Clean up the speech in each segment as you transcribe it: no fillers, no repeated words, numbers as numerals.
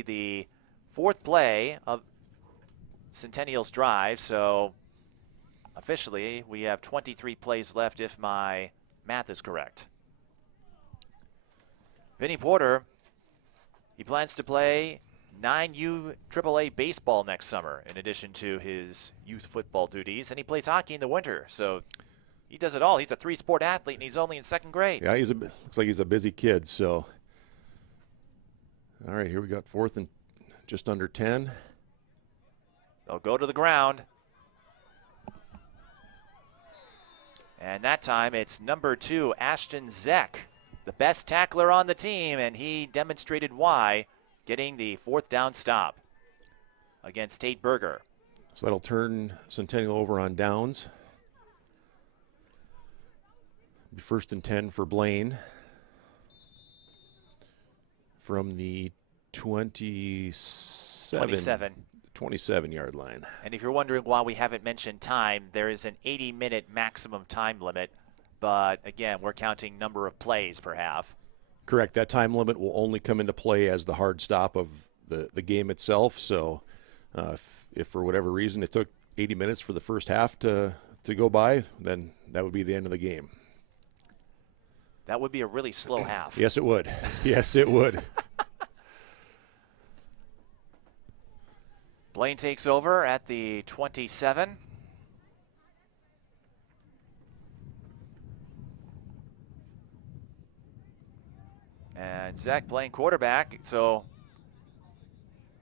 the fourth play of Centennial's drive, so officially we have 23 plays left if my math is correct. Vinny Porter, he plans to play 9U AAA baseball next summer in addition to his youth football duties, and he plays hockey in the winter, so he does it all. He's a three-sport athlete, and he's only in second grade. Yeah, looks like he's a busy kid, so. All right, here we got 4th and just under 10. They'll go to the ground. And that time it's number 2, Ashton Zeck, the best tackler on the team, and he demonstrated why, getting the 4th down stop against Tate Berger. So that'll turn Centennial over on downs. Be 1st and 10 for Blaine from the 27-yard line. And if you're wondering why we haven't mentioned time, there is an 80-minute maximum time limit, but again, we're counting number of plays per half. Correct. That time limit will only come into play as the hard stop of the game itself. So if for whatever reason it took 80 minutes for the first half to go by, then that would be the end of the game. That would be a really slow half. Yes, it would. Yes, it would. Blaine takes over at the 27. And Zach playing quarterback, so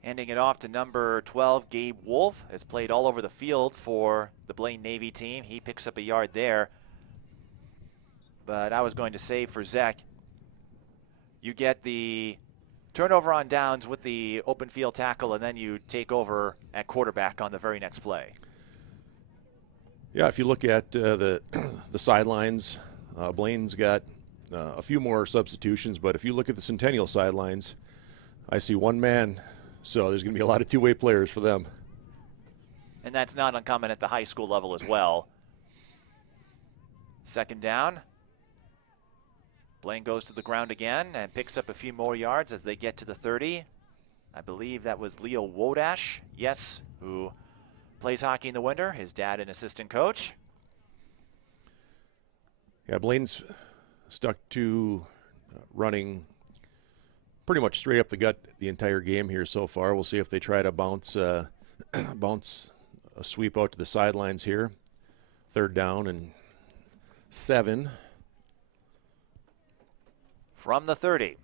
handing it off to number 12, Gabe Wolf, has played all over the field for the Blaine Navy team. He picks up a yard there. But I was going to say for Zach, you get the turnover on downs with the open field tackle, and then you take over at quarterback on the very next play. Yeah, if you look at the sidelines, Blaine's got a few more substitutions, but if you look at the Centennial sidelines, I see one man, so there's going to be a lot of two-way players for them. And that's not uncommon at the high school level as well. 2nd down. Blaine goes to the ground again and picks up a few more yards as they get to the 30. I believe that was Leo Wodash, yes, who plays hockey in the winter, his dad an assistant coach. Yeah, Blaine's stuck to running pretty much straight up the gut the entire game here so far. We'll see if they try to bounce a sweep out to the sidelines here. 3rd down and 7. From the 30.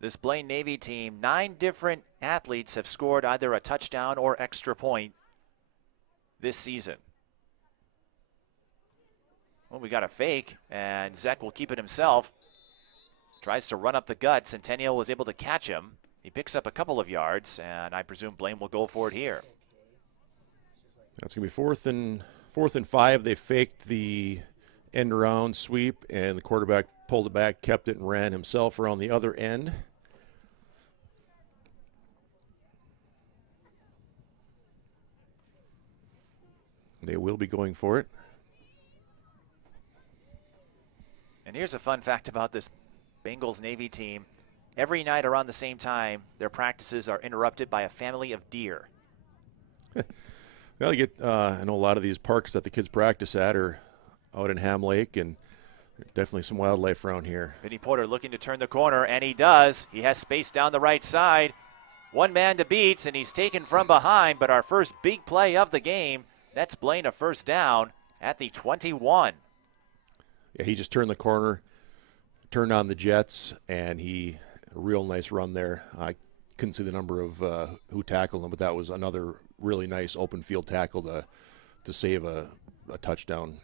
This Blaine Navy team, 9 different athletes have scored either a touchdown or extra point this season. Well, we got a fake, and Zek will keep it himself. Tries to run up the gut. Centennial was able to catch him. He picks up a couple of yards, and I presume Blaine will go for it here. That's going to be 4th and 5. They faked the end around sweep, and the quarterback pulled it back, kept it, and ran himself around the other end. They will be going for it. And here's a fun fact about this Bengals Navy team. Every night around the same time, their practices are interrupted by a family of deer. Well, you get, I know a lot of these parks that the kids practice at are out in Ham Lake, and definitely some wildlife around here. Vinny Porter looking to turn the corner, and he does. He has space down the right side. One man to beat, and he's taken from behind, but our first big play of the game, that's Blaine a 1st down at the 21. Yeah, he just turned the corner, turned on the jets, and a real nice run there. I couldn't see the number of who tackled him, but that was another really nice open field tackle to save a touchdown.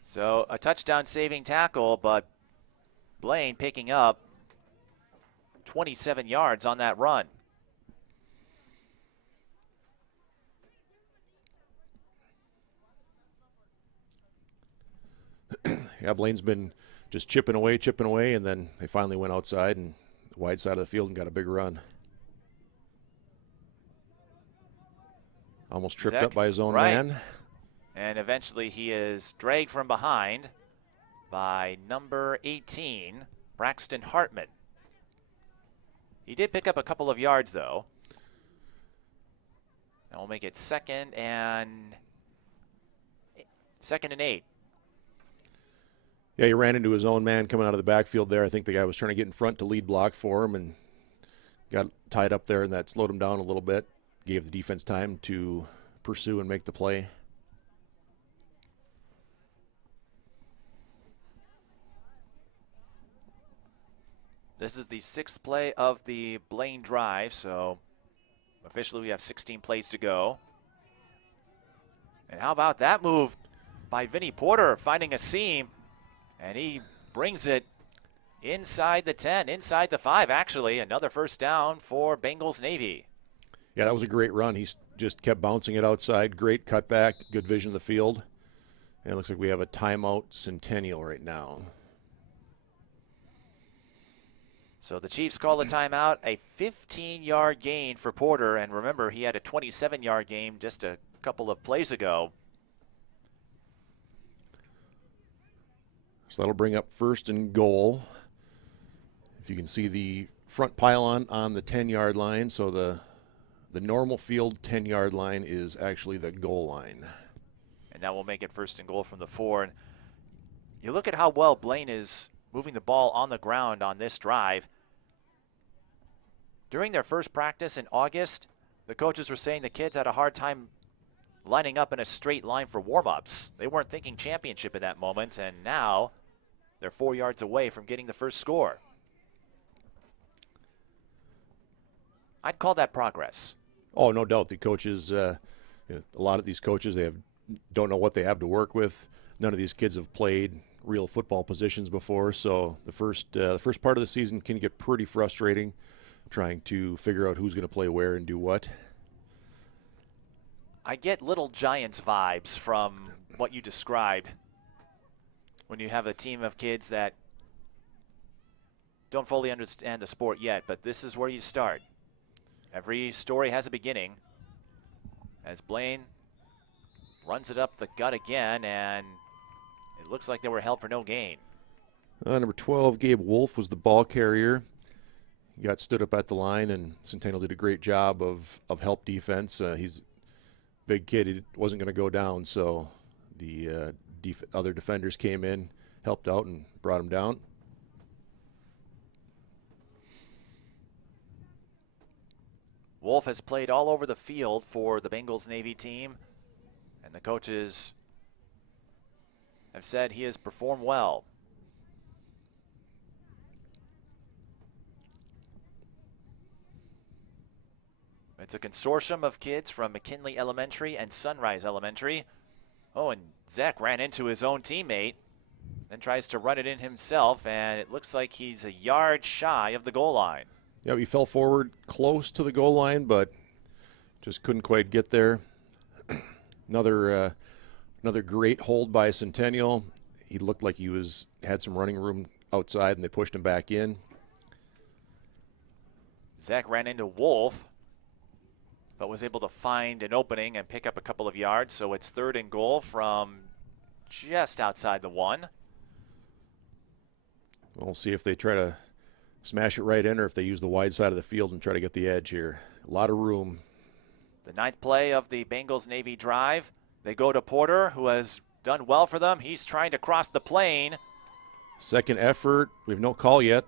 So a touchdown saving tackle, but Blaine picking up 27 yards on that run. Yeah, Blaine's been just chipping away, and then they finally went outside and the wide side of the field and got a big run. Almost tripped up by his own man. And eventually he is dragged from behind by number 18, Braxton Hartman. He did pick up a couple of yards, though. And we'll make it second and 8. Yeah, he ran into his own man coming out of the backfield there. I think the guy was trying to get in front to lead block for him and got tied up there, and that slowed him down a little bit. Gave the defense time to pursue and make the play. This is the 6th play of the Blaine drive, so officially we have 16 plays to go. And how about that move by Vinnie Porter, finding a seam, and he brings it inside the 10, inside the 5, actually. Another first down for Bengals Navy. Yeah, that was a great run. He just kept bouncing it outside. Great cutback, good vision of the field. And it looks like we have a timeout Centennial right now. So the Chiefs call a timeout, a 15-yard gain for Porter. And remember, he had a 27-yard gain just a couple of plays ago. So that'll bring up 1st and goal. If you can see the front pylon on the 10-yard line, so the normal field 10-yard line is actually the goal line. And that will make it 1st and goal from the 4. And you look at how well Blaine is moving the ball on the ground on this drive. During their first practice in August, the coaches were saying the kids had a hard time lining up in a straight line for warm-ups. They weren't thinking championship at that moment, and now they're 4 yards away from getting the first score. I'd call that progress. Oh, no doubt. The coaches, a lot of these coaches, don't know what they have to work with. None of these kids have played real football positions before, so the first part of the season can get pretty frustrating, trying to figure out who's going to play where and do what. I get Little Giants vibes from what you described when you have a team of kids that don't fully understand the sport yet, but this is where you start. Every story has a beginning. As Blaine runs it up the gut again, and it looks like they were held for no gain. Number 12, Gabe Wolf, was the ball carrier. He got stood up at the line, and Centennial did a great job of help defense. He's a big kid. He wasn't going to go down, so the other defenders came in, helped out, and brought him down. Wolf has played all over the field for the Bengals Navy team, and the coaches have said he has performed well. It's a consortium of kids from McKinley Elementary and Sunrise Elementary. Oh, and Zach ran into his own teammate, then tries to run it in himself, and it looks like he's a yard shy of the goal line. Yeah, he fell forward close to the goal line, but just couldn't quite get there. Another great hold by Centennial. He looked like he had some running room outside, and they pushed him back in. Zach ran into Wolf, but was able to find an opening and pick up a couple of yards. So it's 3rd and goal from just outside the 1. We'll see if they try to smash it right in or if they use the wide side of the field and try to get the edge here. A lot of room. The 9th play of the Bengals Navy drive. They go to Porter, who has done well for them. He's trying to cross the plane. Second effort. We have no call yet.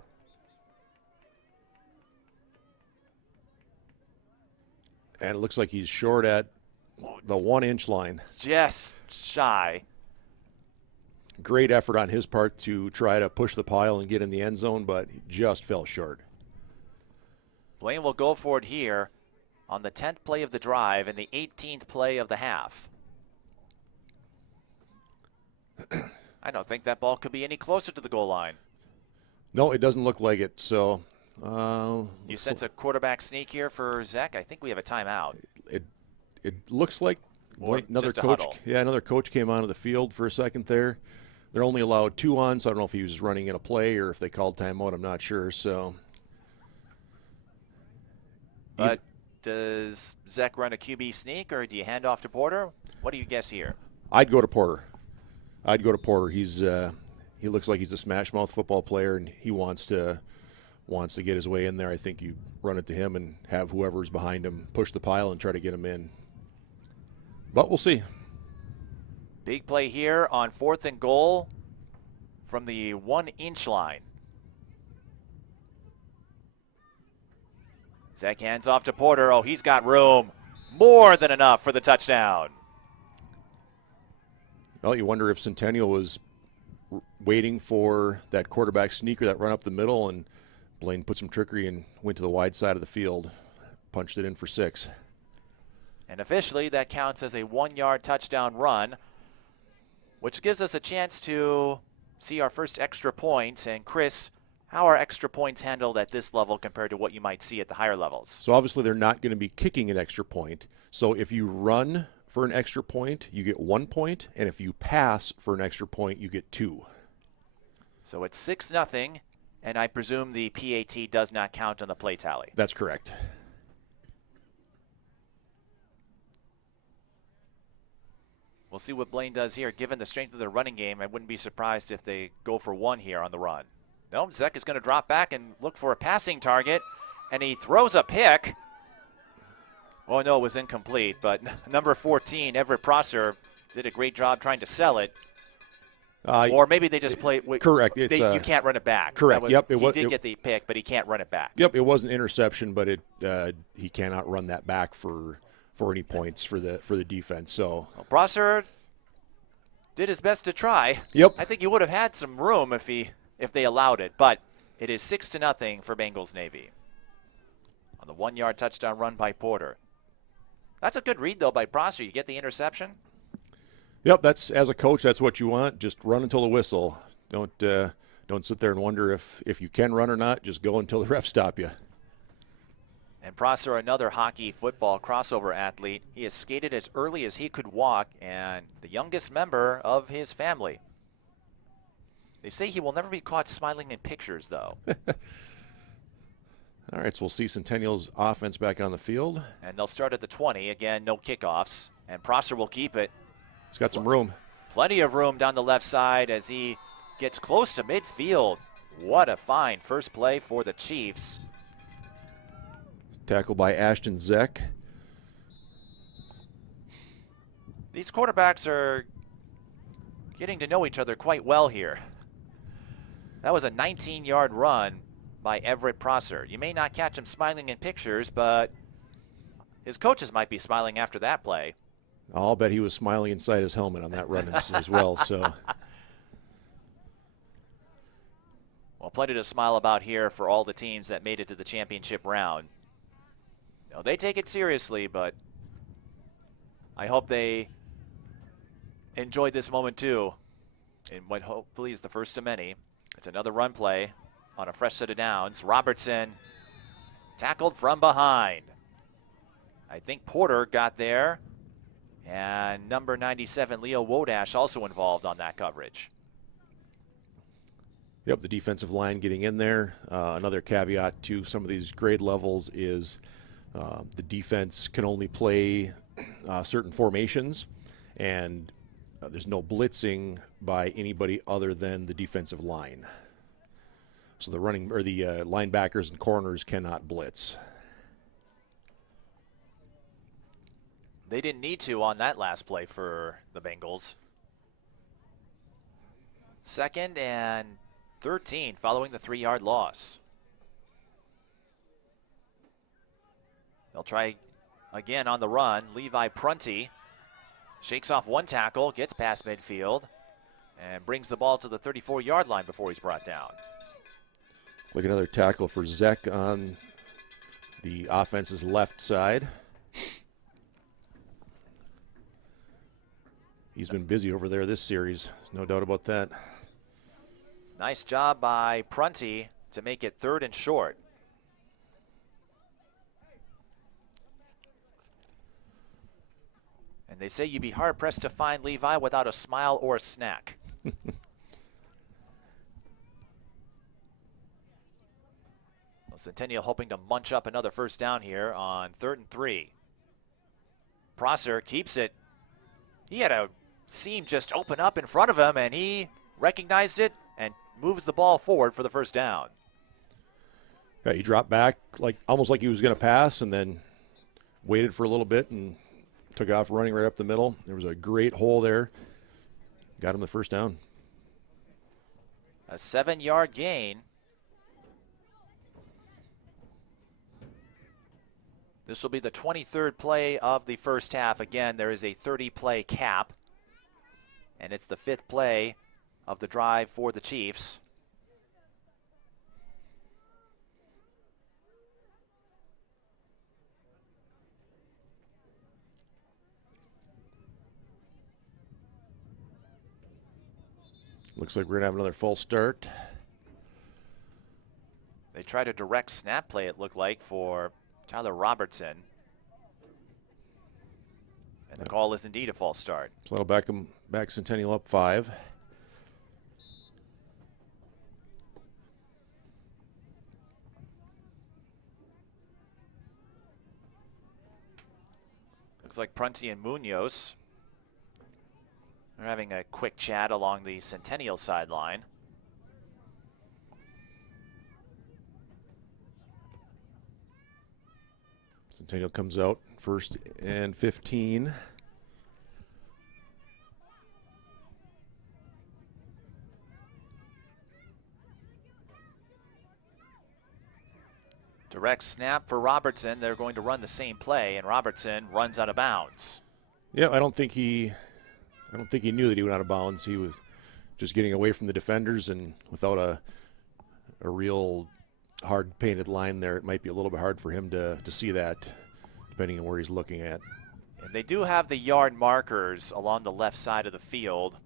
And it looks like he's short at the 1-inch line. Just shy. Great effort on his part to try to push the pile and get in the end zone, but he just fell short. Blaine will go for it here on the 10th play of the drive and the 18th play of the half. I don't think that ball could be any closer to the goal line. No, it doesn't look like it. So you sense a quarterback sneak here for Zach? I think we have a timeout. It looks like another coach. Yeah, another coach came onto the field for a second there. They're only allowed 2 on, so I don't know if he was running in a play or if they called timeout. I'm not sure. So, but does Zach run a QB sneak, or do you hand off to Porter? What do you guess here? I'd go to Porter. He's he looks like he's a smash mouth football player, and he wants to get his way in there. I think you run it to him and have whoever's behind him push the pile and try to get him in. But we'll see. Big play here on 4th and goal from the 1-inch line. Zach hands off to Porter. Oh, he's got room. More than enough for the touchdown. Well, you wonder if Centennial was waiting for that quarterback sneaker, that run up the middle, and Blaine put some trickery and went to the wide side of the field, punched it in for 6. And officially, that counts as a 1-yard touchdown run, which gives us a chance to see our first extra point. And Chris, how are extra points handled at this level compared to what you might see at the higher levels? So obviously they're not going to be kicking an extra point. So if you run for an extra point, you get 1 point, and if you pass for an extra point, you get 2. So it's 6-0, and I presume the PAT does not count on the play tally. That's correct. We'll see what Blaine does here. Given the strength of their running game, I wouldn't be surprised if they go for 1 here on the run. No, Zek is going to drop back and look for a passing target, and he throws a pick. Oh, no, it was incomplete, but number 14, Everett Prosser, did a great job trying to sell it. Or maybe they just played. Correct. You can't run it back. Correct. Yep. He did get the pick, but he can't run it back. Yep. It was an interception, but he cannot run that back for any points for the defense. So Prosser did his best to try. Yep. I think he would have had some room if they allowed it, but it is 6-0 for Bengals Navy on the 1-yard touchdown run by Porter. That's a good read though by Prosser. You get the interception. Yep, that's, as a coach, that's what you want. Just run until the whistle. Don't sit there and wonder if you can run or not. Just go until the refs stop you. And Prosser, another hockey football crossover athlete. He has skated as early as he could walk, and the youngest member of his family. They say he will never be caught smiling in pictures, though. All right, so we'll see Centennial's offense back on the field. And they'll start at the 20. Again, no kickoffs. And Prosser will keep it. He's got some room. Plenty of room down the left side as he gets close to midfield. What a fine first play for the Chiefs. Tackled by Ashton Zek. These quarterbacks are getting to know each other quite well here. That was a 19-yard run by Everett Prosser. You may not catch him smiling in pictures, but his coaches might be smiling after that play. I'll bet he was smiling inside his helmet on that run as well. So, well, plenty to smile about here for all the teams that made it to the championship round. You know, they take it seriously, but I hope they enjoyed this moment too, in what hopefully is the first of many. It's another run play on a fresh set of downs. Robertson tackled from behind. I think Porter got there. And number 97, Leo Wodash, also involved on that coverage. Yep, the defensive line getting in there. Another caveat to some of these grade levels is the defense can only play certain formations, and there's no blitzing by anybody other than the defensive line. So the linebackers and corners cannot blitz. They didn't need to on that last play for the Bengals. 2nd and 13 following the 3-yard loss. They'll try again on the run. Levi Prunty shakes off one tackle, gets past midfield, and brings the ball to the 34-yard line before he's brought down. Like another tackle for Zek on the offense's left side. He's been busy over there this series, no doubt about that. Nice job by Prunty to make it 3rd and short. And they say you'd be hard-pressed to find Levi without a smile or a snack. Well, Centennial hoping to munch up another first down here on 3rd and 3. Prosser keeps it. He had a seam just open up in front of him, and he recognized it and moves the ball forward for the first down. Yeah, he dropped back almost like he was going to pass, and then waited for a little bit and took off running right up the middle. There was a great hole there. Got him the first down. A 7-yard gain. This will be the 23rd play of the first half. Again, there is a 30-play cap, and it's the 5th play of the drive for the Chiefs. Looks like we're going to have another false start. They tried a direct snap play, it looked like, for Tyler Robertson. And the call is indeed a false start. So that'll back Centennial up 5. Looks like Prunty and Munoz are having a quick chat along the Centennial sideline. Centennial comes out 1st and 15. Direct snap for Robertson. They're going to run the same play, and Robertson runs out of bounds. Yeah, I don't think he knew that he went out of bounds. He was just getting away from the defenders, and without a real hard painted line there, it might be a little bit hard for him to see that, depending on where he's looking at. And they do have the yard markers along the left side of the field.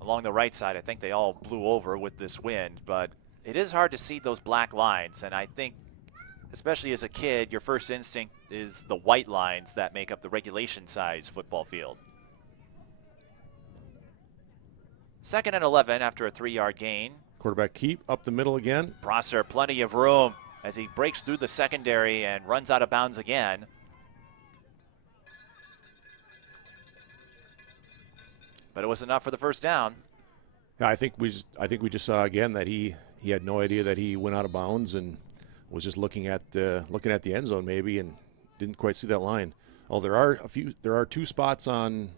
Along the right side, I think they all blew over with this wind, but it is hard to see those black lines, and I think, especially as a kid, your first instinct is the white lines that make up the regulation size football field. 2nd and 11 after a 3-yard gain. Quarterback keep up the middle again. Prosser, plenty of room as he breaks through the secondary and runs out of bounds again. But it was enough for the first down. Yeah, I think we just saw again that he had no idea that he went out of bounds and was just looking at the end zone maybe and didn't quite see that line. Oh, there are 2 spots on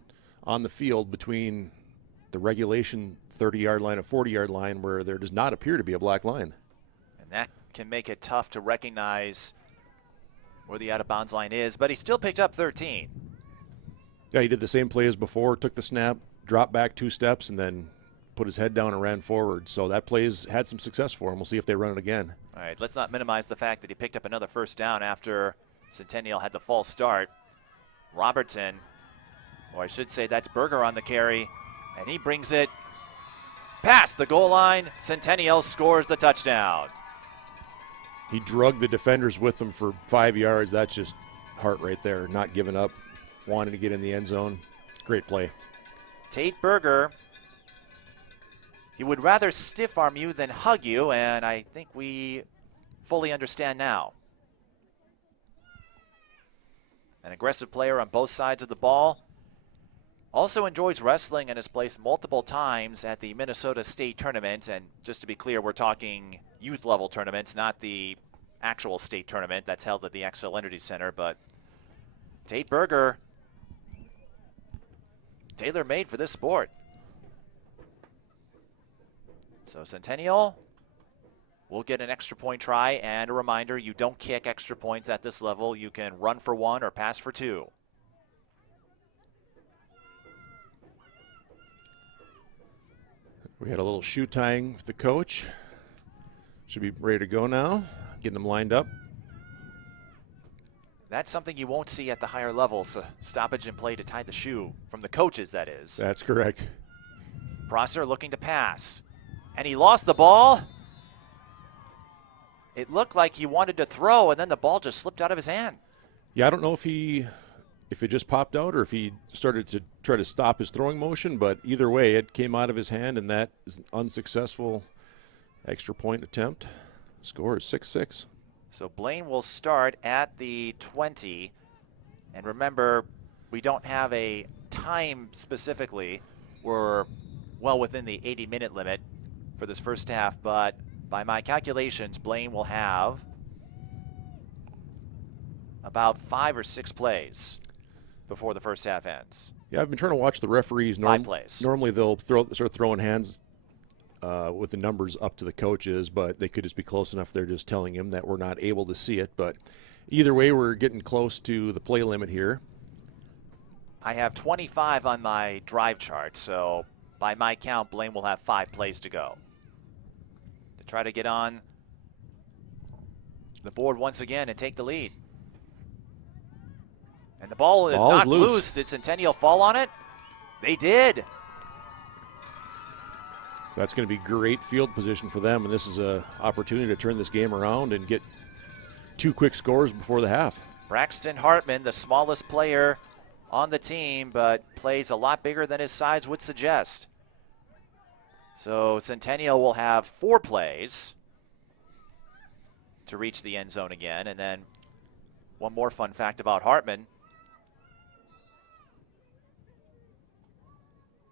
the field between the regulation 30-yard line and 40-yard line where there does not appear to be a black line. And that can make it tough to recognize where the out-of-bounds line is, but he still picked up 13. Yeah, he did the same play as before, took the snap, dropped back 2 steps, and then put his head down and ran forward. So that play's had some success for him. We'll see if they run it again. All right, let's not minimize the fact that he picked up another first down after Centennial had the false start. Robertson, or I should say that's Berger on the carry, and he brings it past the goal line. Centennial scores the touchdown. He drugged the defenders with him for 5 yards. That's just heart right there, not giving up, wanting to get in the end zone. Great play. Tate Berger, he would rather stiff arm you than hug you, and I think we fully understand now. An aggressive player on both sides of the ball. Also enjoys wrestling and has placed multiple times at the Minnesota State Tournament. And just to be clear, we're talking youth level tournaments, not the actual state tournament that's held at the Xcel Energy Center. But Tate Berger, tailor-made for this sport. So Centennial will get an extra point try, and a reminder, you don't kick extra points at this level. You can run for 1 or pass for 2. We had a little shoe tying with the coach. Should be ready to go now. Getting them lined up. That's something you won't see at the higher levels. A stoppage in play to tie the shoe from the coaches, that is. That's correct. Prosser looking to pass. And he lost the ball. It looked like he wanted to throw, and then the ball just slipped out of his hand. Yeah, I don't know if it just popped out or if he started to try to stop his throwing motion, but either way, it came out of his hand, and that is an unsuccessful extra point attempt. Score is 6-6. So Blaine will start at the 20. And remember, we don't have a time specifically, we're well within the 80-minute limit for this first half, but by my calculations, Blaine will have about 5 or 6 plays before the first half ends. Yeah, I've been trying to watch the referees. 5 plays. Normally they'll start throwing hands with the numbers up to the coaches, but they could just be close enough they're just telling him that we're not able to see it. But either way, we're getting close to the play limit here. I have 25 on my drive chart, so by my count, Blaine will have 5 plays to go to try to get on the board once again and take the lead. And the ball is not loose. Did Centennial fall on it? They did. That's going to be great field position for them, and this is an opportunity to turn this game around and get 2 quick scores before the half. Braxton Hartman, the smallest player on the team, but plays a lot bigger than his size would suggest. So Centennial will have 4 plays to reach the end zone again. And then one more fun fact about Hartman.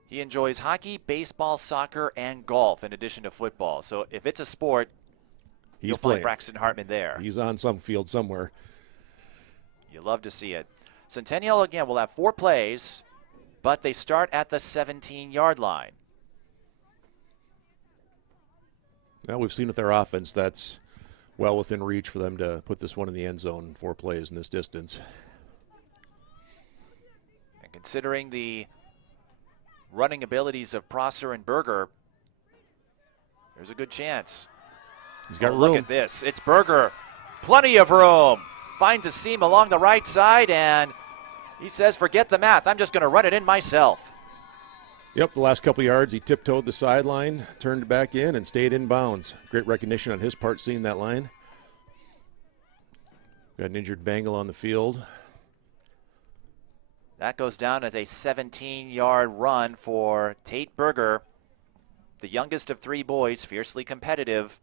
He enjoys hockey, baseball, soccer, and golf in addition to football. So if it's a sport, you'll find Braxton Hartman there. He's on some field somewhere. You love to see it. Centennial, again, will have 4 plays, but they start at the 17-yard line. Now we've seen with their offense, that's well within reach for them to put this one in the end zone, 4 plays in this distance. And considering the running abilities of Prosser and Berger, there's a good chance. He's got room. Look at this. It's Berger. Plenty of room. Finds a seam along the right side, and he says, forget the math. I'm just going to run it in myself. Yep, the last couple yards, he tiptoed the sideline, turned back in, and stayed in bounds. Great recognition on his part, seeing that line. Got an injured Bengal on the field. That goes down as a 17-yard run for Tate Berger, the youngest of 3 boys, fiercely competitive.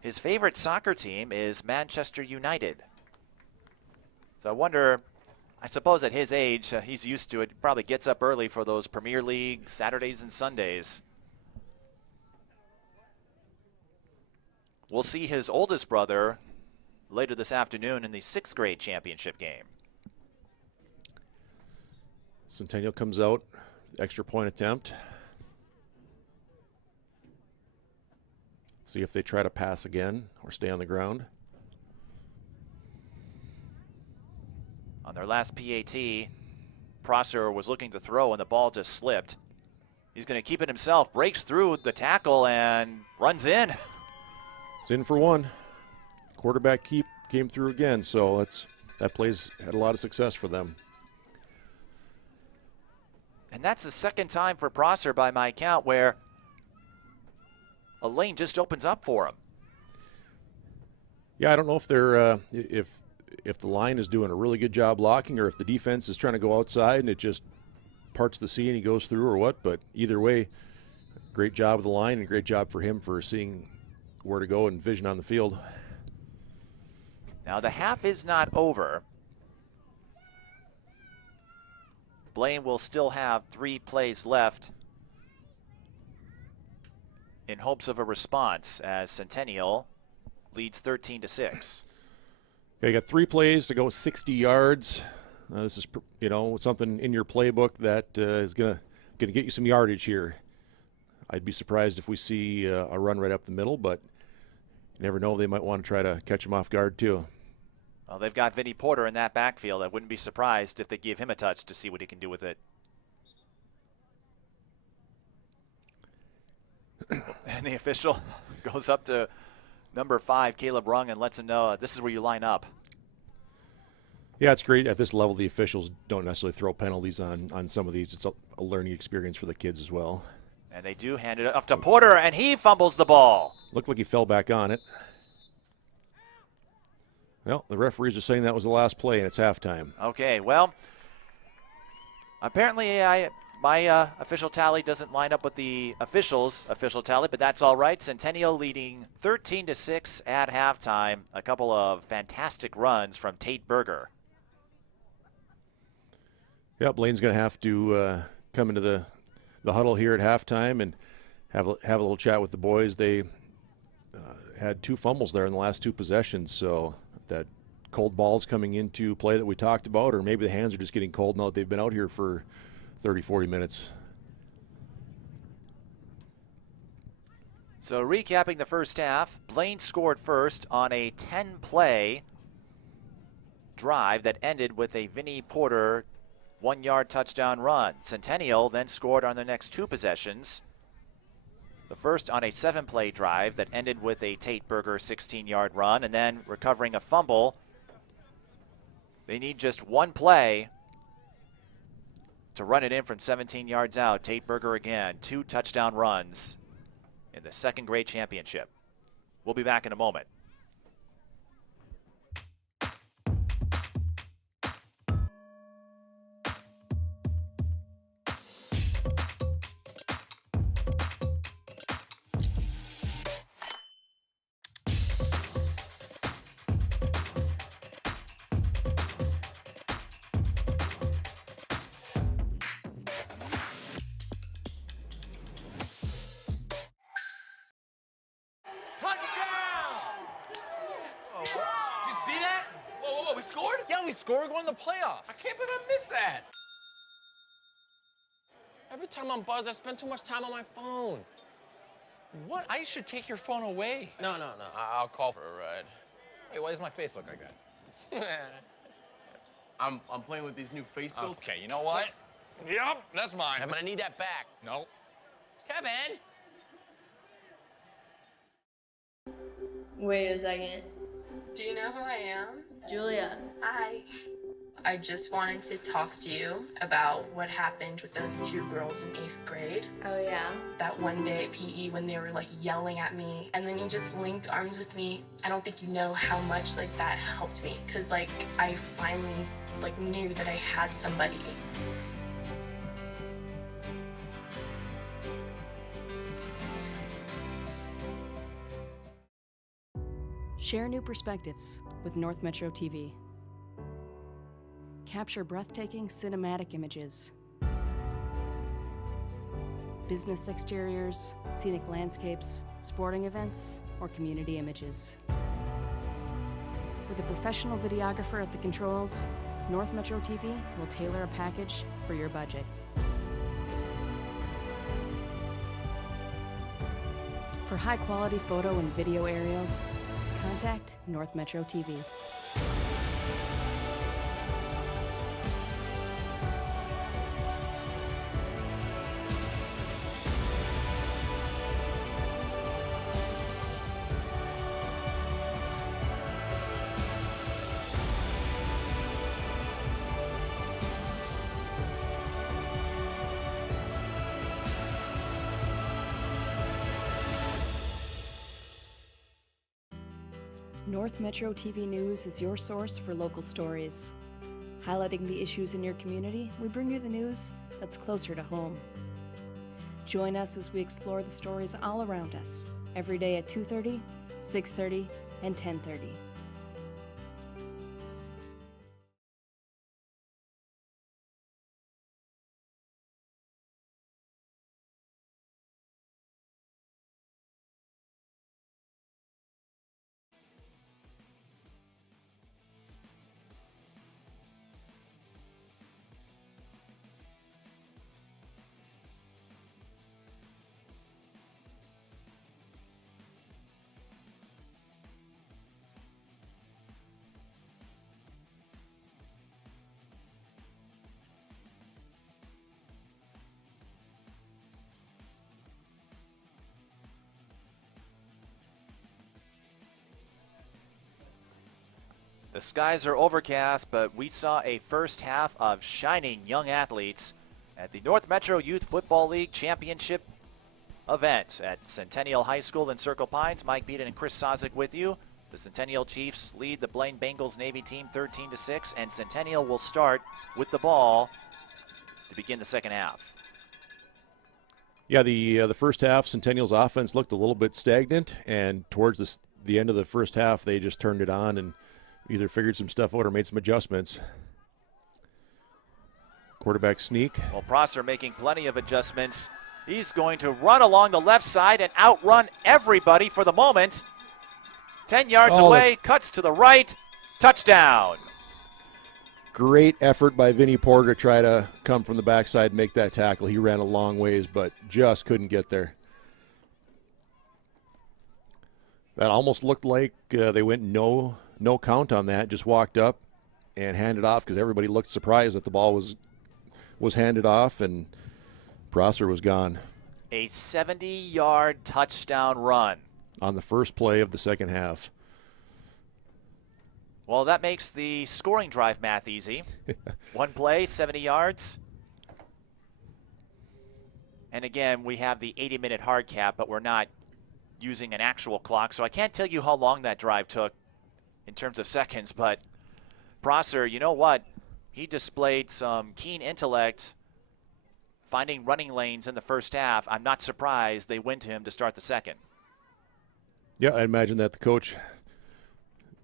His favorite soccer team is Manchester United. So I wonder, I suppose at his age, he's used to it. Probably gets up early for those Premier League Saturdays and Sundays. We'll see his oldest brother later this afternoon in the 6th grade championship game. Centennial comes out, extra point attempt. See if they try to pass again or stay on the ground. On their last PAT, Prosser was looking to throw and the ball just slipped. He's going to keep it himself, breaks through the tackle and runs in. It's in for 1. Quarterback came through again, so that play's had a lot of success for them. And that's the 2nd time for Prosser by my count where a lane just opens up for him. Yeah, I don't know if they're if the line is doing a really good job blocking or if the defense is trying to go outside and it just parts the sea and he goes through or what, but either way, great job with the line and great job for him for seeing where to go and vision on the field. Now the half is not over. Blaine will still have 3 plays left in hopes of a response as Centennial leads 13-6. Yeah, you got 3 plays to go 60 yards. This is, something in your playbook that is gonna get you some yardage here. I'd be surprised if we see a run right up the middle, but you never know. They might want to try to catch him off guard too. Well, they've got Vinnie Porter in that backfield. I wouldn't be surprised if they give him a touch to see what he can do with it. And the official goes up to number 5, Caleb Rung, and lets him know this is where you line up. Yeah, it's great. At this level, the officials don't necessarily throw penalties on some of these. It's a learning experience for the kids as well. And they do hand it off to Porter, and he fumbles the ball. Looked like he fell back on it. Well, the referees are saying that was the last play, and it's halftime. Okay, well, apparently my official tally doesn't line up with the officials' official tally, but that's all right. Centennial leading 13-6 at halftime. A couple of fantastic runs from Tate Berger. Yeah, Blaine's going to have to come into the huddle here at halftime and have a little chat with the boys. They had 2 fumbles there in the last 2 possessions, so that cold ball's coming into play that we talked about, or maybe the hands are just getting cold now that they've been out here for 30, 40 minutes. So recapping the first half, Blaine scored first on a 10-play drive that ended with a Vinnie Porter 1-yard touchdown run. Centennial then scored on the next 2 possessions. The first on a 7-play drive that ended with a Tate Berger 16-yard run, and then recovering a fumble. They need just 1 play to run it in from 17 yards out. Tate Berger again, 2 touchdown runs in the second grade championship. We'll be back in a moment. We're going to the playoffs. I can't believe I missed that. Every time I'm buzzed, I spend too much time on my phone. What? I should take your phone away. No. I'll call for a ride. Hey, why does my face look like that? I'm playing with these new face filters. Okay, you know what? Yep, that's mine. I'm gonna need that back. No. Kevin! Wait a second. Do you know who I am? Julia. Hi. I just wanted to talk to you about what happened with those 2 girls in 8th grade. Oh, yeah? That one day at PE when they were like yelling at me and then you just linked arms with me. I don't think you know how much like that helped me because like I finally like knew that I had somebody. Share new perspectives with North Metro TV. Capture breathtaking cinematic images. Business exteriors, scenic landscapes, sporting events, or community images. With a professional videographer at the controls, North Metro TV will tailor a package for your budget. For high-quality photo and video aerials, contact North Metro TV. North Metro TV News is your source for local stories. Highlighting the issues in your community, we bring you the news that's closer to home. Join us as we explore the stories all around us, every day at 2:30, 6:30, and 10:30. The skies are overcast, but we saw a first half of shining young athletes at the North Metro Youth Football League Championship event at Centennial High School in Circle Pines. Mike Beaton and Chris Sozik with you. The Centennial Chiefs lead the Blaine Bengals Navy team 13-6, and Centennial will start with the ball to begin the second half. Yeah, the first half, Centennial's offense looked a little bit stagnant, and towards the end of the first half, they just turned it on and either figured some stuff out or made some adjustments. Of quarterback sneak. Well, Prosser making plenty of adjustments. He's going to run along the left side and outrun everybody for the moment. 10 yards away, cuts to the right, touchdown. Great effort by Vinnie Porter to try to come from the backside and make that tackle. He ran a long ways, but just couldn't get there. That almost looked like they went no count on that, just walked up and handed off because everybody looked surprised that the ball was handed off and Prosser was gone. A 70-yard touchdown run. On the first play of the second half. Well, that makes the scoring drive math easy. One play, 70 yards. And again, we have the 80-minute hard cap, but we're not using an actual clock, so I can't tell you how long that drive took in terms of seconds, but Prosser, you know what? He displayed some keen intellect finding running lanes in the first half. I'm not surprised they went to him to start the second. Yeah, I imagine that the coach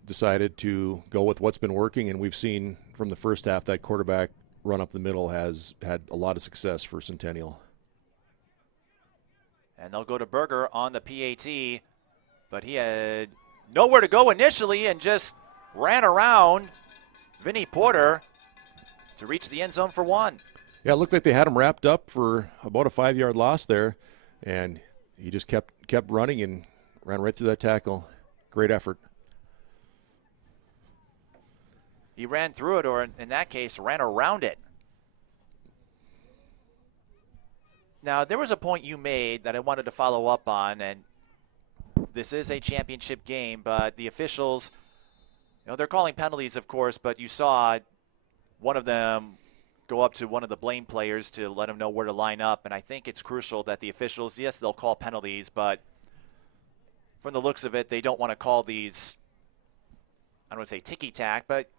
decided to go with what's been working, and we've seen from the first half that quarterback run up the middle has had a lot of success for Centennial. And they'll go to Berger on the PAT, but he had nowhere to go initially and just ran around Vinnie Porter to reach the end zone for one. Yeah, it looked like they had him wrapped up for about a 5-yard loss there, and he just kept running and ran right through that tackle. Great effort. He ran through it, or in that case, ran around it. Now, there was a point you made that I wanted to follow up on, and this is a championship game, but the officials, they're calling penalties, of course, but you saw one of them go up to one of the Blaine players to let him know where to line up, and I think it's crucial that the officials, yes, they'll call penalties, but from the looks of it, they don't want to call these, I don't want to say ticky-tack, but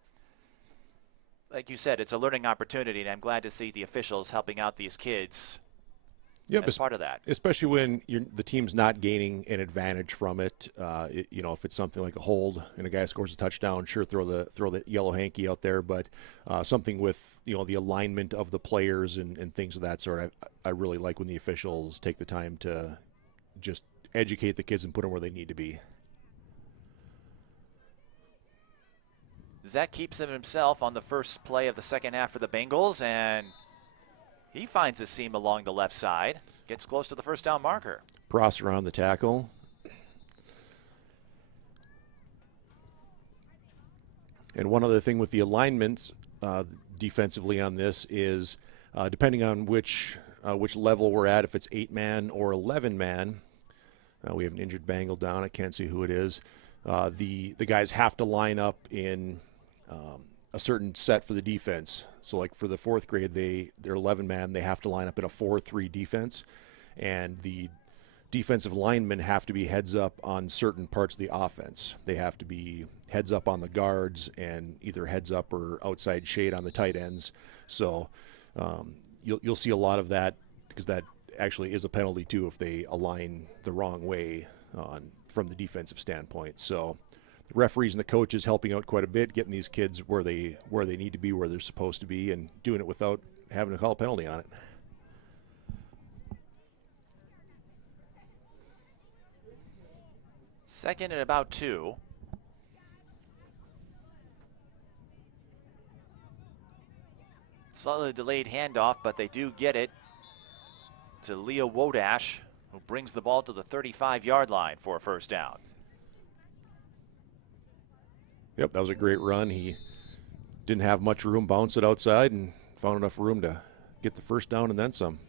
like you said, it's a learning opportunity, and I'm glad to see the officials helping out these kids as part of that. Especially when the team's not gaining an advantage from it. If it's something like a hold and a guy scores a touchdown, sure, throw the yellow hanky out there. But something with the alignment of the players and things of that sort, I really like when the officials take the time to just educate the kids and put them where they need to be. Zach keeps him himself on the first play of the second half for the Bengals, and he finds a seam along the left side, gets close to the first down marker. Prosser on the tackle. And one other thing with the alignments defensively on this is depending on which level we're at, if it's 8-man or 11-man, we have an injured Bengal down. I can't see who it is. The guys have to line up in a certain set for the defense. So like for the fourth grade, they're 11-man. They have to line up in a 4-3 defense. And the defensive linemen have to be heads up on certain parts of the offense. They have to be heads up on the guards and either heads up or outside shade on the tight ends. So you'll see a lot of that because that actually is a penalty too if they align the wrong way from the defensive standpoint. So the referees and the coaches helping out quite a bit, getting these kids where they need to be, where they're supposed to be, and doing it without having to call a penalty on it. Second and about 2. Slightly delayed handoff, but they do get it to Leo Wodash, who brings the ball to the 35-yard line for a first down. Yep, that was a great run. He didn't have much room, bounced it outside, and found enough room to get the first down and then some.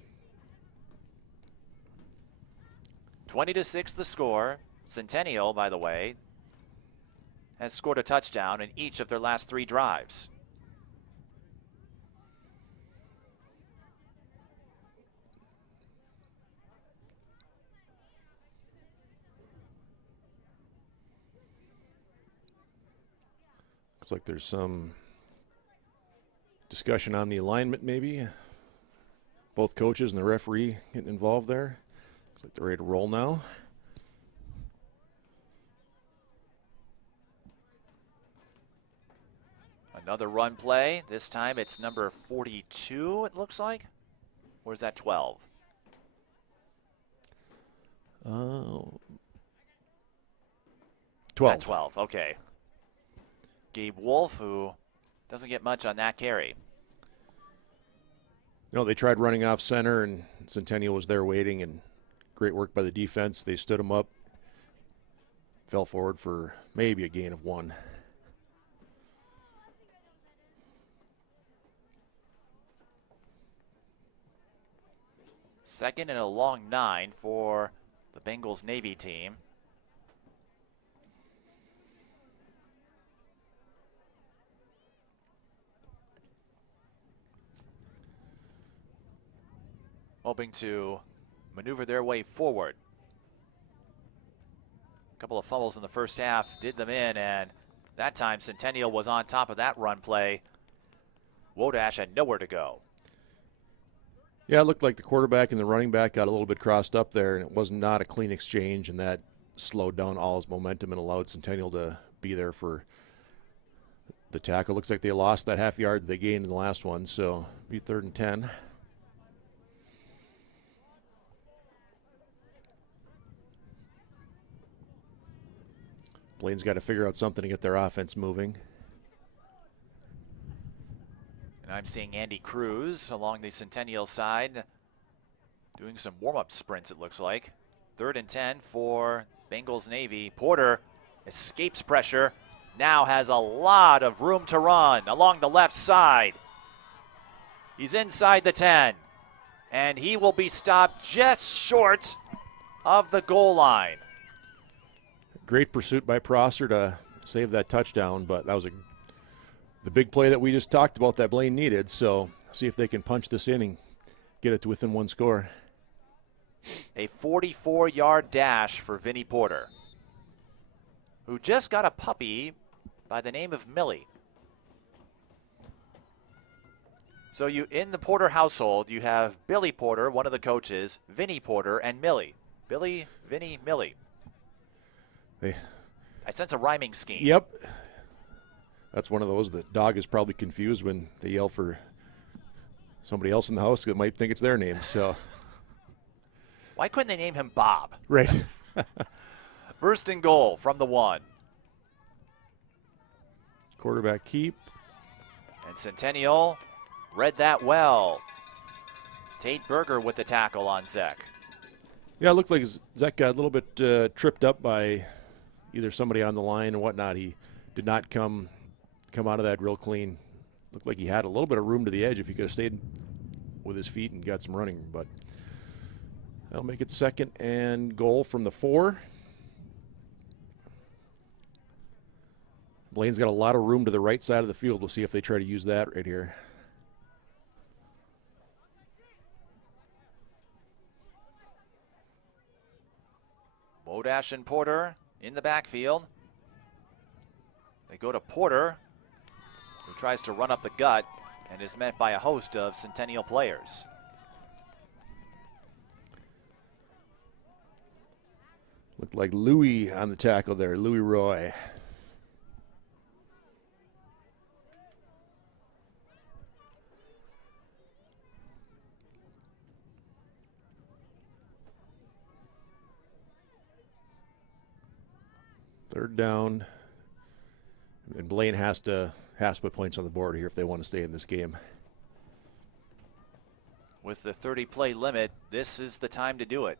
20-6 the score. Centennial, by the way, has scored a touchdown in each of their last 3 drives. Looks like there's some discussion on the alignment maybe. Both coaches and the referee getting involved there. Looks like they're ready to roll now. Another run play. This time it's number 42, it looks like. Or is that 12? 12. At 12, okay. Gabe Wolf, who doesn't get much on that carry. You know, they tried running off center, and Centennial was there waiting, and great work by the defense. They stood him up, fell forward for maybe a gain of 1. Second and a long 9 for the Bengals Navy team. Hoping to maneuver their way forward. A couple of fumbles in the first half did them in, and that time Centennial was on top of that run play. Wodash had nowhere to go. Yeah, it looked like the quarterback and the running back got a little bit crossed up there, and it was not a clean exchange, and that slowed down all his momentum and allowed Centennial to be there for the tackle. Looks like they lost that half yard that they gained in the last one, so be 3rd and 10. Blaine's got to figure out something to get their offense moving. And I'm seeing Andy Cruz along the Centennial side doing some warm-up sprints, it looks like. 3rd and 10 for Bengals Navy. Porter escapes pressure, now has a lot of room to run along the left side. He's inside the 10, and he will be stopped just short of the goal line. Great pursuit by Prosser to save that touchdown, but that was the big play that we just talked about that Blaine needed. So see if they can punch this in and get it to within 1 score. A 44-yard dash for Vinnie Porter, who just got a puppy by the name of Millie. So in the Porter household, you have Billy Porter, one of the coaches, Vinnie Porter, and Millie. Billy, Vinnie, Millie. I sense a rhyming scheme. Yep. That's one of those. The dog is probably confused when they yell for somebody else in the house that might think it's their name. So, why couldn't they name him Bob? Right. 1st and goal from the 1. Quarterback keep. And Centennial read that well. Tate Berger with the tackle on Zek. Yeah, it looked like Zek got a little bit tripped up by either somebody on the line or whatnot. He did not come out of that real clean. Looked like he had a little bit of room to the edge if he could have stayed with his feet and got some running. But that'll make it 2nd and goal from the 4. Blaine's got a lot of room to the right side of the field. We'll see if they try to use that right here. Wodash and Porter in the backfield. They go to Porter, who tries to run up the gut and is met by a host of Centennial players. Looked like Louis on the tackle there, Louis Roy. Third down, and Blaine has to put points on the board here if they want to stay in this game. With the 30-play limit, this is the time to do it.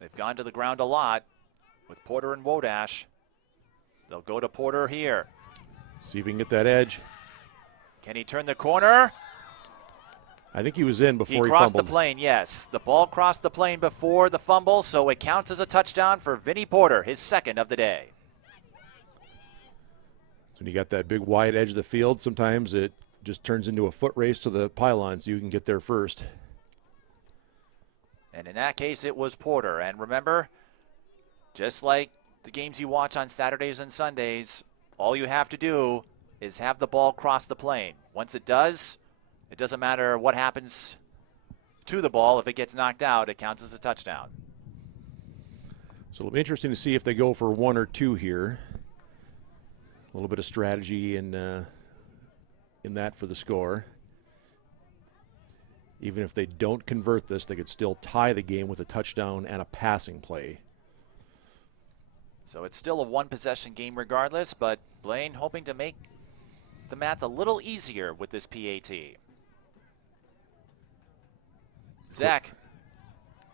They've gone to the ground a lot with Porter and Wodash. They'll go to Porter here. See if he can get that edge. Can he turn the corner? I think he was in before he crossed fumbled. the plane, yes. The ball crossed the plane before the fumble, so it counts as a touchdown for Vinnie Porter, his 2nd of the day. So when you got that big wide edge of the field, sometimes it just turns into a foot race to the pylon so you can get there first. And in that case, it was Porter. And remember, just like the games you watch on Saturdays and Sundays, all you have to do is have the ball cross the plane. Once it does, it doesn't matter what happens to the ball. If it gets knocked out, it counts as a touchdown. So it'll be interesting to see if they go for 1 or 2 here. little bit of strategy in that for the score. Even if they don't convert this, they could still tie the game with a touchdown and a passing play. So it's still a one-possession game regardless, but Blaine hoping to make the math a little easier with this PAT. Zach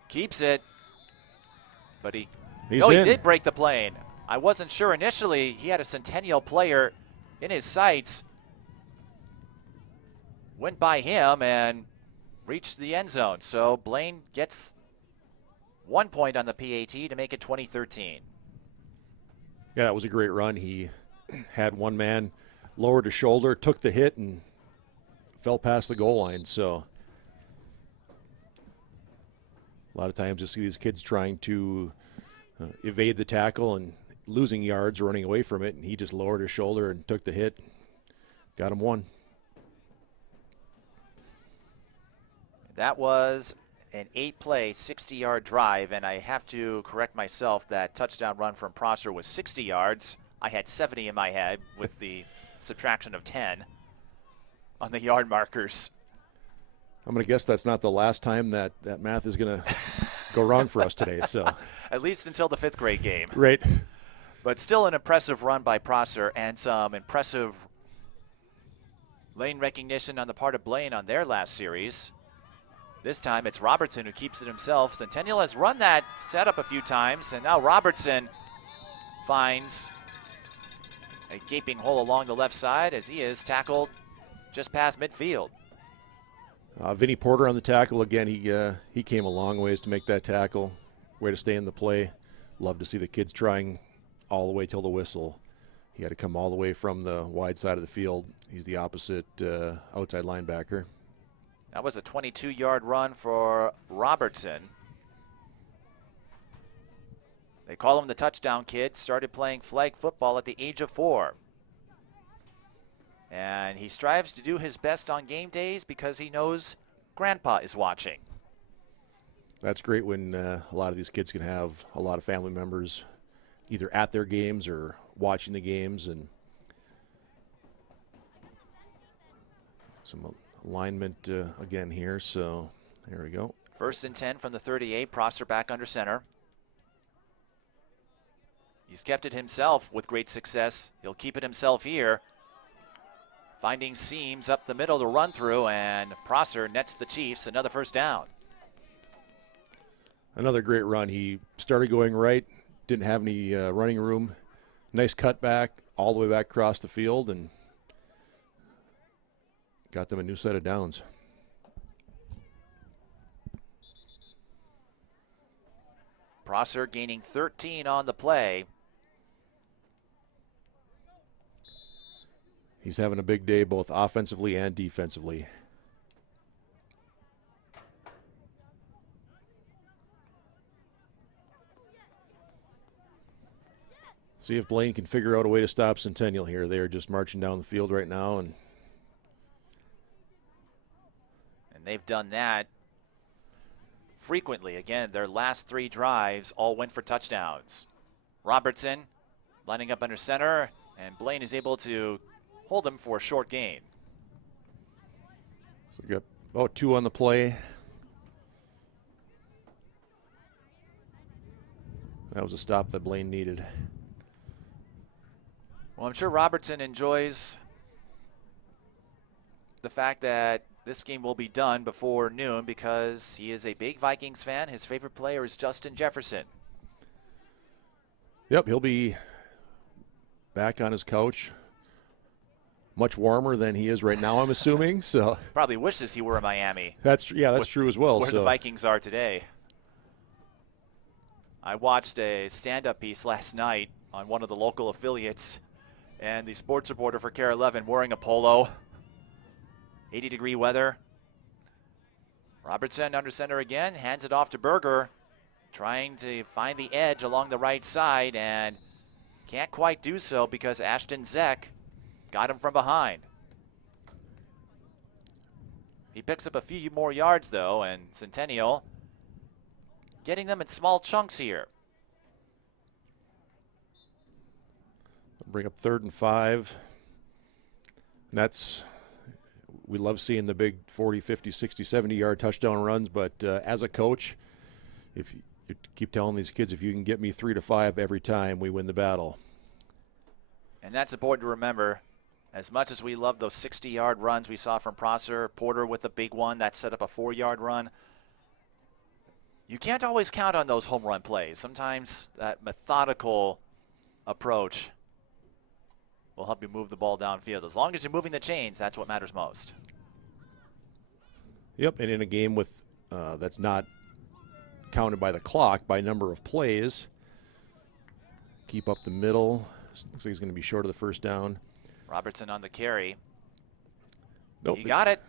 keeps it, but he did break the plane. I wasn't sure initially. He had a Centennial player in his sights. Went by him and reached the end zone. So Blaine gets 1 point on the PAT to make it 20-13. Yeah, that was a great run. He had one man lowered his shoulder, took the hit, and fell past the goal line. So a lot of times you see these kids trying to evade the tackle and losing yards, running away from it, and he just lowered his shoulder and took the hit. Got him one. That was an 8-play, 60-yard drive, and I have to correct myself. That touchdown run from Prosser was 60 yards. I had 70 in my head with the subtraction of 10 on the yard markers. I'm going to guess that's not the last time that math is going to go wrong for us today. So at least until the 5th grade game. Right. But still an impressive run by Prosser and some impressive lane recognition on the part of Blaine on their last series. This time it's Robertson who keeps it himself. Centennial has run that setup a few times, and now Robertson finds a gaping hole along the left side as he is tackled just past midfield. Vinny Porter on the tackle again. He came a long ways to make that tackle. Way to stay in the play. Love to see the kids trying all the way till the whistle. He had to come all the way from the wide side of the field. He's the opposite outside linebacker. That was a 22-yard run for Robertson. They call him the touchdown kid. Started playing flag football at the age of 4. And he strives to do his best on game days because he knows Grandpa is watching. That's great when a lot of these kids can have a lot of family members either at their games or watching the games. And some alignment again here, so there we go. 1st and 10 from the 38. Prosser back under center. He's kept it himself with great success. He'll keep it himself here. Finding seams up the middle to run through, and Prosser nets the Chiefs another 1st down. Another great run. He started going right, didn't have any running room. Nice cutback all the way back across the field, and got them a new set of downs. Prosser gaining 13 on the play. He's having a big day both offensively and defensively. See if Blaine can figure out a way to stop Centennial here. They're just marching down the field right now, and they've done that frequently. Again, their last 3 drives all went for touchdowns. Robertson lining up under center, and Blaine is able to hold him for a short gain. So we got 2 on the play. That was a stop that Blaine needed. Well, I'm sure Robertson enjoys the fact that this game will be done before noon because he is a big Vikings fan. His favorite player is Justin Jefferson. Yep, he'll be back on his couch. Much warmer than he is right now, I'm assuming. So probably wishes he were in Miami. That's true as well. Where the Vikings are today. I watched a stand-up piece last night on one of the local affiliates, and the sports reporter for KARE 11 wearing a polo. 80-degree weather. Robertson under center again, hands it off to Berger, trying to find the edge along the right side, and can't quite do so because Ashton Zek got him from behind. He picks up a few more yards, though, and Centennial getting them in small chunks here. Bring up 3rd and 5. And we love seeing the big 40, 50, 60, 70-yard touchdown runs, but as a coach, if you keep telling these kids, if you can get me 3 to 5 every time, we win the battle. And that's important to remember. As much as we love those 60-yard runs we saw from Prosser, Porter with a big one that set up a 4-yard run, you can't always count on those home run plays. Sometimes that methodical approach will help you move the ball downfield. As long as you're moving the chains, that's what matters most. Yep, and in a game with that's not counted by the clock, by number of plays, keep up the middle. Looks like he's going to be short of the first down. Robertson on the carry. Nope. He got it.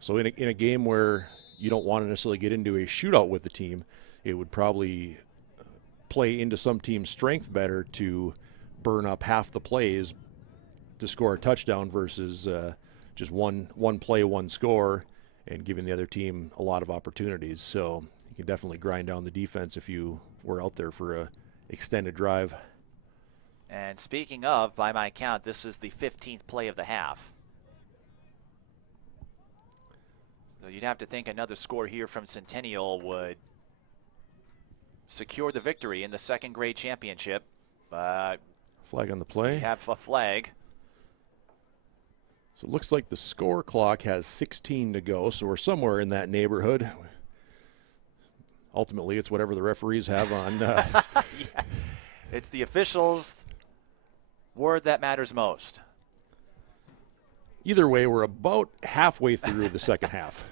So in a game where you don't want to necessarily get into a shootout with the team, it would probably play into some team's strength better to burn up half the plays to score a touchdown versus just one play, one score, and giving the other team a lot of opportunities. So you can definitely grind down the defense if you were out there for a extended drive. And speaking of, by my count, this is the 15th play of the half. So you'd have to think another score here from Centennial would secure the victory in the second grade championship. But flag on the play. we have a flag. So it looks like the score clock has 16 to go, so we're somewhere in that neighborhood. Ultimately, it's whatever the referees have on. Yeah. It's the officials' word that matters most. Either way, we're about halfway through the second half.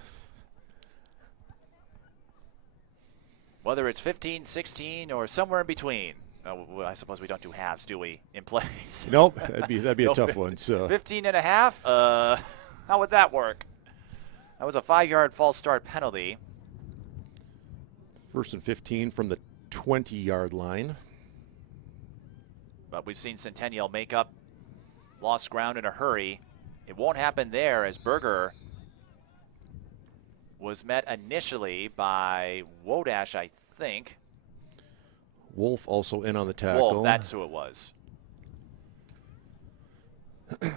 Whether it's 15, 16, or somewhere in between. I suppose we don't do halves, do we, in plays? Nope, that'd be a tough one. So 15 and a half? How would that work? That was a 5-yard false start penalty. 1st and 15 from the 20-yard line. But we've seen Centennial make up lost ground in a hurry. It won't happen there as Berger was met initially by Wodash, I think. Wolf also in on the tackle. Wolf, that's who it was.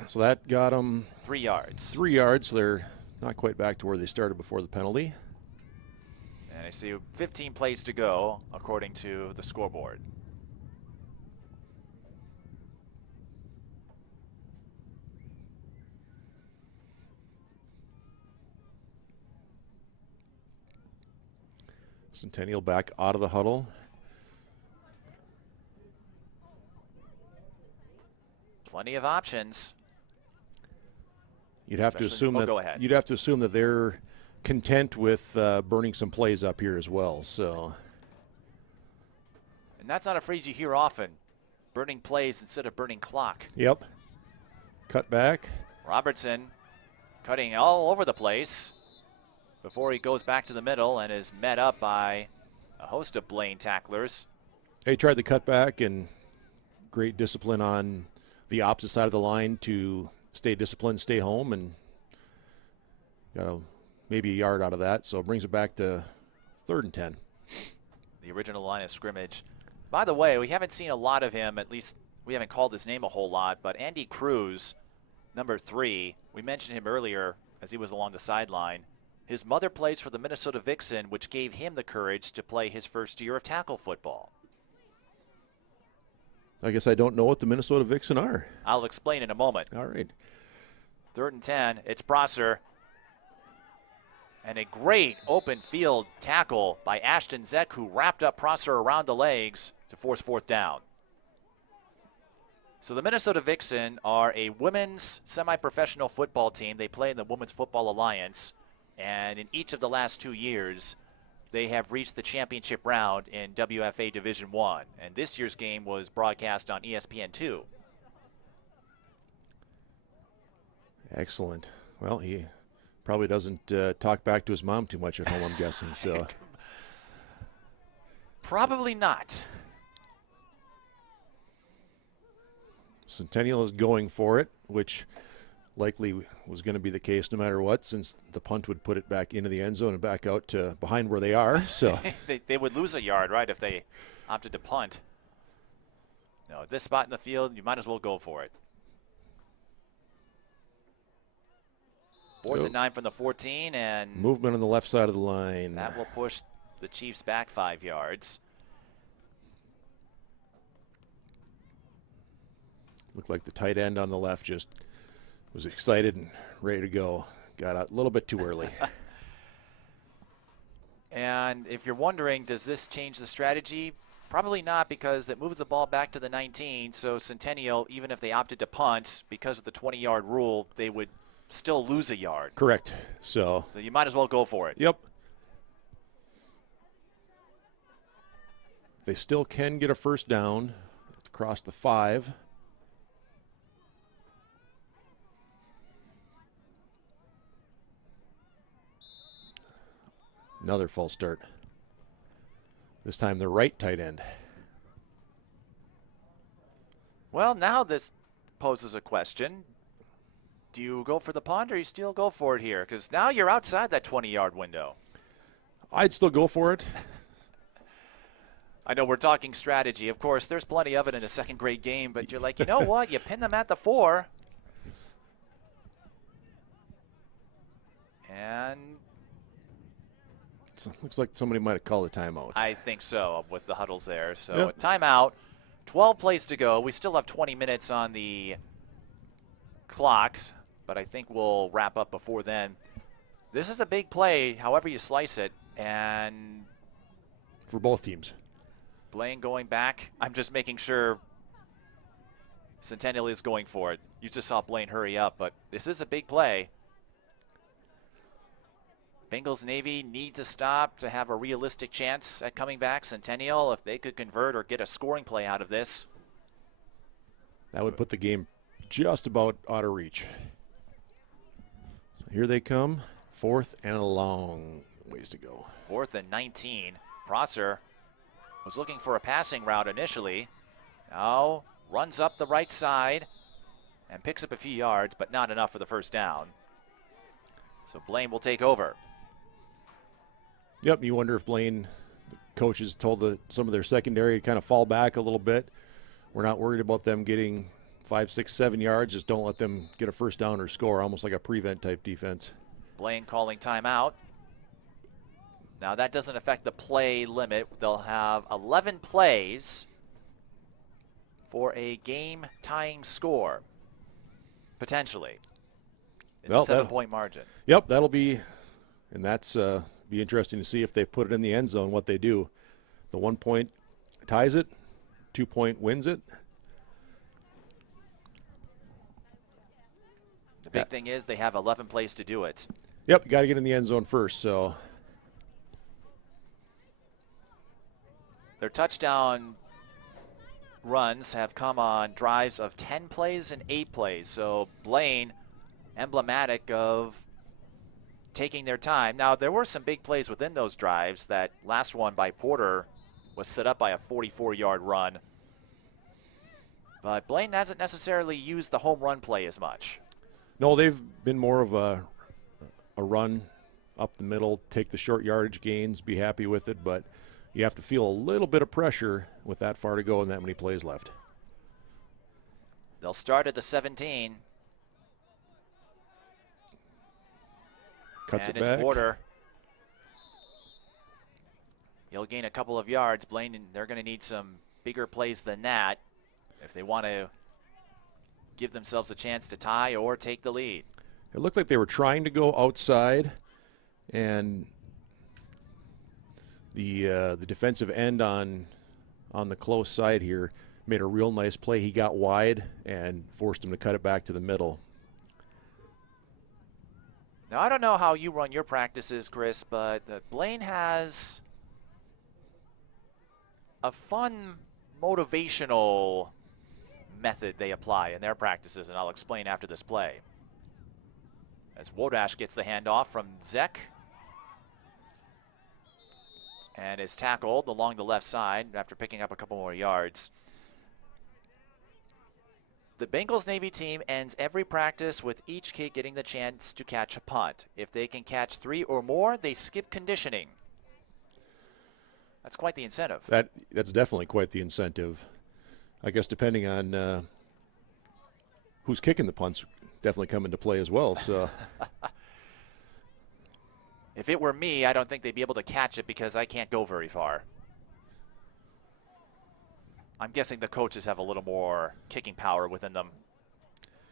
So that got them 3 yards. 3 yards. So they're not quite back to where they started before the penalty. And I see 15 plays to go according to the scoreboard. Centennial back out of the huddle. Plenty of options. You'd have to assume go ahead. you'd have to assume that they're content with burning some plays up here as well. So, and that's not a phrase you hear often. Burning plays instead of burning clock. yep. Cut back. Robertson cutting all over the place before he goes back to the middle and is met up by a host of Blaine tacklers. He tried the cut back, and great discipline on the opposite side of the line to stay disciplined, stay home, and got maybe a yard out of that. So it brings it back to 3rd and 10. The original line of scrimmage. By the way, we haven't seen a lot of him, at least we haven't called his name a whole lot, but Andy Cruz, number 3, we mentioned him earlier as he was along the sideline. His mother plays for the Minnesota Vixen, which gave him the courage to play his first year of tackle football. I guess I don't know what the Minnesota Vixen are. I'll explain in a moment. All right. 3rd and 10, it's Prosser. And a great open field tackle by Ashton Zeck, who wrapped up Prosser around the legs to force 4th down. So the Minnesota Vixen are a women's semi-professional football team. They play in the Women's Football Alliance. And in each of the last 2 years, they have reached the championship round in WFA Division I. And this year's game was broadcast on ESPN2. Excellent. Well, he probably doesn't talk back to his mom too much at home, I'm guessing. So Probably not. Centennial is going for it, which likely was going to be the case no matter what, since the punt would put it back into the end zone and back out to behind where they are. So they would lose a yard, right, if they opted to punt. No, at this spot in the field, you might as well go for it. 4th and 9 from the 14, and movement on the left side of the line. that will push the Chiefs back 5 yards. Looked like the tight end on the left just was excited and ready to go. Got out a little bit too early. And if you're wondering, does this change the strategy? Probably not, because it moves the ball back to the 19. So Centennial, even if they opted to punt, because of the 20-yard rule, they would still lose a yard. Correct. So you might as well go for it. Yep. They still can get a first down across the 5. Another false start. This time the right tight end. Well, now this poses a question. Do you go for the punt or you still go for it here? Because now you're outside that 20-yard window. I'd still go for it. I know we're talking strategy. Of course, there's plenty of it in a second-grade game, but you're like, you know what? You pin them at the 4. And looks like somebody might have called a timeout. I think so, with the huddles there. So Yep. timeout, 12 plays to go. We still have 20 minutes on the clock, but I think we'll wrap up before then. This is a big play, however you slice it, and for both teams. Blaine going back. I'm just making sure Centennial is going for it. You just saw Blaine hurry up, but this is a big play. Bengals Navy need to stop to have a realistic chance at coming back. Centennial, if they could convert or get a scoring play out of this, that would put the game just about out of reach. So here they come. 4th and a long ways to go. 4th and 19. Prosser was looking for a passing route initially. Now runs up the right side and picks up a few yards, but not enough for the first down. So Blaine will take over. Yep, you wonder if Blaine, the coaches told some of their secondary to kind of fall back a little bit. We're not worried about them getting 5, 6, 7 yards. Just don't let them get a first down or score, almost like a prevent type defense. Blaine calling timeout. Now that doesn't affect the play limit. They'll have 11 plays for a game-tying score, potentially. It's a 7-point margin. Yep, that'll be, and that's be interesting to see if they put it in the end zone, what they do. The 1 point ties it, 2 point wins it. The big thing is they have 11 plays to do it. Yep, you got to get in the end zone first. So their touchdown runs have come on drives of 10 plays and 8 plays. So Blaine, emblematic of taking their time. Now, there were some big plays within those drives. That last one by Porter was set up by a 44-yard run. But Blaine hasn't necessarily used the home run play as much. No, they've been more of a run up the middle, take the short yardage gains, be happy with it, but you have to feel a little bit of pressure with that far to go and that many plays left. They'll start at the 17. Cuts and it it's back. Porter. He'll gain a couple of yards. Blaine, and they're going to need some bigger plays than that if they want to give themselves a chance to tie or take the lead. It looked like they were trying to go outside, and the defensive end on the close side here made a real nice play. He got wide and forced him to cut it back to the middle. Now, I don't know how you run your practices, Chris, but Blaine has a fun motivational method they apply in their practices, and I'll explain after this play. As Wodash gets the handoff from Zek and is tackled along the left side after picking up a couple more yards. The Bengals Navy team ends every practice with each kid getting the chance to catch a punt. If they can catch 3 or more, they skip conditioning. That's quite the incentive. That's definitely quite the incentive. I guess depending on who's kicking the punts, definitely come into play as well. So if it were me, I don't think they'd be able to catch it because I can't go very far. I'm guessing the coaches have a little more kicking power within them.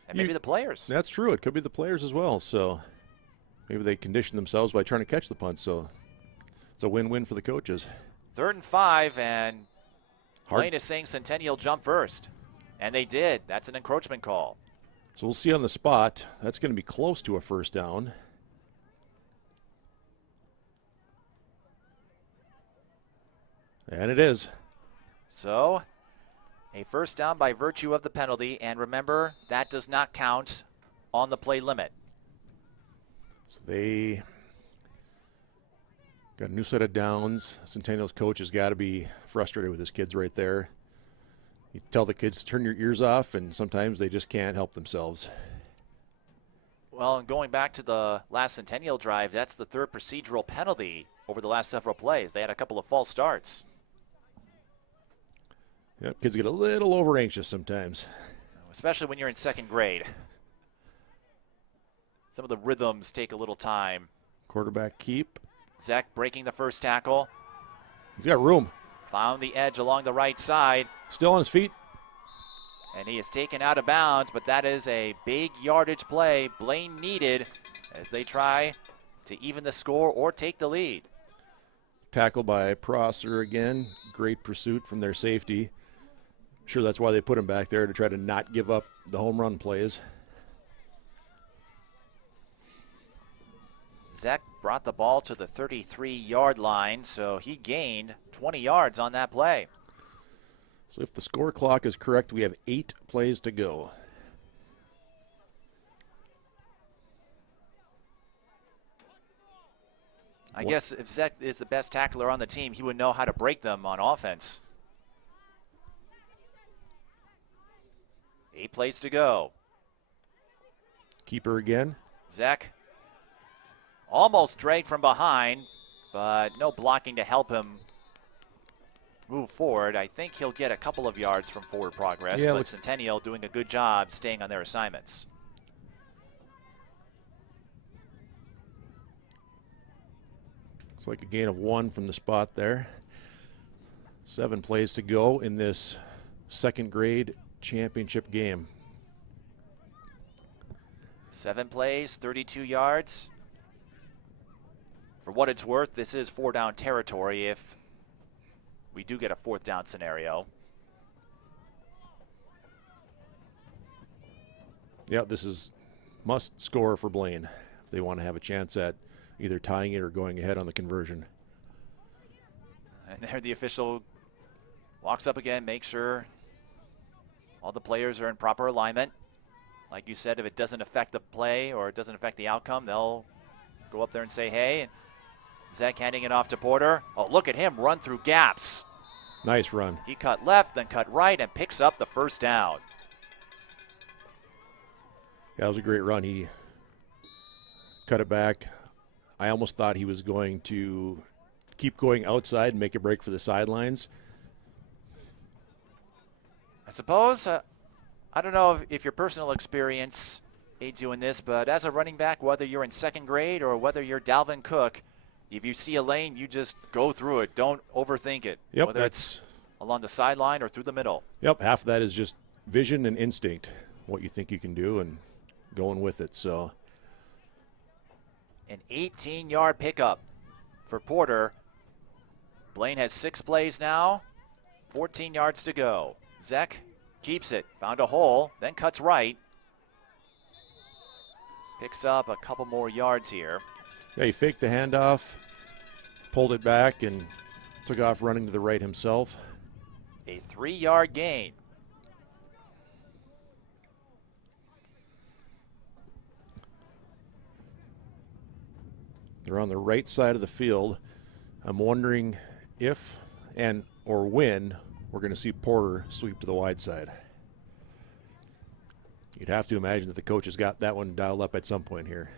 And maybe the players. That's true. It could be the players as well. So maybe they condition themselves by trying to catch the punts. So it's a win-win for the coaches. 3rd and 5, and Blaine is saying Centennial jump first. And they did. That's an encroachment call. So we'll see on the spot. That's going to be close to a first down. And it is. So a first down by virtue of the penalty. And remember, that does not count on the play limit. So they got a new set of downs. Centennial's coach has got to be frustrated with his kids right there. You tell the kids to turn your ears off, and sometimes they just can't help themselves. Well, and going back to the last Centennial drive, that's the 3rd procedural penalty over the last several plays. They had a couple of false starts. Yep, kids get a little over anxious sometimes. Especially when you're in 2nd grade. Some of the rhythms take a little time. Quarterback keep. Zach breaking the first tackle. He's got room. Found the edge along the right side. Still on his feet. And he is taken out of bounds, but that is a big yardage play Blaine needed as they try to even the score or take the lead. Tackle by Prosser again. Great pursuit from their safety. Sure, that's why they put him back there, to try to not give up the home run plays. Zach brought the ball to the 33-yard line, so he gained 20 yards on that play. So if the score clock is correct, we have 8 plays to go. I guess if Zach is the best tackler on the team, he would know how to break them on offense. 8 plays to go. Keeper again. Zach almost dragged from behind, but no blocking to help him move forward. I think he'll get a couple of yards from forward progress, but Centennial doing a good job staying on their assignments. Looks like a gain of 1 from the spot there. 7 plays to go in this 2nd grade championship game. 7 plays, 32 yards. For what it's worth, this is 4-down territory if we do get a 4th down scenario. Yeah, this is must score for Blaine if they want to have a chance at either tying it or going ahead on the conversion. And there the official walks up again, makes sure all the players are in proper alignment. Like you said, if it doesn't affect the play or it doesn't affect the outcome, they'll go up there and say, hey. Zach handing it off to Porter. Oh, look at him run through gaps. Nice run. He cut left, then cut right, and picks up the first down. Yeah, that was a great run. He cut it back. I almost thought he was going to keep going outside and make a break for the sidelines. I suppose, I don't know if your personal experience aids you in this, but as a running back, whether you're in 2nd grade or whether you're Dalvin Cook, if you see a lane, you just go through it. Don't overthink it. Yep, whether it's along the sideline or through the middle. Yep, half of that is just vision and instinct, what you think you can do and going with it. So an 18-yard pickup for Porter. Blaine has 6 plays now, 14 yards to go. Zek keeps it, found a hole, then cuts right. Picks up a couple more yards here. Yeah, he faked the handoff, pulled it back, and took off running to the right himself. A 3-yard gain. They're on the right side of the field. I'm wondering if and or when we're going to see Porter sweep to the wide side. You'd have to imagine that the coach has got that one dialed up at some point here.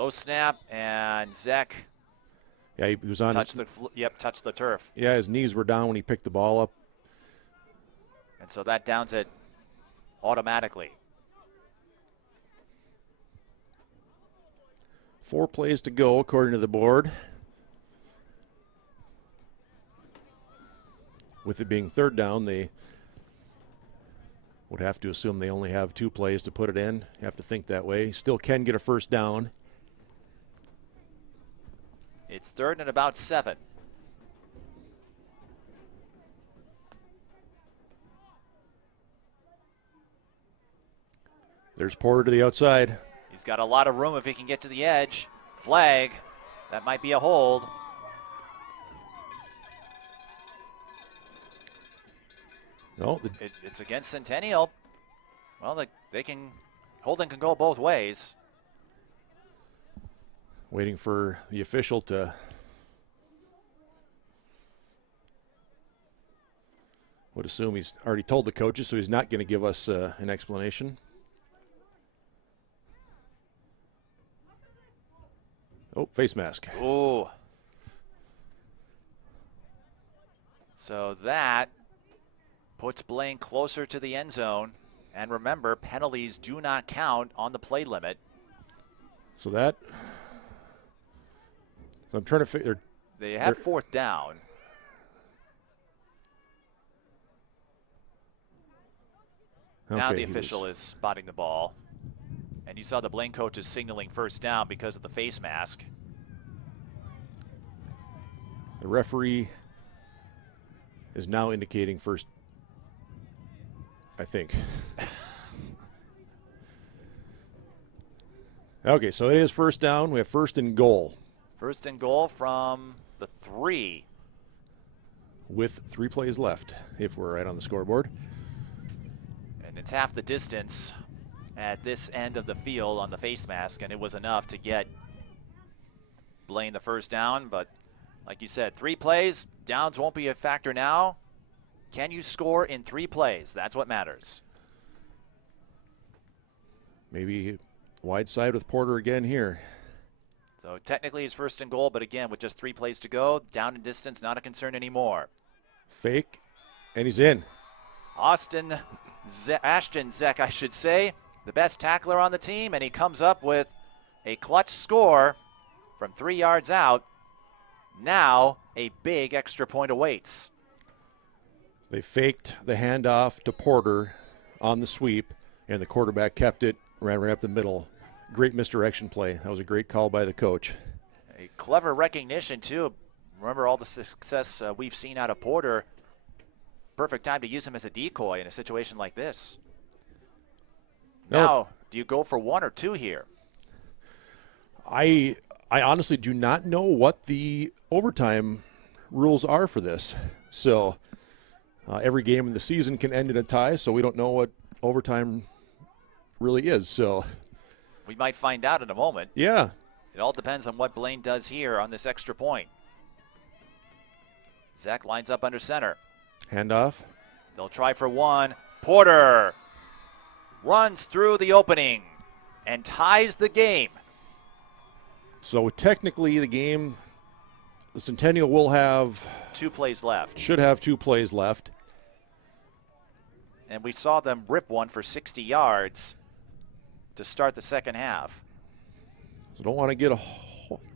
Low snap, and Zek Yeah, he was on touched the turf. Yeah, his knees were down when he picked the ball up. And so that downs it automatically. 4 plays to go, according to the board. With it being 3rd down, they would have to assume they only have 2 plays to put it in. You have to think that way. Still can get a first down. It's 3rd and about 7. There's Porter to the outside. He's got a lot of room if he can get to the edge. Flag. That might be a hold. No, It's against Centennial. Well, holding can go both ways. waiting for the official to would assume he's already told the coaches, so he's not going to give us an explanation. Oh, face mask. Ooh. So that puts Blaine closer to the end zone. And remember, penalties do not count on the play limit. So I'm trying to figure. They have 4th down. Now the official is spotting the ball. And you saw the Blaine coach is signaling 1st down because of the face mask. The referee is now indicating first, I think. Okay, so it is 1st down. We have 1st and goal. 1st and goal from the 3. With 3 plays left, if we're right on the scoreboard. And it's half the distance at this end of the field on the face mask, and it was enough to get Blaine the 1st down. But like you said, 3 plays, downs won't be a factor now. Can you score in 3 plays? That's what matters. Maybe wide side with Porter again here. So technically it's 1st and goal, but again, with just 3 plays to go, down in distance, not a concern anymore. Fake, and he's in. Ashton Zek, I should say, the best tackler on the team, and he comes up with a clutch score from 3 yards out. Now a big extra point awaits. They faked the handoff to Porter on the sweep, and the quarterback kept it, ran right up the middle. Great misdirection play. That was a great call by the coach. A clever recognition, too. Remember all the success we've seen out of Porter. Perfect time to use him as a decoy in a situation like this. Now, do you go for 1 or 2 here? I honestly do not know what the overtime rules are for this. So every game in the season can end in a tie, so we don't know what overtime really is. So we might find out in a moment. Yeah. It all depends on what Blaine does here on this extra point. Zach lines up under center. Handoff. They'll try for 1. Porter runs through the opening and ties the game. So technically the game, the Centennial will have 2 plays left. Should have 2 plays left. And we saw them rip one for 60 yards to start the second half. So don't want to get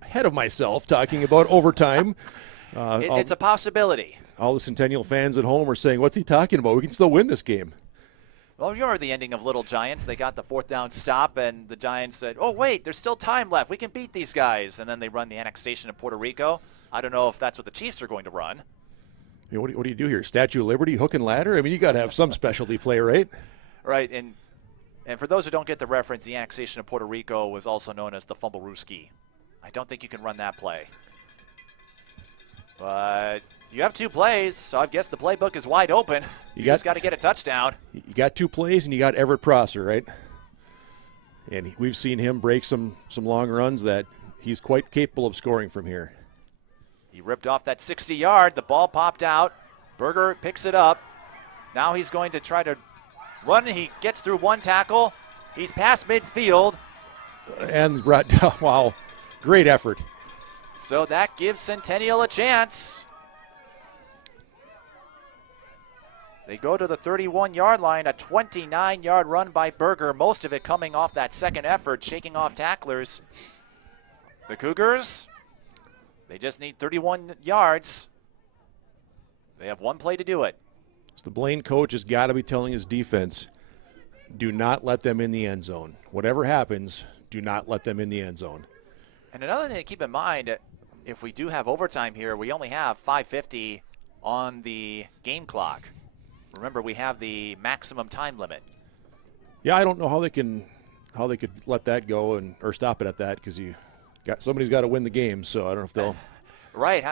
ahead of myself talking about overtime. It's a possibility. All the Centennial fans at home are saying, what's he talking about? We can still win this game. Well, you remember the ending of Little Giants. They got the 4th down stop, and the Giants said, oh, wait, there's still time left. We can beat these guys. And then they run the annexation of Puerto Rico. I don't know if that's what the Chiefs are going to run. You know, what do you do here? Statue of Liberty, hook and ladder? I mean, you got to have some specialty play, right? Right, and for those who don't get the reference, the annexation of Puerto Rico was also known as the Fumblerooski. I don't think you can run that play. But you have 2 plays, so I guess the playbook is wide open. You just got to get a touchdown. You got 2 plays, and you got Everett Prosser, right? And we've seen him break some long runs that he's quite capable of scoring from here. He ripped off that 60-yard. The ball popped out. Berger picks it up. Now he's going to try to run. He gets through 1 tackle. He's past midfield. and brought down. Wow, great effort. So that gives Centennial a chance. They go to the 31-yard line, a 29-yard run by Berger, most of it coming off that second effort, shaking off tacklers. The Cougars, they just need 31 yards. They have one play to do it. So the Blaine coach has got to be telling his defense, do not let them in the end zone. Whatever happens, do not let them in the end zone. And another thing to keep in mind, if we do have overtime here, we only have 5:50 on the game clock. Remember, we have the maximum time limit. Yeah, I don't know how they could let that go or stop it at that, because somebody's got to win the game. So I don't know if they'll. Right,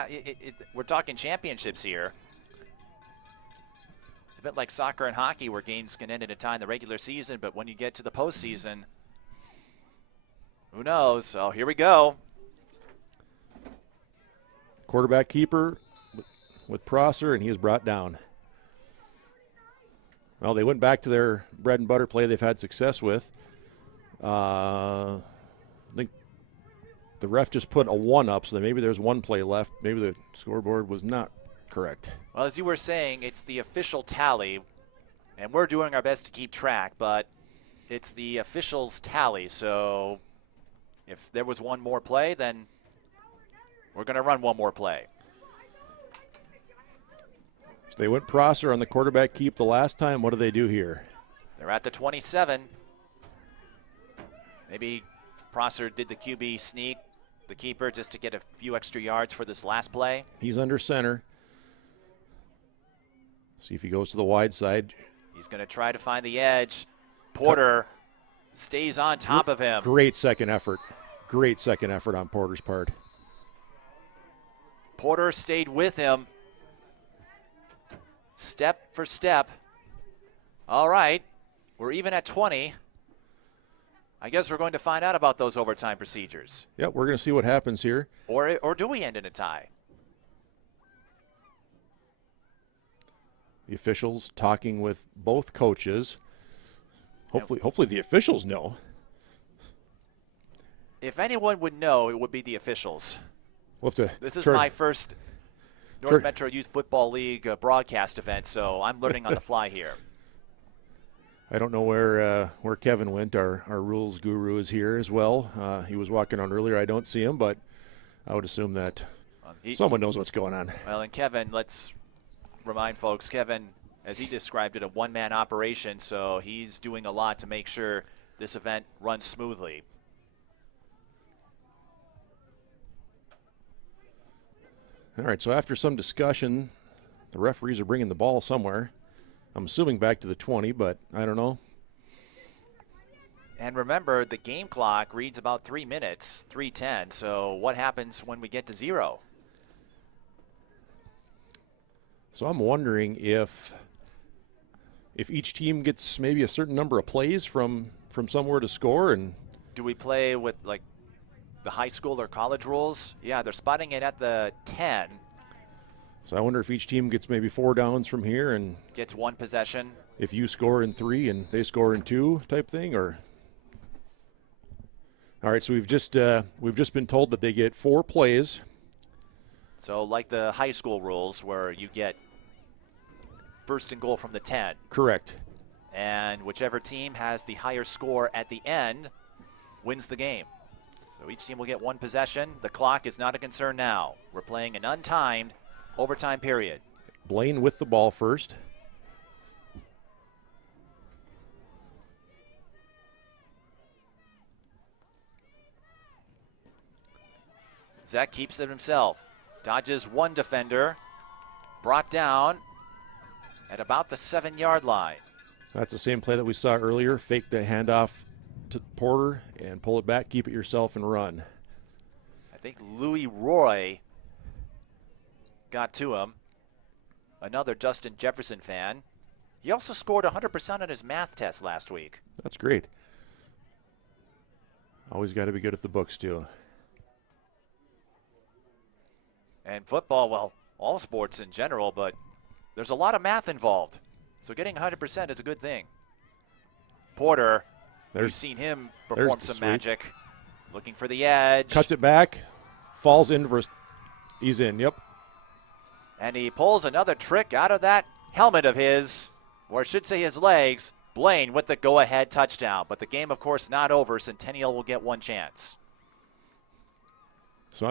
we're talking championships here. It's a bit like soccer and hockey, where games can end in a tie in the regular season, but when you get to the postseason, who knows? So here we go. Quarterback keeper with Prosser, and he is brought down. Well, they went back to their bread and butter play they've had success with. I think the ref just put a 1 up, so maybe there's one play left. Maybe the scoreboard was not correct. Well, as you were saying, it's the official tally, and we're doing our best to keep track, but it's the officials' tally. So if there was one more play, then we're going to run one more play. So they went Prosser on the quarterback keep the last time. What do they do here? They're at the 27. Maybe Prosser did the QB sneak, the keeper, just to get a few extra yards for this last play. He's under center. See if he goes to the wide side. He's going to try to find the edge. Porter stays on top of him. Great second effort. Great second effort on Porter's part. Porter stayed with him. Step for step. All right, we're even at 20. I guess we're going to find out about those overtime procedures. Yep, we're going to see what happens here. Or do we end in a tie? The officials talking with both coaches. Hopefully the officials know. If anyone would know, it would be the officials. We'll have to This is my first North Metro Youth Football League broadcast event, so I'm learning on the fly here. I don't know where Kevin went. Our rules guru is here as well. He was walking on earlier. I don't see him, but I would assume that someone knows what's going on. Well, and Kevin, let's remind folks, Kevin, as he described it, a one-man operation, so he's doing a lot to make sure this event runs smoothly. All right, so after some discussion, the referees are bringing the ball somewhere. I'm assuming back to the 20, but I don't know. And remember, the game clock reads about 3 minutes, 3:10. So what happens when we get to 0? So I'm wondering if each team gets maybe a certain number of plays from somewhere to score. And do we play with like the high school or college rules? Yeah, they're spotting it at the 10. So I wonder if each team gets maybe 4 downs from here and gets one possession. If you score in 3 and they score in 2 type thing, or. All right, so we've just been told that they get 4 plays. So like the high school rules where you get first and goal from the 10. Correct. And whichever team has the higher score at the end wins the game. So each team will get 1 possession. The clock is not a concern now. We're playing an untimed overtime period. Blaine with the ball first. Zach keeps it himself. Dodges one defender. Brought down at about the 7-yard line. That's the same play that we saw earlier. Fake the handoff to Porter and pull it back, keep it yourself, and run. I think Louis Roy got to him. Another Justin Jefferson fan. He also scored 100% on his math test last week. That's great. Always got to be good at the books, too. And football, well, all sports in general, but there's a lot of math involved. So getting 100% is a good thing. Porter, we've seen him perform some magic. Looking for the edge. Cuts it back, falls in versus. He's in, yep. And he pulls another trick out of that helmet of his, or I should say his legs. Blaine with the go-ahead touchdown. But the game, of course, not over. Centennial will get one chance. So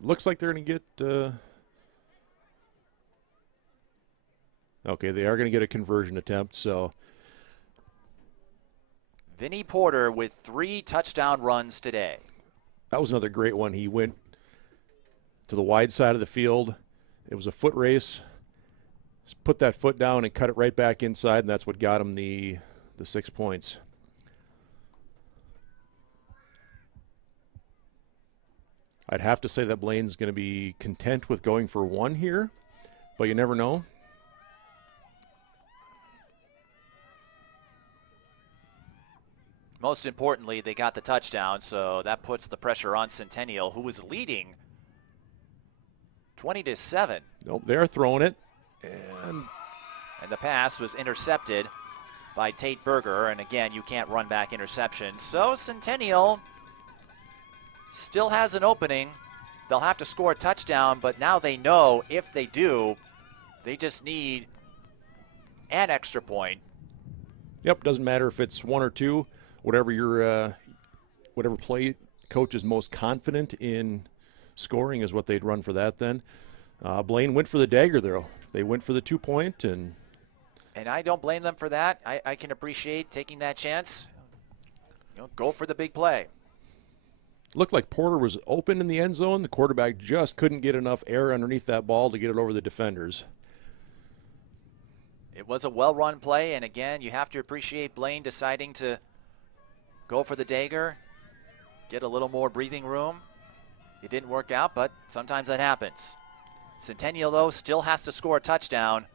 looks like they're going to get. Okay, they are going to get a conversion attempt. So Vinny Porter with 3 touchdown runs today. that was another great one. He went to the wide side of the field. It was a foot race. Just put that foot down and cut it right back inside, and that's what got him the 6 points. I'd have to say that Blaine's going to be content with going for 1 here, but you never know. Most importantly, they got the touchdown, so that puts the pressure on Centennial, who was leading 20-7. Nope, they're throwing it. And the pass was intercepted by Tate Berger. And again, you can't run back interceptions. So Centennial still has an opening. They'll have to score a touchdown, but now they know if they do, they just need an extra point. Yep, doesn't matter if it's 1 or 2, whatever your whatever play coach is most confident in scoring is what they'd run for that then. Blaine went for the dagger, though. They went for the 2-point, and I don't blame them for that. I can appreciate taking that chance. Go for the big play. looked like Porter was open in the end zone. The quarterback just couldn't get enough air underneath that ball to get it over the defenders. It was a well-run play, and again, you have to appreciate Blaine deciding to go for the dagger, get a little more breathing room. It didn't work out, but sometimes that happens. Centennial, though, still has to score a touchdown,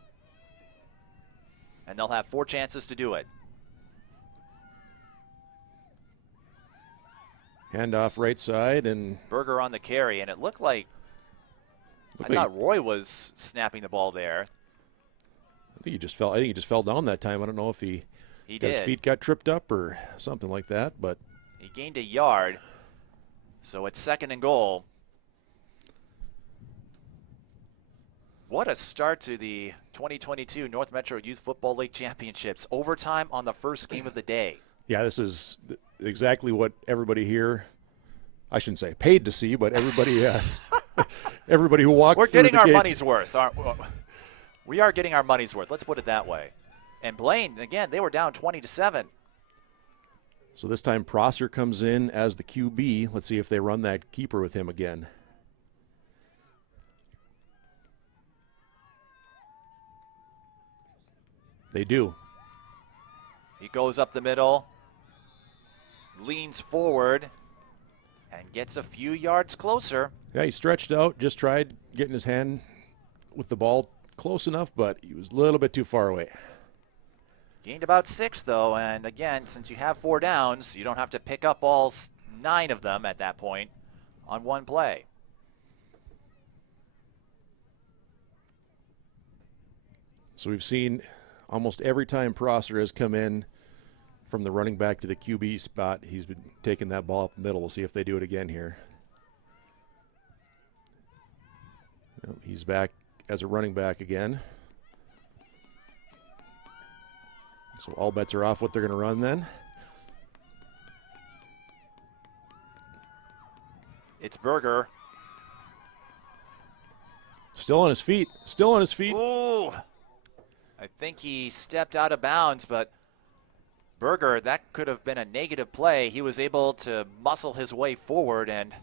and they'll have 4 chances to do it. Handoff right side, and Berger on the carry, and it looked like I thought Roy was snapping the ball there. I think he just fell down that time. I don't know if his feet got tripped up or something like that, but he gained a yard. So it's 2nd and goal. What a start to the 2022 North Metro Youth Football League Championships. Overtime on the first game of the day. Yeah, this is exactly what everybody here, I shouldn't say paid to see, but everybody everybody who walked We're through the getting our gate. money's worth. We are getting our money's worth. Let's put it that way. And Blaine, again, they were down 20-7. So this time Prosser comes in as the QB. Let's see if they run that keeper with him again. They do. He goes up the middle, leans forward, and gets a few yards closer. Yeah, he stretched out, just tried getting his hand with the ball close enough, but he was a little bit too far away. Gained about 6, though, and again, since you have 4 downs, you don't have to pick up all 9 of them at that point on one play. So we've seen almost every time Prosser has come in from the running back to the QB spot, he's been taking that ball up the middle. We'll see if they do it again here. He's back as a running back again. So all bets are off what they're going to run then. It's Berger. Still on his feet. Still on his feet. Ooh. I think he stepped out of bounds, but Berger, that could have been a negative play. He was able to muscle his way forward and,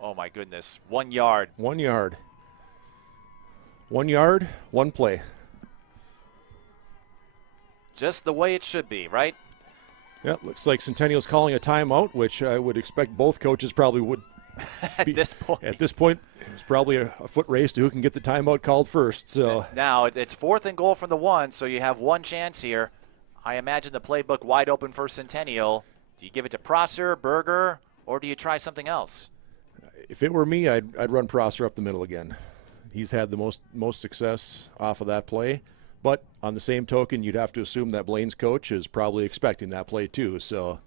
oh my goodness, 1 yard. 1 yard. 1 yard, 1 play. Just the way it should be, right? Yeah, looks like Centennial's calling a timeout, which I would expect both coaches probably would. At this point. At this point, it's probably a foot race to who can get the timeout called first. So now it's 4th and goal from the 1, so you have 1 chance here. I imagine the playbook wide open for Centennial. Do you give it to Prosser, Berger, or do you try something else? If it were me, I'd run Prosser up the middle again. He's had the most success off of that play. But on the same token, you'd have to assume that Blaine's coach is probably expecting that play too. So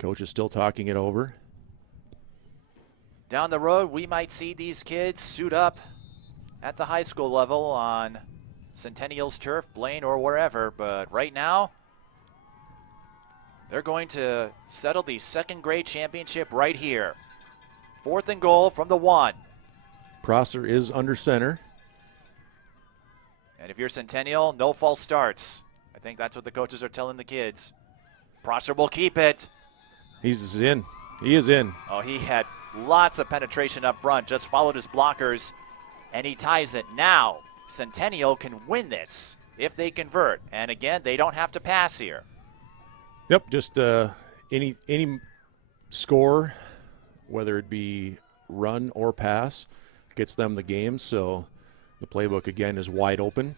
Coach is still talking it over. Down the road, we might see these kids suit up at the high school level on Centennial's turf, Blaine, or wherever. But right now, they're going to settle the second grade championship right here. 4th and goal from the 1. Prosser is under center. And if you're Centennial, no false starts. I think that's what the coaches are telling the kids. Prosser will keep it. He's in. He is in. Oh, he had lots of penetration up front, just followed his blockers, and he ties it. Now, Centennial can win this if they convert. And again, they don't have to pass here. Yep, just any score, whether it be run or pass, gets them the game. So the playbook, again, is wide open.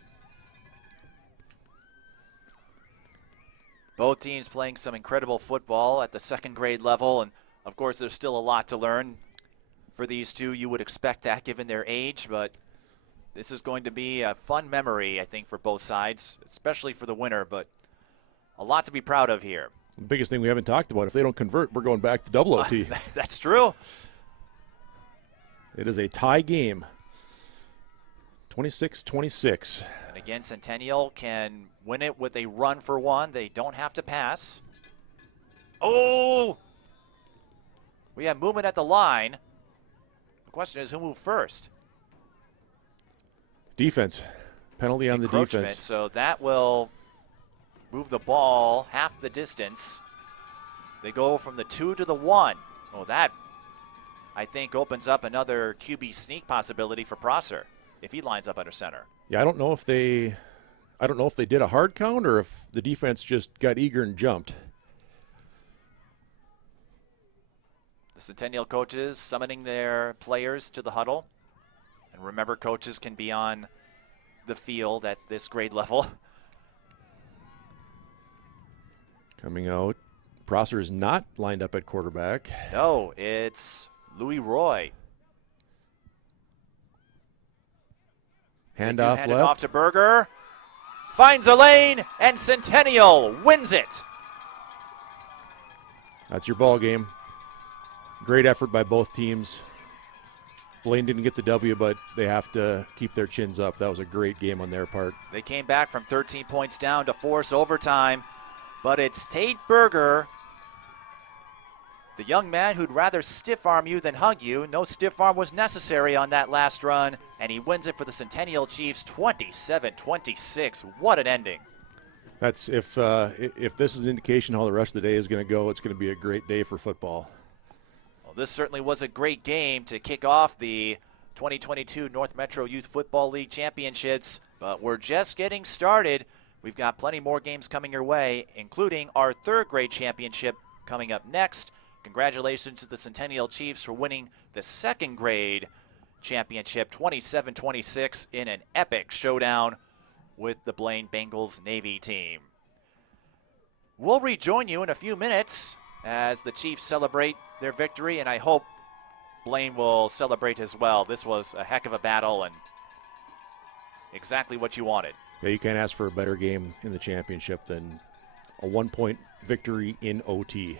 Both teams playing some incredible football at the second grade level, and of course there's still a lot to learn for these two. You would expect that given their age, but this is going to be a fun memory, I think, for both sides, especially for the winner, but a lot to be proud of here. The biggest thing we haven't talked about, if they don't convert, we're going back to double OT. That's true. It is a tie game, 26-26. And again, Centennial can win it with a run for one. They don't have to pass. Oh! We have movement at the line. The question is, who moved first? Defense. Penalty on the defense. So that will move the ball half the distance. They go from the 2 to the 1. Oh, that, I think, opens up another QB sneak possibility for Prosser if he lines up under center. Yeah, I don't know if they did a hard count or if the defense just got eager and jumped. The Centennial coaches summoning their players to the huddle. And remember, coaches can be on the field at this grade level. Coming out. Prosser is not lined up at quarterback. No, it's Louis Roy. Handoff hand left. It off to Berger. Finds a lane, and Centennial wins it. That's your ball game. Great effort by both teams. Blaine didn't get the W, but they have to keep their chins up. That was a great game on their part. They came back from 13 points down to force overtime, but it's Tate Berger, the young man who'd rather stiff arm you than hug you. No stiff arm was necessary on that last run, and he wins it for the Centennial Chiefs 27-26. What an ending. That's if this is an indication how the rest of the day is going to go, it's going to be a great day for football. Well, this certainly was a great game to kick off the 2022 North Metro Youth Football League Championships, but we're just getting started. We've got plenty more games coming your way, including our third grade championship coming up next. Congratulations to the Centennial Chiefs for winning the second grade championship 27-26 in an epic showdown with the Blaine Bengals Navy team. We'll rejoin you in a few minutes as the Chiefs celebrate their victory, and I hope Blaine will celebrate as well. This was a heck of a battle and exactly what you wanted. Yeah, you can't ask for a better game in the championship than a 1-point victory in OT.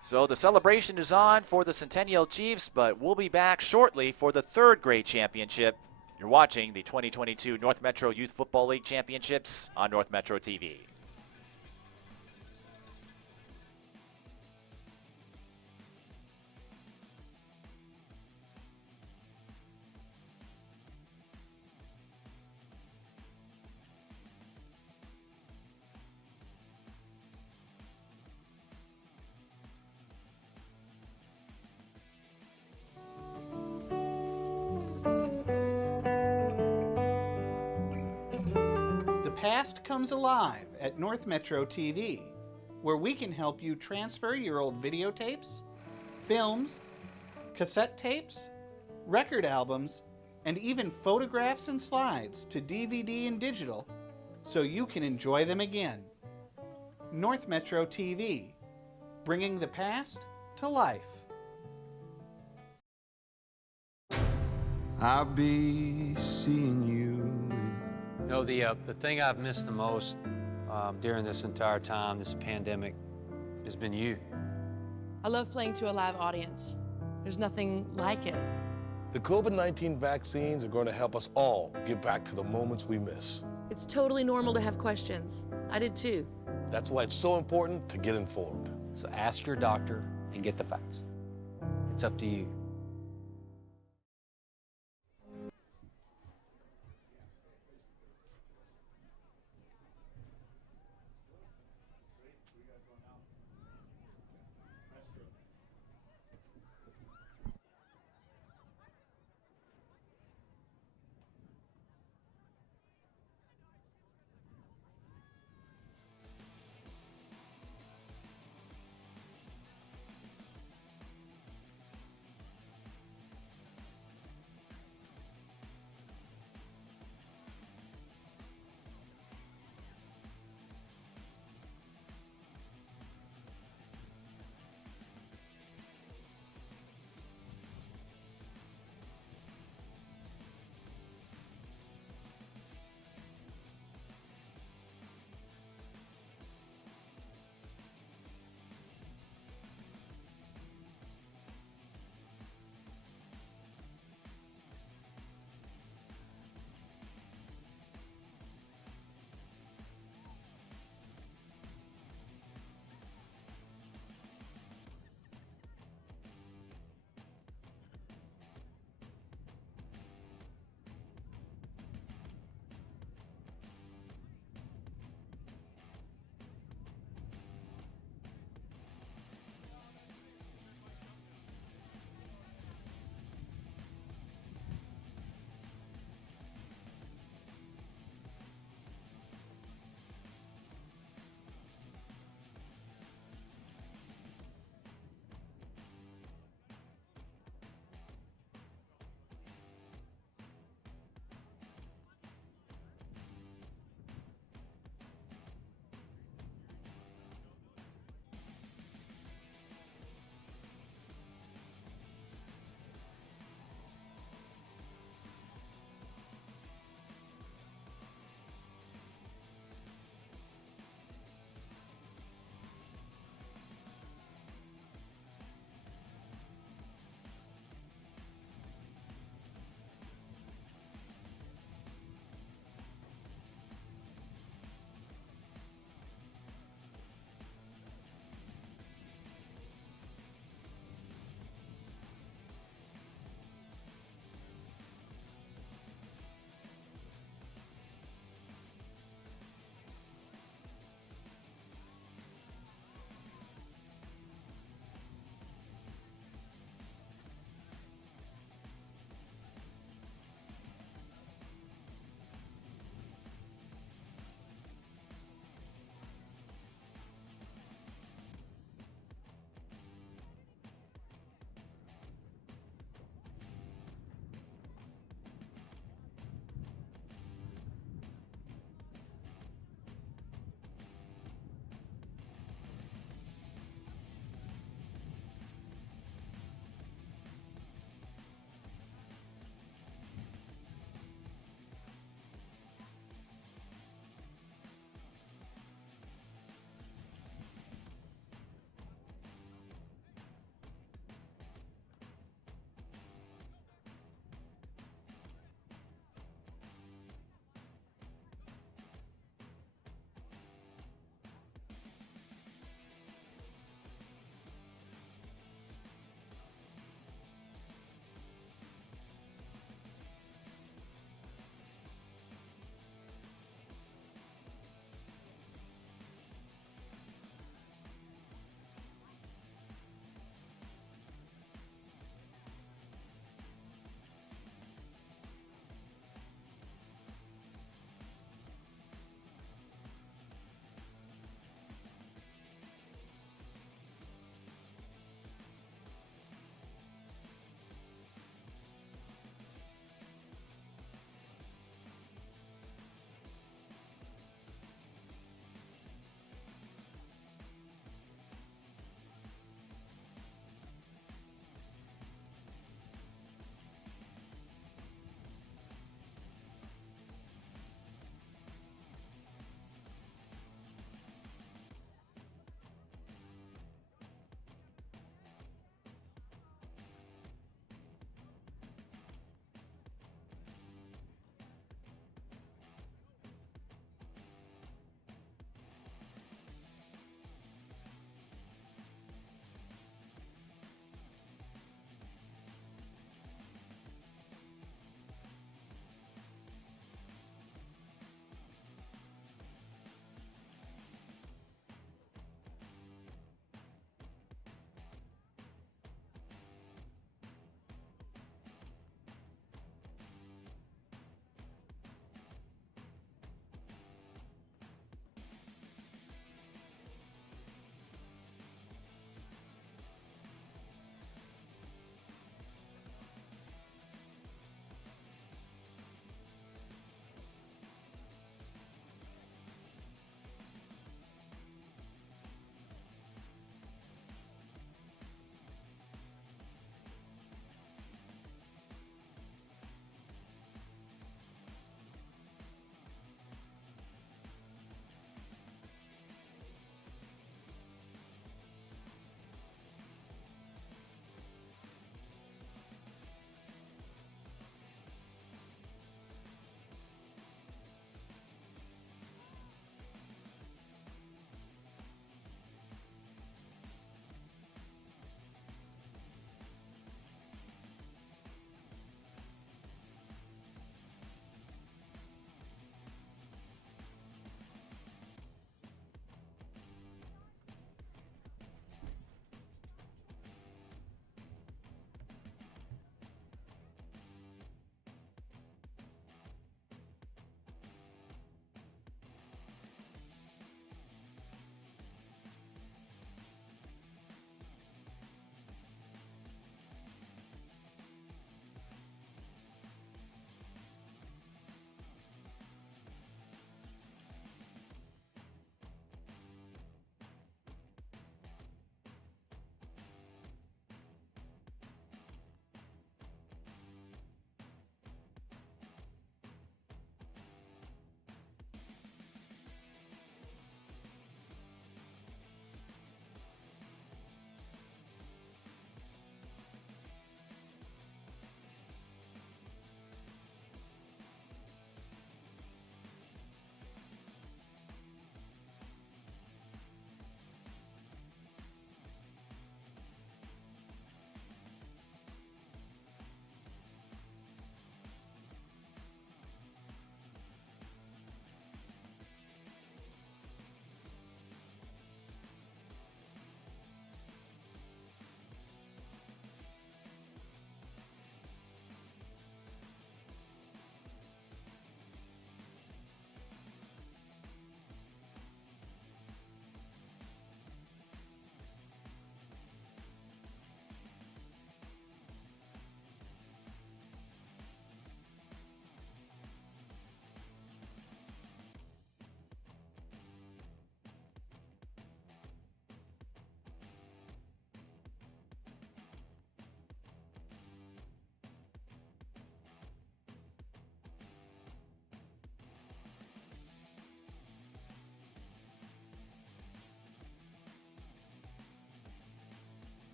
So the celebration is on for the Centennial Chiefs, but we'll be back shortly for the third grade championship. You're watching the 2022 North Metro Youth Football League Championships on North Metro TV. Past comes alive at North Metro TV, where we can help you transfer your old videotapes, films, cassette tapes, record albums, and even photographs and slides to DVD and digital so you can enjoy them again. North Metro TV, bringing the past to life. I'll be seeing you. No, the thing I've missed the most during this entire time, this pandemic, has been you. I love playing to a live audience. There's nothing like it. The COVID-19 vaccines are going to help us all get back to the moments we miss. It's totally normal to have questions. I did too. That's why it's so important to get informed. So ask your doctor and get the facts. It's up to you.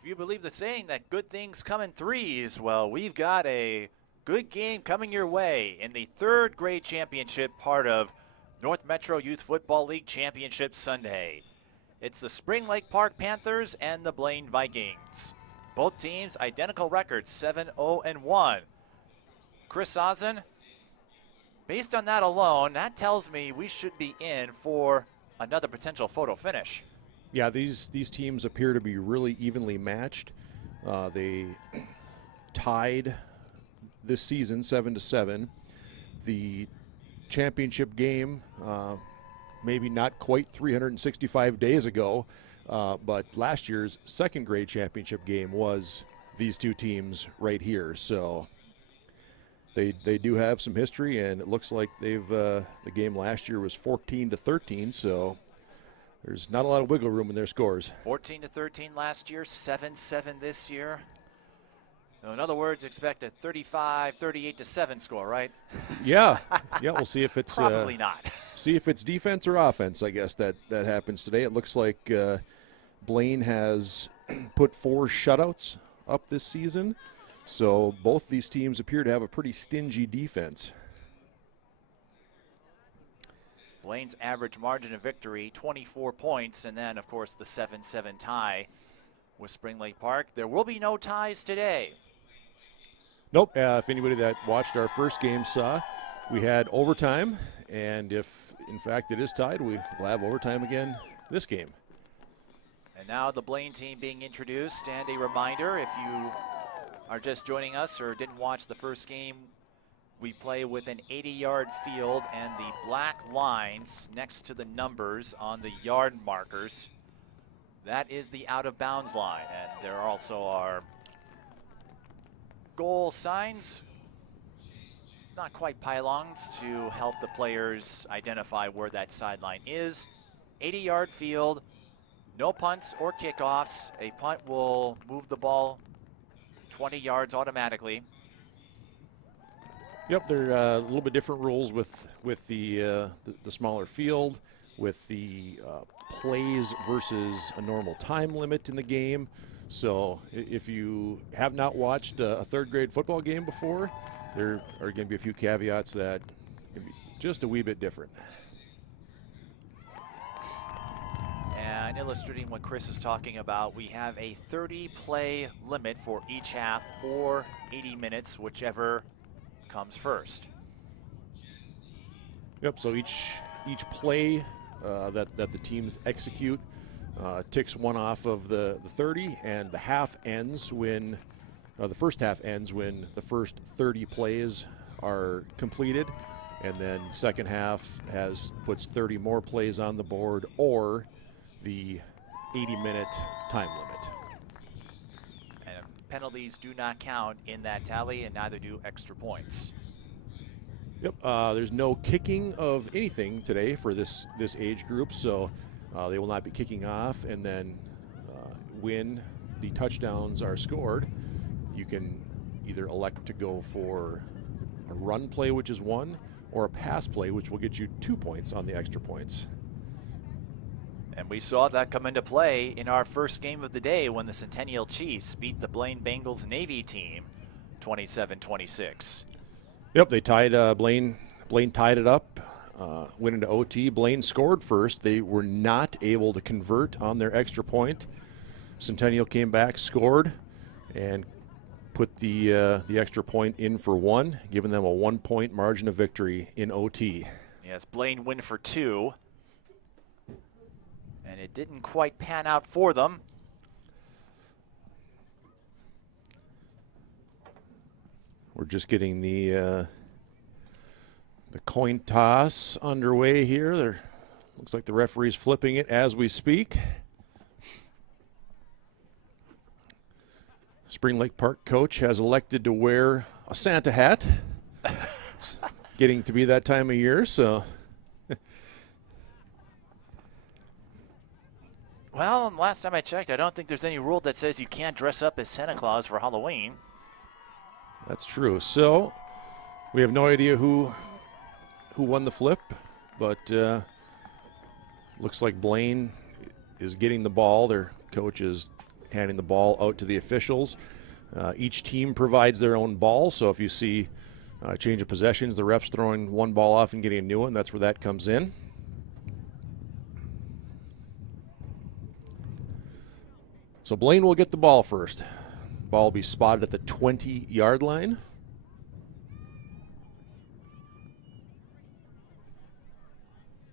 If you believe the saying that good things come in threes, well, we've got a good game coming your way in the third grade championship part of North Metro Youth Football League Championship Sunday. It's the Spring Lake Park Panthers and the Blaine Vikings. Both teams identical records, 7-0-1. Chris Ozen, based on that alone, that tells me we should be in for another potential photo finish. Yeah, these teams appear to be really evenly matched. They tied this season 7-7. The championship game, maybe not quite 365 days ago, but last year's second grade championship game was these two teams right here. So they do have some history, and it looks like they've the game last year was 14-13. So there's not a lot of wiggle room in their scores. 14-13 last year, 7-7 this year. So in other words, expect a 35-38-7 score, right? Yeah, yeah. We'll see if it's probably not. See if it's defense or offense. I guess that happens today. It looks like Blaine has put 4 shutouts up this season, so both these teams appear to have a pretty stingy defense. Blaine's average margin of victory, 24 points, and then, of course, the 7-7 tie with Spring Lake Park. There will be no ties today. Nope. If anybody that watched our first game saw, we had overtime, and if, in fact, it is tied, we will have overtime again this game. And now the Blaine team being introduced, and a reminder, if you are just joining us or didn't watch the first game, we play with an 80-yard field and the black lines next to the numbers on the yard markers. That is the out-of-bounds line, and there also are goal signs, not quite pylons, to help the players identify where that sideline is. 80-yard field, no punts or kickoffs. A punt will move the ball 20 yards automatically. Yep, there are a little bit different rules with the smaller field, with the plays versus a normal time limit in the game. So if you have not watched a third grade football game before, there are going to be a few caveats that can be just a wee bit different. And illustrating what Chris is talking about, we have a 30-play limit for each half, or 80 minutes, whichever comes first. Yep, so each play that the teams execute ticks one off of the 30, and the half ends when the first half ends when the first 30 plays are completed, and then second half puts 30 more plays on the board, or the 80-minute time limit. And penalties do not count in that tally, and neither do extra points. Yep, there's no kicking of anything today for this age group, so they will not be kicking off. And then when the touchdowns are scored, you can either elect to go for a run play, which is 1, or a pass play, which will get you 2 points on the extra points. And we saw that come into play in our first game of the day when the Centennial Chiefs beat the Blaine Bengals Navy team 27-26. Yep, they tied Blaine tied it up, went into OT. Blaine scored first. They were not able to convert on their extra point. Centennial came back, scored, and put the extra point in for 1, giving them a 1-point margin of victory in OT. Yes, Blaine win for 2. And it didn't quite pan out for them. We're just getting the coin toss underway here. Looks like the referee's flipping it as we speak. Spring Lake Park coach has elected to wear a Santa hat. It's getting to be that time of year, so. Well, last time I checked, I don't think there's any rule that says you can't dress up as Santa Claus for Halloween. That's true. So we have no idea who won the flip, but looks like Blaine is getting the ball. Their coach is handing the ball out to the officials. Each team provides their own ball, so if you see change of possessions, the ref's throwing one ball off and getting a new one, that's where that comes in. So Blaine will get the ball first. Ball will be spotted at the 20-yard line.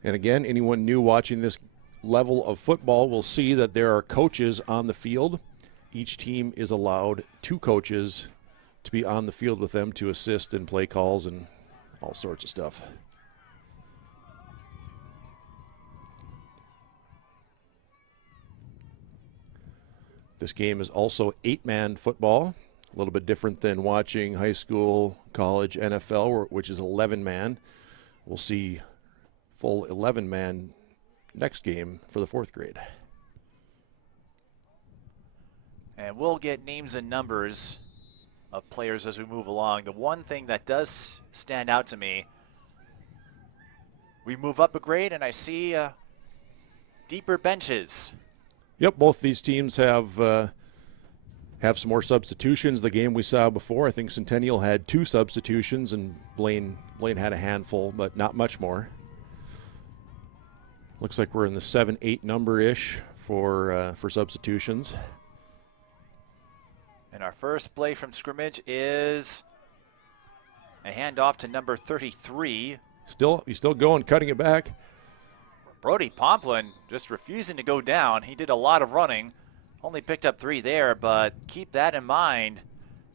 And again, anyone new watching this level of football will see that there are coaches on the field. Each team is allowed 2 coaches to be on the field with them to assist in play calls and all sorts of stuff. This game is also 8-man football, a little bit different than watching high school, college, NFL, which is 11-man. We'll see full 11-man next game for the 4th grade. And we'll get names and numbers of players as we move along. The one thing that does stand out to me, we move up a grade and I see deeper benches. Yep, both these teams have some more substitutions. The game we saw before, I think Centennial had 2 substitutions and Blaine had a handful, but not much more. Looks like we're in the 7-8 number-ish for substitutions. And our first play from scrimmage is a handoff to number 33. He's still going, cutting it back. Brody Pomplin just refusing to go down. He did a lot of running, only picked up 3 there, but keep that in mind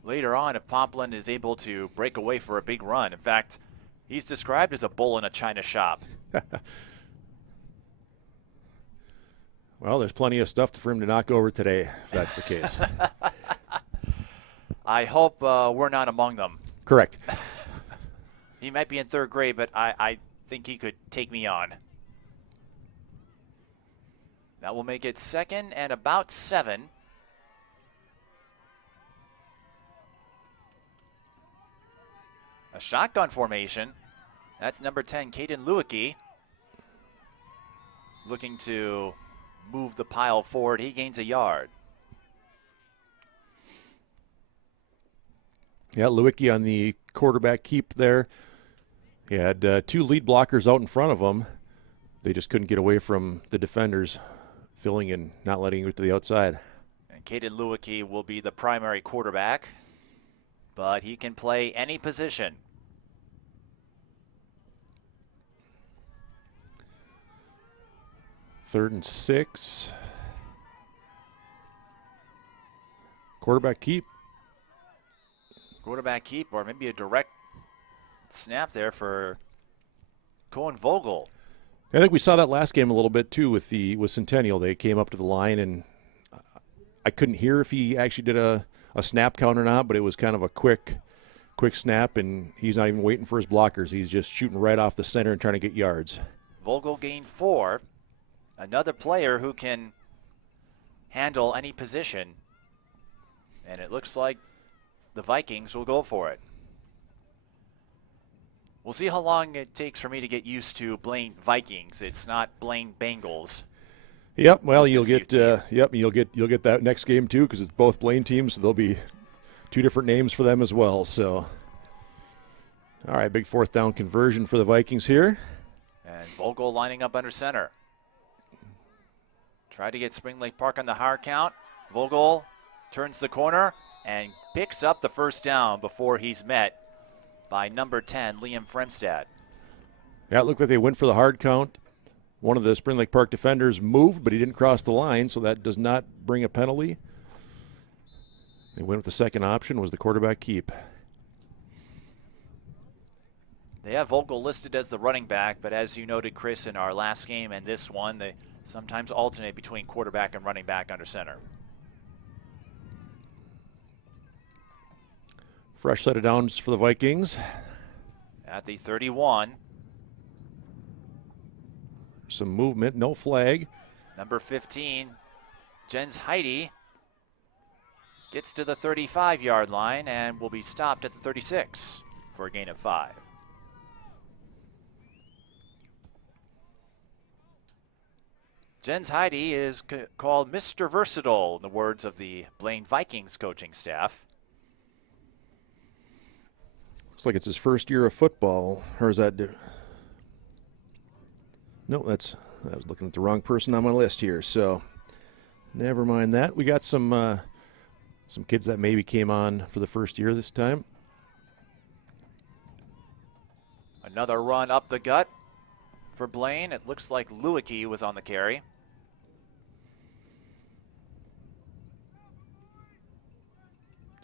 later on if Pomplin is able to break away for a big run. In fact, he's described as a bull in a china shop. Well, there's plenty of stuff for him to knock over today, if that's the case. I hope we're not among them. Correct. He might be in 3rd grade, but I think he could take me on. That will make it 2nd and about 7. A shotgun formation. That's number 10, Caden Lewicki. Looking to move the pile forward. He gains a yard. Yeah, Lewicki on the quarterback keep there. He had 2 lead blockers out in front of him. They just couldn't get away from the defenders filling and not letting it to the outside. And Caden Lewicki will be the primary quarterback, but he can play any position. Third and 6. Quarterback keep. Quarterback keep, or maybe a direct snap there for Cohen Vogel. I think we saw that last game a little bit too with Centennial. They came up to the line, and I couldn't hear if he actually did a snap count or not, but it was kind of a quick snap, and he's not even waiting for his blockers. He's just shooting right off the center and trying to get yards. Vogel gained 4. Another player who can handle any position, and it looks like the Vikings will go for it. We'll see how long it takes for me to get used to Blaine Vikings. It's not Blaine Bengals. Yep. Well, you'll get you'll get that next game too, because it's both Blaine teams. So there'll be 2 different names for them as well. So, all right, big 4th down conversion for the Vikings here. And Vogel lining up under center. Try to get Spring Lake Park on the hard count. Vogel turns the corner and picks up the first down before he's met by number 10, Liam Fremstad. Yeah, it looked like they went for the hard count. One of the Spring Lake Park defenders moved, but he didn't cross the line, so that does not bring a penalty. They went with the second option, was the quarterback keep. They have Vogel listed as the running back, but as you noted, Chris, in our last game and this one, they sometimes alternate between quarterback and running back under center. Fresh set of downs for the Vikings. At the 31. Some movement, no flag. Number 15, Jens Heidi, gets to the 35-yard line and will be stopped at the 36 for a gain of 5. Jens Heide is called Mr. Versatile, in the words of the Blaine Vikings coaching staff. Looks like it's his first year of football. Or is that? No, I was looking at the wrong person on my list here. So never mind that. We got some kids that maybe came on for the first year this time. Another run up the gut for Blaine. It looks like Lewicki was on the carry.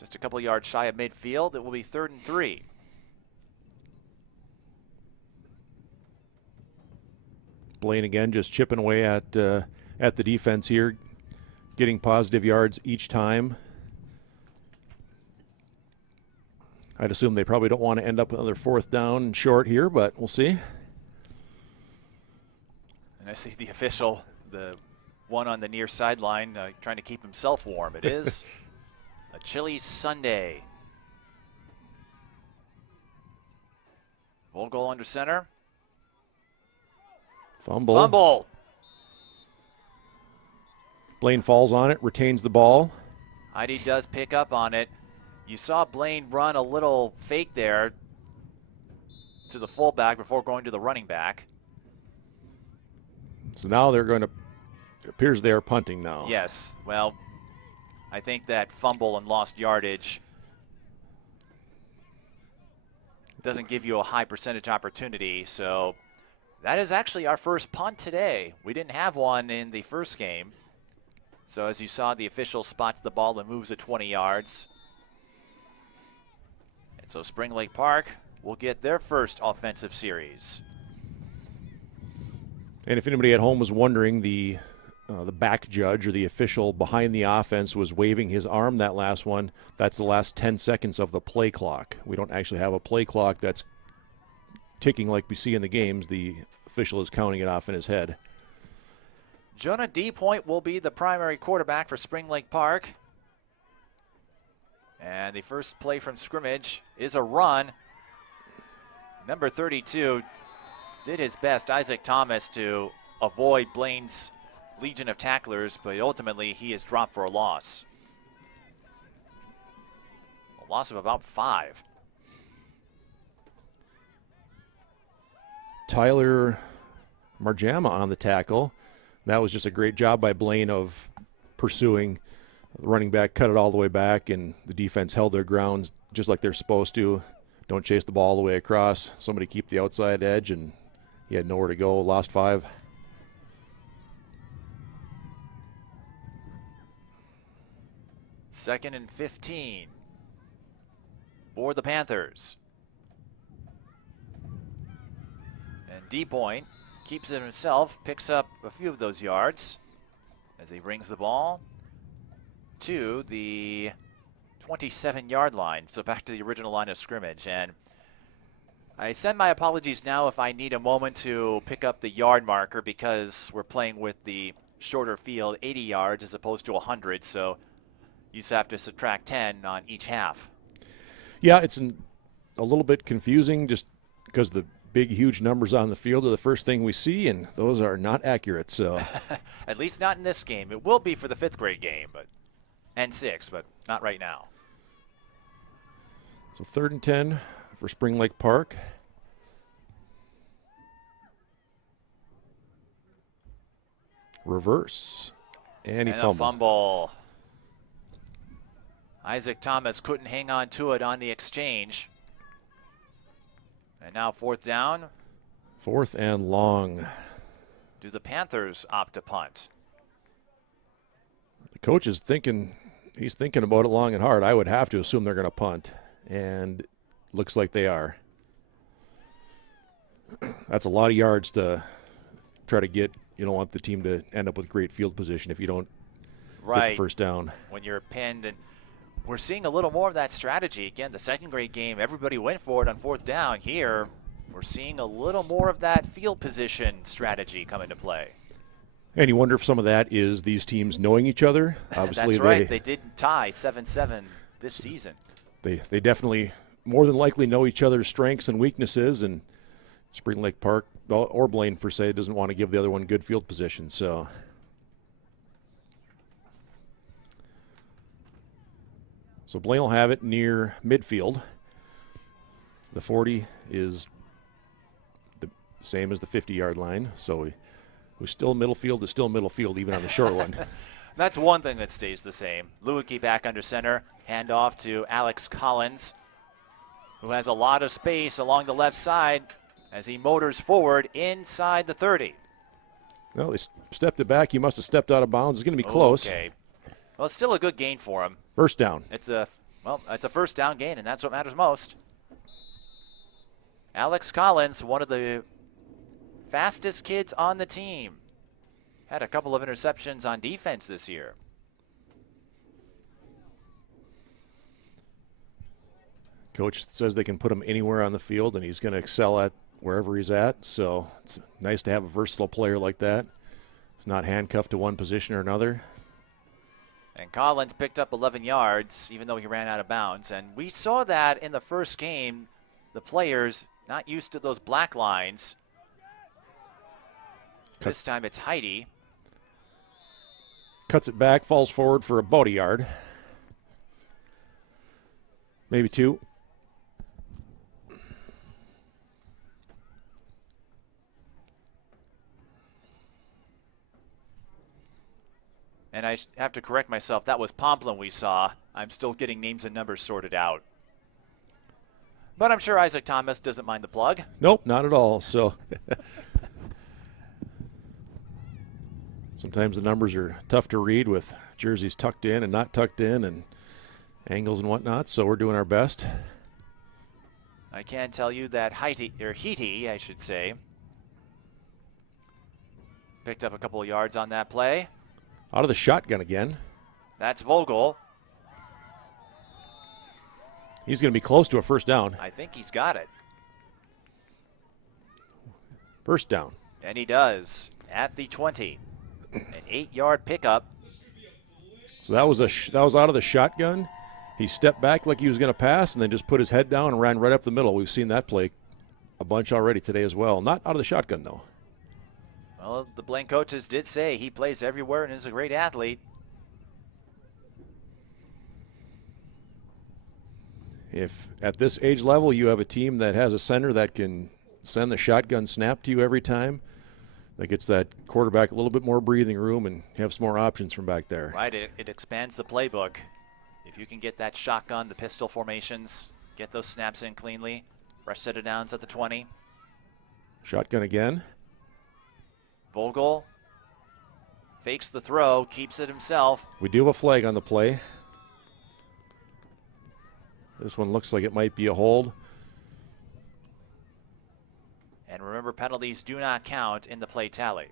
Just a couple yards shy of midfield. It will be 3rd and 3. Blaine again just chipping away at the defense here, getting positive yards each time. I'd assume they probably don't want to end up with another 4th down and short here, but we'll see. And I see the official, the one on the near sideline, trying to keep himself warm. It is a chilly Sunday. Full goal under center. Fumble. Blaine falls on it, retains the ball. Heide does pick up on it. You saw Blaine run a little fake there to the fullback before going to the running back. So now they're going to, it appears they are punting now. Yes, well, I think that fumble and lost yardage doesn't give you a high percentage opportunity, so that is actually our first punt today. We didn't have one in the first game. So as you saw, the official spots the ball and moves it 20 yards. And so Spring Lake Park will get their first offensive series. And if anybody at home was wondering, the back judge or the official behind the offense was waving his arm that last one. That's the last 10 seconds of the play clock. We don't actually have a play clock that's ticking like we see in the games. The official is counting it off in his head. Jonah D. Point will be the primary quarterback for Spring Lake Park. And the first play from scrimmage is a run. Number 32 did his best, Isaac Thomas, to avoid Blaine's legion of tacklers, but ultimately he is dropped for a loss. A loss of about 5. Tyler Marjama on the tackle. That was just a great job by Blaine of pursuing. The running back cut it all the way back, and the defense held their grounds just like they're supposed to. Don't chase the ball all the way across. Somebody keep the outside edge, and he had nowhere to go. Lost 5. Second and 15 for the Panthers. And D. Point keeps it himself, picks up a few of those yards as he brings the ball to the 27-yard line. So back to the original line of scrimmage. And I send my apologies now if I need a moment to pick up the yard marker, because we're playing with the shorter field, 80 yards as opposed to 100. So you just have to subtract 10 on each half. Yeah, it's a little bit confusing just because the big, huge numbers on the field are the first thing we see, and those are not accurate. So at least not in this game. It will be for the 5th grade game, and 6, but not right now. So 3rd and 10 for Spring Lake Park. Reverse. And he fumbled. A fumble. Isaac Thomas couldn't hang on to it on the exchange. And now 4th down. 4th and long. Do the Panthers opt to punt? The coach is thinking, he's thinking about it long and hard. I would have to assume they're going to punt, and looks like they are. That's a lot of yards to try to get. You don't want the team to end up with great field position if you don't get the first down. When you're pinned, and we're seeing a little more of that strategy. Again, the 2nd grade game, everybody went for it on 4th down. Here, we're seeing a little more of that field position strategy come into play. And you wonder if some of that is these teams knowing each other. Obviously, that's right. They did tie 7-7 this season. They definitely more than likely know each other's strengths and weaknesses, and Spring Lake Park or Blaine per se doesn't want to give the other one good field position. So So Blaine will have it near midfield. The 40 is the same as the 50-yard line. So we still middle field is still middle field even on the short one. That's one thing that stays the same. Lewicki back under center. Hand off to Alex Collins, who has a lot of space along the left side as he motors forward inside the 30. Well, they stepped it back. He must have stepped out of bounds. It's going to be close. Okay. Well, it's still a good gain for him. First down. It's a first down gain, and that's what matters most. Alex Collins, one of the fastest kids on the team. Had a couple of interceptions on defense this year. Coach says they can put him anywhere on the field, and he's going to excel at wherever he's at. So it's nice to have a versatile player like that. He's not handcuffed to one position or another. And Collins picked up 11 yards, even though he ran out of bounds. And we saw that in the first game. The players not used to those black lines. This time it's Heidi. Cuts it back, falls forward for about a yard. Maybe 2. And I have to correct myself. That was Pomplin we saw. I'm still getting names and numbers sorted out. But I'm sure Isaac Thomas doesn't mind the plug. Nope, not at all. So sometimes the numbers are tough to read with jerseys tucked in and not tucked in and angles and whatnot. So we're doing our best. I can tell you that Heidi, I should say, picked up a couple of yards on that play. Out of the shotgun again. That's Vogel. He's going to be close to a first down. I think he's got it. First down. And he does at the 20. An 8-yard pickup. So that was out of the shotgun. He stepped back like he was going to pass and then just put his head down and ran right up the middle. We've seen that play a bunch already today as well. Not out of the shotgun, though. Well, the Blaine coaches did say he plays everywhere and is a great athlete. If at this age level you have a team that has a center that can send the shotgun snap to you every time, that gets that quarterback a little bit more breathing room and have some more options from back there. Right, it expands the playbook. If you can get that shotgun, the pistol formations, get those snaps in cleanly, fresh set of downs at the 20. Shotgun again. Vogel fakes the throw, keeps it himself. We do have a flag on the play. This one looks like it might be a hold. And remember, penalties do not count in the play tally.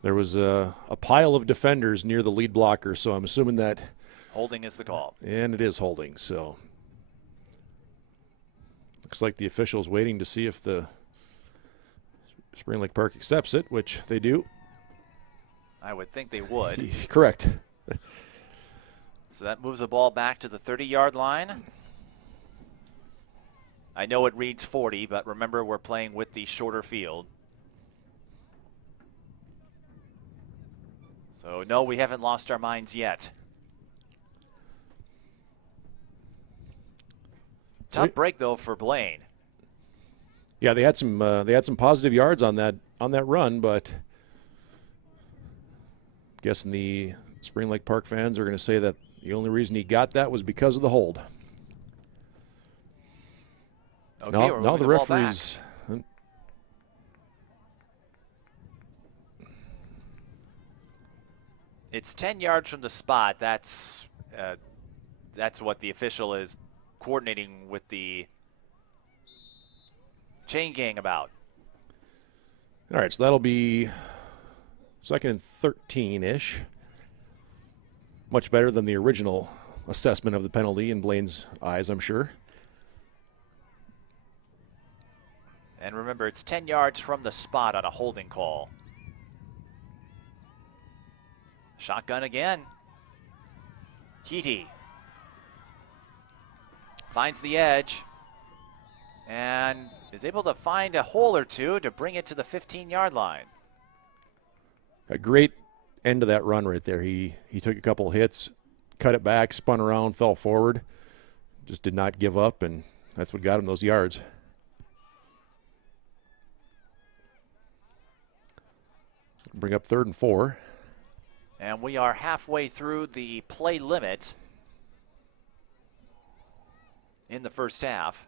There was a pile of defenders near the lead blocker, so I'm assuming that holding is the call. And it is holding, so looks like the official's waiting to see if the Spring Lake Park accepts it, which they do. I would think they would. Correct. So that moves the ball back to the 30-yard line. I know it reads 40, but remember we're playing with the shorter field. So no, we haven't lost our minds yet. Tough break though for Blaine. Yeah, they had some positive yards on that run, but I'm guessing the Spring Lake Park fans are going to say that the only reason he got that was because of the hold. Okay, now the referees. It's 10 yards from the spot. That's what the official is coordinating with the chain gang about. All right, so that'll be 2nd and 13-ish. Much better than the original assessment of the penalty in Blaine's eyes, I'm sure. And remember, it's 10 yards from the spot on a holding call. Shotgun again. Keaty finds the edge and is able to find a hole or two to bring it to the 15-yard line. A great end of that run right there. He took a couple hits, cut it back, spun around, fell forward. Just did not give up, and that's what got him those yards. Bring up 3rd and 4. And we are halfway through the play limit in the first half.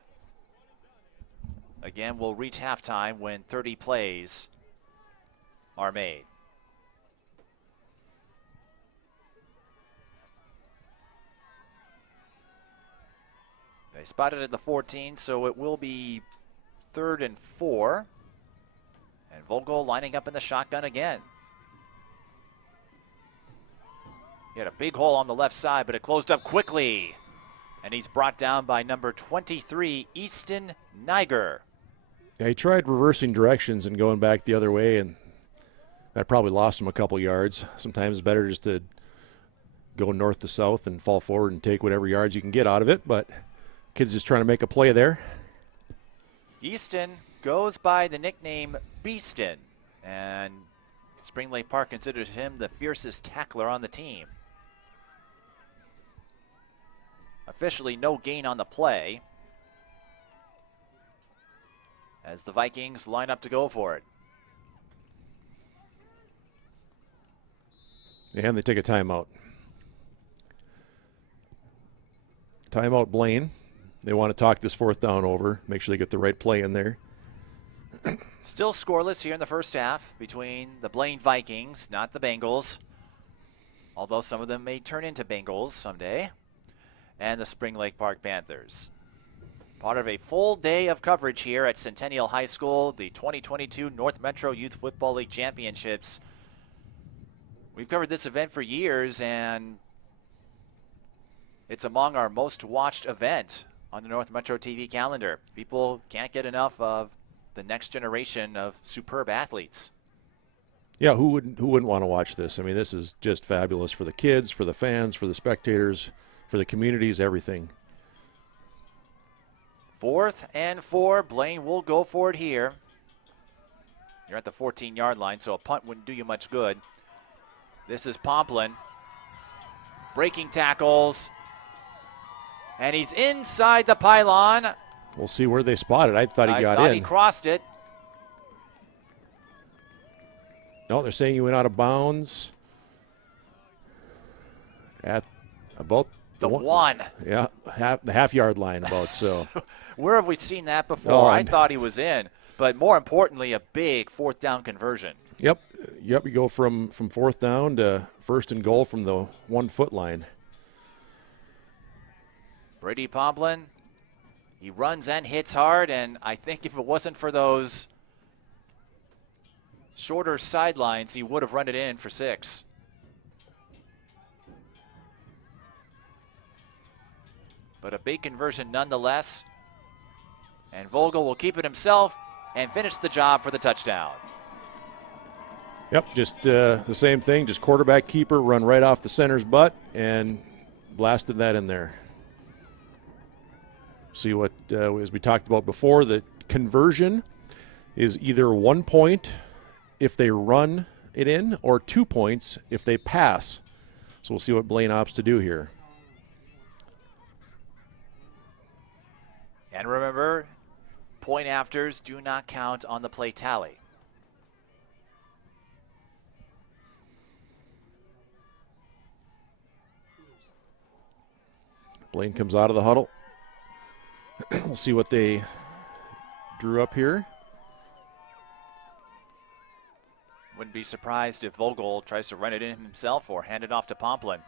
Again, we'll reach halftime when 30 plays are made. They spotted at the 14, so it will be 3rd and 4. And Vogel lining up in the shotgun again. He had a big hole on the left side, but it closed up quickly. And he's brought down by number 23, Easton Niger. Yeah, he tried reversing directions and going back the other way, and that probably lost him a couple yards. Sometimes it's better just to go north to south and fall forward and take whatever yards you can get out of it, but kid's just trying to make a play there. Easton goes by the nickname Beaston, and Spring Lake Park considers him the fiercest tackler on the team. Officially no gain on the play as the Vikings line up to go for it. And they take a timeout. Timeout Blaine. They want to talk this 4th down over, make sure they get the right play in there. Still scoreless here in the first half between the Blaine Vikings, not the Bengals, although some of them may turn into Bengals someday, and the Spring Lake Park Panthers. Part of a full day of coverage here at Centennial High School, the 2022 North Metro Youth Football League Championships. We've covered this event for years, and it's among our most watched event on the North Metro TV calendar. People can't get enough of the next generation of superb athletes. Yeah, who wouldn't want to watch this? I mean, this is just fabulous for the kids, for the fans, for the spectators, for the communities, everything. 4th and 4. Blaine will go for it here. You're at the 14-yard line, so a punt wouldn't do you much good. This is Pomplin. Breaking tackles. And he's inside the pylon. We'll see where they spot it. I thought he got in. He crossed it. No, they're saying he went out of bounds at about the one. Yeah, the half-yard line about, so. Where have we seen that before? Oh, I thought he was in, but more importantly, a big 4th down conversion. Yep, you go from 4th down to 1st and goal from the 1-foot line. Brady Pomplin, he runs and hits hard, and I think if it wasn't for those shorter sidelines, he would have run it in for 6. But a big conversion nonetheless. And Vogel will keep it himself and finish the job for the touchdown. Yep, just the same thing, just quarterback keeper, run right off the center's butt, and blasted that in there. See what, as we talked about before, the conversion is either 1 point if they run it in or 2 points if they pass. So we'll see what Blaine opts to do here. And remember, point afters do not count on the play tally. Blaine comes out of the huddle. We'll see what they drew up here. Wouldn't be surprised if Vogel tries to run it in himself or hand it off to Pomplin.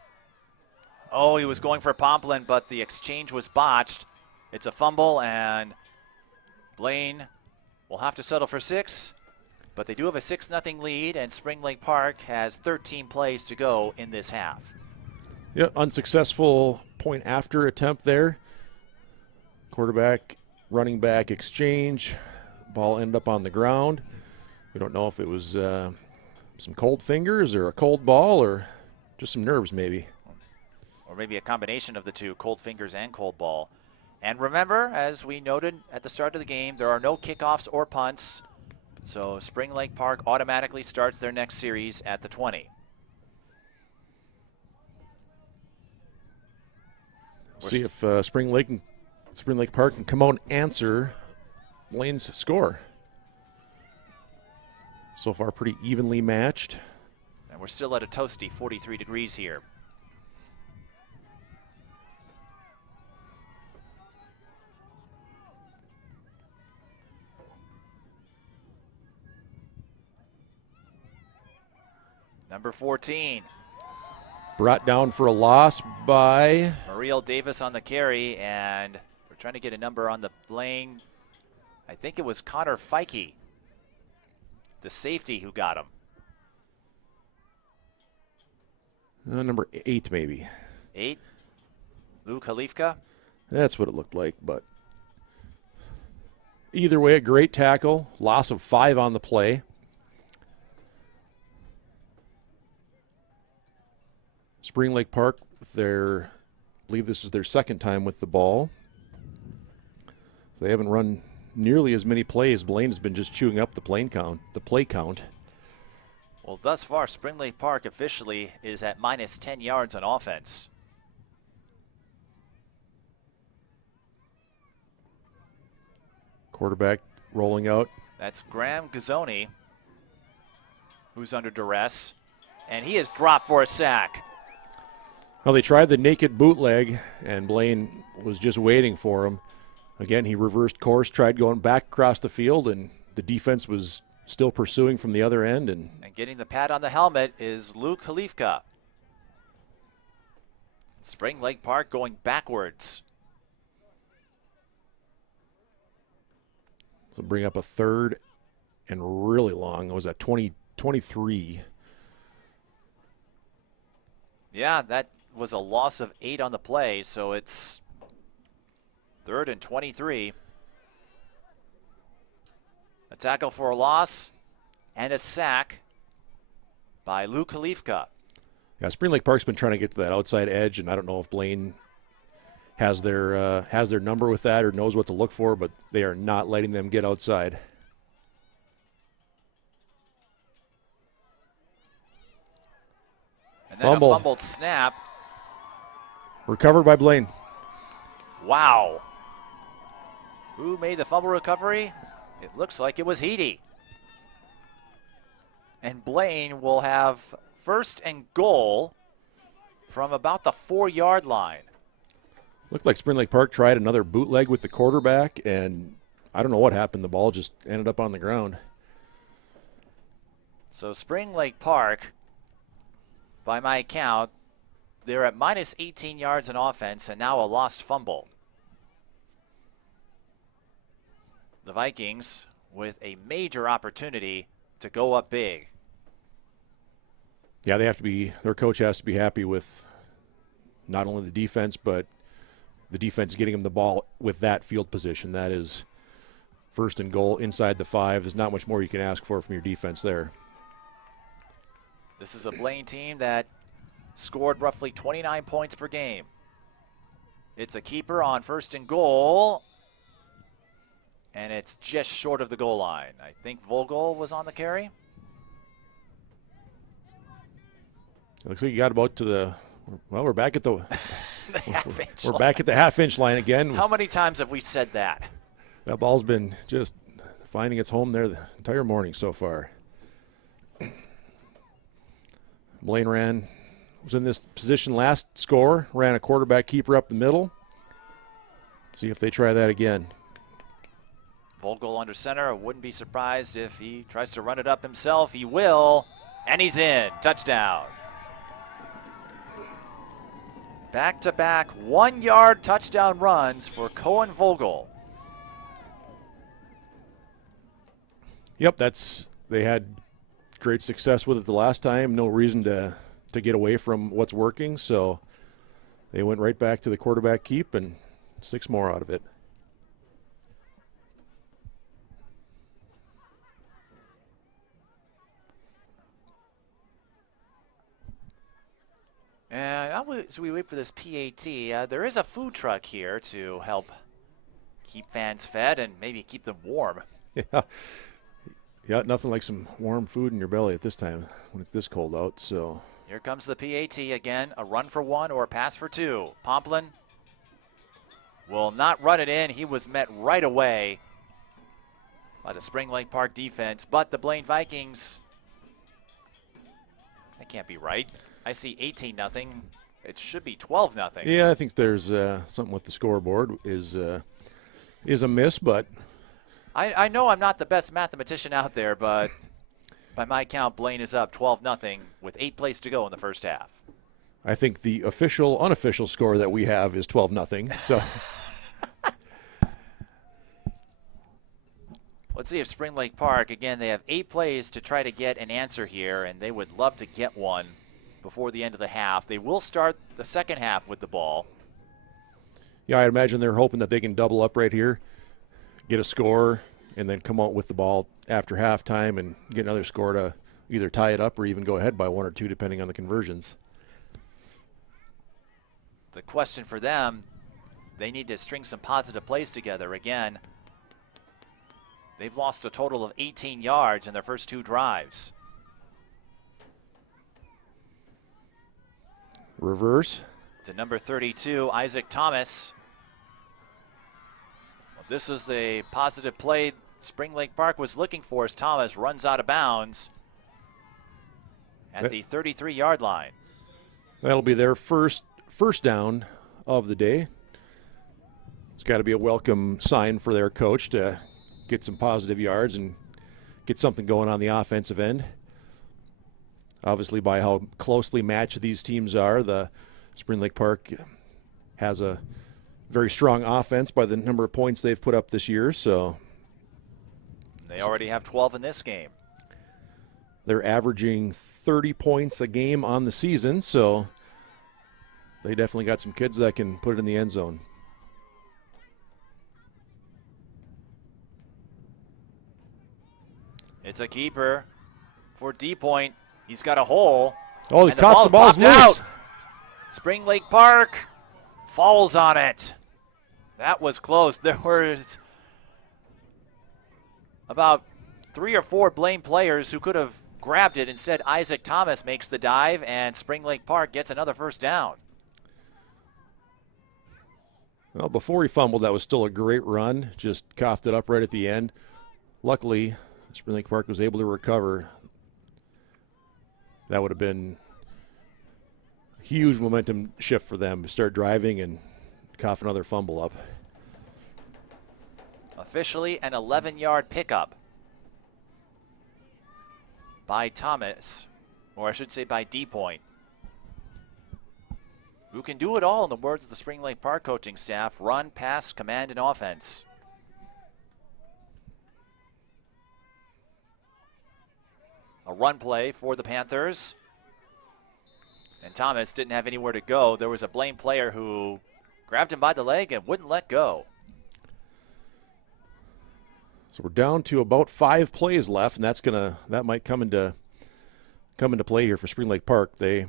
Oh, he was going for Pomplin, but the exchange was botched. It's a fumble, and Blaine will have to settle for 6. But they do have a 6-0 lead, and Spring Lake Park has 13 plays to go in this half. Yeah, unsuccessful point after attempt there. Quarterback, running back exchange. Ball ended up on the ground. We don't know if it was some cold fingers or a cold ball or just some nerves maybe. Or maybe a combination of the two, cold fingers and cold ball. And remember, as we noted at the start of the game, there are no kickoffs or punts. So Spring Lake Park automatically starts their next series at the 20. See if Spring Lake Park can come out and answer Blaine's score. So far, pretty evenly matched. And we're still at a toasty 43 degrees here. Number 14. Brought down for a loss by Mariel Davis on the carry, and we're trying to get a number on the Blaine. I think it was Connor Feike, the safety, who got him. Number 8, maybe. 8. Lou Khalifka. That's what it looked like, but either way, a great tackle. Loss of 5 on the play. Spring Lake Park, I believe this is their second time with the ball. They haven't run nearly as many plays. Blaine has been just chewing up the play count. Well, thus far, Spring Lake Park officially is at minus 10 yards on offense. Quarterback rolling out. That's Graham Gazzoni, who's under duress, and he is dropped for a sack. Well, they tried the naked bootleg, and Blaine was just waiting for him. Again, he reversed course, tried going back across the field, and the defense was still pursuing from the other end. And getting the pad on the helmet is Luke Khalifka. Spring Lake Park going backwards. So bring up a third and really long. It was at 23. Yeah, that was a loss of 8 on the play, so it's 3rd and 23. A tackle for a loss and a sack by Lou Khalifka. Yeah, Spring Lake Park's been trying to get to that outside edge, and I don't know if Blaine has their number with that or knows what to look for, but they are not letting them get outside. And then a fumbled snap. Recovered by Blaine. Wow. Who made the fumble recovery? It looks like it was Heedy. And Blaine will have 1st and goal from about the 4-yard line. Looked like Spring Lake Park tried another bootleg with the quarterback, and I don't know what happened. The ball just ended up on the ground. So Spring Lake Park, by my count, they're at minus 18 yards in offense and now a lost fumble. The Vikings with a major opportunity to go up big. Yeah, their coach has to be happy with not only the defense, but the defense getting them the ball with that field position. That is 1st and goal inside the 5. There's not much more you can ask for from your defense there. This is a Blaine team that scored roughly 29 points per game. It's a keeper on 1st and goal, and it's just short of the goal line. I think Vogel was on the carry. It looks like you got about to the – well, we're back at the we're back at the half-inch line again. How many times have we said that? That ball's been just finding its home there the entire morning so far. Blaine was in this position last score, ran a quarterback keeper up the middle. See if they try that again. Vogel under center. Wouldn't be surprised if he tries to run it up himself. He will, and he's in. Touchdown. Back-to-back 1-yard touchdown runs for Cohen Vogel. Yep, they had great success with it the last time. No reason to get away from what's working, so they went right back to the quarterback keep and 6 more out of it. And as we wait for this PAT, there is a food truck here to help keep fans fed and maybe keep them warm. Yeah, nothing like some warm food in your belly at this time when it's this cold out. So here comes the PAT again, a run for 1 or a pass for 2. Pomplin will not run it in. He was met right away by the Spring Lake Park defense, but the Blaine Vikings, that can't be right. I see 18-0. It should be 12-0. Yeah, I think there's something with the scoreboard is a miss, but I know I'm not the best mathematician out there, but by my count, Blaine is up 12-0 with 8 plays to go in the first half. I think the unofficial score that we have is 12-0. So let's see if Spring Lake Park, again, they have 8 plays to try to get an answer here, and they would love to get one before the end of the half. They will start the second half with the ball. yeah, I imagine they're hoping that they can double up right here, get a score, and then come out with the ball after halftime and get another score to either tie it up or even go ahead by 1 or 2, depending on the conversions. The question for them, they need to string some positive plays together. Again, they've lost a total of 18 yards in their first 2 drives. Reverse. To number 32, Isaac Thomas. Well, this is the positive play Spring Lake Park was looking for as Thomas runs out of bounds at the 33-yard line. That'll be their first down of the day. It's got to be a welcome sign for their coach to get some positive yards and get something going on the offensive end. Obviously, by how closely matched these teams are, the Spring Lake Park has a very strong offense by the number of points they've put up this year. So they already have 12 in this game. They're averaging 30 points a game on the season, so they definitely got some kids that can put it in the end zone. It's a keeper for D-Point. He's got a hole. Oh, he and caught the ball's loose. Out. Spring Lake Park falls on it. That was close. There was about 3 or 4 Blaine players who could have grabbed it. Instead, Isaac Thomas makes the dive, and Spring Lake Park gets another first down. Well, before he fumbled, that was still a great run. Just coughed it up right at the end. Luckily, Spring Lake Park was able to recover. That would have been a huge momentum shift for them to start driving and cough another fumble up. Officially an 11-yard pickup by Thomas, or I should say by D-Point, who can do it all in the words of the Spring Lake Park coaching staff: run, pass, command, and offense. A run play for the Panthers. And Thomas didn't have anywhere to go. There was a Blaine player who grabbed him by the leg and wouldn't let go. So we're down to about 5 plays left, and that might come into play here for Spring Lake Park. They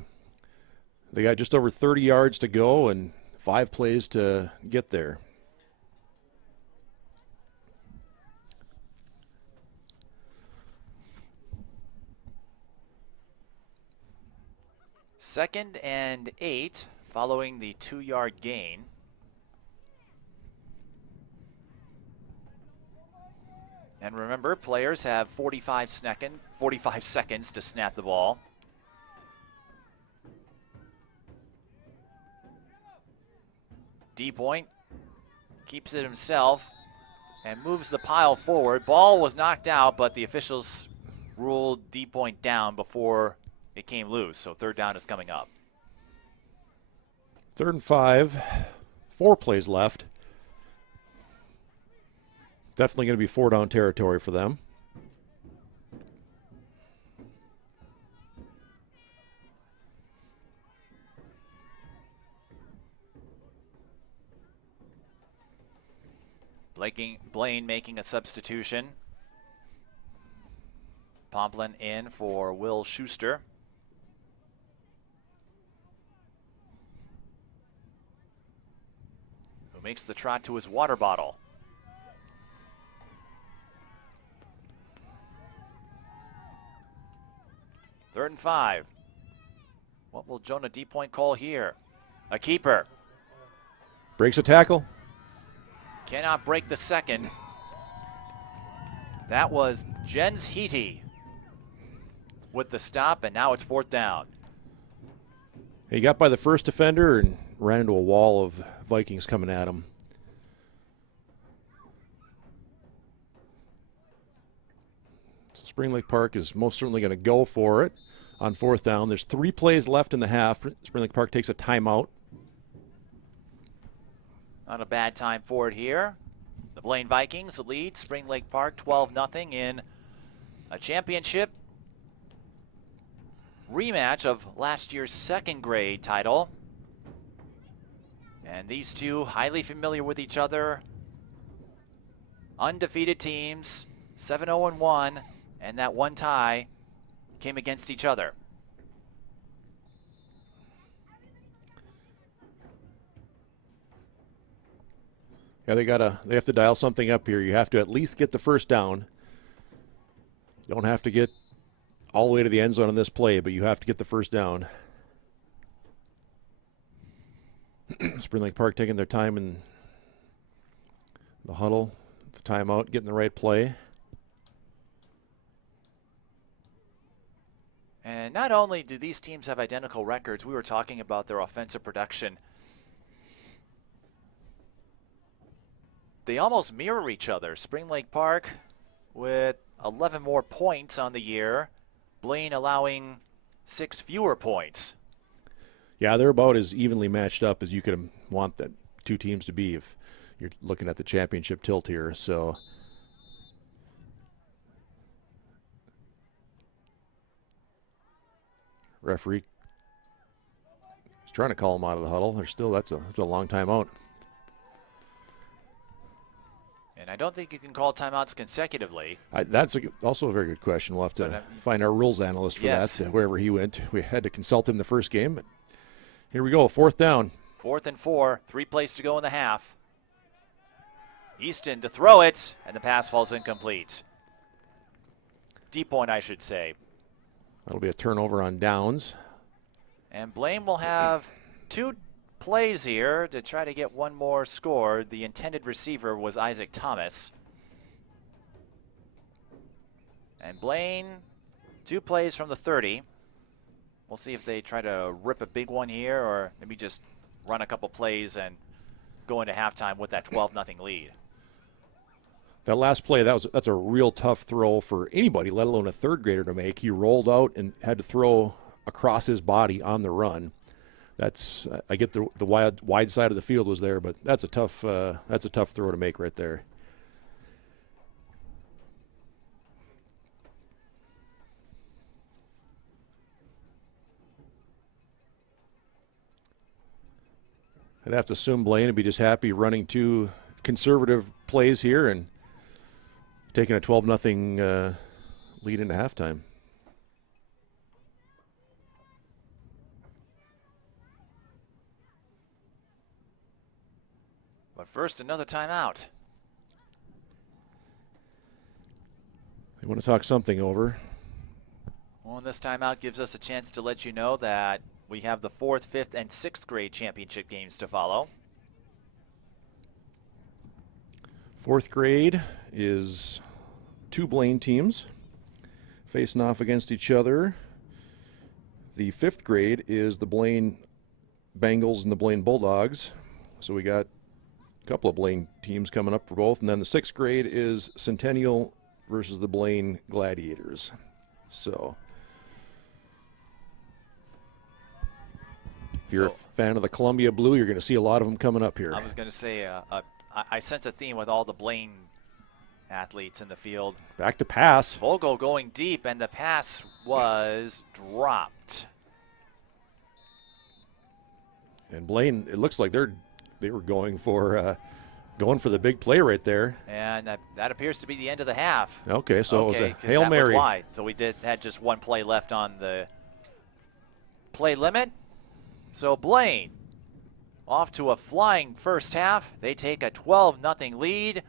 got just over 30 yards to go and 5 plays to get there. Second and 8 following the 2-yard gain. And remember, players have 45 seconds to snap the ball. D-Point keeps it himself and moves the pile forward. Ball was knocked out, but the officials ruled D-Point down before it came loose, so third down is coming up. 3rd and 5, 4 plays left. Definitely going to be 4-down territory for them. Blaine making a substitution. Pomplin in for Will Schuster. Who makes the trot to his water bottle. Third and 5. What will Jonah D-Point call here? A keeper. Breaks a tackle. cannot break the second. That was Jens Heaty with the stop, and now it's 4th down. He got by the first defender and ran into a wall of Vikings coming at him. So Spring Lake Park is most certainly going to go for it on 4th down. There's 3 plays left in the half. Spring Lake Park takes a timeout. Not a bad time for it here. The Blaine Vikings lead Spring Lake Park 12-0 in a championship rematch of last year's 2nd grade title. And these two highly familiar with each other. Undefeated teams, 7-0-1, and that one tie came against each other. Yeah, they have to dial something up here. You have to at least get the first down. You don't have to get all the way to the end zone on this play, but you have to get the first down. Spring Lake Park taking their time in the huddle, the timeout, getting the right play. And not only do these teams have identical records, we were talking about their offensive production. They almost mirror each other. Spring Lake Park with 11 more points on the year. Blaine allowing 6 fewer points. Yeah, they're about as evenly matched up as you could want that two teams to be if you're looking at the championship tilt here. So referee is trying to call them out of the huddle. That's a long time out. And I don't think you can call timeouts consecutively. That's also a very good question. We'll have to find our rules analyst for that, wherever he went. We had to consult him the first game. But here we go, 4th down. 4th and 4, 3 plays to go in the half. Easton to throw it, and the pass falls incomplete. Deep point, I should say. That'll be a turnover on downs. And Blaine will have 2 plays here to try to get one more score. The intended receiver was Isaac Thomas. And Blaine, 2 plays from the 30. We'll see if they try to rip a big one here or maybe just run a couple plays and go into halftime with that 12-0 lead. That last play, that's a real tough throw for anybody, let alone a 3rd grader to make. He rolled out and had to throw across his body on the run. I get the wide side of the field was there, but that's a tough throw to make right there. I'd have to assume Blaine would be just happy running 2 conservative plays here and taking a 12-0 lead into halftime. But first, another timeout. They want to talk something over. Well, and this timeout gives us a chance to let you know that we have the 4th, 5th, and 6th grade championship games to follow. 4th grade is 2 Blaine teams facing off against each other. The 5th grade is the Blaine Bengals and the Blaine Bulldogs. So we got a couple of Blaine teams coming up for both. And then the 6th grade is Centennial versus the Blaine Gladiators. So if you're a fan of the Columbia Blue, you're going to see a lot of them coming up here. I was going to say, I sense a theme with all the Blaine athletes in the field. Back to pass. Vogel going deep, and the pass was dropped. And Blaine, it looks like they were going for the big play right there. And that appears to be the end of the half. Okay, so it was a Hail that Mary. Was why. So we had just 1 play left on the play limit. So Blaine off to a flying first half. They take a 12-0 lead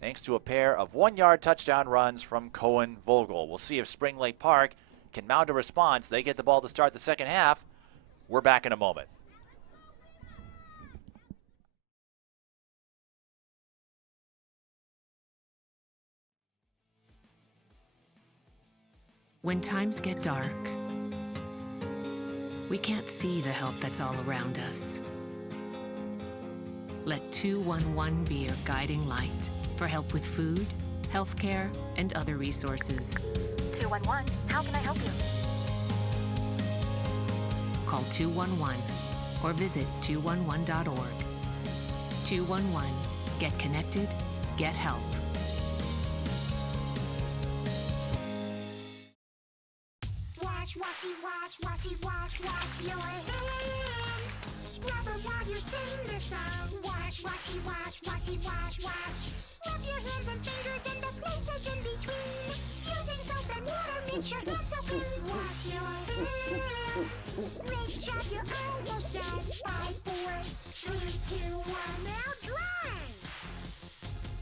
thanks to a pair of 1-yard touchdown runs from Cohen Vogel. We'll see if Spring Lake Park can mount a response. They get the ball to start the second half. We're back in a moment. When times get dark, we can't see the help that's all around us. Let 211 be your guiding light for help with food, healthcare, and other resources. 211, how can I help you? Call 211 or visit 211.org. 211, get connected, get help. Wash, washy, wash, washy, wash, wash your hands. Scrub them while you sing the song. Wash, washy, wash, washy, wash, wash. Rub your hands and fingers and the places in between. Using soap and water makes your hands so clean. Wash your hands. Great job, you're almost done. 5, 4, 3, 2, 1, now dry.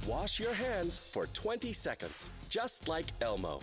Wash your hands for 20 seconds, just like Elmo.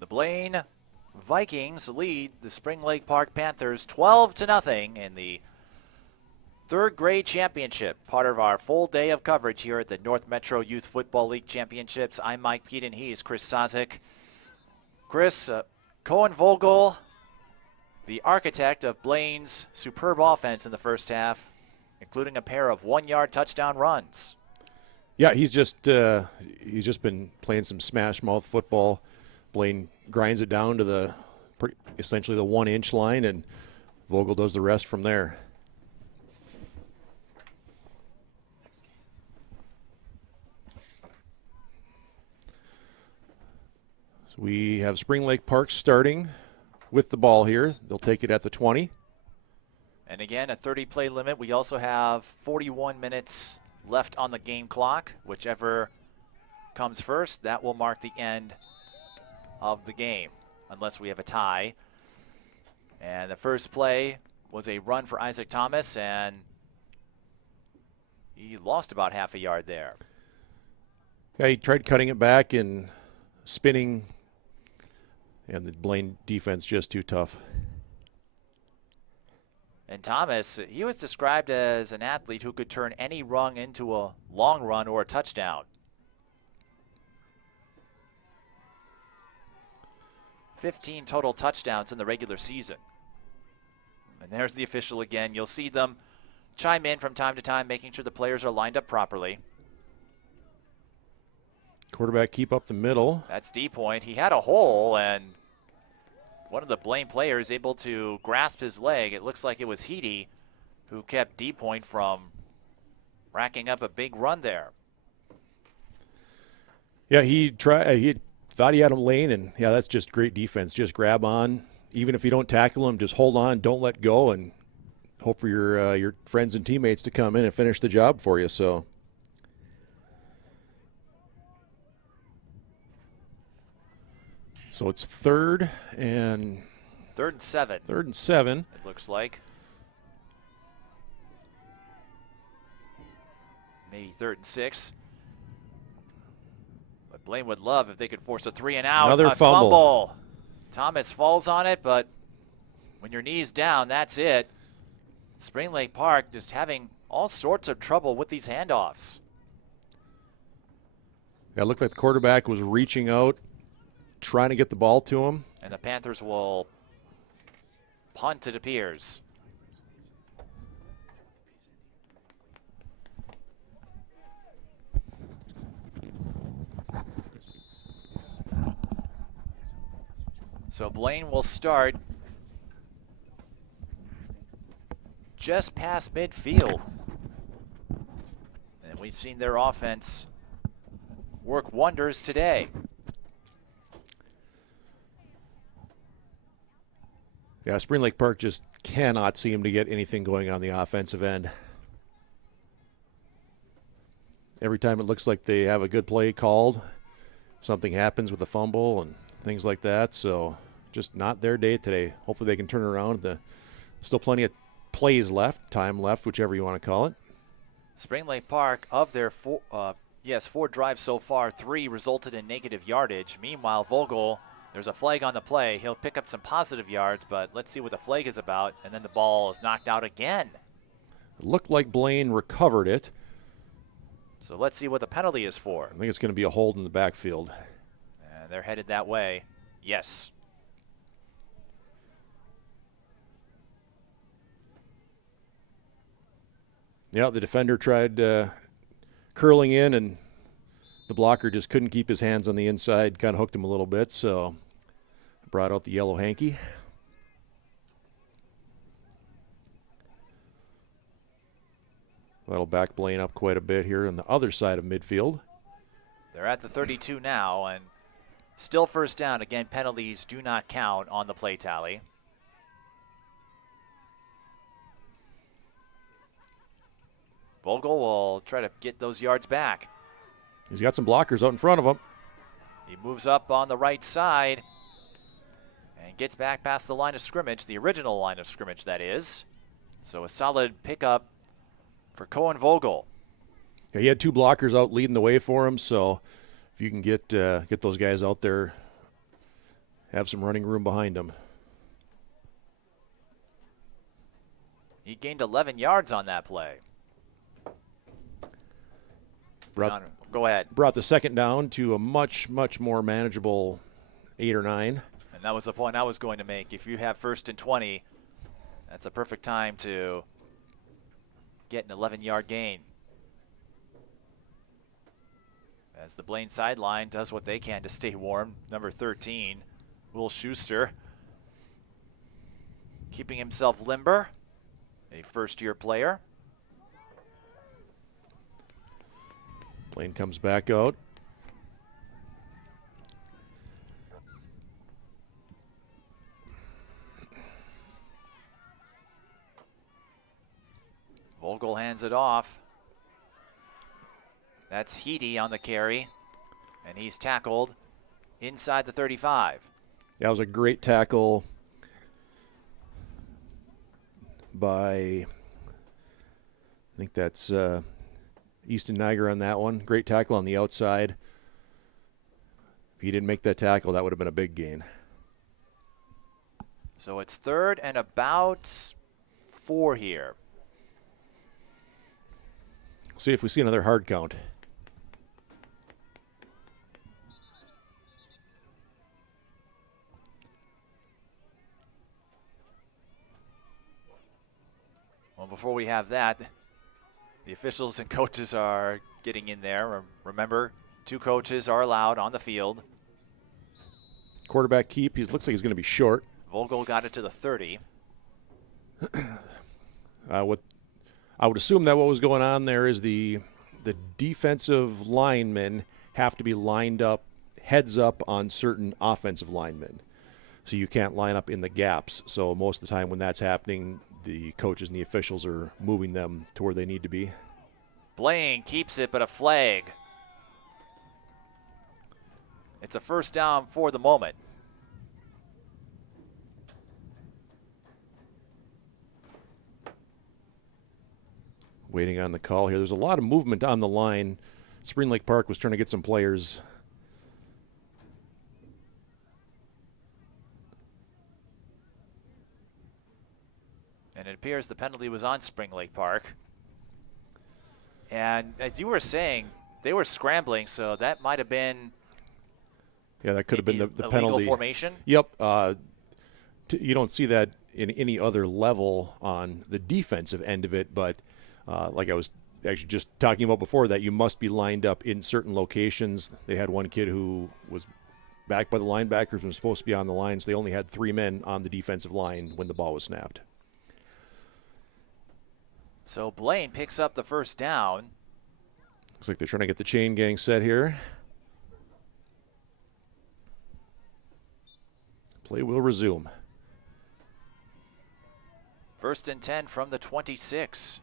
The Blaine Vikings lead the Spring Lake Park Panthers 12-0 in the third grade championship, part of our full day of coverage here at the North Metro Youth Football League Championships. I'm Mike Pete, and he's Chris Sosik. Chris, Cohen Vogel, the architect of Blaine's superb offense in the first half, including a pair of one-yard touchdown runs. Yeah, he's just been playing some smash mouth football. Blaine grinds it down to essentially the 1-inch line, and Vogel does the rest from there. So we have Spring Lake Park starting with the ball here. They'll take it at the 20. And again, a 30-play limit. We also have 41 minutes left on the game clock. Whichever comes first, that will mark the end of the game. unless we have a tie. And the first play was a run for Isaac Thomas, and he lost about half a yard there. Yeah, he tried cutting it back and spinning, and the Blaine defense just too tough. And Thomas, he was described as an athlete who could turn any run into a long run or a touchdown. 15 total touchdowns in the regular season. And there's the official again. You'll see them chime in from time to time, making sure the players are lined up properly. Quarterback keep up the middle. That's D-point. He had a hole, and one of the Blaine players able to grasp his leg. It looks like it was Heedy who kept D-point from racking up a big run there. Yeah, he thought he had him laying, and yeah, that's just great defense. Just grab on. Even if you don't tackle him, just hold on, don't let go, and hope for your friends and teammates to come in and finish the job for you. So it's third and 7. Third and 7. It looks like. Maybe 3rd and 6. But Blaine would love if they could force a 3 and out. Another fumble. Thomas falls on it, but when your knee's down, that's it. Spring Lake Park just having all sorts of trouble with these handoffs. Yeah, it looked like the quarterback was reaching out, trying to get the ball to him. And the Panthers will punt, it appears. So Blaine will start just past midfield. And we've seen their offense work wonders today. Yeah, Spring Lake Park just cannot seem to get anything going on the offensive end. Every time it looks like they have a good play called, something happens with a fumble and things like that. So just not their day today. Hopefully they can turn around. Still plenty of plays left, time left, whichever you want to call it. Spring Lake Park, of their 4 drives so far, 3 resulted in negative yardage. Meanwhile, Vogel, there's a flag on the play. He'll pick up some positive yards, but let's see what the flag is about. And then the ball is knocked out again. It looked like Blaine recovered it. So let's see what the penalty is for. I think it's going to be a hold in the backfield. And they're headed that way. Yes. Yeah, the defender tried curling in, and the blocker just couldn't keep his hands on the inside, kind of hooked him a little bit, so brought out the yellow hanky. That'll back Blaine up quite a bit here on the other side of midfield. They're at the 32 now, and still first down. Again, penalties do not count on the play tally. Vogel will try to get those yards back. He's got some blockers out in front of him. He moves up on the right side and gets back past the line of scrimmage, the original line of scrimmage, that is. So a solid pickup for Cohen Vogel. Yeah, he had 2 blockers out leading the way for him, so if you can get those guys out there, have some running room behind them. He gained 11 yards on that play. Go ahead. Brought the second down to a much, much more manageable 8 or 9. And that was the point I was going to make. If you have 1st and 20, that's a perfect time to get an 11-yard gain. As the Blaine sideline does what they can to stay warm. Number 13, Will Schuster, keeping himself limber, a first-year player. Blaine comes back out. Vogel hands it off. That's Heedy on the carry, and he's tackled inside the 35. That was a great tackle by, I think that's Easton Niger on that one. Great tackle on the outside. If he didn't make that tackle, that would have been a big gain. So it's 3rd and about 4 here. See if we see another hard count. Well, before we have that, the officials and coaches are getting in there. Remember, 2 coaches are allowed on the field. Quarterback keep. He looks like he's going to be short. Vogel got it to the 30. I would assume that what was going on there is the defensive linemen have to be lined up heads up on certain offensive linemen. So you can't line up in the gaps. So most of the time when that's happening, the coaches and the officials are moving them to where they need to be. Blaine keeps it, but a flag. It's a first down for the moment. Waiting on the call here. There's a lot of movement on the line. Spring Lake Park was trying to get some players. And it appears the penalty was on Spring Lake Park. And as you were saying, they were scrambling, so that might have been. Yeah, that could have been the illegal penalty. Formation. Yep. You don't see that in any other level on the defensive end of it, but like I was actually just talking about before, that you must be lined up in certain locations. They had one kid who was back by the linebackers and was supposed to be on the line, so they only had 3 men on the defensive line when the ball was snapped. So Blaine picks up the first down. Looks like they're trying to get the chain gang set here. Play will resume. 1st and 10 from the 26.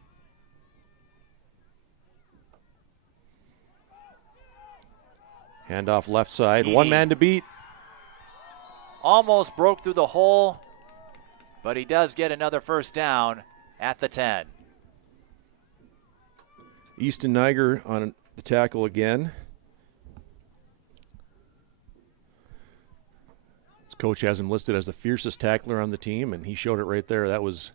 Handoff left side. One man to beat. Almost broke through the hole, but he does get another first down at the 10. Easton Niger on the tackle again. His coach has him listed as the fiercest tackler on the team, and he showed it right there. That was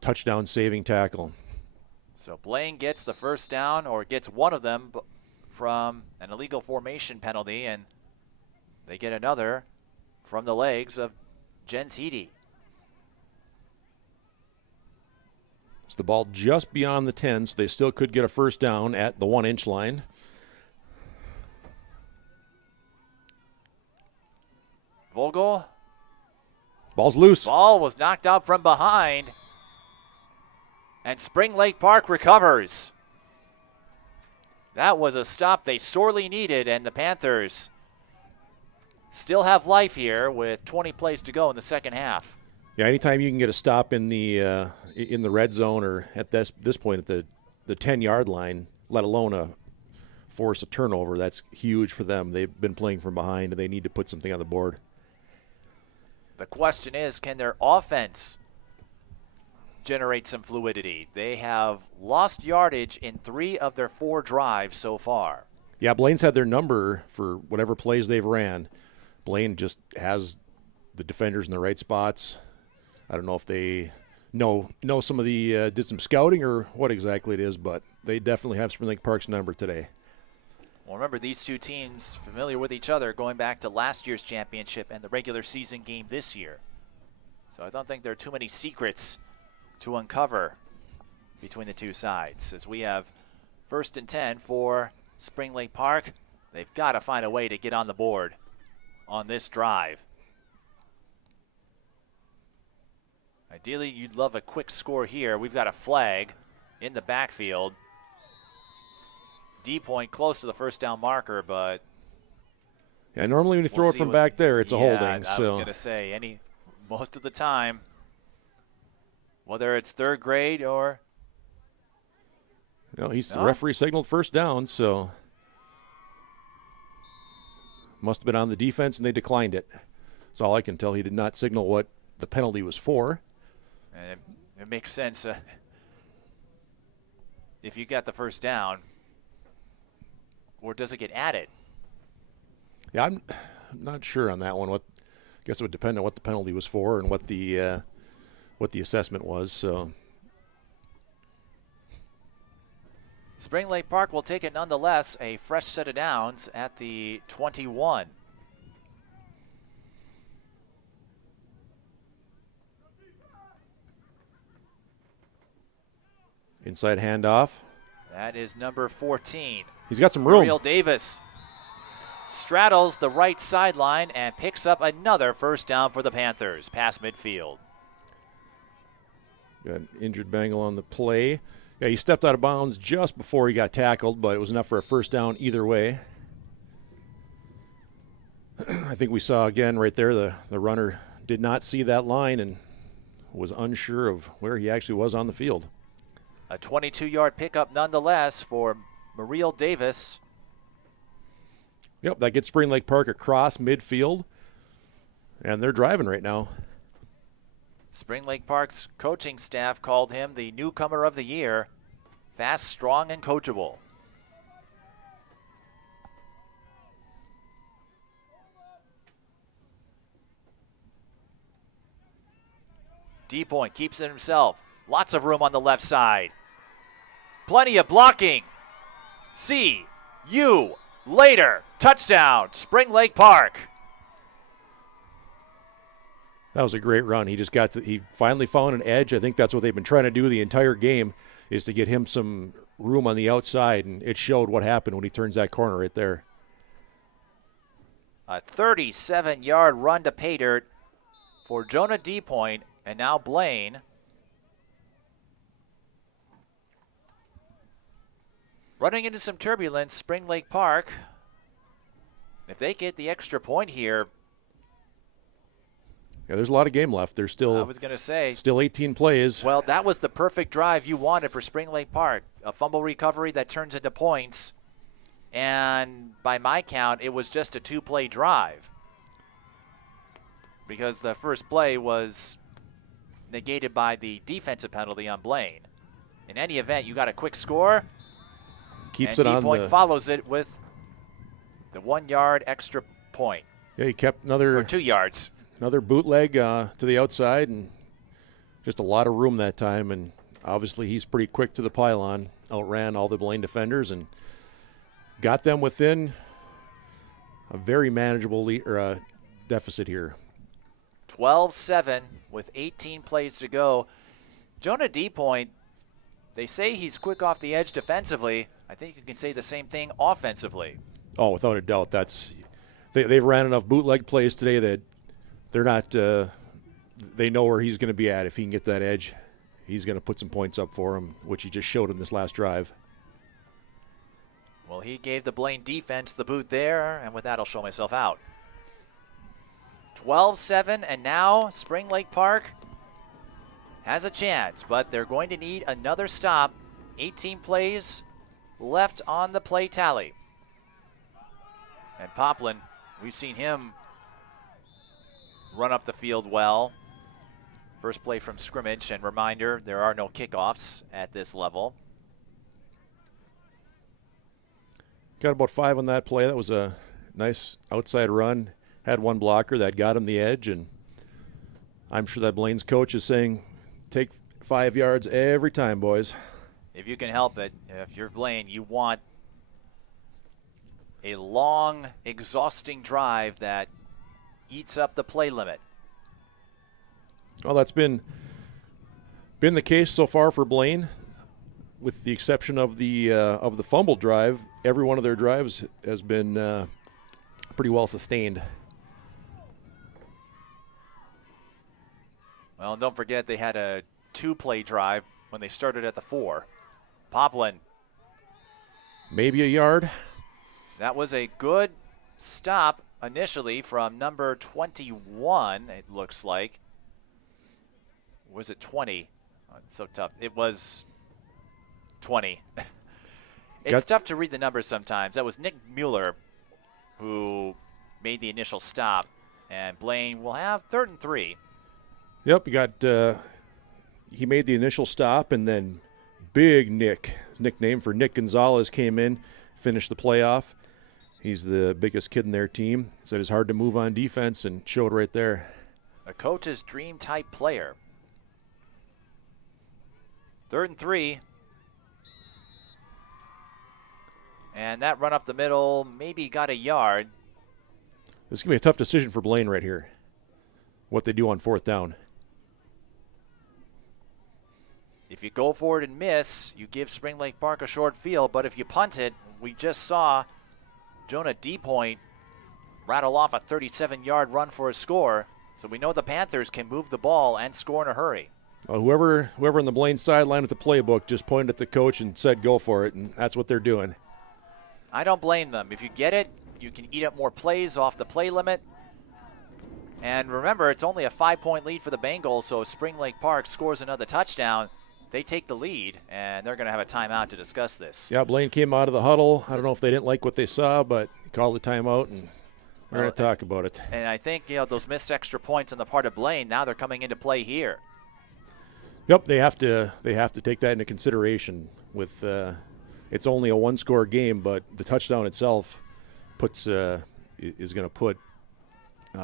touchdown saving tackle. So Blaine gets the first down, or gets one of them from an illegal formation penalty, and they get another from the legs of Jens Heedy. It's the ball just beyond the 10, so they still could get a first down at the 1-inch line. Vogel. Ball's loose. Ball was knocked out from behind, and Spring Lake Park recovers. That was a stop they sorely needed, and the Panthers still have life here with 20 plays to go in the second half. Yeah, anytime you can get a stop in the red zone, or at this point at the 10-yard line, let alone force a turnover, that's huge for them. They've been playing from behind, and they need to put something on the board. The question is, can their offense generate some fluidity? They have lost yardage in 3 of their 4 drives so far. Yeah, Blaine's had their number for whatever plays they've ran. Blaine just has the defenders in the right spots. I don't know if they know some of the did some scouting or what exactly it is, but they definitely have Spring Lake Park's number today. Well, remember, these two teams familiar with each other going back to last year's championship and the regular season game this year. So I don't think there are too many secrets to uncover between the two sides. As we have 1st and 10 for Spring Lake Park, they've got to find a way to get on the board on this drive. Ideally, you'd love a quick score here. We've got a flag in the backfield. D-point close to the first down marker, but yeah, normally when you throw it from back there, it's a holding. I was going to say, most of the time, whether it's 3rd grade or the referee signaled first down, so must have been on the defense, and they declined it. That's all I can tell. He did not signal what the penalty was for. And it makes sense. If you got the first down, or does it get added? Yeah, I'm not sure on that one. I guess it would depend on what the penalty was for and what the assessment was. So Spring Lake Park will take it nonetheless. A fresh set of downs at the 21. inside handoff. That is number 14. He's got some room. Muriel Davis straddles the right sideline and picks up another first down for the Panthers, past midfield. Got an injured Bengal on the play. Yeah, he stepped out of bounds just before he got tackled, but it was enough for a first down either way. I think we saw again right there the runner did not see that line and was unsure of where he actually was on the field. A 22-yard pickup nonetheless for Muriel Davis. Yep, that gets Spring Lake Park across midfield, and they're driving right now. Spring Lake Park's coaching staff called him the newcomer of the year. Fast, strong, and coachable. D-Point keeps it himself. Lots of room on the left side. Plenty of blocking. See you later. Touchdown, Spring Lake Park. That was a great run. He finally found an edge. I think that's what they've been trying to do the entire game, is to get him some room on the outside, and it showed what happened when he turns that corner right there. A 37-yard run to pay dirt for Jonah D-Point, and now Blaine. Running into some turbulence, Spring Lake Park. If they get the extra point here. Yeah, there's a lot of game left. There's still, I was going to say, still 18 plays. Well, that was the perfect drive you wanted for Spring Lake Park. A fumble recovery that turns into points. And by my count, it was just a 2-play drive, because the first play was negated by the defensive penalty on Blaine. In any event, you got a quick score. Keeps and it on D-Point follows it with the 1-yard extra point. Yeah, he kept another, or 2 yards. Another bootleg to the outside, and just a lot of room that time. And obviously he's pretty quick to the pylon. Outran all the Blaine defenders and got them within a very manageable deficit here. 12-7 with 18 plays to go. Jonah D-Point, they say he's quick off the edge defensively. I think you can say the same thing offensively. Oh, without a doubt. They've ran enough bootleg plays today that they're not they know where he's going to be at. If he can get that edge, he's going to put some points up for him, which he just showed in this last drive. Well, he gave the Blaine defense the boot there, and with that, I'll show myself out. 12-7, and now Spring Lake Park has a chance, but they're going to need another stop. 18 plays left on the play tally. And Poplin, we've seen him run up the field well. First play from scrimmage, and reminder, there are no kickoffs at this level. Got about 5 on that play. That was a nice outside run. Had one blocker that got him the edge, and I'm sure that Blaine's coach is saying, take 5 yards every time, boys. If you can help it, if you're Blaine, you want a long, exhausting drive that eats up the play limit. Well, that's been the case so far for Blaine, with the exception of the fumble drive. Every one of their drives has been pretty well sustained. Well, don't forget they had a 2-play drive when they started at the 4. Poplin. Maybe a yard. That was a good stop initially from number 21, it looks like. Or was it 20? Oh, it's so tough. It was 20. It's tough to read the numbers sometimes. That was Nick Mueller who made the initial stop. And Blaine will have 3rd and 3. Yep, you got he made the initial stop, and then Big Nick, his nickname for Nick Gonzalez, came in, finished the playoff. He's the biggest kid in their team. Said it's hard to move on defense, and showed right there. A coach's dream type player. 3rd and 3. And that run up the middle maybe got a yard. This is going to be a tough decision for Blaine right here, what they do on 4th down. If you go for it and miss, you give Spring Lake Park a short field. But if you punt it, we just saw Jonah DePoint rattle off a 37-yard run for a score. So we know the Panthers can move the ball and score in a hurry. Whoever in the Blaine sideline with the playbook just pointed at the coach and said go for it, and that's what they're doing. I don't blame them. If you get it, you can eat up more plays off the play limit. And remember, it's only a 5-point lead for the Bengals, so if Spring Lake Park scores another touchdown, they take the lead, and they're going to have a timeout to discuss this. Yeah, Blaine came out of the huddle. I don't know if they didn't like what they saw, but he called the timeout, and we're going to talk about it. And I think, those missed extra points on the part of Blaine, now they're coming into play here. Yep, they have to take that into consideration. With it's only a 1-score game, but the touchdown itself is going to put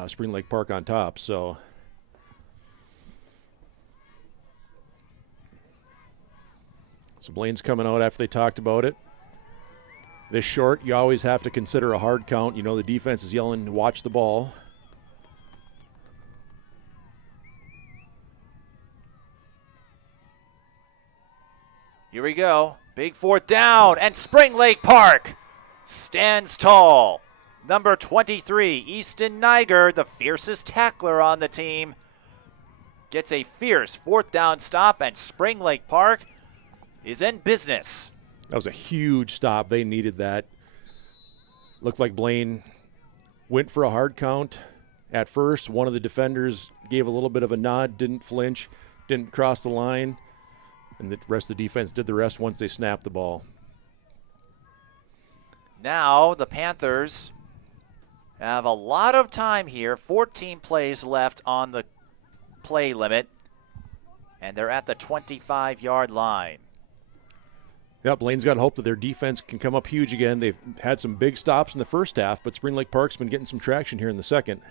Spring Lake Park on top. So Blaine's coming out after they talked about it. This short, you always have to consider a hard count. The defense is yelling, watch the ball. Here we go. Big 4th down, and Spring Lake Park stands tall. Number 23, Easton Niger, the fiercest tackler on the team, gets a fierce 4th down stop, and Spring Lake Park is in business. That was a huge stop. They needed that. Looked like Blaine went for a hard count at first. One of the defenders gave a little bit of a nod, didn't flinch, didn't cross the line, and the rest of the defense did the rest once they snapped the ball. Now the Panthers have a lot of time here, 14 plays left on the play limit, and they're at the 25-yard line. Yeah, Blaine's got hope that their defense can come up huge again. They've had some big stops in the first half, but Spring Lake Park's been getting some traction here in the second.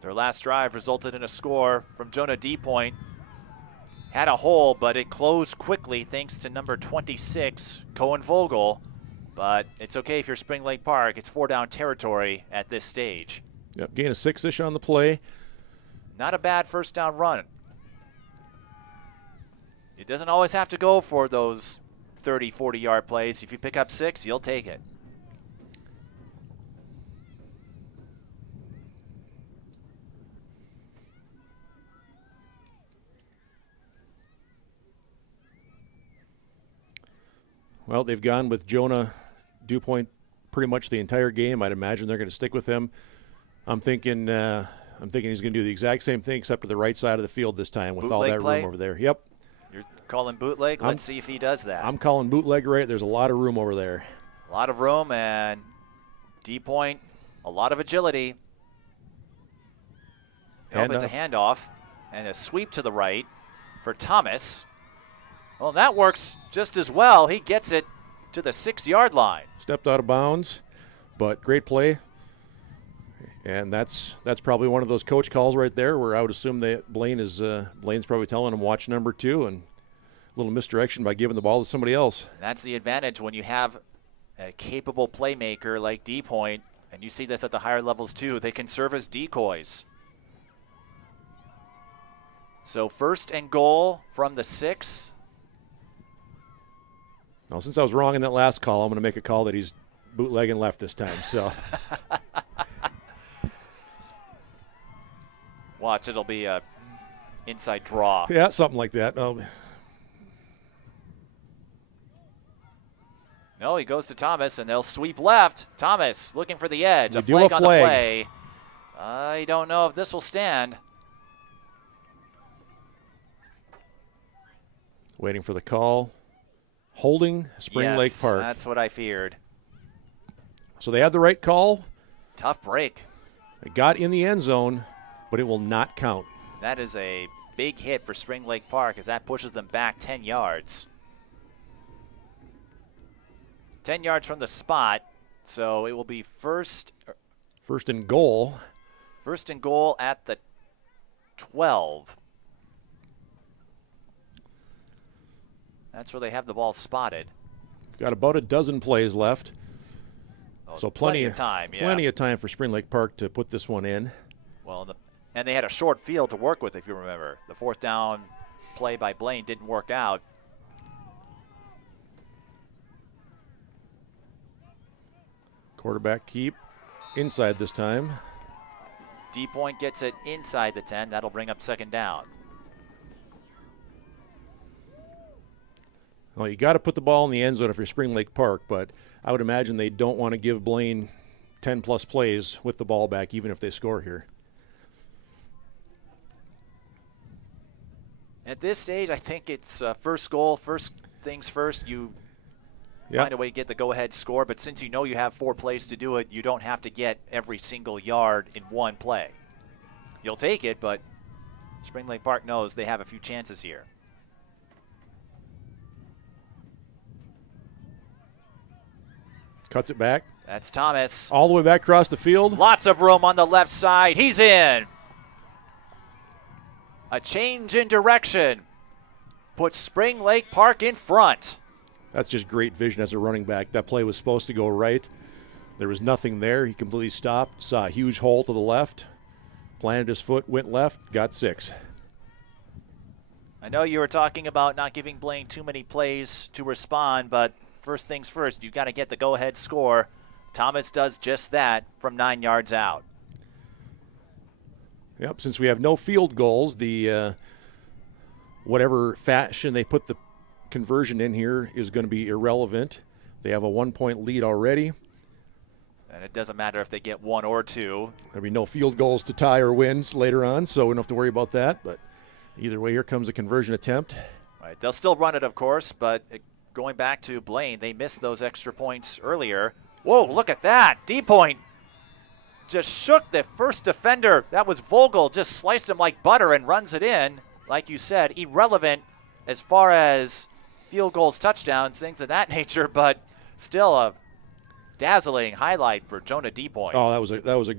Their last drive resulted in a score from Jonah DePoint. Had a hole, but it closed quickly thanks to number 26, Cohen Vogel. But it's okay if you're Spring Lake Park. It's 4-down territory at this stage. Yep, gain of 6-ish on the play. Not a bad 1st down run. It doesn't always have to go for those 30, 40-yard plays. If you pick up 6, you'll take it. Well, they've gone with Jonah DuPoint pretty much the entire game. I'd imagine they're going to stick with him. I'm thinking he's going to do the exact same thing except to the right side of the field this time with all that room over there. Yep. You're calling bootleg? Let's see if he does that. I'm calling bootleg right. There's a lot of room over there. A lot of room, and DePoint, a lot of agility. Nope, it's a handoff and a sweep to the right for Thomas. Well, that works just as well. He gets it to the 6-yard line. Stepped out of bounds, but great play. And that's probably one of those coach calls right there where I would assume that Blaine's probably telling him watch number 2, and a little misdirection by giving the ball to somebody else. That's the advantage when you have a capable playmaker like DePoint, and you see this at the higher levels too. They can serve as decoys. So 1st and goal from the 6. Now, since I was wrong in that last call, I'm going to make a call that he's bootlegging left this time. So. Watch, it'll be a inside draw. Yeah, something like that. No, he goes to Thomas, and they'll sweep left. Thomas looking for the edge. A flag on the play. I don't know if this will stand. Waiting for the call. Holding Spring Lake Park. That's what I feared. So they had the right call. Tough break. It got in the end zone, but it will not count. That is a big hit for Spring Lake Park as that pushes them back 10 yards. 10 yards from the spot, so it will be first and goal. First and goal at the 12. That's where they have the ball spotted. Got about a dozen plays left. Oh, So plenty of time, yeah. Plenty of time for Spring Lake Park to put this one in. Well, and they had a short field to work with, if you remember. The fourth down play by Blaine didn't work out. Quarterback keep inside this time. D-Point gets it inside the 10. That'll bring up second down. Well, you got to put the ball in the end zone if you're Spring Lake Park, but I would imagine they don't want to give Blaine 10-plus plays with the ball back, even if they score here. At this stage, I think it's first goal, first things first. You find a way to get the go-ahead score, but since you know you have 4 plays to do it, you don't have to get every single yard in one play. You'll take it, but Spring Lake Park knows they have a few chances here. Cuts it back. That's Thomas. All the way back across the field. Lots of room on the left side. He's in. A change in direction puts Spring Lake Park in front. That's just great vision as a running back. That play was supposed to go right. There was nothing there. He completely stopped, saw a huge hole to the left, planted his foot, went left, got 6. I know you were talking about not giving Blaine too many plays to respond, but first things first, you've got to get the go-ahead score. Thomas does just that from 9 yards out. Yep, since we have no field goals, the whatever fashion they put the conversion in here is going to be irrelevant. They have a 1-point lead already. And it doesn't matter if they get 1 or 2. There'll be no field goals to tie or wins later on, so we don't have to worry about that. But either way, here comes a conversion attempt. Right, they'll still run it, of course, but going back to Blaine, they missed those extra points earlier. Whoa, look at that. D-Point just shook the first defender. That was Vogel, just sliced him like butter and runs it in. Like you said, irrelevant as far as field goals, touchdowns, things of that nature, but still a dazzling highlight for Jonah D-Point. Oh, that was a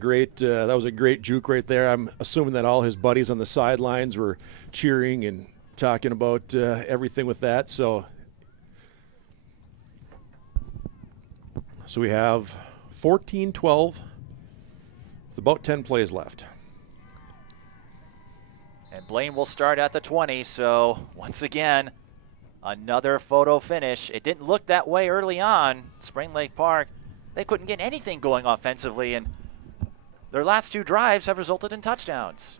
great juke right there. I'm assuming that all his buddies on the sidelines were cheering and talking about everything with that. So we have 14-12 with about 10 plays left. And Blaine will start at the 20, so once again, another photo finish. It didn't look that way early on. Spring Lake Park, they couldn't get anything going offensively, and their last 2 drives have resulted in touchdowns.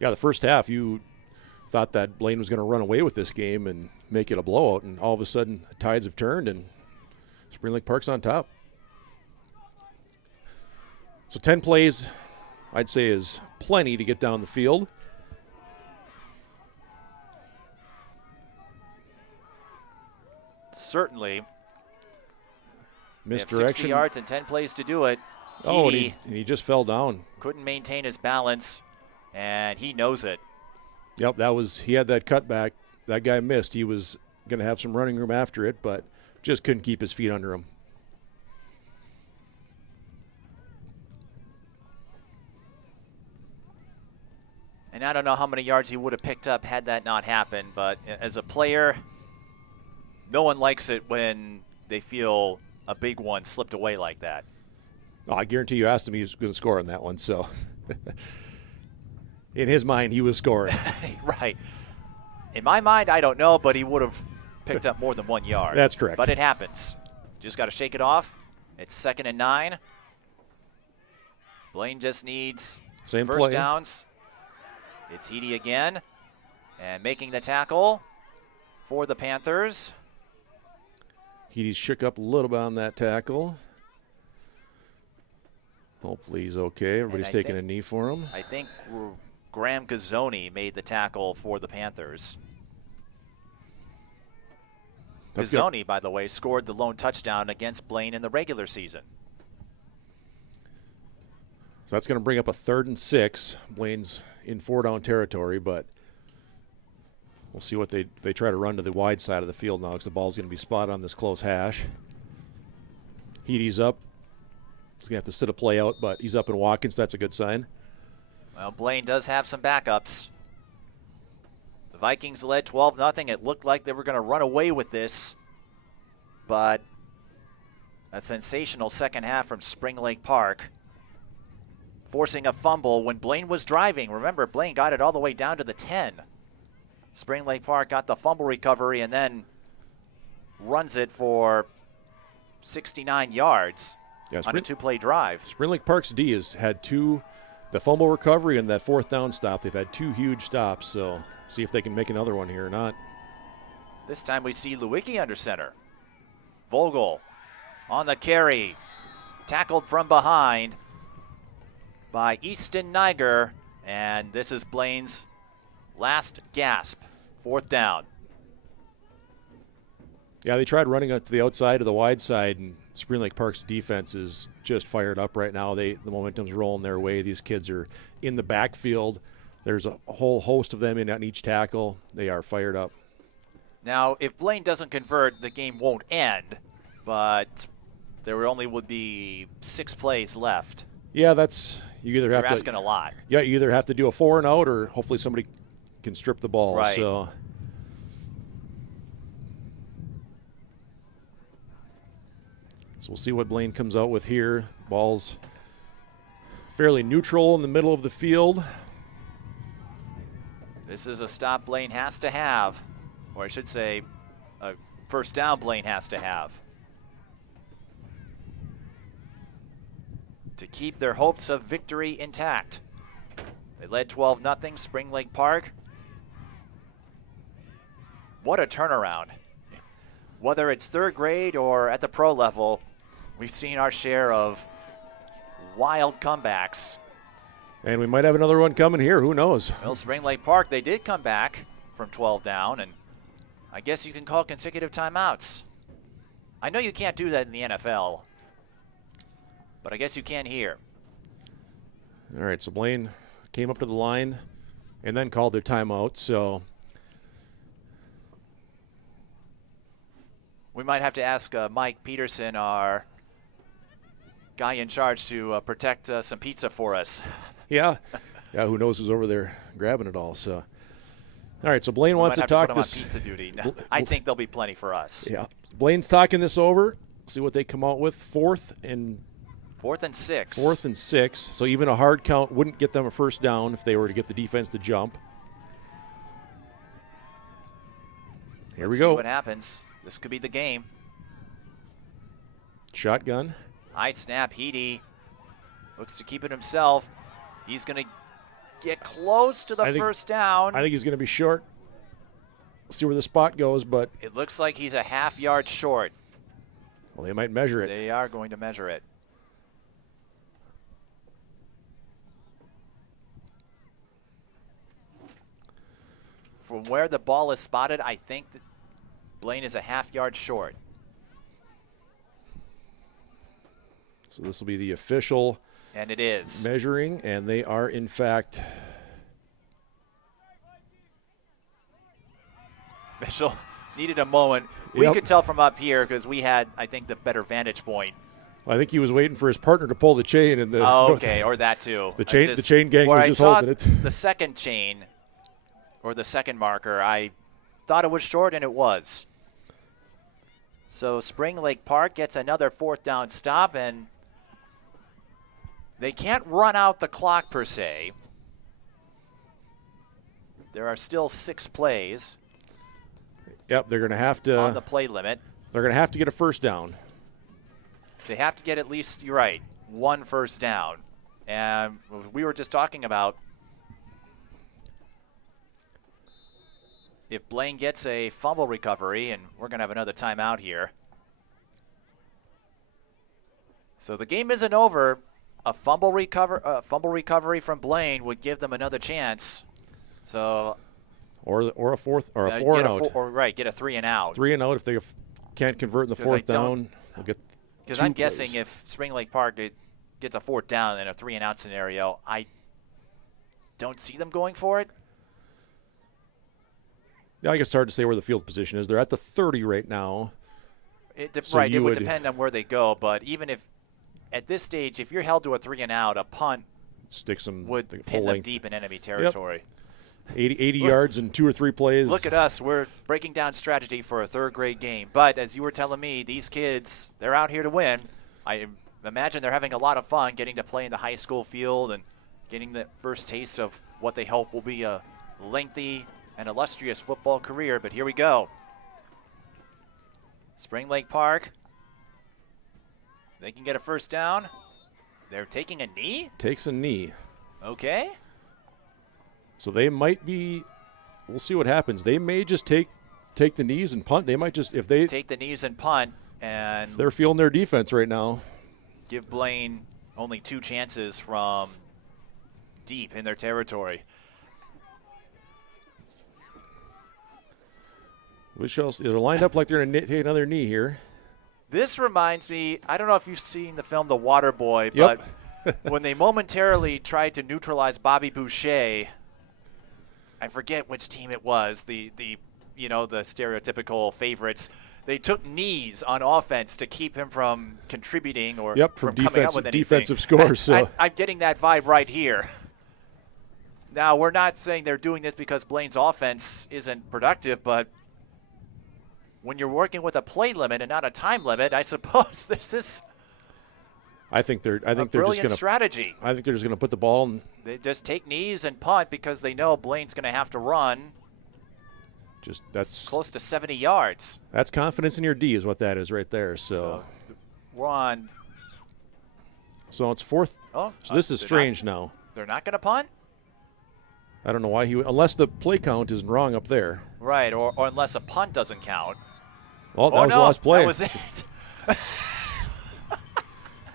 Yeah, the first half, you thought that Blaine was going to run away with this game and make it a blowout, and all of a sudden the tides have turned, and Spring Lake Park's on top. So 10 plays, I'd say, is plenty to get down the field. Certainly. Misdirection. 60 yards and 10 plays to do it. He just fell down. Couldn't maintain his balance, and he knows it. Yep, he had that cutback. That guy missed. He was going to have some running room after it, but just couldn't keep his feet under him. And I don't know how many yards he would have picked up had that not happened, but as a player, no one likes it when they feel a big one slipped away like that. Oh, I guarantee you asked him he was going to score on that one, so in his mind, he was scoring. Right. In my mind, I don't know, but he would have picked up more than 1 yard. That's correct. But it happens. Just got to shake it off. It's 2nd and 9. Blaine just needs Same first play. downs. It's Heedy again, and making the tackle for the Panthers. Heedy shook up a little bit on that tackle. Hopefully he's okay. Everybody's taking a knee for him. I think Graham Gazzoni made the tackle for the Panthers. Gazzoni, by the way, scored the lone touchdown against Blaine in the regular season. So that's going to bring up a 3rd and 6. Blaine's in 4-down territory, but we'll see what they try to run to the wide side of the field now because the ball's going to be spotted on this close hash. Heady's up. He's going to have to sit a play out, but he's up in Watkins. That's a good sign. Well, Blaine does have some backups. The Vikings led 12-0. It looked like they were going to run away with this, but a sensational second half from Spring Lake Park, forcing a fumble when Blaine was driving. Remember, Blaine got it all the way down to the 10. Spring Lake Park got the fumble recovery and then runs it for 69 yards on a 2-play drive. Spring Lake Park's D has had the fumble recovery and that 4th down stop. They've had 2 huge stops, so see if they can make another one here or not. This time we see Lewicki under center. Vogel on the carry, tackled from behind by Easton Niger, and this is Blaine's last gasp. 4th down. Yeah, they tried running up to the outside of the wide side, and Spring Lake Park's defense is just fired up right now. The momentum's rolling their way. These kids are in the backfield. There's a whole host of them in on each tackle. They are fired up. Now, if Blaine doesn't convert, the game won't end, but there only would be 6 plays left. Yeah, that's you either have You're to asking a lot. Yeah, you either have to do a 4 and out, or hopefully somebody can strip the ball. Right. So we'll see what Blaine comes out with here. Ball's fairly neutral in the middle of the field. This is a stop Blaine has to have, or I should say a first down Blaine has to have, to keep their hopes of victory intact. They led 12-0, Spring Lake Park. What a turnaround. Whether it's 3rd grade or at the pro level, we've seen our share of wild comebacks. And we might have another one coming here. Who knows? Well, Spring Lake Park, they did come back from 12 down, and I guess you can call consecutive timeouts. I know you can't do that in the NFL, but I guess you can here. All right, so Blaine came up to the line and then called their timeout. So we might have to ask Mike Peterson, our guy in charge, to protect some pizza for us. Yeah, who knows who's over there grabbing it all. So, all right, so Blaine wants to talk this. On pizza duty. No, I think there'll be plenty for us. Yeah, Blaine's talking this over. See what they come out with. 4th and 6. 4th and 6. So even a hard count wouldn't get them a first down if they were to get the defense to jump. Here we go. See what happens. This could be the game. Shotgun. High snap. Heedy looks to keep it himself. He's going to get close to the first down. I think he's going to be short. We'll see where the spot goes, but it looks like he's a half yard short. Well, they might measure it. They are going to measure it. From where the ball is spotted, I think that Blaine is a half yard short. So this will be the official and it is measuring, and they are in fact official. Needed a moment. We could tell from up here because we had, I think, the better vantage point. Well, I think he was waiting for his partner to pull the chain, and the okay, or that too. The chain gang was just holding it. The second chain, or the second marker, I thought it was short, and it was. So Spring Lake Park gets another 4th down stop, and they can't run out the clock per se. There are still 6 plays. Yep, they're going to have to on the play limit. They're going to have to get a first down. They have to get at least, you're right, 1 first down. And we were just talking about if Blaine gets a fumble recovery, and we're going to have another timeout here. So the game isn't over. A fumble recovery from Blaine would give them another chance. So or a 4th or a 4 and out. Get a 3 and out. 3 and out if they can't convert in the 4th down. We'll get. Because I'm guessing if Spring Lake Park gets a 4th down in a 3-and-out scenario, I don't see them going for it. Yeah, I guess it's hard to say where the field position is. They're at the 30 right now. It would depend on where they go, but even if at this stage, if you're held to a 3-and-out, a punt sticks them would pin them deep in enemy territory. Yep. 80 yards in 2 or 3 plays. Look at us. We're breaking down strategy for a 3rd-grade game. But as you were telling me, these kids, they're out here to win. I imagine they're having a lot of fun getting to play in the high school field and getting the first taste of what they hope will be a lengthy and illustrious football career. But here we go. Spring Lake Park. They can get a 1st down. They're taking a knee? Takes a knee. Okay. So they might be, we'll see what happens. They may just take the knees and punt. They might just, if they take the knees and punt, and if they're feeling their defense right now, give Blaine only 2 chances from deep in their territory. They're lined up like they're going to take another knee here. This reminds me, I don't know if you've seen the film The Waterboy, but when they momentarily tried to neutralize Bobby Boucher, I forget which team it was, the stereotypical favorites. They took knees on offense to keep him from contributing or from coming up with anything. Defensive scores. So I'm getting that vibe right here. Now, we're not saying they're doing this because Blaine's offense isn't productive, but when you're working with a play limit and not a time limit, I suppose this is I think they're just going to strategy. I think they're just going to put the ball in. They just take knees and punt because they know Blaine's going to have to run. That's close to 70 yards. That's confidence in your D is what that is right there. So we're on. So it's 4th. Oh, so this is strange now. They're not going to punt? I don't know why unless the play count isn't wrong up there. Right, or unless a punt doesn't count. Well, that was the last play. That was it.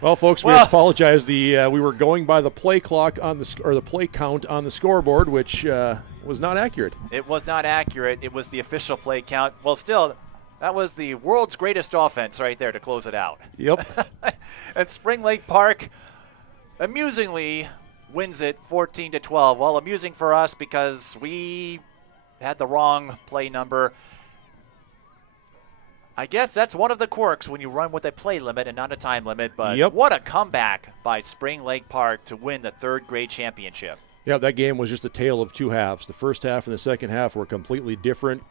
Well, folks, we apologize. We were going by the play clock on the play count on the scoreboard, which was not accurate. It was not accurate. It was the official play count. Well, still, that was the world's greatest offense right there to close it out. Yep. And Spring Lake Park, amusingly, wins it 14-12. Well, amusing for us because we had the wrong play number. I guess that's one of the quirks when you run with a play limit and not a time limit, but what a comeback by Spring Lake Park to win the 3rd-grade championship. Yeah, that game was just a tale of 2 halves. The first half and the second half were completely different,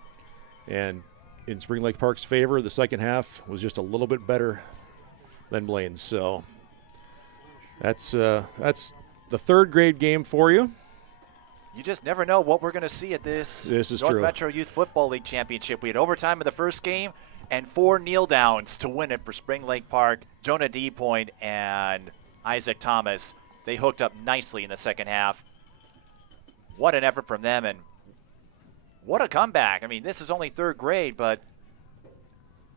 and in Spring Lake Park's favor, the second half was just a little bit better than Blaine's. So that's the 3rd-grade game for you. You just never know what we're going to see at this is North true. Metro Youth Football League Championship. We had overtime in the first game and 4 kneel downs to win it for Spring Lake Park. Jonah D. Point and Isaac Thomas, they hooked up nicely in the second half. What an effort from them, and what a comeback. I mean, this is only 3rd grade, but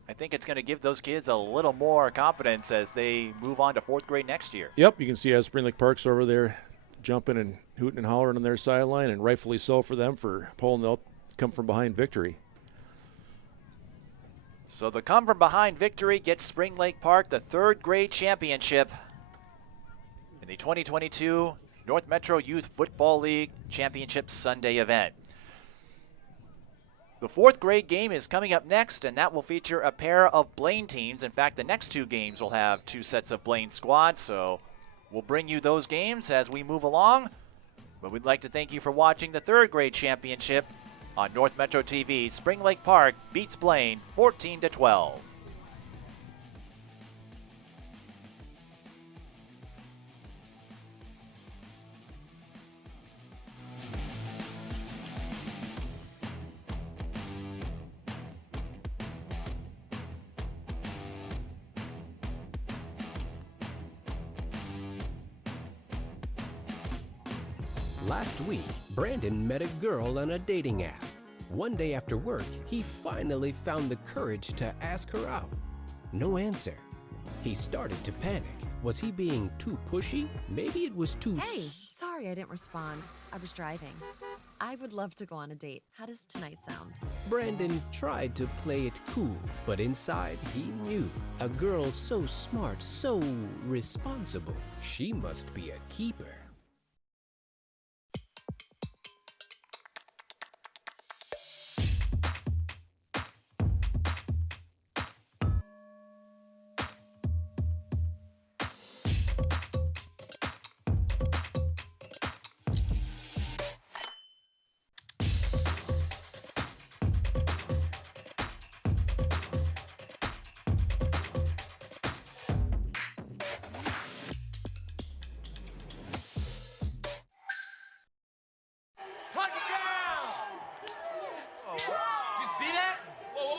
I think it's going to give those kids a little more confidence as they move on to 4th grade next year. Yep, you can see as Spring Lake Park's over there jumping and hooting and hollering on their sideline, and rightfully so for them for pulling the come-from-behind victory. So the come-from-behind victory gets Spring Lake Park the 3rd-grade championship in the 2022 North Metro Youth Football League Championship Sunday event. The 4th-grade game is coming up next, and that will feature a pair of Blaine teams. In fact, the next 2 games will have 2 sets of Blaine squads, so we'll bring you those games as we move along. But we'd like to thank you for watching the 3rd-grade championship on North Metro TV. Spring Lake Park beats Blaine 14-12. Last week, Brandon met a girl on a dating app. One day after work, he finally found the courage to ask her out. No answer. He started to panic. Was he being too pushy? Maybe it was too... Hey, sorry I didn't respond. I was driving. I would love to go on a date. How does tonight sound? Brandon tried to play it cool, but inside he knew a girl so smart, so responsible, she must be a keeper.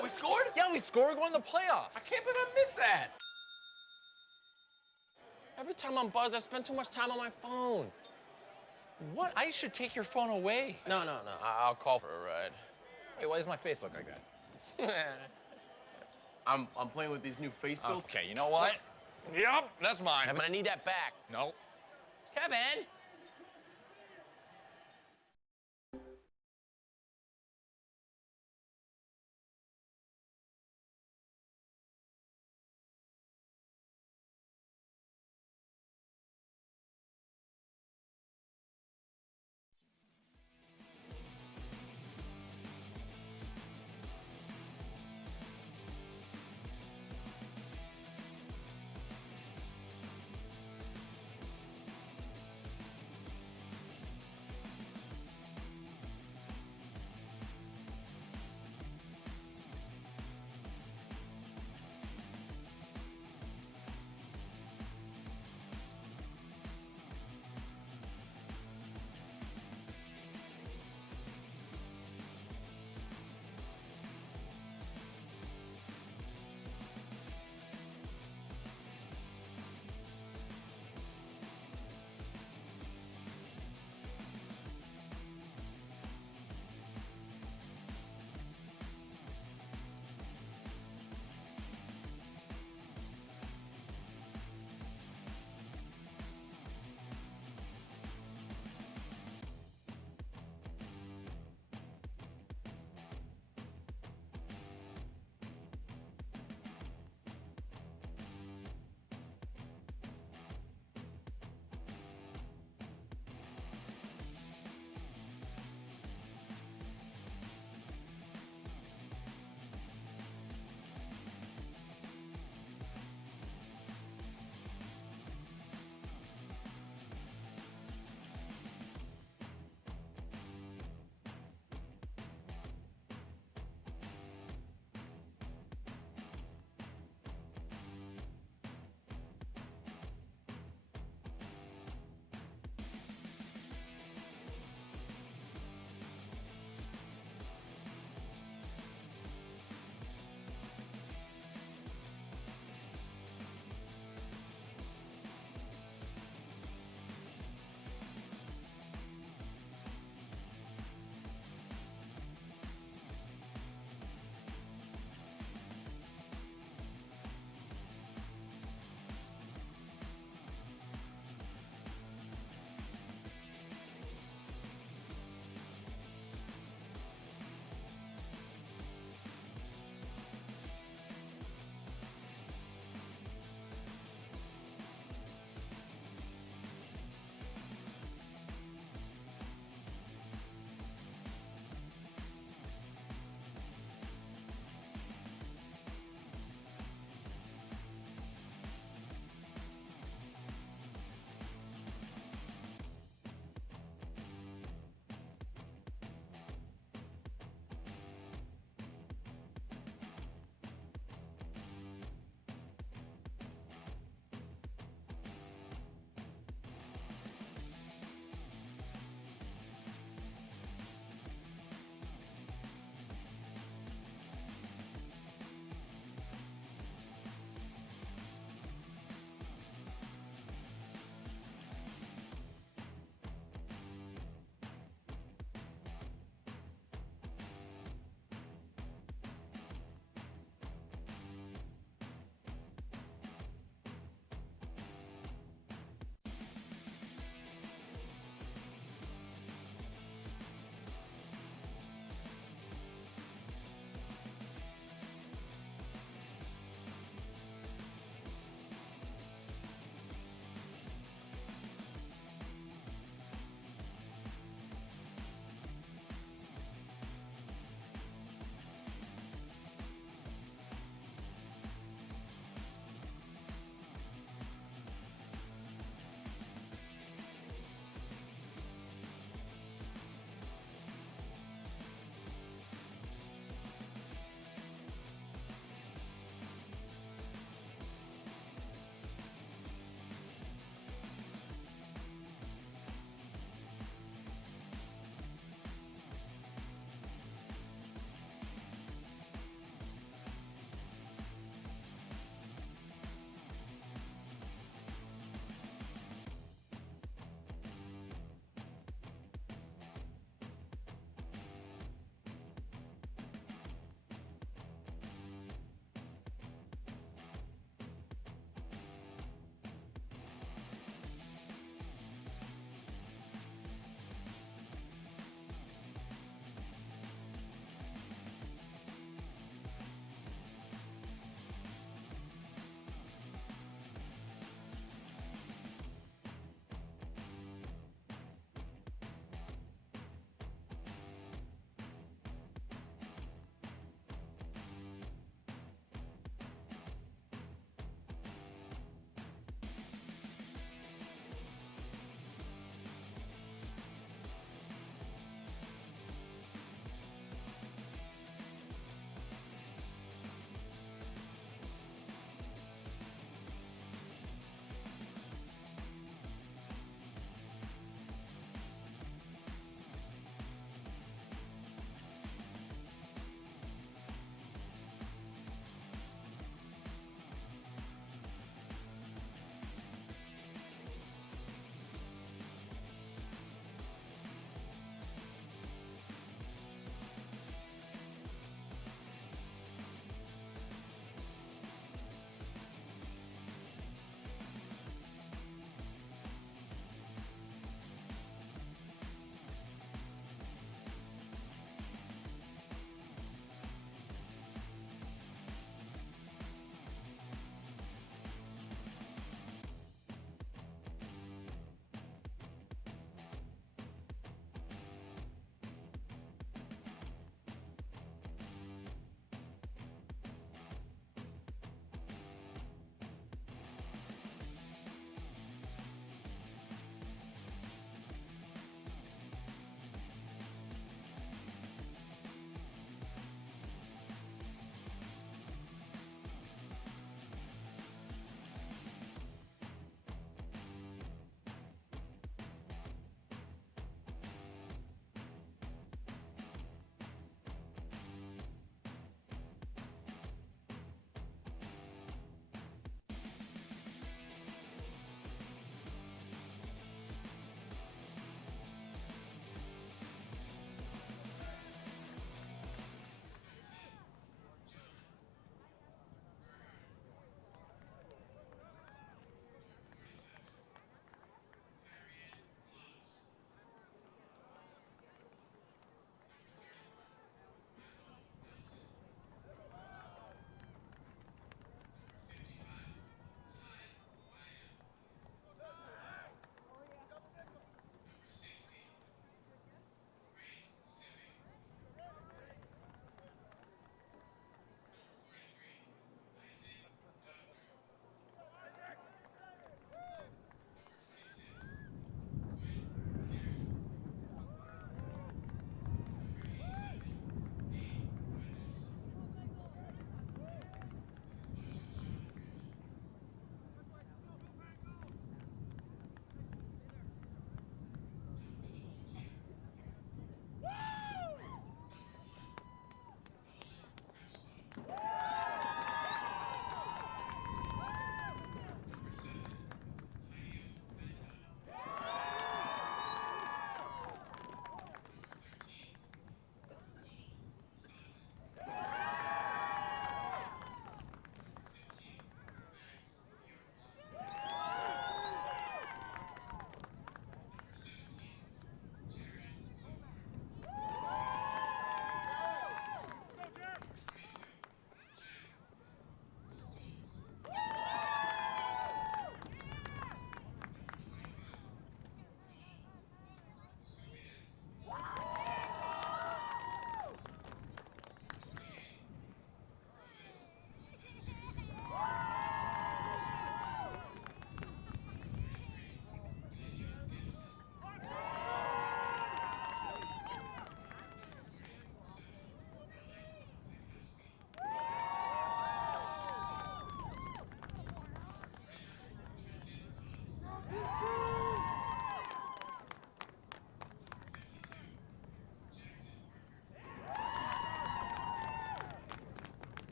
We scored? Yeah, we scored. We're going to the playoffs. I can't believe I missed that. Every time I'm buzzed, I spend too much time on my phone. What? I should take your phone away. No. I'll call for a ride. Hey, why does my face look like that? I'm playing with these new face filters. Okay, you know what? Yep, that's mine. Kevin, I need that back. No. Kevin!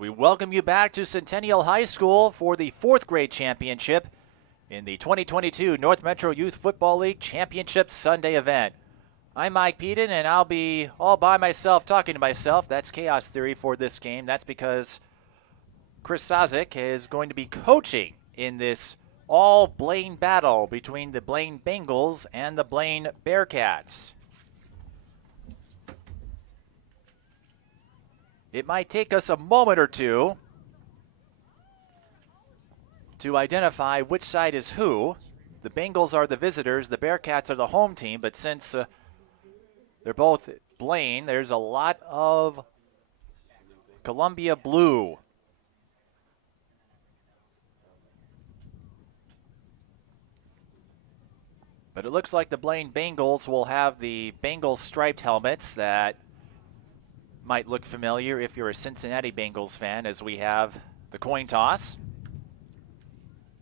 We welcome you back to Centennial High School for the 4th grade championship in the 2022 North Metro Youth Football League Championship Sunday event. I'm Mike Peden, and I'll be all by myself talking to myself. That's chaos theory for this game. That's because Chris Sazik is going to be coaching in this all Blaine battle between the Blaine Bengals and the Blaine Bearcats. It might take us a moment or two to identify which side is who. The Bengals are the visitors, the Bearcats are the home team, but since they're both Blaine, there's a lot of Columbia blue. But it looks like the Blaine Bengals will have the Bengals striped helmets that might look familiar if you're a Cincinnati Bengals fan, as we have the coin toss.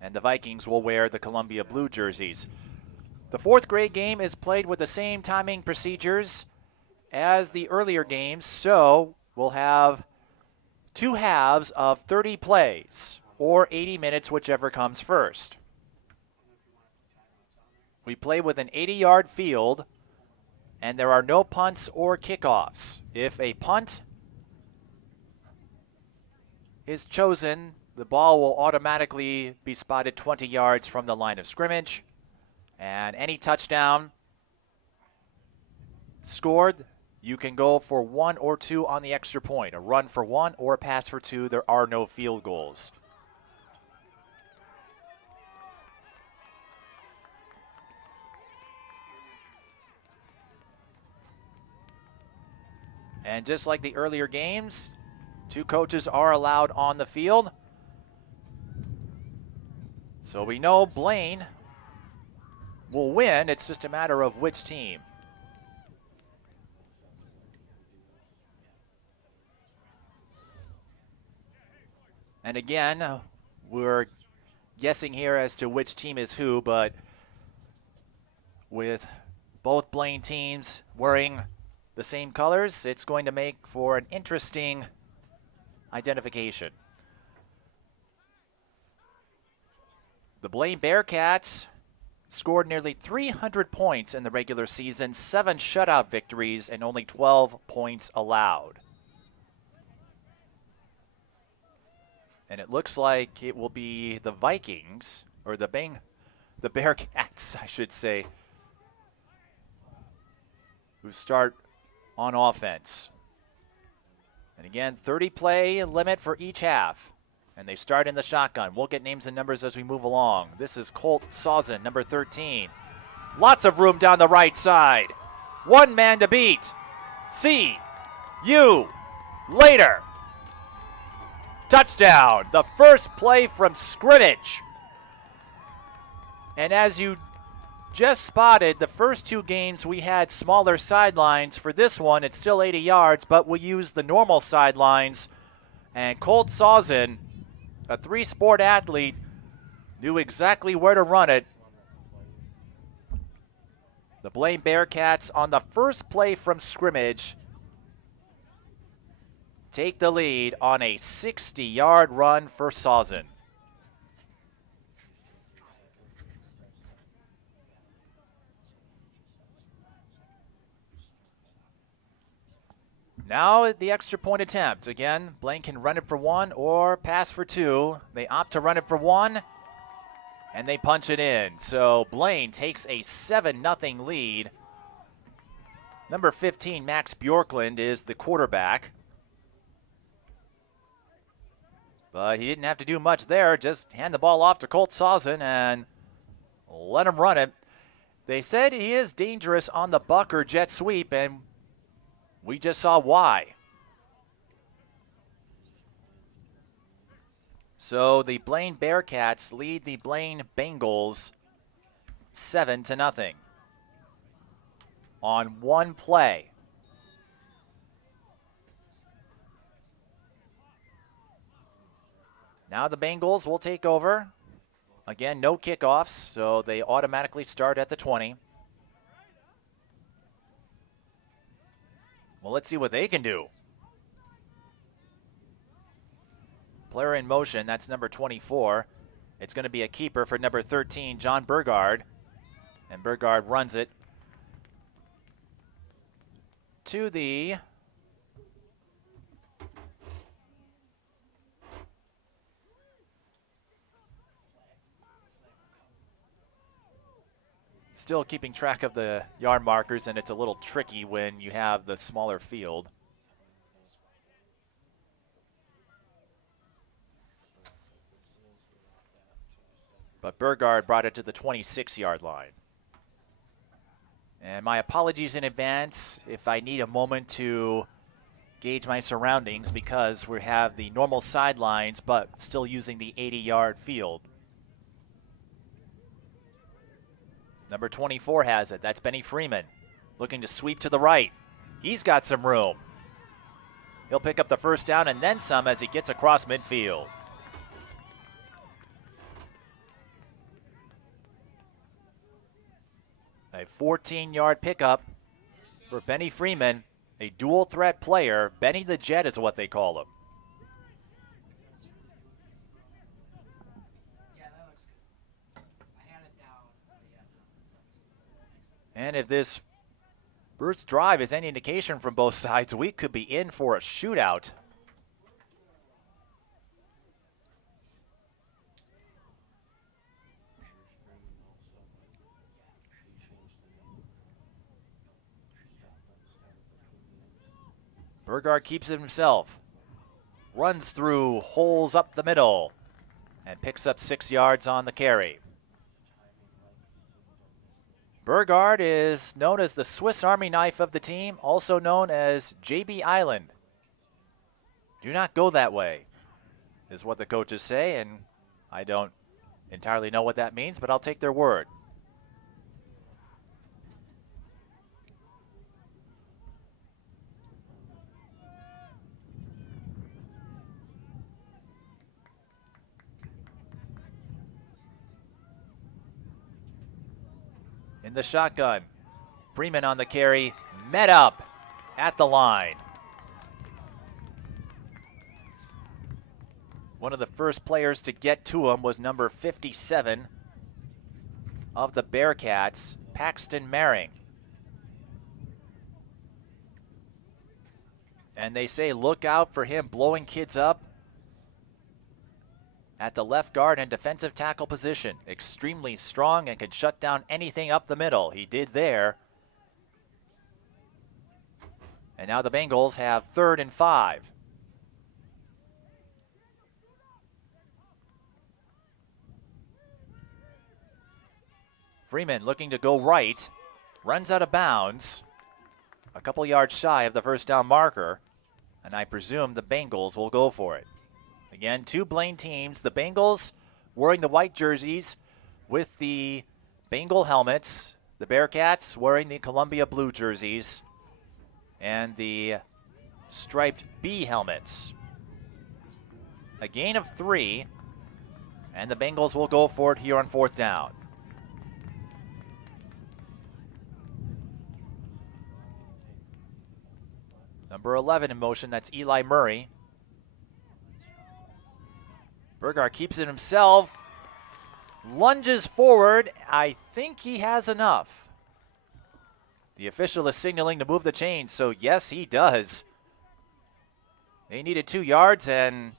And the Vikings will wear the Columbia blue jerseys. The 4th grade game is played with the same timing procedures as the earlier games, so we'll have 2 halves of 30 plays, or 80 minutes, whichever comes first. We play with an 80-yard field, and there are no punts or kickoffs. If a punt is chosen, the ball will automatically be spotted 20 yards from the line of scrimmage. And any touchdown scored, you can go for 1 or 2 on the extra point. A run for 1 or a pass for 2. There are no field goals. And just like the earlier games, 2 coaches are allowed on the field. So we know Blaine will win. It's just a matter of which team. And again, we're guessing here as to which team is who, but with both Blaine teams wearing the same colors, it's going to make for an interesting identification. The Blaine Bearcats scored nearly 300 points in the regular season, 7 shutout victories, and only 12 points allowed. And it looks like it will be the Vikings, or the Bearcats, I should say, who start on offense. And again, 30 play limit for each half. And they start in the shotgun. We'll get names and numbers as we move along. This is Colt Sawson, number 13. Lots of room down the right side. 1 man to beat. See you later. Touchdown. The first play from scrimmage. And as you just spotted, the first 2 games we had smaller sidelines. For this one, it's still 80 yards, but we use the normal sidelines. And Colt Sawson, a 3-sport athlete, knew exactly where to run it. The Blaine Bearcats on the first play from scrimmage take the lead on a 60-yard run for Sawson. Now the extra point attempt. Again, Blaine can run it for 1 or pass for 2. They opt to run it for 1, and they punch it in. So Blaine takes a 7-0 lead. Number 15, Max Bjorklund, is the quarterback. But he didn't have to do much there. Just hand the ball off to Colt Sawson and let him run it. They said he is dangerous on the buck or jet sweep, and we just saw why. So the Blaine Bearcats lead the Blaine Bengals 7-0 on 1 play. Now the Bengals will take over. Again, no kickoffs, so they automatically start at the 20. Well, let's see what they can do. Player in motion, that's number 24. It's going to be a keeper for number 13, John Burgard. And Burgard runs it to the still keeping track of the yard markers, and it's a little tricky when you have the smaller field. But Burgard brought it to the 26-yard line. And my apologies in advance if I need a moment to gauge my surroundings, because we have the normal sidelines but still using the 80-yard field. Number 24 has it. That's Benny Freeman looking to sweep to the right. He's got some room. He'll pick up the first down and then some as he gets across midfield. A 14-yard pickup for Benny Freeman, a dual threat player. Benny the Jet is what they call him. And if this first drive is any indication from both sides, we could be in for a shootout. Burgard keeps it himself, runs through holes up the middle, and picks up 6 yards on the carry. Burgard is known as the Swiss Army knife of the team, also known as JB Island. Do not go that way, is what the coaches say, and I don't entirely know what that means, but I'll take their word. In the shotgun, Freeman on the carry, met up at the line. One of the first players to get to him was number 57 of the Bearcats, Paxton Maring. And they say look out for him blowing kids up at the left guard and defensive tackle position. Extremely strong and can shut down anything up the middle. He did there. And now the Bengals have 3rd and 5. Freeman looking to go right, runs out of bounds, a couple yards shy of the first down marker, and I presume the Bengals will go for it. Again, 2 Blaine teams. The Bengals wearing the white jerseys with the Bengal helmets. The Bearcats wearing the Columbia blue jerseys and the striped B helmets. A gain of 3, and the Bengals will go for it here on 4th down. Number 11 in motion, that's Eli Murray. Burgard keeps it himself, lunges forward. I think he has enough. The official is signaling to move the chains, so yes, he does. They needed 2 yards, and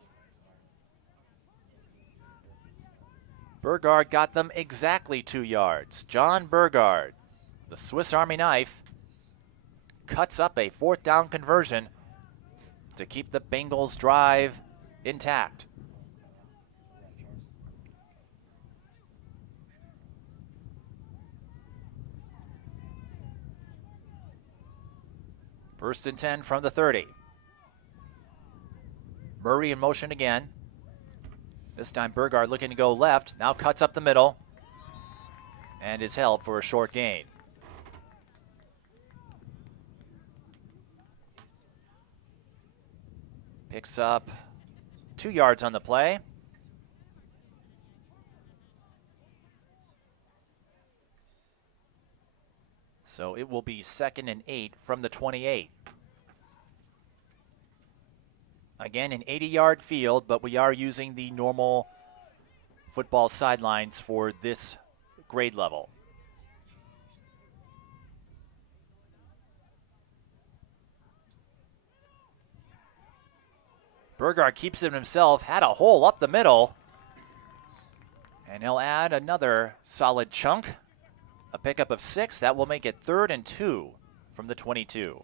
Burgard got them exactly 2 yards. John Burgard, the Swiss Army knife, cuts up a 4th down conversion to keep the Bengals' drive intact. First and 10 from the 30. Murray in motion again. This time Burgard looking to go left, now cuts up the middle and is held for a short gain. Picks up 2 yards on the play. So it will be 2nd and 8 from the 28. Again, an 80-yard field, but we are using the normal football sidelines for this grade level. Burgard keeps it himself, had a hole up the middle. And he'll add another solid chunk. A pickup of 6. That will make it 3rd and 2 from the 22.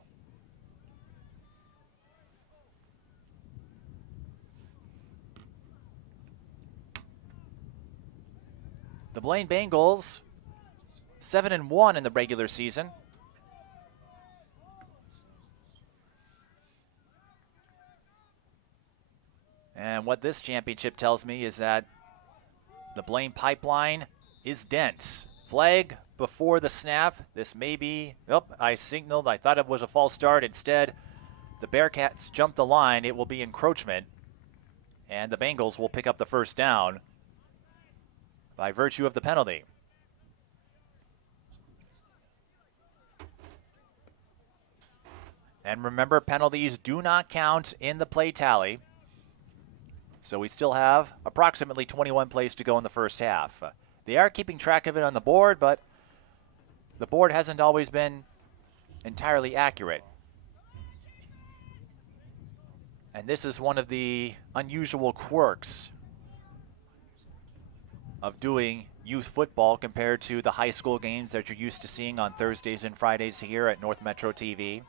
The Blaine Bengals, 7-1 in the regular season. And what this championship tells me is that the Blaine pipeline is dense. Flag before the snap. This may be, I signaled. I thought it was a false start. Instead, the Bearcats jumped the line. It will be encroachment. And the Bengals will pick up the first down by virtue of the penalty. And remember, penalties do not count in the play tally. So we still have approximately 21 plays to go in the first half. They are keeping track of it on the board, but the board hasn't always been entirely accurate. And this is one of the unusual quirks of doing youth football compared to the high school games that you're used to seeing on Thursdays and Fridays here at North Metro TV.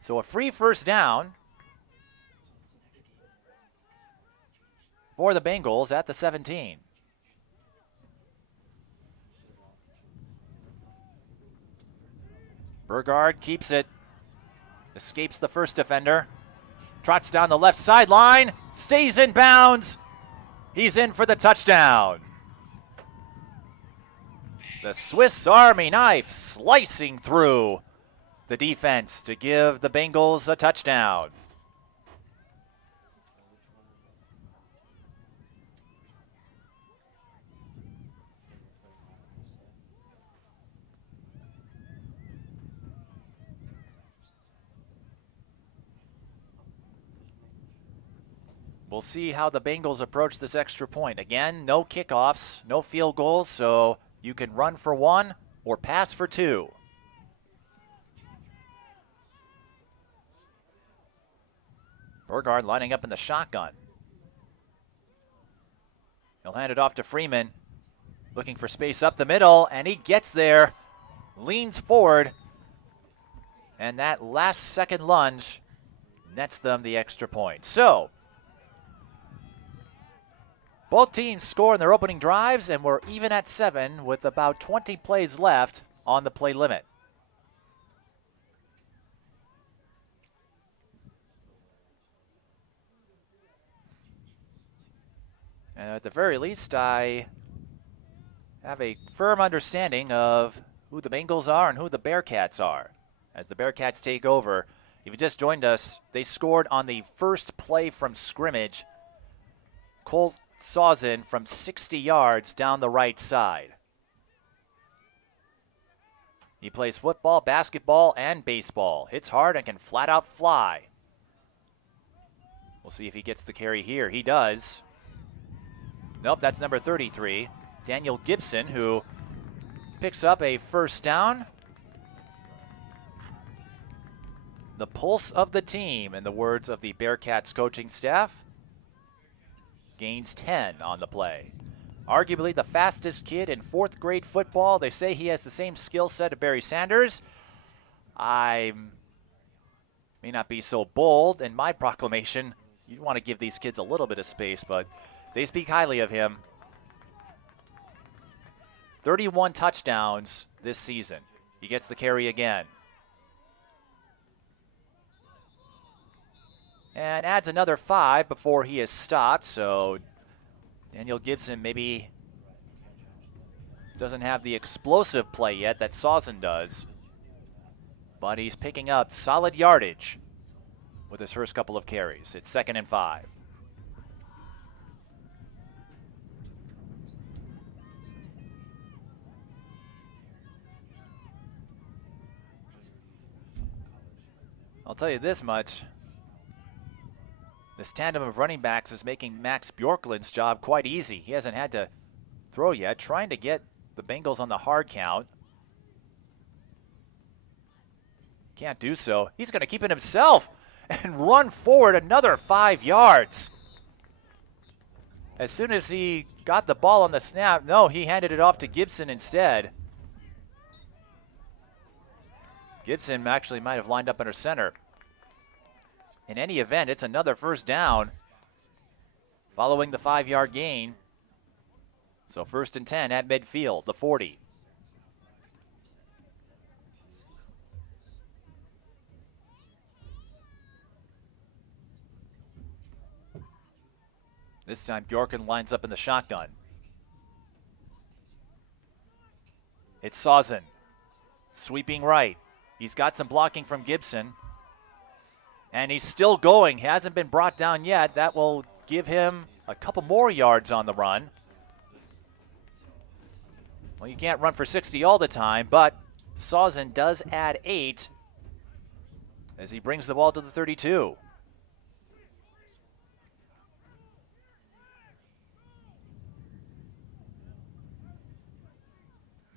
So a free first down for the Bengals at the 17. Burgard keeps it, escapes the first defender, trots down the left sideline, stays in bounds. He's in for the touchdown. The Swiss Army knife slicing through the defense to give the Bengals a touchdown. We'll see how the Bengals approach this extra point. Again, no kickoffs, no field goals, so you can run for 1 or pass for 2. Burgard lining up in the shotgun. He'll hand it off to Freeman, looking for space up the middle, and he gets there, leans forward, and that last second lunge nets them the extra point. So, both teams score in their opening drives, and we're even at 7 with about 20 plays left on the play limit. And at the very least, I have a firm understanding of who the Bengals are and who the Bearcats are. As the Bearcats take over, if you just joined us, they scored on the first play from scrimmage. Colt Sawson from 60 yards down the right side. He plays football, basketball, and baseball. Hits hard and can flat out fly. We'll see if he gets the carry here. He does. Nope, that's number 33, Daniel Gibson, who picks up a first down. The pulse of the team, in the words of the Bearcats coaching staff. Gains 10 on the play. Arguably the fastest kid in 4th grade football. They say he has the same skill set of Barry Sanders. I may not be so bold in my proclamation. You want to give these kids a little bit of space, but they speak highly of him. 31 touchdowns this season. He gets the carry again. And adds another 5 before he is stopped, so Daniel Gibson maybe doesn't have the explosive play yet that Sawson does, but he's picking up solid yardage with his first couple of carries. It's 2nd and 5. I'll tell you this much. This tandem of running backs is making Max Bjorklund's job quite easy. He hasn't had to throw yet, trying to get the Bengals on the hard count. Can't do so. He's going to keep it himself and run forward another 5 yards. As soon as he got the ball on the snap, no, he handed it off to Gibson instead. Gibson actually might have lined up under center. In any event, it's another first down following the 5-yard gain. So 1st and 10 at midfield, the 40. This time Bjorklund lines up in the shotgun. It's Sawson, sweeping right. He's got some blocking from Gibson. And he's still going. He hasn't been brought down yet. That will give him a couple more yards on the run. Well, you can't run for 60 all the time, but Sawson does add 8 as he brings the ball to the 32.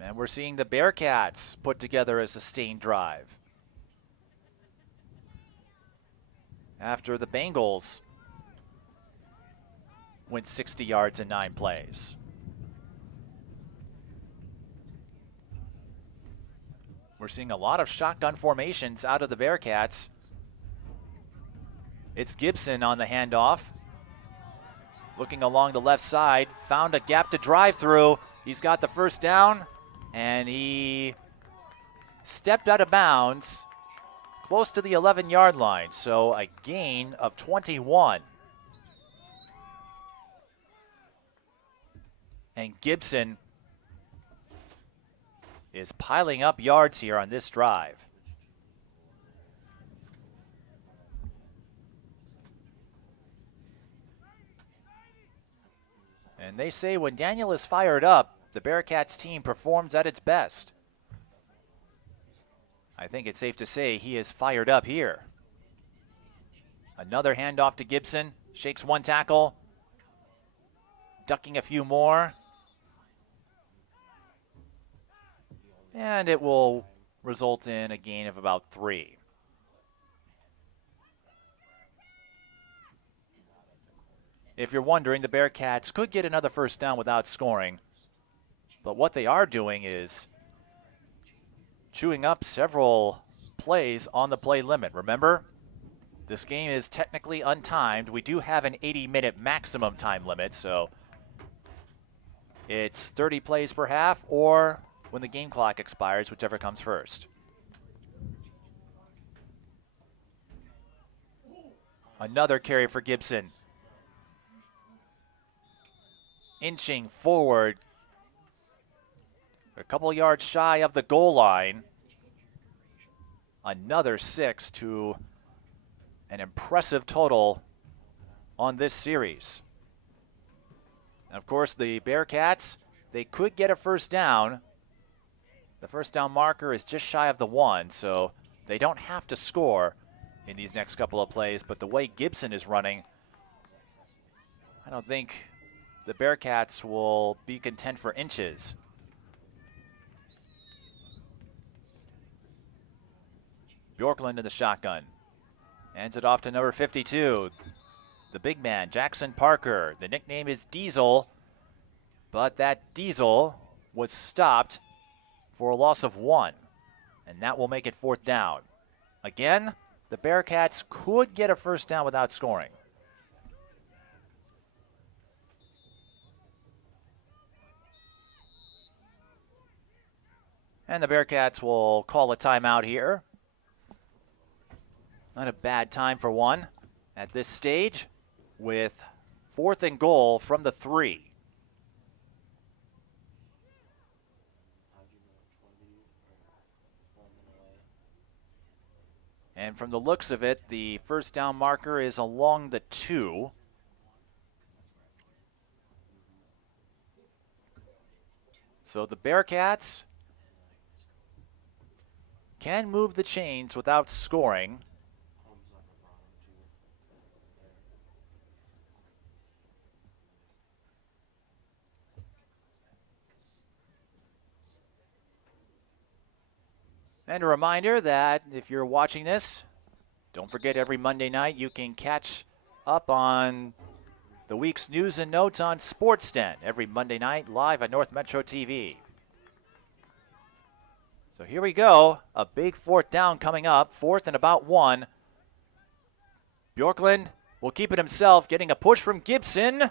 And we're seeing the Bearcats put together a sustained drive after the Bengals went 60 yards in 9 plays. We're seeing a lot of shotgun formations out of the Bearcats. It's Gibson on the handoff. Looking along the left side, found a gap to drive through. He's got the first down, and he stepped out of bounds close to the 11-yard line, so a gain of 21. And Gibson is piling up yards here on this drive. And they say when Daniel is fired up, the Bearcats team performs at its best. I think it's safe to say he is fired up here. Another handoff to Gibson, shakes one tackle, ducking a few more. And it will result in a gain of about 3. If you're wondering, the Bearcats could get another first down without scoring. But what they are doing is chewing up several plays on the play limit. Remember, this game is technically untimed. We do have an 80-minute maximum time limit, so it's 30 plays per half or when the game clock expires, whichever comes first. Another carry for Gibson. Inching forward, a couple yards shy of the goal line. Another 6 to an impressive total on this series. And of course, the Bearcats, they could get a first down. The first down marker is just shy of the 1, so they don't have to score in these next couple of plays. But the way Gibson is running, I don't think the Bearcats will be content for inches. Bjorklund in the shotgun. Hands it off to number 52. The big man, Jackson Parker. The nickname is Diesel, but that Diesel was stopped for a loss of 1, and that will make it 4th down. Again, the Bearcats could get a first down without scoring. And the Bearcats will call a timeout here. Not a bad time for one at this stage with 4th and goal from the 3. And from the looks of it, the first down marker is along the 2. So the Bearcats can move the chains without scoring. And a reminder that if you're watching this, don't forget every Monday night you can catch up on the week's news and notes on Sports Den every Monday night live at North Metro TV. So here we go. A big fourth down coming up. 4th and about 1. Bjorklund will keep it himself, getting a push from Gibson.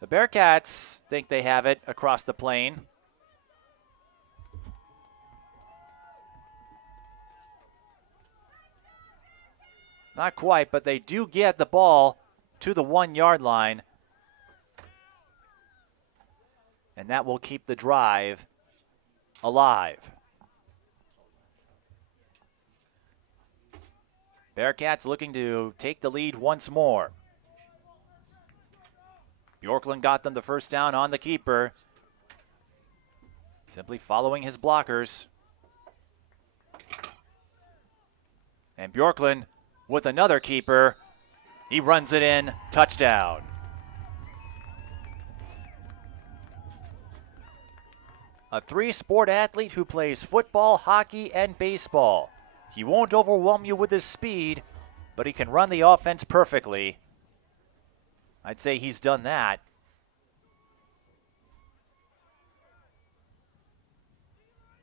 The Bearcats think they have it across the plane. Not quite, but they do get the ball to the 1-yard line. And that will keep the drive alive. Bearcats looking to take the lead once more. Bjorklund got them the first down on the keeper. Simply following his blockers. And Bjorklund with another keeper. He runs it in. Touchdown. A 3-sport athlete who plays football, hockey, and baseball. He won't overwhelm you with his speed, but he can run the offense perfectly. I'd say he's done that.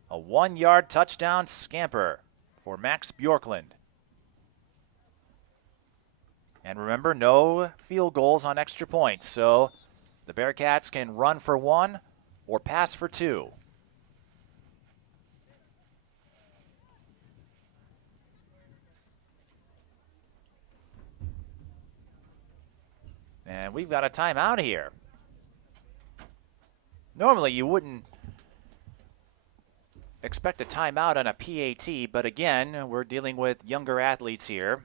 A 1-yard touchdown scamper for Max Bjorklund. And remember, no field goals on extra points, so the Bearcats can run for 1 or pass for 2. And we've got a timeout here. Normally you wouldn't expect a timeout on a PAT, but again, we're dealing with younger athletes here.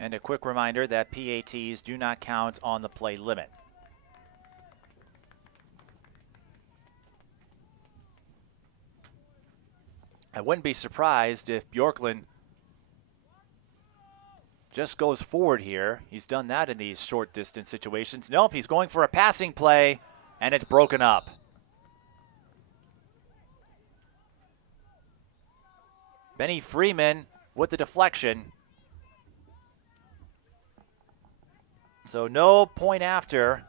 And a quick reminder that PATs do not count on the play limit. I wouldn't be surprised if Bjorklund just goes forward here. He's done that in these short distance situations. Nope, he's going for a passing play, and it's broken up. Benny Freeman with the deflection. So no point after,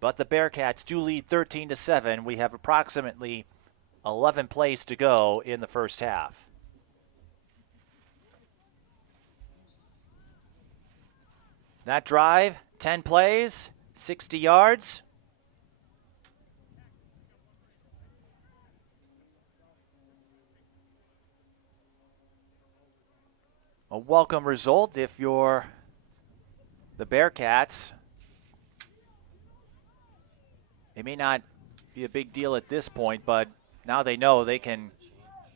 but the Bearcats do lead 13-7. We have approximately 11 plays to go in the first half. That drive, 10 plays, 60 yards. A welcome result if you're the Bearcats. It may not be a big deal at this point, but now they know they can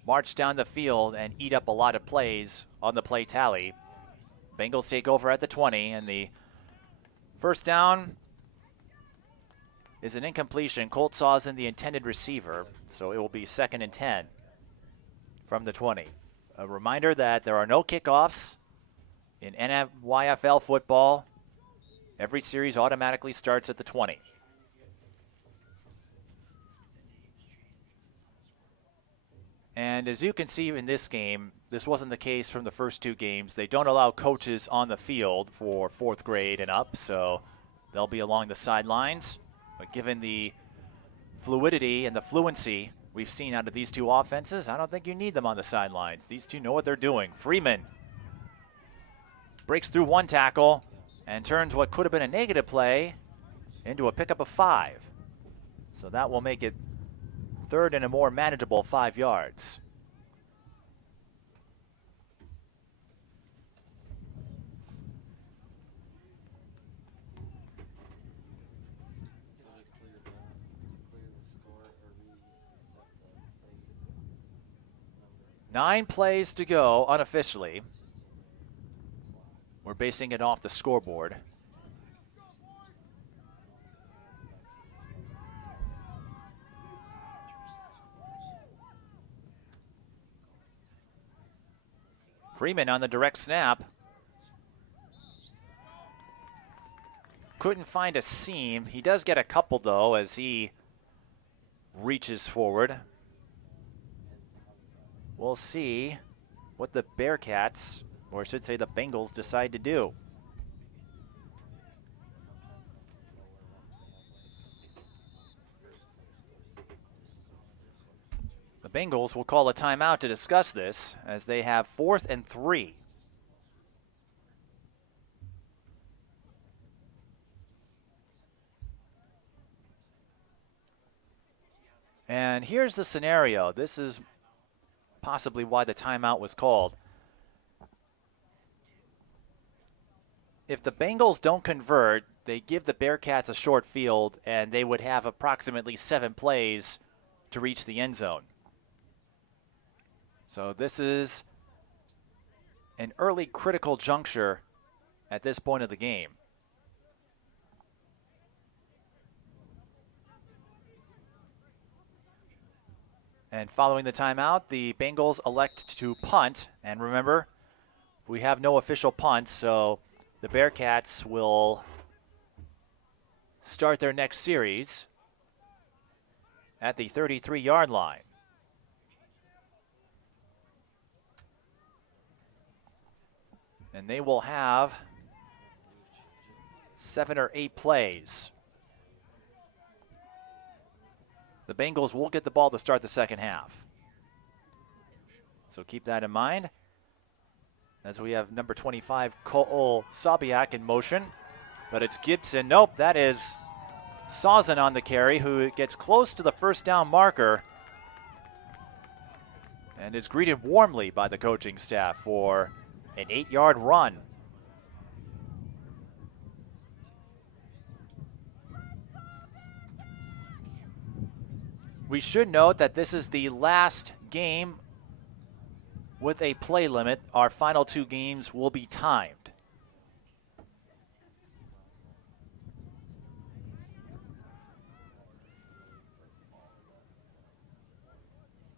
march down the field and eat up a lot of plays on the play tally. Bengals take over at the 20, and the first down is an incompletion. Colt Saw's in the intended receiver, so it will be 2nd and 10 from the 20. A reminder that there are no kickoffs in NMYFL football. Every series automatically starts at the 20. And as you can see in this game, this wasn't the case from the first 2 games. They don't allow coaches on the field for 4th grade and up, so they'll be along the sidelines. But given the fluidity and the fluency we've seen out of these 2 offenses, I don't think you need them on the sidelines. These 2 know what they're doing. Freeman breaks through 1 tackle and turns what could have been a negative play into a pickup of 5. So that will make it 3rd and a more manageable 5 yards. Nine plays to go unofficially. We're basing it off the scoreboard. Freeman on the direct snap. Couldn't find a seam. He does get a couple, though, as he reaches forward. We'll see what the Bearcats, or I should say the Bengals, decide to do. The Bengals will call a timeout to discuss this as they have 4th and 3. And here's the scenario. This is possibly why the timeout was called. If the Bengals don't convert, they give the Bearcats a short field, and they would have approximately 7 plays to reach the end zone. So this is an early critical juncture at this point of the game. And following the timeout, the Bengals elect to punt. And remember, we have no official punts, so the Bearcats will start their next series at the 33-yard line. And they will have 7 or 8 plays. The Bengals will get the ball to start the second half. So keep that in mind as we have number 25, Cole Sabiak, in motion. But it's Gibson. Nope, that is Sawson on the carry, who gets close to the first down marker and is greeted warmly by the coaching staff for an 8-yard run. We should note that this is the last game with a play limit. Our final 2 games will be timed.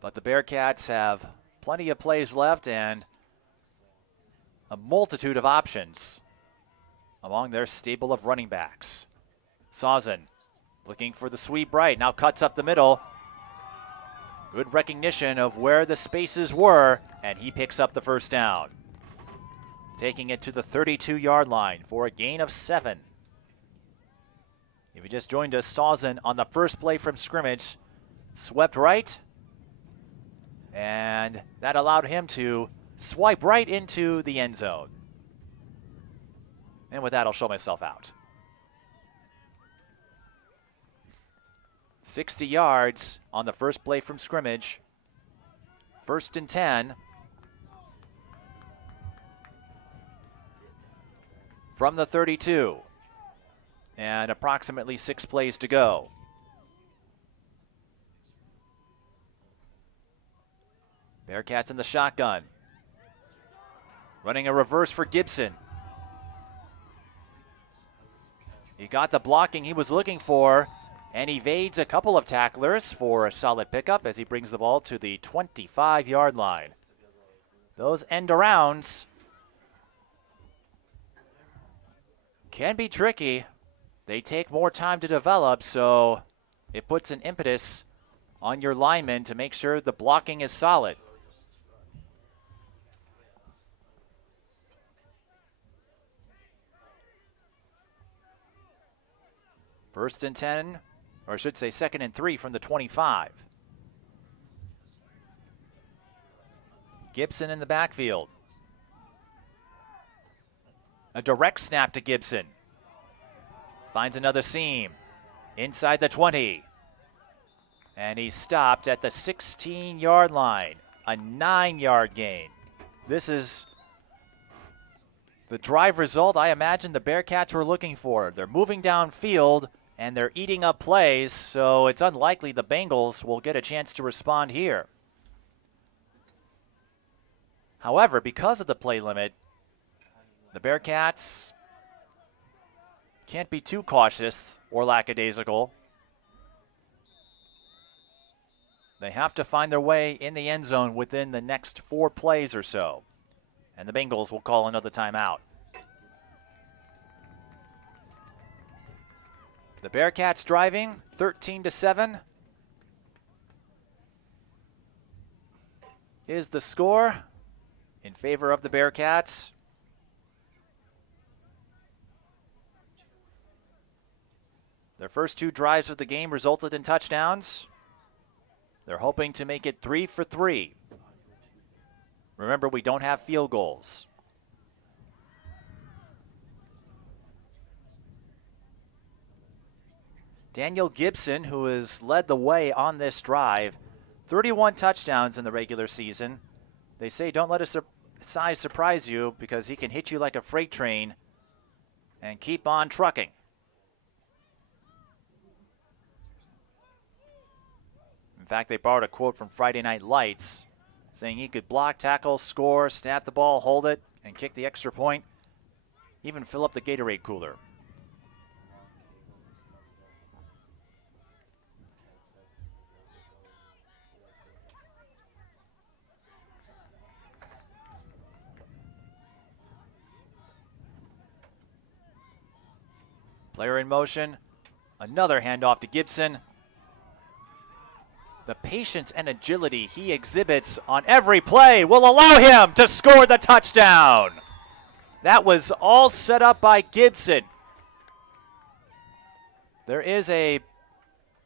But the Bearcats have plenty of plays left and a multitude of options among their stable of running backs. Sawson looking for the sweep right, now cuts up the middle. Good recognition of where the spaces were, and he picks up the first down. Taking it to the 32-yard line for a gain of 7. If you just joined us, Sawson on the first play from scrimmage swept right, and that allowed him to swipe right into the end zone. And with that, I'll show myself out. 60 yards on the first play from scrimmage. 1st and 10. From the 32. And approximately 6 plays to go. Bearcats in the shotgun. Running a reverse for Gibson. He got the blocking he was looking for and evades a couple of tacklers for a solid pickup as he brings the ball to the 25-yard line. Those end arounds can be tricky. They take more time to develop, so it puts an impetus on your linemen to make sure the blocking is solid. First and 10, or I should say 2nd and 3 from the 25. Gibson in the backfield. A direct snap to Gibson. Finds another seam inside the 20. And he's stopped at the 16-yard line. A 9-yard gain. This is the drive result I imagine the Bearcats were looking for. They're moving downfield and they're eating up plays, so it's unlikely the Bengals will get a chance to respond here. However, because of the play limit, the Bearcats can't be too cautious or lackadaisical. They have to find their way in the end zone within the next 4 plays or so. And the Bengals will call another timeout. The Bearcats driving 13-7 is the score in favor of the Bearcats. Their first 2 drives of the game resulted in touchdowns. They're hoping to make it 3 for 3. Remember, we don't have field goals. Daniel Gibson, who has led the way on this drive, 31 touchdowns in the regular season. They say don't let a size surprise you because he can hit you like a freight train and keep on trucking. In fact, they borrowed a quote from Friday Night Lights saying he could block, tackle, score, snap the ball, hold it, and kick the extra point, even fill up the Gatorade cooler. Player in motion, another handoff to Gibson. The patience and agility he exhibits on every play will allow him to score the touchdown. That was all set up by Gibson. There is a